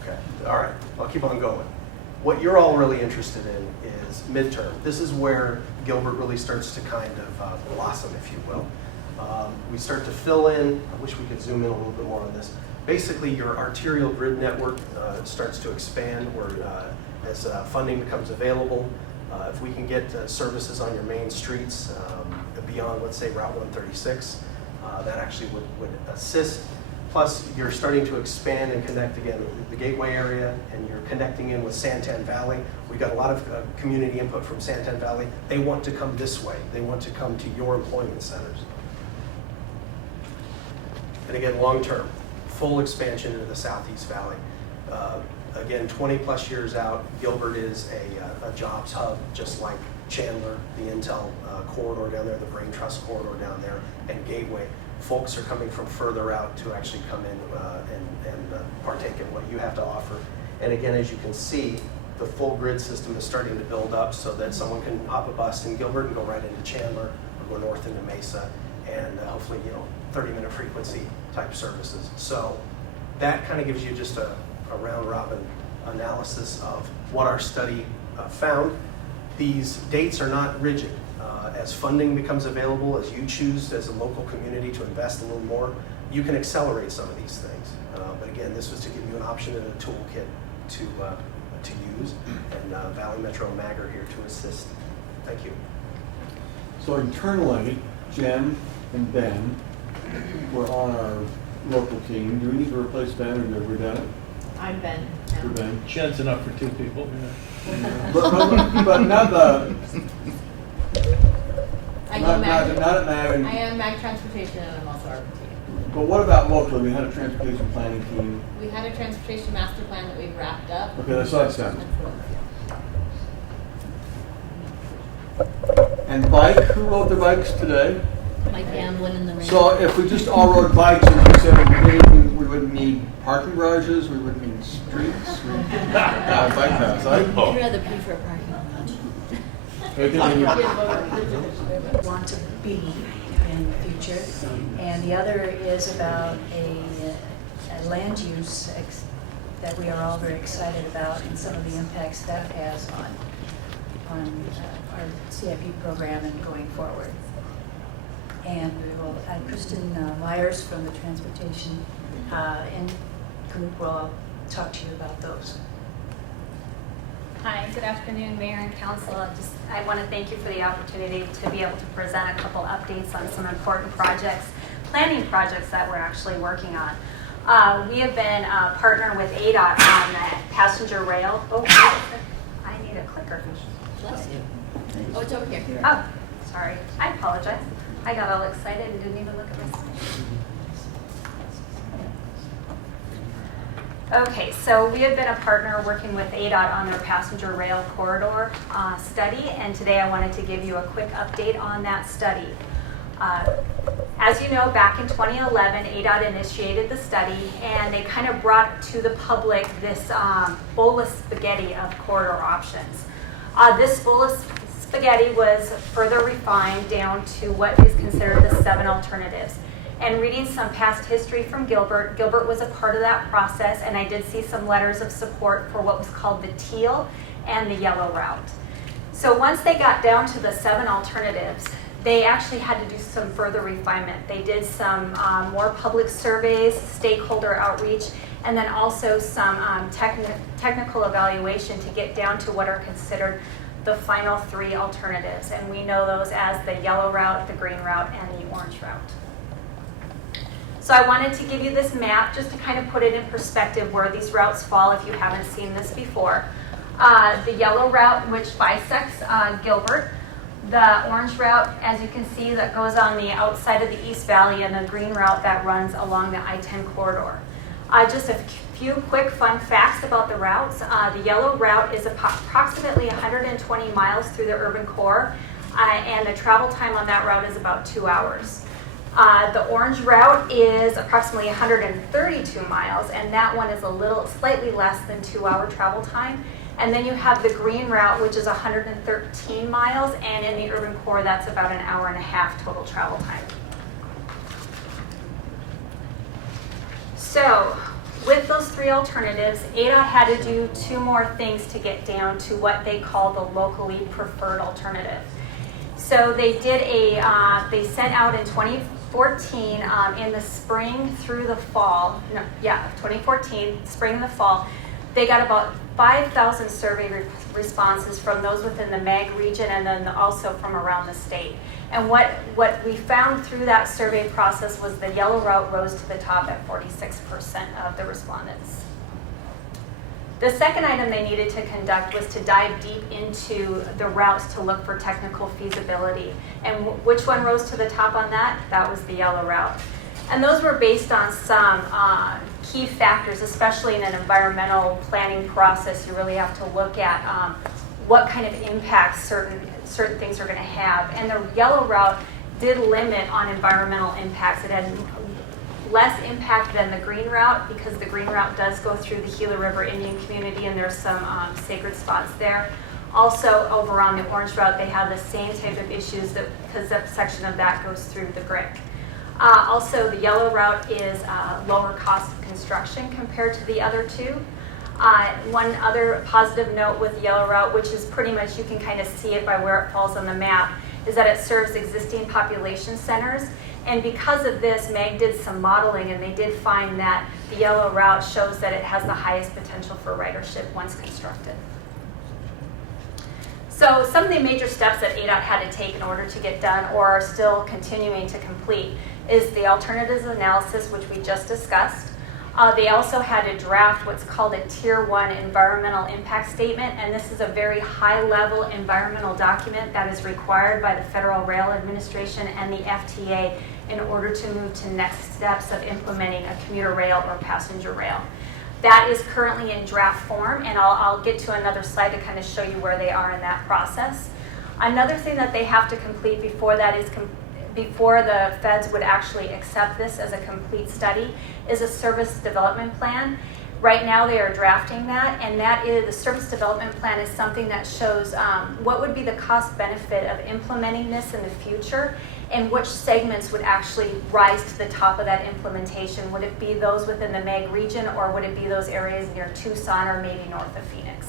Okay, all right, I'll keep on going. What you're all really interested in is midterm. This is where Gilbert really starts to kind of blossom, if you will. We start to fill in, I wish we could zoom in a little bit more on this. Basically, your arterial grid network starts to expand where, as funding becomes available. If we can get services on your main streets beyond, let's say, Route 136, that actually would assist. Plus, you're starting to expand and connect again with the Gateway area, and you're connecting in with Santan Valley. We've got a lot of community input from Santan Valley. They want to come this way. They want to come to your employment centers. And again, long term, full expansion into the Southeast Valley. Again, 20 plus years out, Gilbert is a jobs hub, just like Chandler, the Intel corridor down there, the Brain Trust corridor down there, and Gateway. Folks are coming from further out to actually come in and partake in what you have to offer. And again, as you can see, the full grid system is starting to build up so that someone can hop a bus in Gilbert and go right into Chandler, or go north into Mesa, and hopefully, 30-minute frequency type services. So that kind of gives you just a round robin analysis of what our study found. These dates are not rigid. As funding becomes available, as you choose as a local community to invest a little more, you can accelerate some of these things. But again, this was to give you an option and a toolkit to use, and Valley Metro and MAG are here to assist. Thank you. So internally, Jen and Ben were on our local team. Do we need to replace Ben, or have we done it? I'm Ben. For Ben. Shed's enough for two people. But not the. I Not go MAG. at MAG. I am MAG Transportation, and I'm also RPT. But what about locally? We had a transportation planning team. We had a transportation master plan that we've wrapped up. Okay, that's what I said. And bike, who rode the bikes today? Like gambling in the rain. So if we just all rode bikes, and we said we wouldn't need parking garages, we wouldn't need streets, bike paths. I'd rather pay for a parking lot. Want to be in the future. And the other is about a land use that we are all very excited about, and some of the impacts that has on our CIP program and going forward. And we will have Kristen Myers from the Transportation and group will talk to you about those. Hi, good afternoon, Mayor and Council. I want to thank you for the opportunity to be able to present a couple updates on some important projects, planning projects that we're actually working on. We have been a partner with ADOT on the passenger rail. Oh, I need a clicker. Bless you. Oh, it's over here. Oh, sorry. I apologize. I got all excited and didn't even look at my screen. Okay, so we have been a partner working with ADOT on their passenger rail corridor study, and today I wanted to give you a quick update on that study. As you know, back in 2011, ADOT initiated the study, and they kind of brought to the public this bowl of spaghetti of corridor options. This bowl of spaghetti was further refined down to what is considered the 7 alternatives. And reading some past history from Gilbert, Gilbert was a part of that process, and I did see some letters of support for what was called the teal and the yellow route. So once they got down to the 7 alternatives, they actually had to do some further refinement. They did some more public surveys, stakeholder outreach, and then also some technical evaluation to get down to what are considered the final 3 alternatives. And we know those as the yellow route, the green route, and the orange route. So I wanted to give you this map just to kind of put it in perspective where these routes fall if you haven't seen this before. The yellow route, which bisects Gilbert. The orange route, as you can see, that goes on the outside of the East Valley, and the green route that runs along the I-10 corridor. Just a few quick fun facts about the routes. The yellow route is approximately 120 miles through the urban core, and the travel time on that route is about 2 hours. The orange route is approximately 132 miles, and that one is slightly less than 2 hour travel time. And then you have the green route, which is 113 miles, and in the urban core, that's about an hour and a half total travel time. So, with those three alternatives, ADOT had to do 2 more things to get down to what they call the locally preferred alternative. So they did they sent out in 2014 in the spring through the fall, 2014, spring and the fall, they got about 5,000 survey responses from those within the MAG region and then also from around the state. And what we found through that survey process was the yellow route rose to the top at 46% of the respondents. The second item they needed to conduct was to dive deep into the routes to look for technical feasibility. And which one rose to the top on that? That was the yellow route. And those were based on some key factors, especially in an environmental planning process. You really have to look at what kind of impacts certain things are going to have. And the yellow route did limit on environmental impacts. It had less impact than the green route because the green route does go through the Gila River Indian community and there's some sacred spots there. Also, over on the orange route, they have the same type of issues because that section of that goes through the GRIC. Also, the yellow route is lower cost of construction compared to the other two. One other positive note with the yellow route, which is pretty much, you can kind of see it by where it falls on the map, is that it serves existing population centers. And because of this, MAG did some modeling and they did find that the yellow route shows that it has the highest potential for ridership once constructed. So some of the major steps that ADOT had to take in order to get done or are still continuing to complete is the alternatives analysis, which we just discussed. They also had to draft what's called a Tier 1 environmental impact statement, and this is a very high-level environmental document that is required by the Federal Rail Administration and the FTA in order to move to next steps of implementing a commuter rail or passenger rail. That is currently in draft form, and I'll get to another slide to kind of show you where they are in that process. Another thing that they have to complete before that is before the feds would actually accept this as a complete study is a service development plan. Right now they are drafting that, and that is the service development plan is something that shows what would be the cost benefit of implementing this in the future and which segments would actually rise to the top of that implementation. Would it be those within the MAG region or would it be those areas near Tucson or maybe north of Phoenix?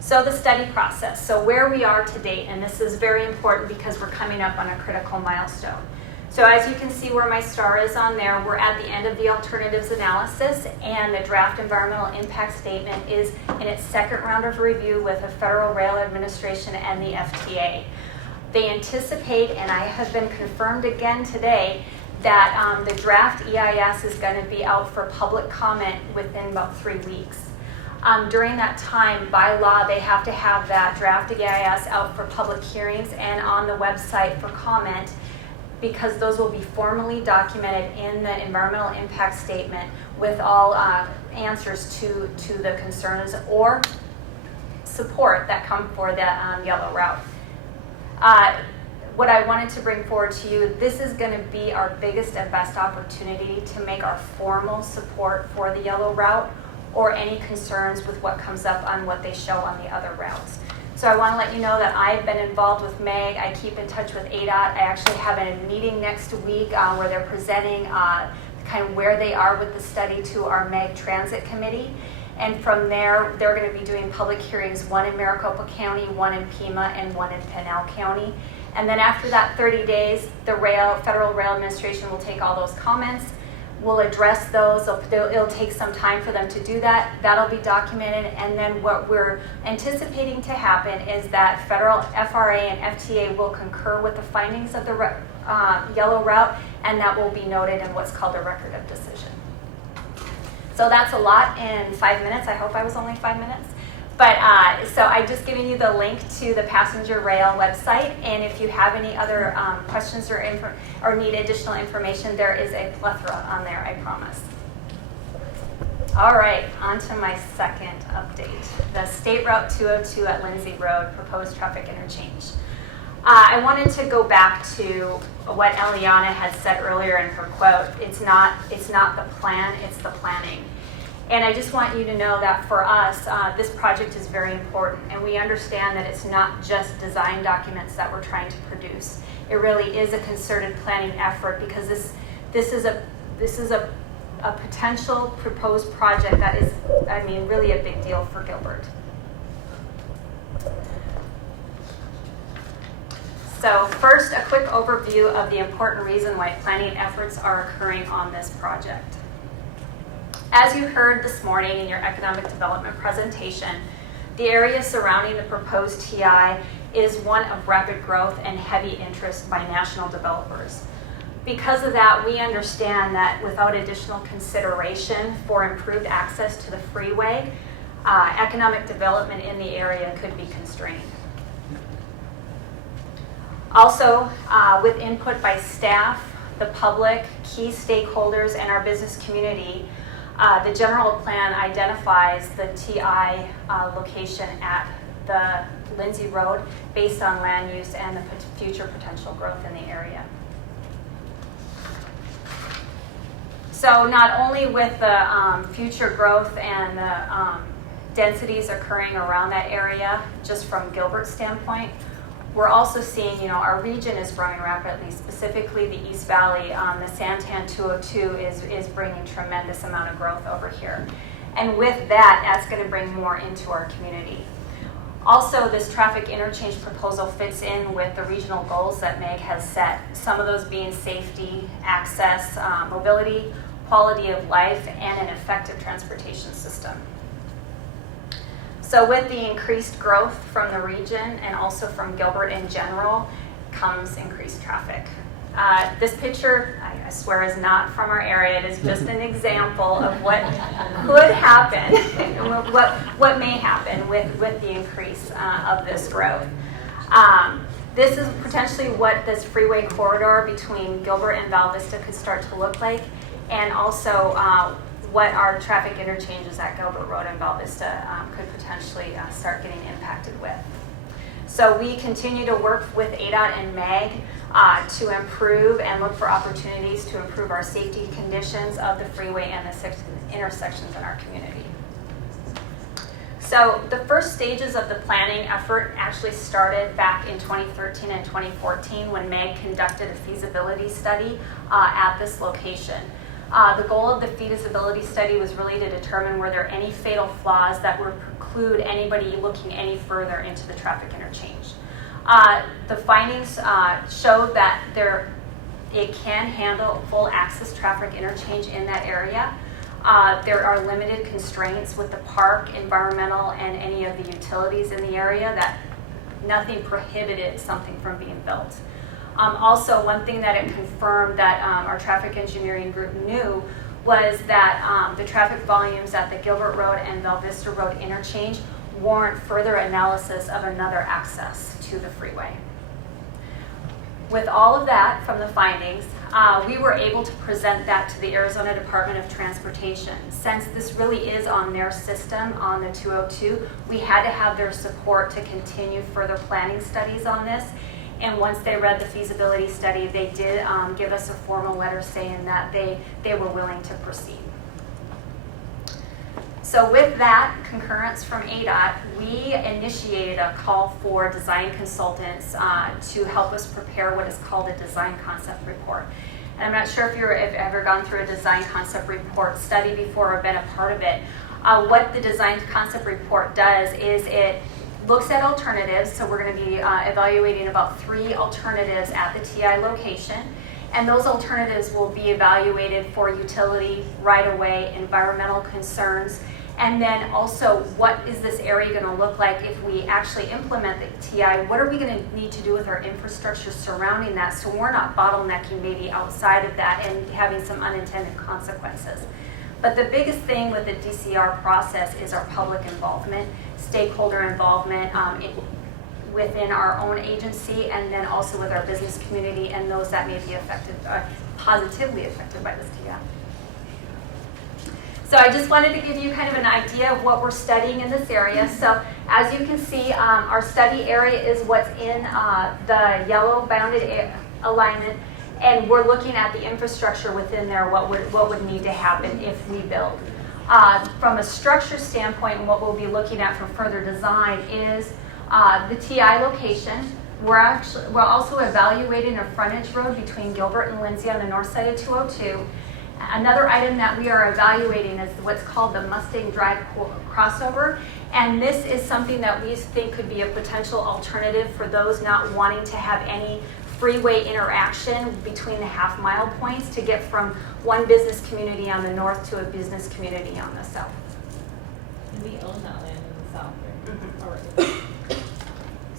So the study process, so where we are to date, and this is very important because we're coming up on a critical milestone. So as you can see where my star is on there, we're at the end of the alternatives analysis and the draft environmental impact statement is in its second round of review with the Federal Rail Administration and the FTA. They anticipate, and I have been confirmed again today, that the draft EIS is going to be out for public comment within about 3 weeks. During that time, by law, they have to have that draft EIS out for public hearings and on the website for comment because those will be formally documented in the environmental impact statement with all answers to the concerns or support that come for the yellow route. What I wanted to bring forward to you, this is going to be our biggest and best opportunity to make our formal support for the yellow route or any concerns with what comes up on what they show on the other routes. So I want to let you know that I've been involved with MAG. I keep in touch with ADOT. I actually have a meeting next week where they're presenting kind of where they are with the study to our MAG Transit Committee. And from there, they're going to be doing public hearings, one in Maricopa County, one in Pima, and one in Pinal County. And then after that 30 days, the Federal Rail Administration will take all those comments. We'll address those. It'll take some time for them to do that. That'll be documented. And then what we're anticipating to happen is that federal FRA and FTA will concur with the findings of the yellow route, and that will be noted in what's called a record of decision. So that's a lot in 5 minutes. I hope I was only 5 minutes. But so I'm just giving you the link to the passenger rail website, and if you have any other questions or need additional information, there is a plethora on there, I promise. All right, on to my second update. The State Route 202 at Lindsay Road, proposed traffic interchange. I wanted to go back to what Eliana had said earlier in her quote. It's not the plan, it's the planning. And I just want you to know that for us, this project is very important, and we understand that it's not just design documents that we're trying to produce. It really is a concerted planning effort, because this is a potential proposed project that is, I mean, really a big deal for Gilbert. So first, a quick overview of the important reason why planning efforts are occurring on this project. As you heard this morning in your economic development presentation, the area surrounding the proposed TI is one of rapid growth and heavy interest by national developers. Because of that, we understand that without additional consideration for improved access to the freeway, economic development in the area could be constrained. Also, with input by staff, the public, key stakeholders, and our business community, the general plan identifies the TI location at the Lindsay Road based on land use and the future potential growth in the area. So not only with the future growth and the densities occurring around that area, just from Gilbert's standpoint, we're also seeing, our region is growing rapidly, specifically the East Valley. The Santan 202 is bringing tremendous amount of growth over here. And with that, that's going to bring more into our community. Also, this traffic interchange proposal fits in with the regional goals that MEG has set, some of those being safety, access, mobility, quality of life, and an effective transportation system. So with the increased growth from the region and also from Gilbert in general comes increased traffic. This picture, I swear, is not from our area. It is just an example of what could happen, what may happen with the increase of this growth. This is potentially what this freeway corridor between Gilbert and Val Vista could start to look like, and also what our traffic interchanges at Gilbert Road and Val Vista could potentially start getting impacted with. So we continue to work with ADOT and MEG to improve and look for opportunities to improve our safety conditions of the freeway and the intersections in our community. So the first stages of the planning effort actually started back in 2013 and 2014 when MEG conducted a feasibility study at this location. The goal of the feasibility study was really to determine were there any fatal flaws that would preclude anybody looking any further into the traffic interchange. The findings showed that it can handle full access traffic interchange in that area. There are limited constraints with the park, environmental, and any of the utilities in the area that nothing prohibited something from being built. Also, one thing that it confirmed that our traffic engineering group knew was that the traffic volumes at the Gilbert Road and Val Vista Road interchange warrant further analysis of another access to the freeway. With all of that from the findings, we were able to present that to the Arizona Department of Transportation. Since this really is on their system, on the 202, we had to have their support to continue further planning studies on this. And once they read the feasibility study, they did give us a formal letter saying that they were willing to proceed. So with that concurrence from ADOT, we initiated a call for design consultants to help us prepare what is called a design concept report. And I'm not sure if you've ever gone through a design concept report study before or been a part of it. What the design concept report does is it looks at alternatives. So we're going to be evaluating about 3 alternatives at the TI location. And those alternatives will be evaluated for utility, right-of-way, environmental concerns, and then also what is this area going to look like if we actually implement the TI? What are we going to need to do with our infrastructure surrounding that so we're not bottlenecking maybe outside of that and having some unintended consequences? But the biggest thing with the DCR process is our public involvement, stakeholder involvement within our own agency, and then also with our business community and those that may be affected, positively affected by this TI. So I just wanted to give you kind of an idea of what we're studying in this area. So as you can see, our study area is what's in the yellow bounded alignment, and we're looking at the infrastructure within there, what would need to happen if we build. From a structure standpoint, what we'll be looking at for further design is the TI location. We're also evaluating a frontage road between Gilbert and Lindsay on the north side of 202. Another item that we are evaluating is what's called the Mustang Drive crossover, and this is something that we think could be a potential alternative for those not wanting to have any freeway interaction between the half-mile points to get from one business community on the north to a business community on the south. We own that land in the south, right? Already.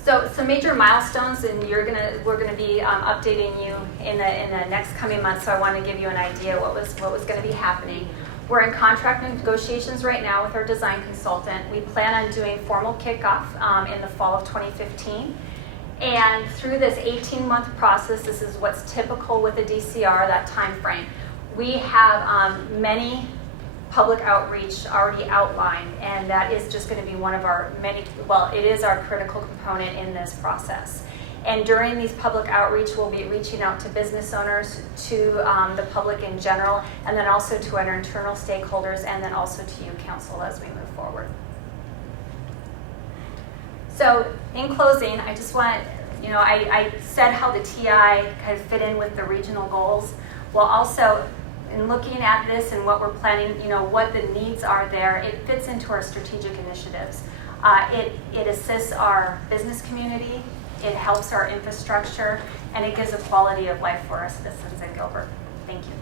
So some major milestones, and we're gonna be updating you in the next coming months. So I want to give you an idea what was going to be happening. We're in contract negotiations right now with our design consultant. We plan on doing formal kickoff in the fall of 2015. And through this 18-month process, this is what's typical with a DCR, that time frame. We have many public outreach already outlined, and that is just going to be one of our it is our critical component in this process. And during these public outreach, we'll be reaching out to business owners, to the public in general, and then also to our internal stakeholders, and then also to you, council, as we move forward. So in closing, I just want, I said how the TI kind of fit in with the regional goals. Well, also, in looking at this and what we're planning, what the needs are there, it fits into our strategic initiatives. It assists our business community, it helps our infrastructure, and it gives a quality of life for our citizens in Gilbert. Thank you.